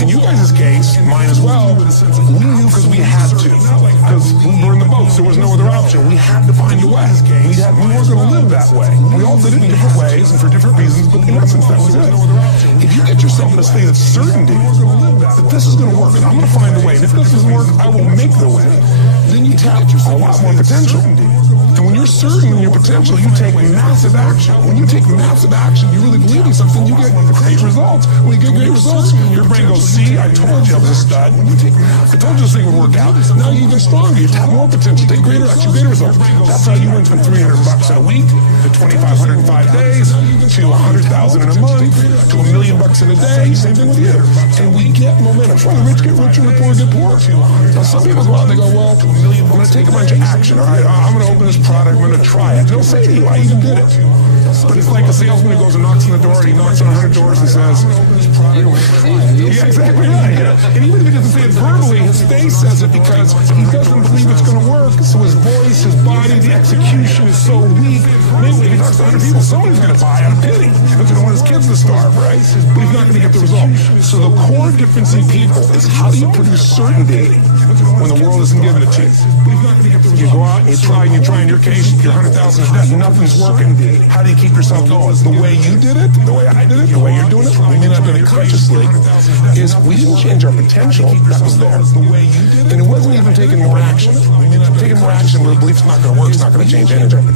In you guys' case, mine as well, we knew because we had to. Because we were in the boats, there was no other option. We had to find a way. We weren't going to live that way. We all did it in different ways and for different reasons, but in essence, that was it. If you get yourself in a state of certainty that this is going to work, and I'm going to find a way, and if this doesn't work, I will make the way, then you tap a lot more potential. And when you're certain in your potential, you take massive action. When you take massive action, you really believe in something, you get great results. When you get great results, your brain goes, see, I told you I was a stud. I told you this thing would work out. Now you're even stronger. You tap more potential, take greater action, greater results. That's how you went from $300 a week to $2,500 in 5 days to $100,000 in a month to $1 million in a day. Same thing with you. And we get momentum. That's why the rich get richer and the poor get poorer. Now some people go out and they go, well, I'm going to take a bunch of action. All right, I'm going to open this product, I'm going to try it. They'll say to you, I even did it. But it's like a salesman who goes and knocks on the door, and he knocks on 100 doors and says, yeah, exactly right. And even if he doesn't say it verbally, his face says it because he doesn't believe it's going to work. So his voice, his body, the execution is so weak. Maybe if he talks to 100 people, somebody's going to buy out of pity. Because he doesn't want his kids to starve, right? But he's not going to get the result. So the core difference in people is how do you produce certainty when the world isn't giving it to you? You go out and you try, in your case, you're 100,000 is dead, nothing's working. How do you keep yourself going? The way you did it, the way I did it, the way you're doing it, we may not have done it consciously, is we didn't change our potential, that was there. And it wasn't even taking more action. Taking more action where the belief's not going to work, it's not going to change anything.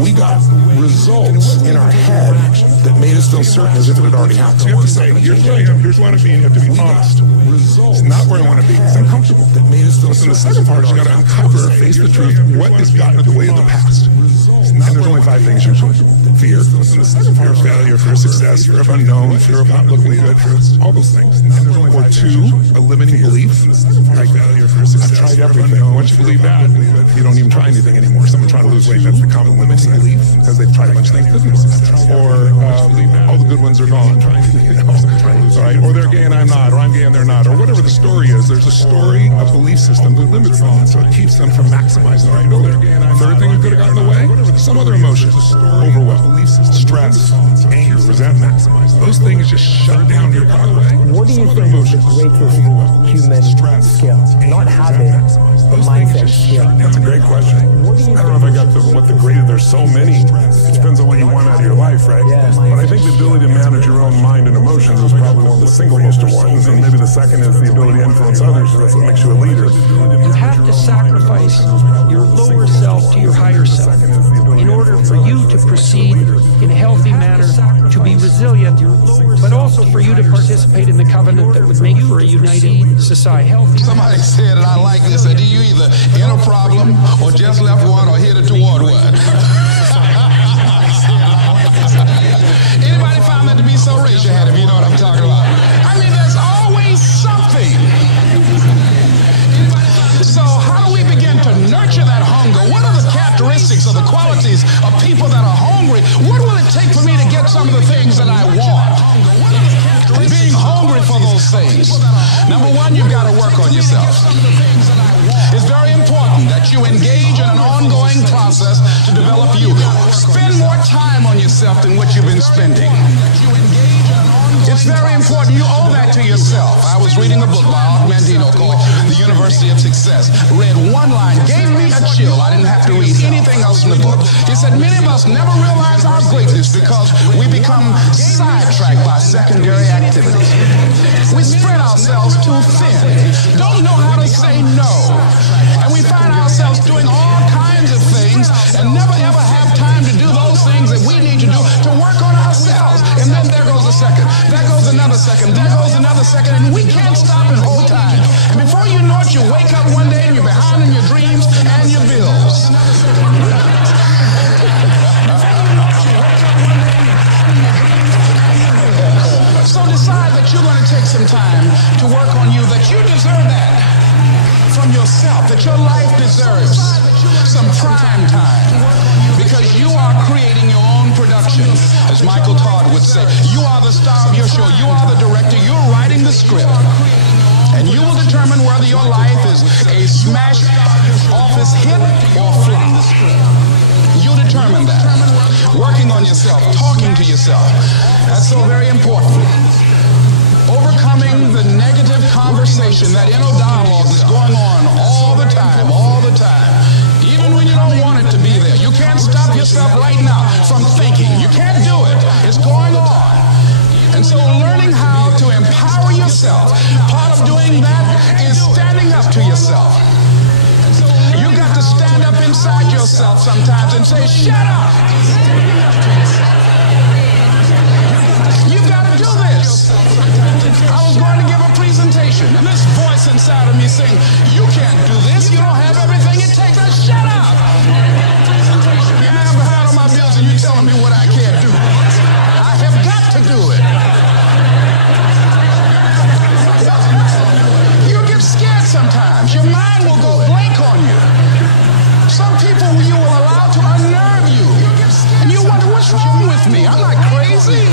We got results in our head that made us feel certain as if it had already happened. So you have to say, here's where I am, here's what I want to be, and you have to be honest. It's not where I want to be, it's uncomfortable. that made us feel so. The second part is you got to uncover, face the truth, what has gotten in the way of the past. And there's only 5 things usually. Fear, fear of failure, fear of success, fear of unknown, fear of not looking good, all those things. Or 2, a limiting belief, like failure, fear of success. I've tried everything. Once you believe that, you don't even try anything anymore. Someone trying to lose weight, that's the common limiting belief, because they've tried a bunch of things. Or all the good ones are gone. Right? Or they're gay and I'm not, or I'm gay and they're not, or whatever the story is. There's a story, a belief system that limits them, so it keeps them from maximizing their ability. Third thing that could have gotten in the way, some other emotion, overwhelm, stress, anger, resentment. Those things just shut down your progress. What do you think is the greatest human skill? Not habit, but mindset skill. That's a great question. I don't know if I got what the greatest, there's so many. It depends on what you want out of your life, right? But I think the ability to manage your own mind and emotions is probably one of the single most important. And maybe the second is the ability to influence others, so that's what makes you a leader. You have to sacrifice your lower self to your higher self in order for you to proceed in a healthy manner, to be resilient, but also for you to participate in the covenant that would make for a united society. Somebody said, and I like this, that you either in a problem or just left one or headed toward one. Anybody found that to be so? Raise your hand if you know what I'm talking about. I mean, there's always something. So how do we begin to nurture that hunger? What are the characteristics or the qualities of people that are hungry? What will it take for me to get some of the things that I want? Being hungry for those things. Number one, you've got to work on yourself. It's very important that you engage in an ongoing process to develop you. Spend more time on yourself than what you've been spending. It's very important. You owe that to yourself. I was reading a book by Art Mandino called The University of Success. Read one line, gave me a chill. I didn't have to read anything else in the book. He said, many of us never realize our greatness because we become sidetracked by secondary activities. We spread ourselves too thin. Don't know how to say no. And we find ourselves doing all kinds of things and never ever have time to do those things that we need to do to work on ourselves. And then there goes a second. There goes another second. There goes another second. And we can't stop and hold time. And before you know it, you wake up one day and you're behind in your dreams and your bills. So decide that you're going to take some time to work on you, that you deserve that from yourself, that your life deserves some prime time, because you are creating your own production. As Michael Todd would say, you are the star of your show, you are the director, you're writing the script, and you will determine whether your life is a smash office hit or flop. You determine that. Working on yourself, talking to yourself, that's so very important. Overcoming the negative conversation, that inner dialogue that's going on all the time, even when you don't want it to be there. You can't stop yourself right now from thinking. You can't do it. It's going on. And so learning how to empower yourself, part of doing that is standing up to yourself. You got to stand up inside yourself sometimes and say, shut up. You've got to do this. I was going to give a presentation, and this voice inside of me saying, you can't do this, you don't have everything it takes. Shut up! Yeah, I'm behind on my bills and you're telling me what I can't do. I have got to do it. You get scared sometimes. Your mind will go blank on you. Some people you will allow to unnerve you. And you wonder, what's wrong with me? I'm not crazy.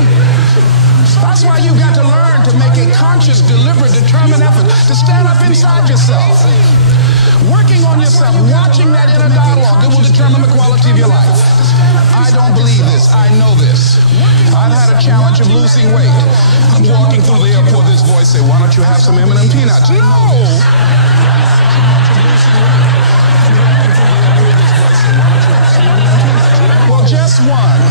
That's why you've got to learn to make a conscious, deliberate, determined effort to stand up inside yourself. Working on yourself, watching that inner dialogue, it will determine the quality of your life. I don't believe this. I know this. I've had a challenge of losing weight. I'm walking through the airport, this voice say, why don't you have some M&M peanuts? No! Well, just one.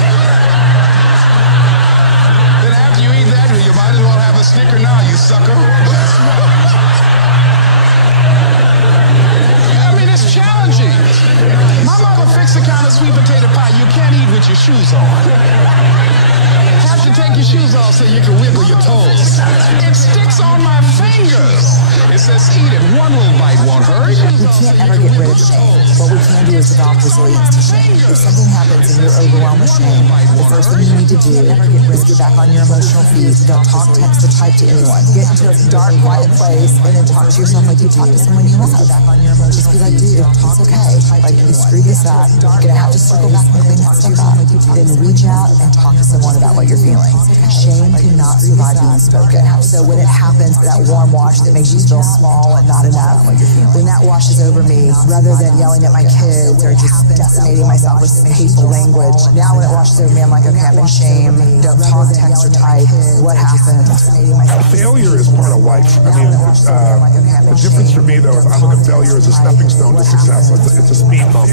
You might as well have a Snicker now, you sucker. I mean, it's challenging. My mother fixed the kind of sweet potato pie you can't eat with your shoes on. Have to take your shoes off so you can wiggle your toes. It sticks on my fingers. It says eat it. One little bite won't hurt. We can't ever get rid of shame. What we can do is develop resilience to shame. If something happens and you're overwhelmed with shame, the first thing you need to do is get back on your emotional feet. Don't talk, text, or type to anyone. Get into a dark, quiet place and then talk to yourself like you talk to someone you love. Just be like, dude, it's okay. Like, you screwed this up. You're gonna have to circle back and clean that stuff up. Then reach out and talk to someone about what you're feeling. Shame cannot survive being spoken. So when it happens, that warm wash that makes you feel small and not enough, when that washes over me, rather than yelling at my kids or just decimating myself with hateful language, now when it washes over me, I'm like, okay, I'm in shame. Don't talk, text, or type. What happened? Failure is part of life. I mean, the difference for me, though, is I look at failure as a stepping stone to success. It's a speed bump.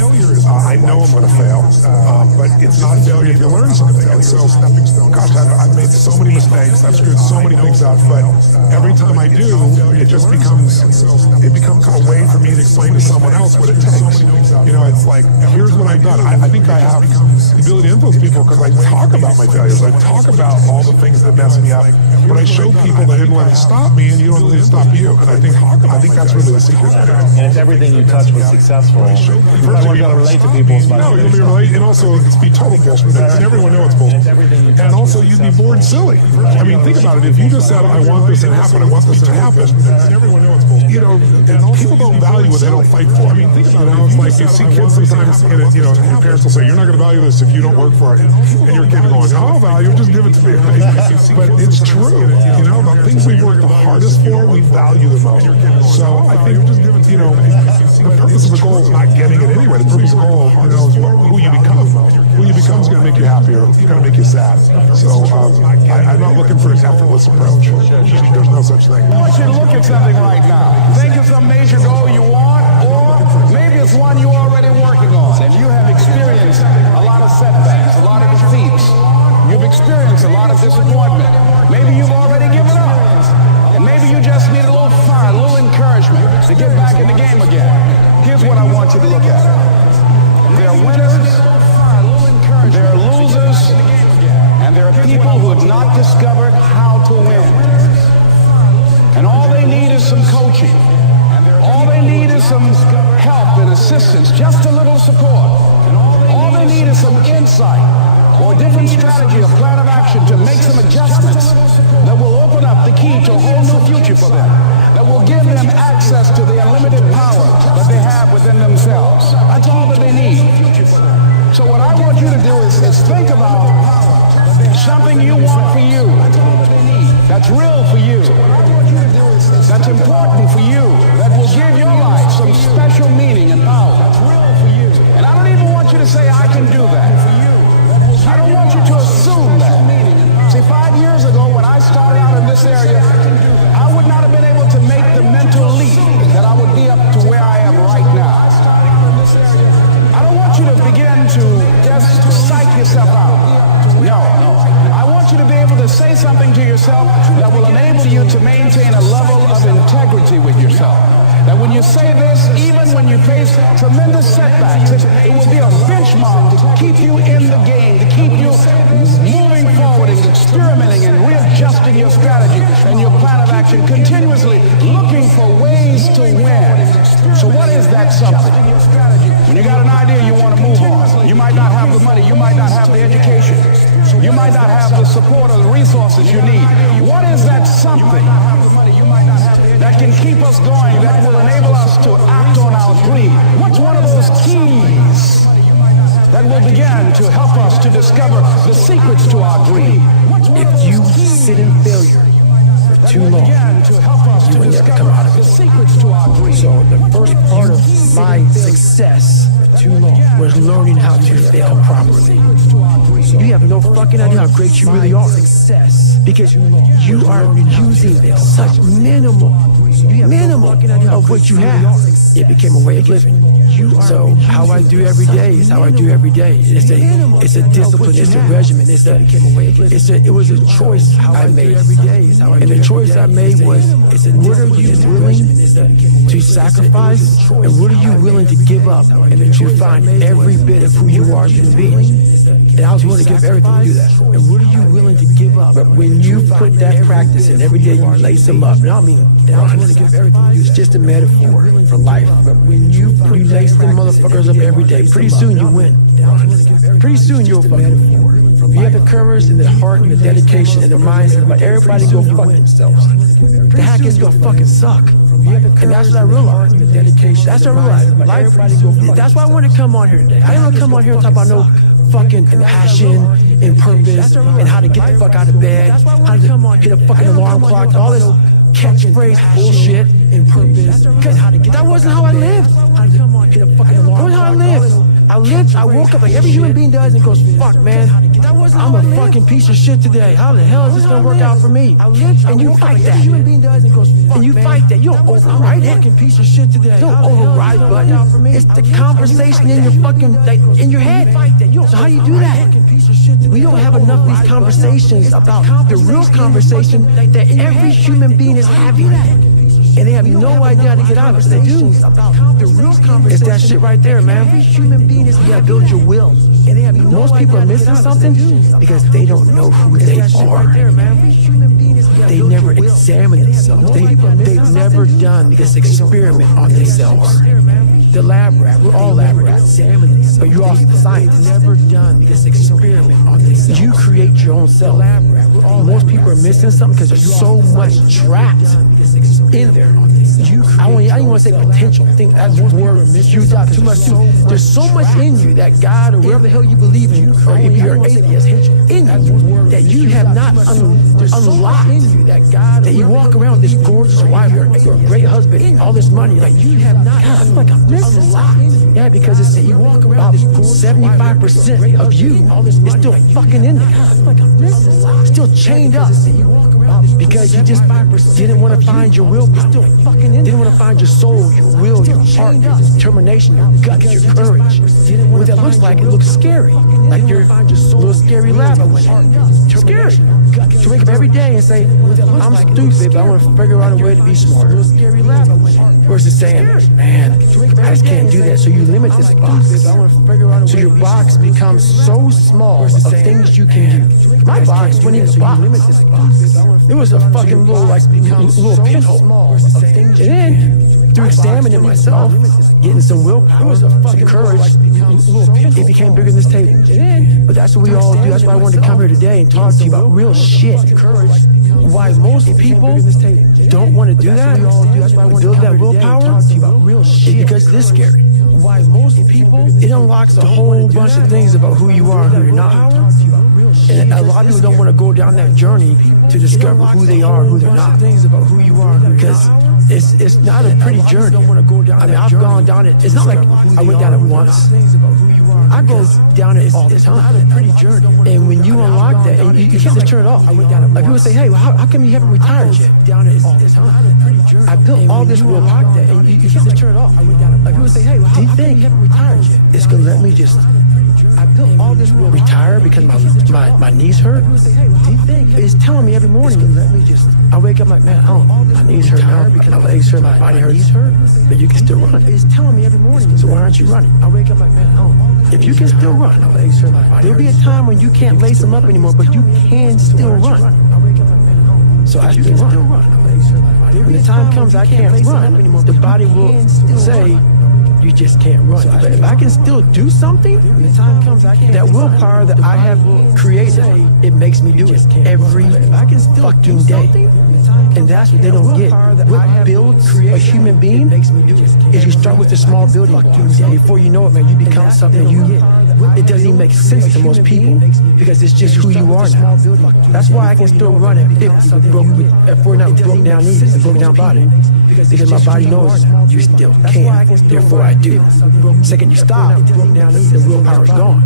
I know I'm going to fail, but it's not failure if you learn something. And so, gosh, I've made so many mistakes. I've screwed so many things up, but every time I do, it just becomes a way for me to explain to someone else what it takes. You know, it's like, here's what I've done. I think I have the ability to influence people because I talk about my failures. I talk about all the things that mess me up, but I show people that didn't let it stop me, and you don't let it stop you. And I think that's really the secret. And if everything you touch was successful, you probably got to relate to people as much. No, you'll be relate, and also it's be total bullshit. And everyone knows it's bullshit. And also you'd be bored silly. I mean, think about it. If you just said, I want this to happen, I want this to happen, and everyone knows it's bullshit. You know, people don't value what they don't fight for. I mean, think about it. It's like you see kids sometimes, and your parents will say, you're not going to value this if you don't work for it. And your kid going, I'll value it, just give it to me. But it's true. You know, the things we work the hardest for, we value the most. So I think, you know, the purpose of the goal is not getting it anyway. The purpose of the goal, you know, is who you become. Who you become is going to make you happier. It's going to make you sad. So I'm not looking for an effortless approach. There's no such thing. I want you to look at something right now. Think of some major goal you want, or maybe it's one you're already working on, and you have experienced a lot of setbacks, a lot of defeats. You've experienced a lot of disappointment. Maybe you've already given up. And maybe you just need a little fire, a little encouragement to get back in the game again. Here's what I want you to look at. There are winners, there are losers, and there are people who have not discovered how to win. And all they need is some coaching. All they need is some help and assistance, just a little support. All they need is some insight or a different strategy, a plan of action to make some adjustments that will open up the key to a whole new future for them, that will give them access to the unlimited power that they have within themselves. That's all that they need. So what I want you to do is think about something you want for you, that's real for you, that's important for you, that will give your life some special meaning and power. And I don't even want you to say, I can do that. I don't want you to assume that. See, 5 years ago when I started out in this area, I would not have been able to make the mental leap that I would be up to where I am right now. I don't want you to begin to just psych yourself out. No. I want you to be able to say something to yourself that will enable you to maintain a level of integrity with yourself. That when you say this, even when you face tremendous setbacks, it will be a benchmark to keep you in the game, to keep you moving forward and experimenting and readjusting your strategy and your plan of action, continuously looking for ways to win. So what is that something? When you got an idea you want to move on, you might not have the money, you might not have the education, you might not have the support or the resources you need. What is that something that can keep us going, that will enable us to act on our dream? What's one of those keys that will begin to help us to discover the secrets to our dream? If you sit in failure for too long, you will never come out of it. So the first part of my success for too long was learning how to fail properly. You have no fucking idea how great you really are. Because you are using such minimal of what you have. It became a way of living. So how I do every day is how I do every day. It's a discipline, it's a regimen, it was a choice I made. And the choice I made was, what are you willing to sacrifice, and what are you willing to give up to find every bit of who you are as a human being? And I was willing to give everything to do that. And what are you willing to give up? But when you put that practice in, every day you lace them up. And I mean, I want to give everything to do. It's just a metaphor for life. But when you lace them motherfuckers up every day, pretty soon you win. Pretty soon you'll fucking win. You have the courage and the heart and the dedication and the mindset, but everybody go fuck themselves. The hack is gonna fucking suck. And that's what I realized. That's what I realized. Life, that's why I want to come on here today. I didn't want to come on here and talk about no fucking passion and purpose and how to get the fuck out of bed, how to hit a fucking alarm clock, all this catchphrase bullshit and purpose. Because that wasn't how I lived. That wasn't how I lived. I woke up like every human being does and goes, fuck, man, I'm a fucking piece of shit today. How the hell is this gonna work out for me? And you fight that. And you fight that. You don't override it. Don't override it, button. It's the conversation in your fucking, like, in your head. So how you do that? We don't have enough of these conversations about the real conversation that every human being is having. And they have no idea how to get out of it. They do. It's that shit right there, man. You gotta build your will. Most people are missing something because they don't know who they are. They never examine themselves. They've never done this experiment on themselves. The lab rat, we're all lab rats, but you're also the scientist. Never done this experiment on themselves. You create your own self. Most people are missing something because there's so much trapped in there. I don't even want to say potential. I think that's the word used out too much too. There's so much in you that God or whatever the hell you believe in, or if you're an atheist, in you that you have not unlocked. That you walk around with this gorgeous wife or a great husband, all this money, like you have not. God, I'm like I'm missing a lot. Yeah, because it's you walk around 75% of you is still fucking in there, still chained up. Because you just didn't want to find your willpower, didn't want to find your soul, your will, your heart, your determination, your gut, your courage. What that looks like, it looks scary. Like you're a little scary lab. Scary. To wake up every day and say, I'm stupid, but I want to figure out a way to be smarter. Versus saying, man, I just can't do that. So you limit this box. So your box becomes so small of things you can do. My box wasn't even a box. It was a fucking little, like, little pinhole. And then, through examining myself, getting some willpower, some courage, it became bigger than this table. But that's what we all do. That's why I wanted to come here today and talk to you about real shit. Why most people don't want to do that, build that willpower, is because it is scary. Why most people, it unlocks a whole bunch of things about who you are and who you're not. And a lot of people don't want to go down that journey to discover who they are and who they're not. Because it's not a pretty journey. I mean, I've gone down it. It's not like I went down it once. I go down it all the time. And when you unlock that, and you can't just turn it off. Like people say, hey, well, how come you haven't retired yet? I built all this willpower, and you can't just turn it off. Like people say, hey, well, how come you haven't retired yet? It's gonna let me just. I built all this will retire because my knees hurt. It's telling me every morning. I wake up like, man, my knees hurt now, my legs hurt, my body hurts, but you can still run. It's telling me every morning. So why aren't you running? I wake up like, man, if you can still run, my legs hurt, my body hurts. There'll be a time when you can't lace them up anymore, but you can still run. So I still run. When the time comes I can't run, the body will say, you just can't run. But if I can still do something, when the time comes, that willpower that I have created, it makes me do it every fucking day. And that's what they don't get. What builds a human being is you start with the small building blocks. And before you know it, man, you become something it doesn't even make sense to most people because it's just who you are now. That's why I can still run it if we're not broke down knees and broke down body. Because my body knows you still can. Therefore I do. Second you stop, the willpower is gone.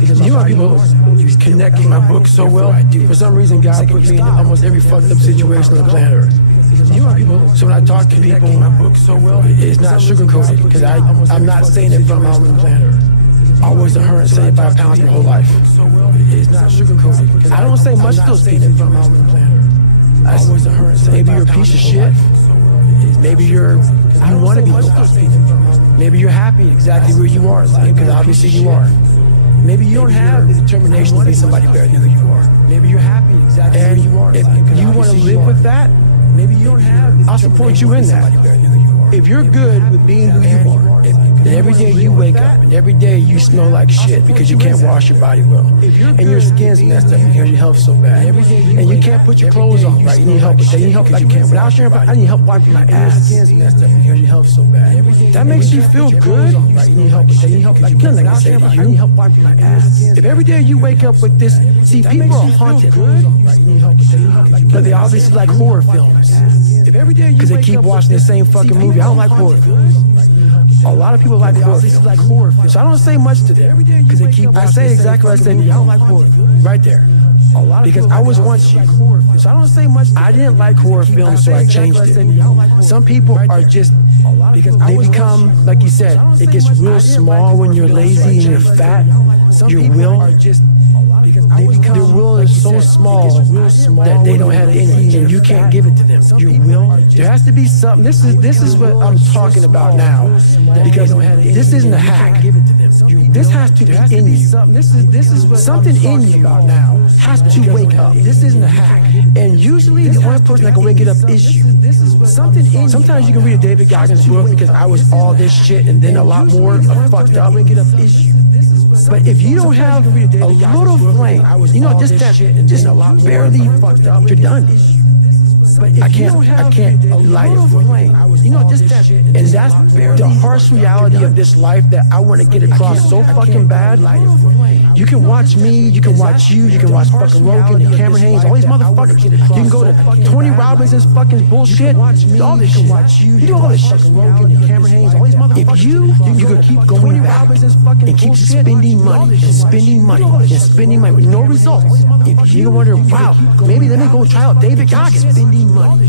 You know people connect with my book so well. For some reason God put me in almost every fucked up situation on the planet Earth. So when I talk to people in my book so well, it's not sugarcoated because I'm not saying it from my own planner. I was 175 pounds my whole life. It's not sugarcoated because I don't say much to those people from my own planner. Maybe you're a piece of shit. Maybe you want to be nobody. Maybe you're happy exactly where you are, because obviously you are. Maybe you don't have the determination to be somebody better than who you are. Maybe you're happy exactly where you are. If you want to live with that, maybe you don't have. I'll support you in that. If you're good with being who you are, then every day you wake up and every day you smell like shit because you can't wash your body well, and your skin's messed up because your health's so bad, and you can't put your clothes on right. You need help with that. You need help because you can't. Without sharing, I need help wiping my ass. Your skin's messed up because your health's so bad. That makes you feel good. Right? You need help with that. You need help because you can't. Like I say to you, I need help wiping my ass. If every day you wake up with this, see, people are haunted, but they obviously like horror films. Because they keep watching the same fucking movie. I don't like horror films. A lot of people like horror films. So I don't say much to them. Because they keep. I say exactly what I said to you. I don't like horror films. Right there. Because I was once you. So I don't say much. I didn't like horror films, so I changed it. Some people are just. They become, like you said, it gets real small when you're lazy and you're fat. Your will. Their will is so small that they don't have any, and you can't give it to them. Your will. There has to be something. This is what I'm talking about now, because this isn't a hack. This has to be in you. This is something in you now has to wake up. This isn't a hack, and usually the only person that can wake it up is you. Something in. Sometimes you can read a David Goggins book because I was all this shit and then a lot more of fucked up. Wake it up is you. But if you don't have a little flame, just barely fucked up, you're done. I can't light it for you. And that's the harsh reality of this life that I want to get across so fucking bad. You can watch me, you can watch you can watch fucking Rogan and Cameron Hayes, all these motherfuckers. You can go to Tony Robbins's fucking bullshit, all this shit. You do all this shit. Rogan and Cameron Hayes, all these motherfuckers. If you could keep going back and keep spending money and spending money and spending money with no results. If you wonder, wow, maybe let me go try out David Goggins.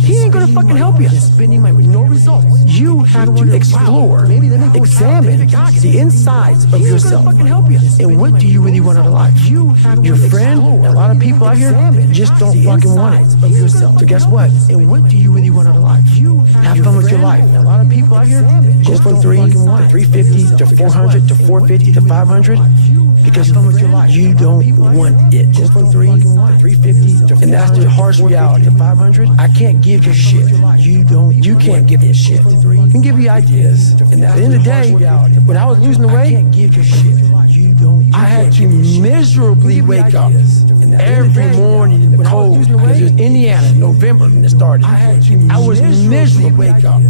He ain't gonna fucking help you. Spending money with no results. You have to explore, examine the insides of yourself. And what do you really want out of life? Your friend, a lot of people out here just don't fucking want it. So guess what? And what do you really want out of life? Have fun with your life. A lot of people out here go from 3 to 350 to 400 to 450 to 500 because you don't want it. Go from 3 to 350, and that's the harsh reality. To 500, I can't give you shit. You can't give me shit. I can give you ideas. And at the end of the day, when I was losing the weight, I can't give you shit. I had to miserably wake up every morning in the cold because it was Indiana, November when it started. I was miserable wake up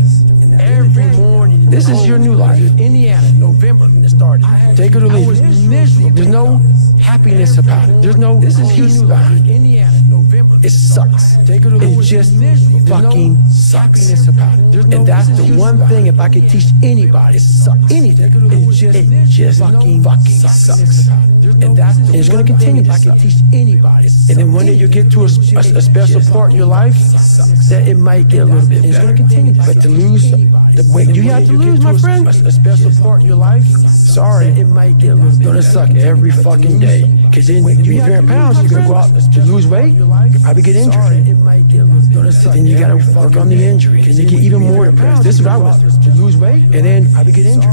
every morning. This is your new life. Indiana, November when it started. Take it or leave it. There's no happiness about it. There's no peace behind it. It sucks. It just fucking sucks. And that's the one thing, if I could teach anybody, it sucks. Anything. It just fucking sucks. And it's going to continue to suck. And then one day you get to a special part in your life that it might get a little bit better. But to lose the weight you have to lose, my friend, a special part in your life, sorry, it might get a little bit. It's going to suck every fucking day. Because then you 300 pounds, you're going to go out to lose weight, you probably get injured. So then you got to work on the injury. And you get even more depressed. This is what I was to lose weight, and then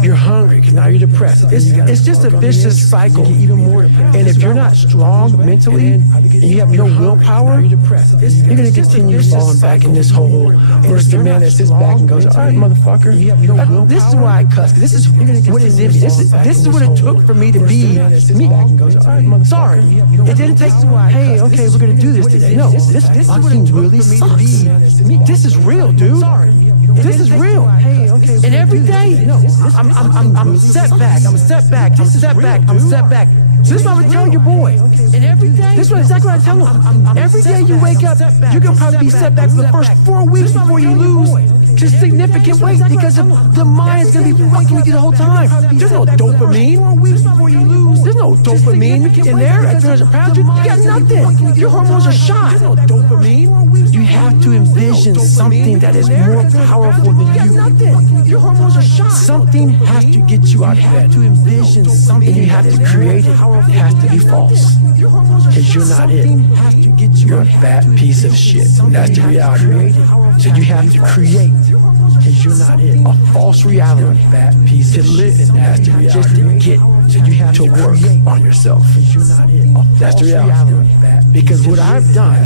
you're hungry because now you're depressed. It's just a vicious cycle. And if you're not strong mentally and you have no willpower, you're going to continue falling back in this hole. Versus the man that sits back and goes, all right, motherfucker. This is why I cuss. This is what is in me. This is what it took for me to be me. Sorry. It didn't take, hey, okay, we're going to do this today. No, this fucking really sucks. This is real, dude. This is real. And every day, I'm set back. I'm set back. I'm set back. I'm set back. So this is what I would tell your boy. And every day, this is exactly what I tell him. Every day you wake up, you're going to probably be set back for the first 4 weeks before you lose just significant weight because the mind's going to be fucking with you the whole time. There's no dopamine. There's no dopamine in there at 300 pounds. You got nothing. Your hormones are shot. There's no dopamine. You have to envision something that is more powerful than you. Your hormones are shot. Something has to get you out of bed. To envision something, and you have to create it. It has to be false. Because you're not it. You're a fat piece of shit. That's the reality. So you have to create. Because you're not it. A false reality. Fat piece to live in. That's the reality. Just to get to work on yourself. That's the reality. Because what I've done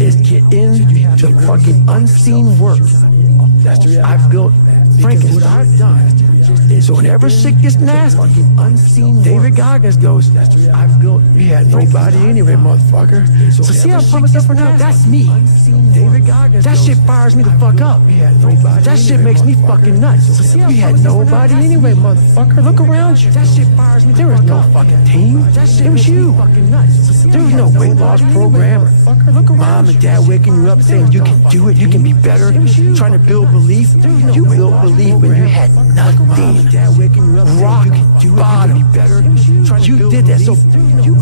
is get into fucking unseen work. That's the reality. I've built Frankenstein. So whenever shit gets nasty, David Goggins goes, you had nobody anyway, motherfucker. So see how I put myself for now? That's me. That shit fires me the fuck up. That shit makes me fucking nuts. You had nobody anyway, motherfucker. Look around you. There was no fucking team. It was you. There was no weight loss program. Mom and dad waking you up saying you can do it, you can be better, trying to build belief. You built belief when you had nothing. Rock bottom. You did that. So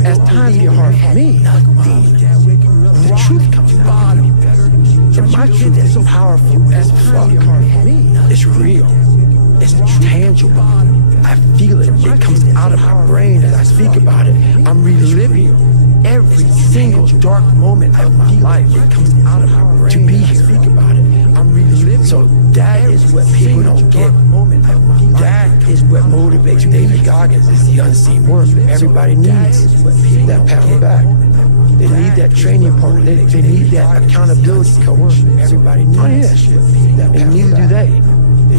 as times get hard for me, the truth comes out. And my truth is powerful as fuck. It's real. It's tangible. I feel it. It comes out of my brain as I speak about it. I'm reliving every single dark moment of my life. It comes out of my brain to be here. I'm reliving. So that is what people don't get. That is what motivates David Goggins, is the unseen work. Everybody needs that pat on the back. They need that training partner. They need that accountability coach. Everybody needs that shit. And neither do they.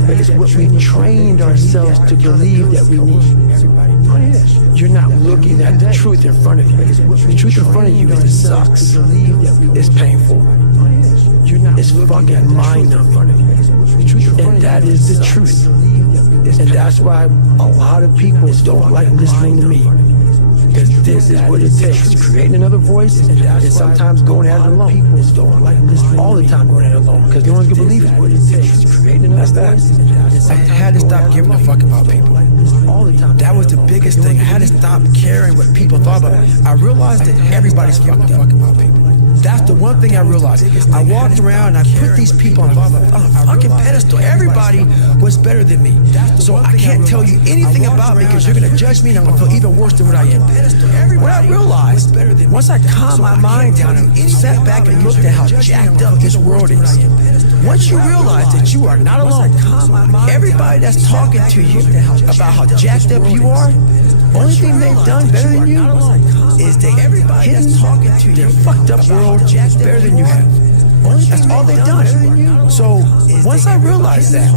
But it's what we trained ourselves to believe that we need. You're not looking at the truth in front of you. The truth in front of you is it sucks. It's painful. It's fucking mind-numbing. And that is the truth. And that's why a lot of people don't like listening to me. Because this is what it takes. Creating another voice and sometimes going at it alone. All the time going at it alone. Because no one can believe it. That's that. I had to stop giving a fuck about people. That was the biggest thing. I had to stop caring what people thought about it. I realized that everybody's fucked up about people. That's the one thing I realized. I walked around and I put these people on a fucking pedestal. Everybody was better than me. So I can't tell you anything about me because you're going to judge me and I'm going to feel even worse than what I am. What I realized, once I calmed my mind down and sat back and looked at how jacked up this world is, once you realize that you are not alone, everybody that's talking to you about how jacked up you are, only thing they've done better than you is they hidden talking to their fucked up world better than you have. That's all they've done. So once I realized that,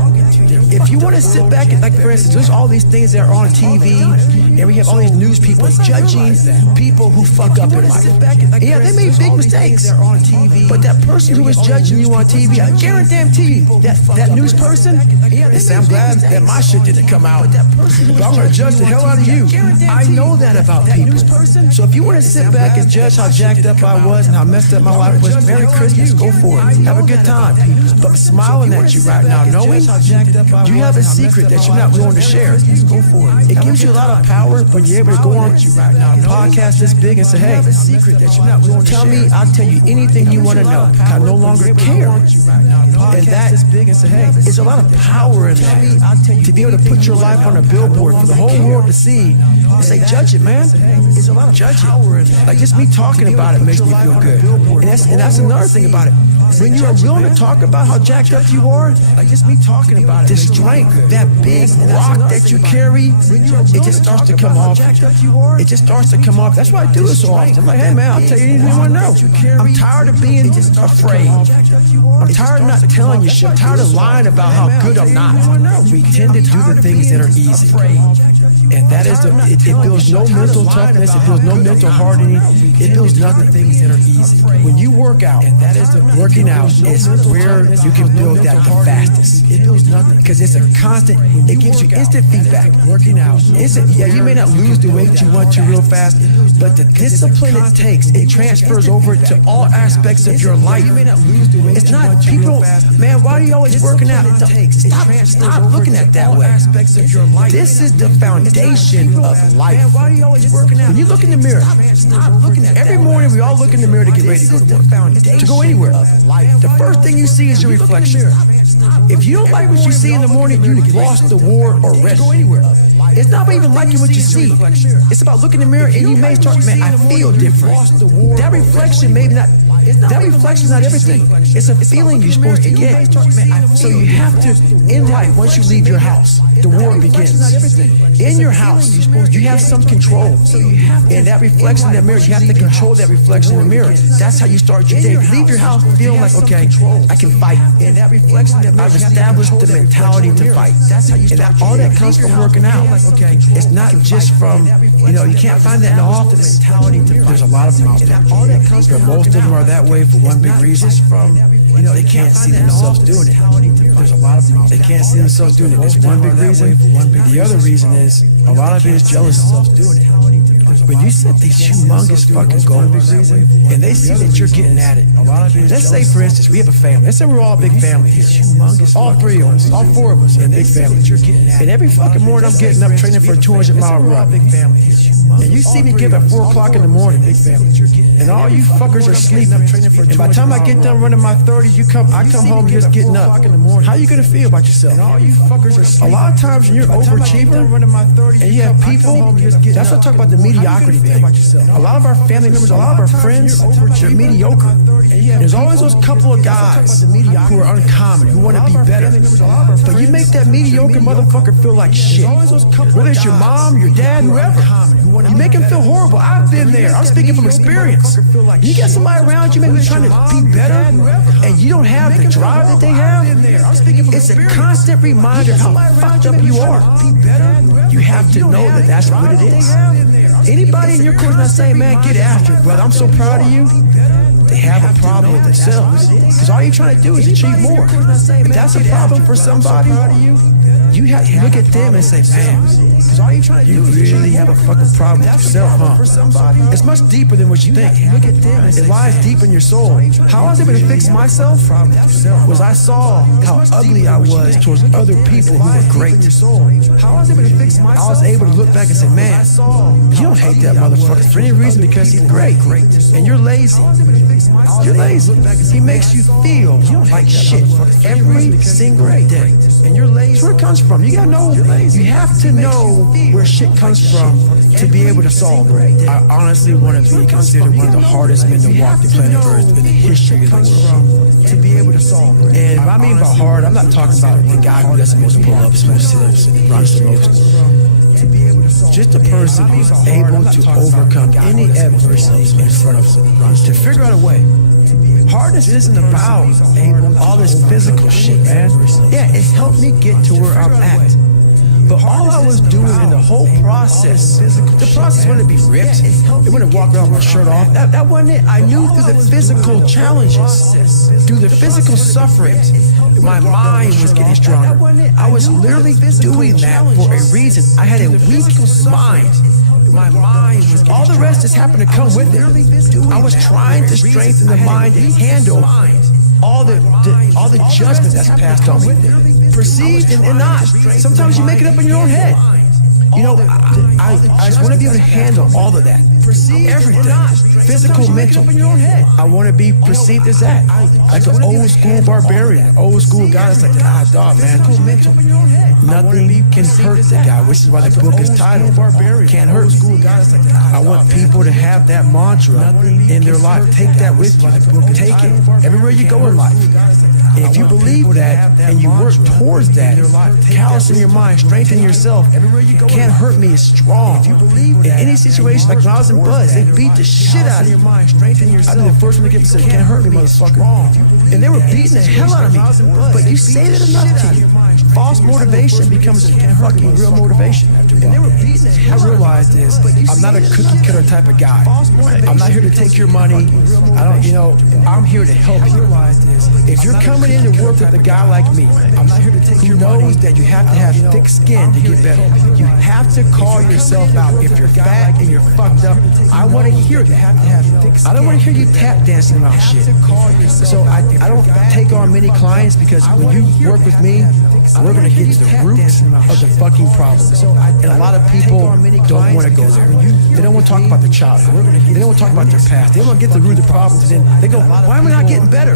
if you want to sit back and, like for instance, there's all these things that are on TV, and we have all these news people judging people who fuck up in life. Yeah, they made big mistakes. But that person who is judging you on TV, I guarantee you, that news person, they say, I'm glad that my shit didn't come out, but I'm going to judge the hell out of you. I know that about people. So if you want to sit back and judge how jacked up I was and how messed up my life was, Merry Christmas, go for it. Have a good time. But I'm smiling at you right now, knowing you have a secret that you're not willing to share. It gives you a lot of power when you're able to go on a podcast this big and say, hey, tell me, I'll tell you anything you want to know. I no longer care. And that is a lot of power in that. To be able to put your life on a billboard for the whole world to see and say, judge it, man. It's a lot of judge it. Like just me talking about it makes me feel good. And that's another thing about it. When you are willing to talk about how jacked up you are, like just me talking about it, the strength, that big rock that you carry, it just starts to come off. It just starts to come off. That's why I do it so often. I'm like, hey man, I'll tell you anything you want to know. I'm tired of being afraid. I'm tired of not telling you shit. I'm tired of lying about how good I'm not. We tend to do the things that are easy. And that is it builds no mental toughness, it builds no mental hardening, it builds nothing. Things that are easy. When you work out, and that is working out is where you can build that the fastest. It builds nothing because it's a constant. It gives you instant feedback. Working out, instant. Yeah, you may not lose the weight you want to real fast, but the discipline it takes, it transfers over to all aspects of your life. It's not people. Man, why are you always working out? Stop looking at it that way. This is the foundation. foundation of life. Why are you always working out? When you look in the mirror, every morning we all look in the mirror to get ready to go to work, to go anywhere. The first thing you see is your reflection. If you don't like what you see in the morning, you've lost the war already. It's not about even liking what you see. It's about looking in the mirror and you may start, man, I feel different. That reflection maybe not. That reflection is not everything. It's a feeling you're supposed to get. So you have to, in life, once you leave your house, the war begins. In your house, you have some control. And that reflection in the mirror, you have to control that reflection in the mirror. That's how you start your day. You leave your house feeling like, okay, I can fight. I've established the mentality to fight. And all that comes from working out. It's not just from, you can't find that in the office. There's a lot of them out there. But most of them are that way for one big reason. They can't see themselves doing it. There's a lot of them out there. They can't see themselves doing it. There's one big reason. The other reason is a lot of it is jealousy. When you set these humongous fucking goals and they see that you're getting at it, let's say, for instance, we have a family. Let's say we're all a big family here. All three of us, all four of us in a big family. And every fucking morning I'm getting up training for a 200-mile run. And you see me get up at 4 o'clock in the morning. And all you fuckers are sleeping. And by the time I get done running my 30, I come home just getting up. How you gonna feel about yourself? A lot of times when you're overachiever and you have people, that's what I talk about the mediocrity thing. A lot of our family members, a lot of our friends, they're mediocre. There's always those couple of guys who are uncommon, who want to be better. But you make that mediocre motherfucker feel like shit. Whether it's your mom, your dad, whoever. You make him feel horrible. I've been there. I'm speaking from experience. You get somebody around you maybe trying to be better, and you don't have the drive that they have. It's a constant reminder of how fucked up you are. You have to know that that's what it is. Anybody in your course not saying, man, get after it, brother, I'm so proud of you. They have a problem with themselves. Because all you're trying to do is achieve more. If that's a problem for somebody, you have to look at them and say, man, you really have a fucking problem with yourself, huh? It's much deeper than what you think. It lies deep in your soul. How I was able to fix myself was I saw how ugly I was towards other people who were great. I was able to look back and say, man, you don't hate that motherfucker for any reason because he's great. And you're lazy. You're lazy. He makes you feel like shit every single day. And you're lazy. That's where it comes from. You gotta know. You have to know where shit comes from to be able to solve it. I honestly want to be considered one of the hardest men to walk the planet Earth in the history of the world. To be able to solve it. And what I mean by hard, I'm not talking about the guy who doesn't most pull-ups, most sit-ups, runs the most. Just a person who's able to overcome any adversity in front of them, to figure out a way. Hardness isn't about all this physical shit, man. Yeah, it's helped me get to where I'm at. But all I was doing in the whole process, the process wasn't to be ripped. It wasn't to walk around with my shirt off. That wasn't it. I knew through the physical challenges, through the physical suffering, my mind was getting stronger. I was literally doing that for a reason. I had a weak mind. My mind was all the rest just happened to come with it. I was trying to strengthen the mind to handle all the judgment that's passed on me. Perceived and not. Sometimes you make it up in your own head. I just want to be able to handle all of that. Everything. Physical, mental. I want to be perceived as that. Like an old school barbarian. Old school guy that's like, God, dog, man. Nothing can hurt the guy, which is why the book is titled Can't Hurt. I want people to have that mantra in their life. Take that with you. Take it everywhere you go in life. And if you believe that and you work towards that, callous in your mind, strengthen yourself. Can't hurt me is strong. In any situation, like when I was in Buzz, they beat the shit out of you. I knew the first one to get me said, can't hurt me, motherfucker. And they were beating the hell out of me. But you say that enough to you. False motivation becomes fucking real motivation. I realized this. I'm not a cookie cutter type of guy. I'm not here to take your money. I'm here to help you. If you're coming coming in to work with a guy like me, who knows that you have to have thick skin to get better. You have to call yourself out. If you're fat and you're fucked up, I want to hear that. I don't want to hear you tap dancing around shit. So I don't take on many clients because when you work with me, we're going to get to the root of the fucking problem. And a lot of people don't want to go there. They don't want to talk about their childhood. They don't want to talk about their past. They want to get to the root of the problem. Then they go, why am I not getting better?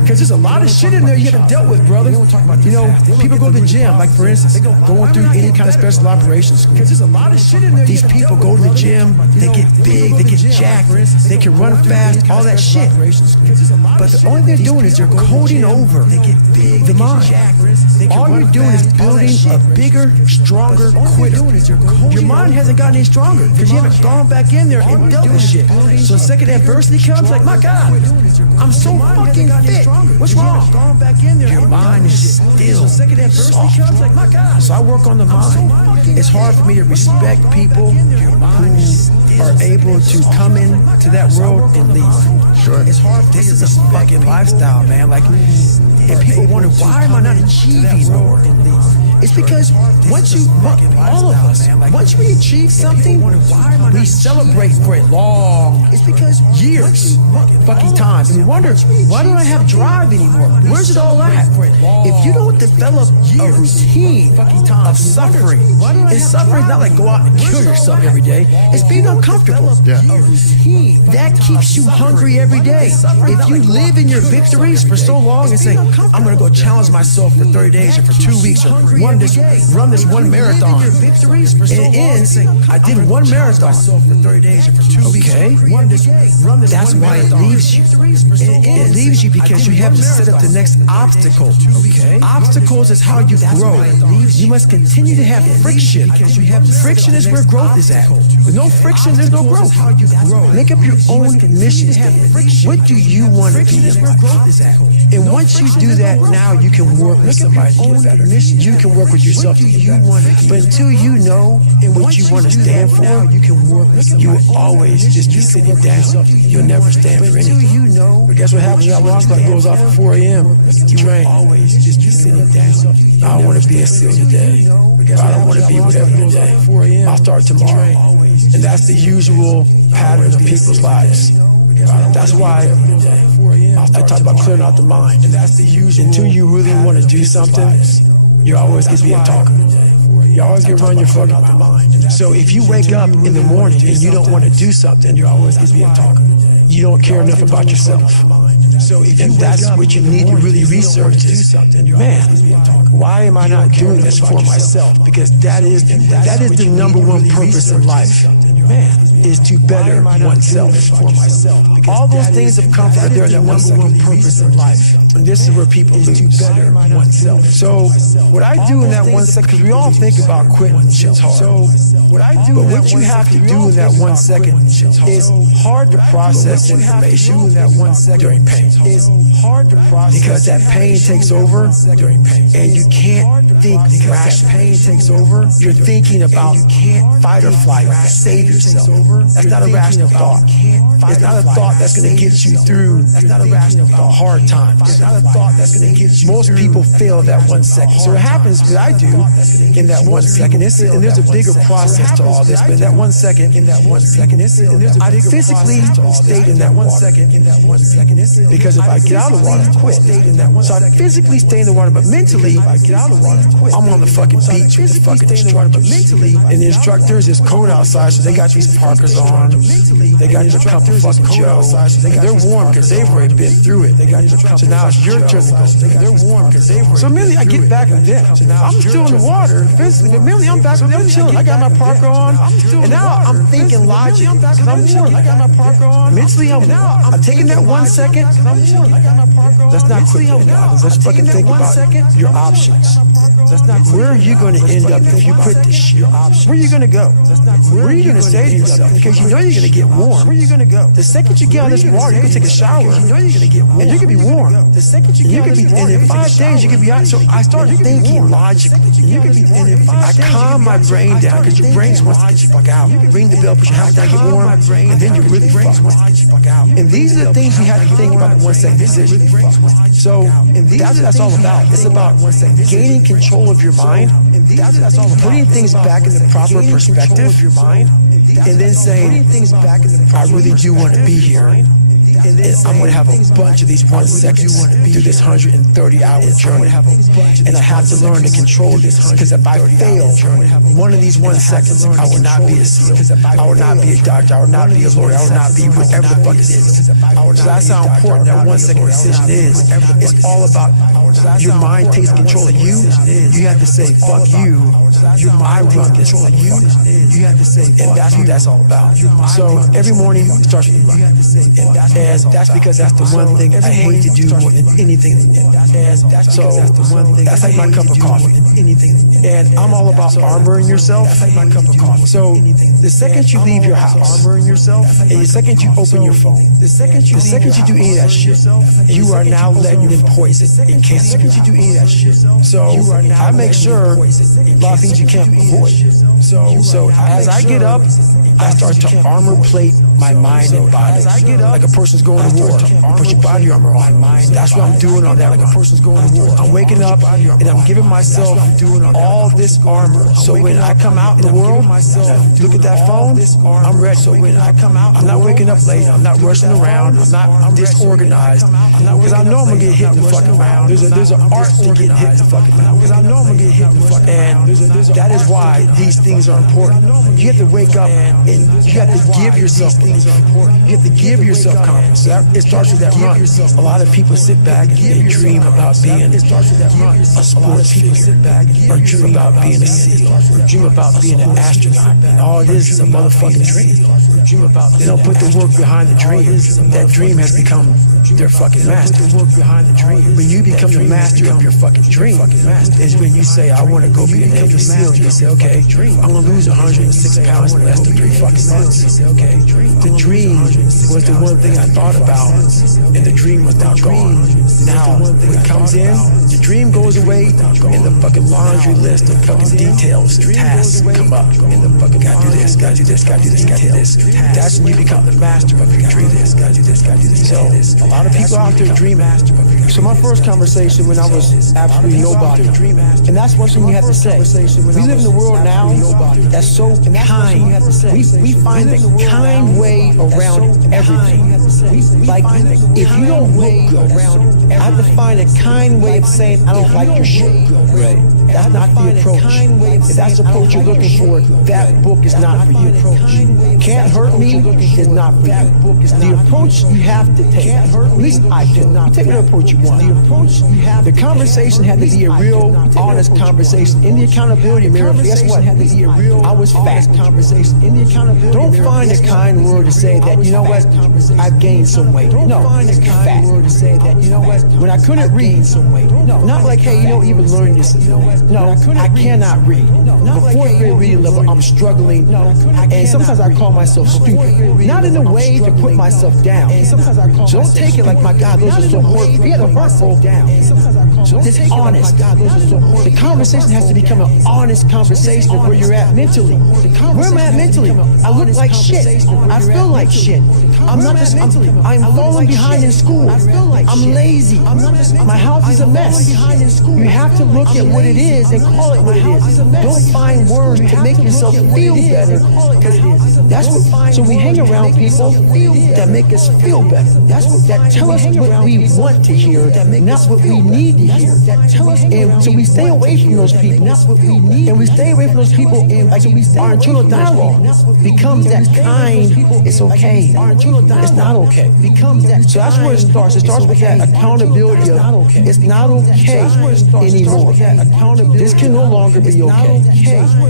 Because there's a lot of shit in there you haven't dealt with, brother. You know, people go to the gym, like for instance, going through any kind of special operations school. These people go to the gym, they get big, they get jacked, they can run fast, all that shit. But the only thing they're doing is they're coding over the mind. All you're doing is building a bigger, stronger quitter. Your mind hasn't gotten any stronger because you haven't gone back in there and dealt with shit. So the second adversity comes, like, my God, I'm so fucking fit. What's wrong? Your mind is still soft. So I work on the mind. It's hard for me to respect people who are able to come into that world and leave. Sure. It's hard. This is a fucking lifestyle, man. Like, and people wonder, why am I not achieving more? It's because once you, all of us, once we achieve something, we celebrate for a long, it's because years, fucking time. And we wonder, why don't I have drive anymore? Where's it all at? If you don't develop a routine of suffering, and suffering is not like go out and kill yourself every day, it's being uncomfortable. Yeah. That keeps you hungry every day. If you live in your victories for so long and say, I'm gonna go challenge myself for 30 days or for 2 weeks or run this one marathon, and it ends, I did one marathon for 30 days or for 2 weeks. Okay, that's why it leaves you. It leaves you because you have to set up the next obstacle. Okay, obstacles is how you grow. You must continue to have friction. Friction is where growth is at. With no friction, there's no growth. Make up your own mission statement. What do you want to be in life? And once you do that, now you can work with somebody to get better. You can work with yourself to get better. But until you know what you want to stand for, you will always just be sitting down. You'll never stand for anything. But guess what happens? Your alarm clock goes off at 4 a.m. You train. Always just be sitting down. I want to be a SEAL today. I don't want to be whatever today. I'll start tomorrow. And that's the usual pattern of people's lives. That's why I talk about clearing out the mind. And that's the usual. Until you really want to do something, you always get to be a talker. You always get to run your fucking mind. So if you wake up in the morning and you don't want to do something, you always get to be a talker. You don't care enough about yourself. So if that's what you need to really research is, man, why am I not doing this for myself? Because that is the number one purpose in life. Man, is to better oneself. All those things have come from there. That number one purpose in life. And this is where people lose. To better oneself. So what I do in that 1 second, because we all think about quitting shit's hard. So but what you have to do in that 1 second is hard to process information during pain. It's hard to process because that pain takes over during pain, and you can't think rationally. Pain takes over. You're thinking about fight or flight, save yourself. That's not a rational thought. It's not a thought that's going to get you through the hard times. It's not a thought that's going to get you. Most people fail that 1 second. So what happens, what I do in that 1 second, and there's a bigger process to all this, but in that 1 second, I physically stayed in that water. Because if I get out of the water, I quit. So I physically stay in the water, but mentally, I'm on the fucking beach with the fucking instructor. And the instructors is cold outside, so they got these parkers on. They got a couple fucking Joe. They're warm because they've already been through it. So now it's your turn to go. They're warm because they've already. So mentally, I get back with them. I'm still in the water physically, but mentally, I'm back with them chilling. I got my parker on, and now I'm thinking logic because I'm warm. I got my parker on. Mentally, I'm taking that 1 second. Let's not quit, guys. Let's fucking think about your options. Where are you going to end up if you quit this shit? Where are you going to go? Where are you going to say to yourself? Because you know you're going to get warm. Where are you going to go? The second you get on this water, you can take a shower. You know you're going to get warm. And you can be warm. The second you get on this water, and in 5 days you can be out. So I started thinking logically. I calm my brain down because your brain wants to get you fuck out. Ring the bell, put your hammer down, get warm, and then you really fuck. And these are the things you have to think about in 1 second decision. So that's what that's all about. It's about gaining control of your mind, putting things back in the proper perspective, and then saying, I really do want to be here. And I'm going to have a bunch of these 1 seconds through this 130-hour journey. And I have to learn to control this, because if I fail one of these 1 seconds, I will not be a SEAL. I will not be a doctor. I will not be a lawyer. I will not be whatever the fuck it is. So that's how important that 1 second decision is. It's all about your mind takes control of you. You have to say, fuck you. I run this. You have to say, and that's what that's all about. So every morning starts with you. And that's because that's the one thing I hate to do more than anything. So that's like my cup of coffee. And I'm all about armoring yourself. So the second you leave your house, and the second you open your phone, the second you do any of that shit, you are now letting in poison in case you do any of that shit. So I make sure a lot of things you can't avoid. So as I get up, I start to armor plate my mind and body. Like a person's going to war. You put your body armor on. That's what I'm doing on that. Like a person's going to war. I'm waking up and I'm giving myself all this armor. So when I come out in the world, look at that phone, I'm ready. So when I come out, I'm not waking up late. I'm not rushing around. I'm disorganized. Because I know I'm going to get hit in the fucking mouth. There's an art to getting hit in the fucking mouth. Because I know I'm going to get hit in the fucking mouth. And that is why these things are important. You have to wake up and you have to give yourself things. You have to give yourself confidence. So it starts with that run. A lot of people sit back and they dream about being a sports figure, or dream about being a SEAL, or dream about being an astronaut. And all it is a motherfucking dream. They don't put the work behind the dream. That dream has become their fucking master. When you become the master of your fucking dream, is when you say, I want to go be a Navy SEAL. And you say, okay, I'm going to lose 106 pounds in less than 3 fucking months. The dream was the one thing I thought about, and the dream was now gone. Now, when it comes in, the dream goes away, and the fucking laundry list of fucking details and tasks come up. And the fucking, gotta do this, gotta do this, gotta do this, gotta do this. That's when you become the master of your dream. Gotta do this, gotta do this. So, a lot of people out there dream master. So my first conversation when I was absolutely nobody, and that's one thing you have to say. We live in a world now that's so kind. We find the kind way around everything. Like, if you don't look good, I have to find a kind way of saying I don't like your shirt. Right. That's not the approach. If that's the approach you're looking for, that book is not for you. Can't hurt me is not for you. The approach you have to take, at least I do. You take whatever approach you want. The conversation had to be a real, honest conversation. In the accountability mirror, guess what? I was fat. Don't find a kind word to say that, you know what, I've gained some weight. No, fat. When I couldn't read, not like, hey, you know, even learn this. No, I cannot read. The 4th grade reading level, I'm struggling. And sometimes I call myself stupid. Not in a way to put myself down. So don't take it like, my God, those are so hurtful. Yeah, they're hurtful. So it's honest. The conversation has to become an honest conversation of where you're at mentally. Where am I at mentally? I look like shit. I feel like shit. I'm not just, I'm falling behind in school. I'm lazy. My house is a mess. You have to look at what it is and call it what it is. Don't find words to make yourself feel better. That's what, so we hang around people that make us feel better. That tell us what we want to hear, not what we need to hear. And so we stay away from those people. And we stay away from those people, and like our internal dialogue becomes that kind, it's okay. It's not okay. So that's where it starts. It starts with that accountability of it's not okay anymore. This can no longer be okay.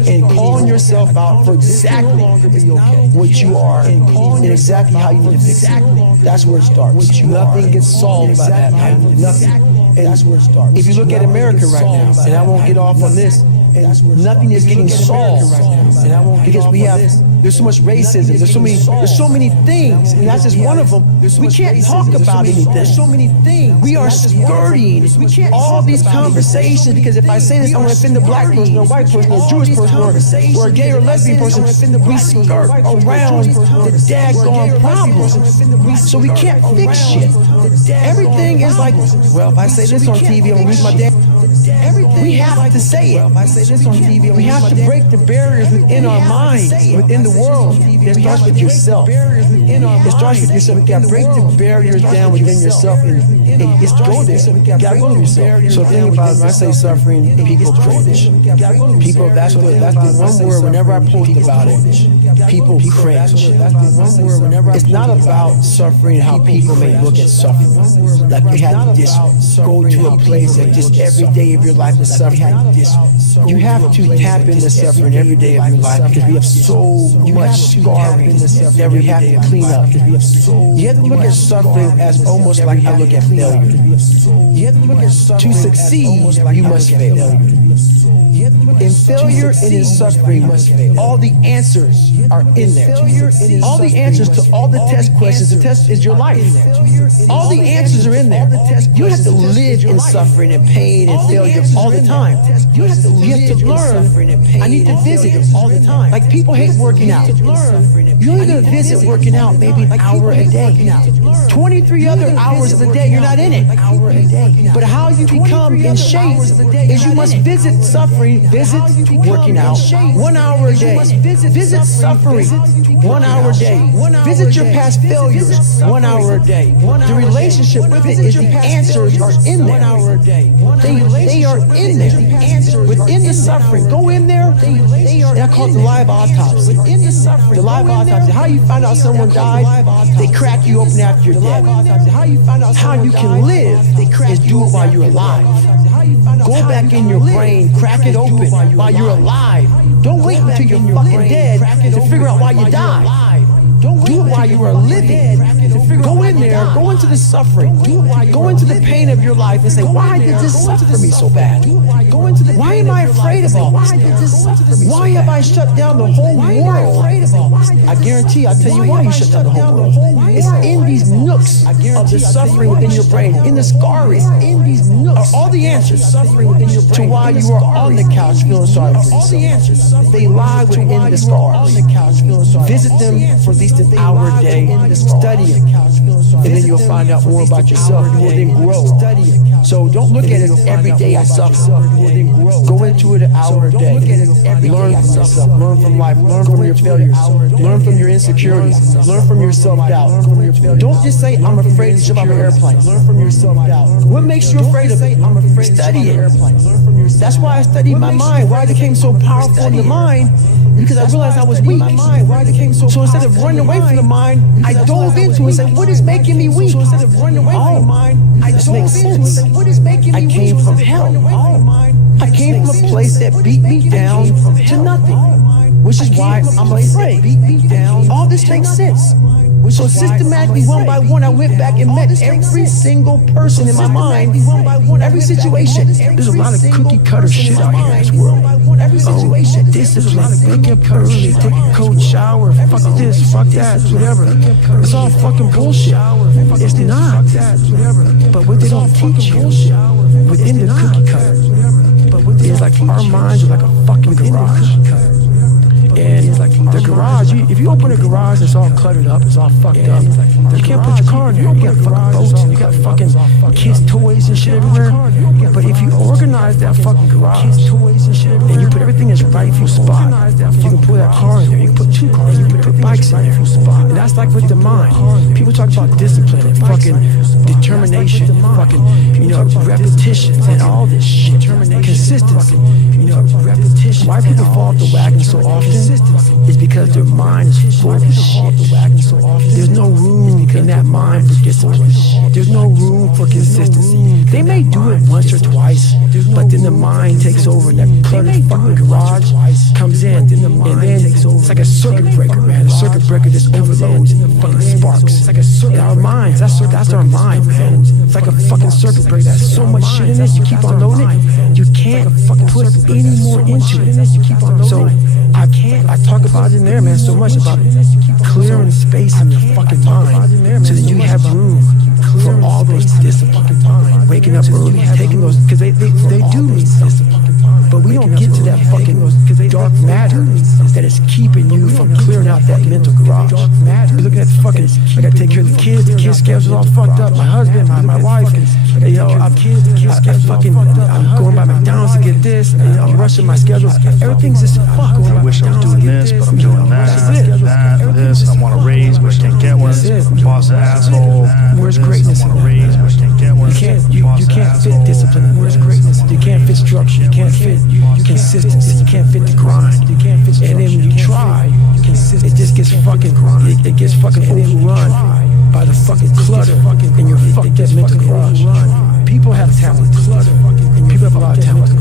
And calling yourself out for exactly what you are and exactly how you need to fix it. That's where it starts. Nothing gets solved by that. Nothing. that's where it starts. If you look at America right now, and I won't get off on this, nothing is getting solved right now because there's so much racism. There's so many things, and that's just one of them. We can't talk about anything. There's so many things. We are skirting all these conversations because if I say this, I'm going to offend a black person, or a white person, or a Jewish person, or a gay or lesbian person. We skirt around the daggone problem, so we can't fix shit. Everything is like, well, if I say this on TV, I'm going to lose my dad. We have to say it. We have to break the barriers within our minds, within the world. It starts with yourself. It starts with yourself. You gotta break the barriers down within yourself and it's go there. You gotta go to yourself. So think about it, when I say suffering, people cringe. People, that's the one word whenever I post about it, people cringe. It's not about suffering how people may look at suffering. Like you have to just go to a place that just every day of your life is suffering. You have to tap into suffering every day of your life because we have so much scarring that we have to clean up. You have to look at suffering as almost like I look at failure. To succeed, you must fail. In failure and in suffering, all the answers are in there. All the answers to all the test questions. The test is your life. All the answers are in there. You have to live in suffering and pain and failure all the time. You have to learn. I need to visit all the time. Like people hate working out. You only gonna visit working out maybe an hour a day. 23 other hours of the day, you're not in it. But how you become in shape is you must visit suffering, visit working out 1 hour a day. Visit suffering 1 hour a day. Visit your past failures 1 hour a day. The relationship with it is the answers are in there. They are in there. Within the suffering, go in there. And I call it the live autopsy. The live autopsy. How you find out someone died? They crack you open after you're dead. How you can live is do it while you're alive. Go back in your brain, crack it open while you're alive. Don't wait until you're fucking dead to figure out why you died. Do it while you are living. Go in there, go into the suffering. Go into the pain of your life and say, why did this suffer me so bad? Why am I afraid of all this? Why have I shut down the whole world? I guarantee, I'll tell you why you shut down the whole world. It's in these nooks of the suffering within your brain, in the scarring, in these nooks are all the answers to why you are on the couch feeling sorry for yourself. They lie within the scars. Visit them for at least an hour a day, study it, and then you'll find out more about yourself. You will then grow. So don't look at it every day as suffering. Go into it an hour a day. Learn from yourself, learn from life, learn from your failures, learn from your insecurities, learn from your self-doubt. Don't just say, I'm afraid to jump out of an airplane. Learn from your self-doubt. What makes you afraid of it? Study it. That's why I studied my mind, why I became so powerful in the mind, because I realized I was weak. So instead of running away from the mind, I dove into it and said, what is making me weak? This makes sense. I came from hell. I came from a place that beat me down to nothing, which is why I'm afraid. All this makes sense. So systematically, one by one, I went back and met every single person in my mind, every situation. There's a lot of cookie cutter shit out here in this world. Oh, discipline, wake up early, take a cold shower, fuck this, fuck that, whatever. It's all fucking bullshit. It's not. But what they don't teach you within the cookie cutter is like our minds are like a fucking garage. And the garage, if you open a garage, it's all cluttered up, it's all fucked up. You can't put your car in there. You got fucking boats, you got fucking kids' toys and shit everywhere. But if you organize that fucking garage and you put everything in its rightful spot, you can put that car in there. You can put two cars, you can put bikes in there. And that's like with the mind. People talk about discipline and fucking determination, fucking, repetitions and all this shit. Consistency, repetition. Why people fall off the wagon so often is because their mind is full of shit. There's no room in that mind for discipline. There's no room for consistency. They may do it once or twice, but then the mind takes over and that cluttered fucking garage comes in, and then it's like a circuit breaker, man. A circuit breaker just overloads fucking sparks. In our minds, that's our mind, man. It's like a fucking circuit breaker. There's so much shit in this, you keep on loading it, you can't fucking put any more into it. So I talk about it in there, man, so much about clearing space in your fucking mind so that you have room for all those disciplines. Waking up early, taking those, because they do need discipline. But we don't get to that fucking dark matter that is keeping you from clearing out that mental garage. You're looking at fucking, I gotta take care of the kids schedule's all fucked up, my husband, my wife, you know, I'm going by McDonald's to get this, I'm rushing my schedule, everything's just fucked. I wish I was doing this, but I'm doing that, this, I want to raise, but I can't get one, boss an asshole. Where's greatness in that? You can't fit discipline. Where's greatness? You can't fit structure. You can't fit consistency. You can't fit the grind. And then when you try, it just gets fucking grind. It gets fucking overrun by the fucking clutter in your fucked up mental garage. People have talent. People have a lot of talent.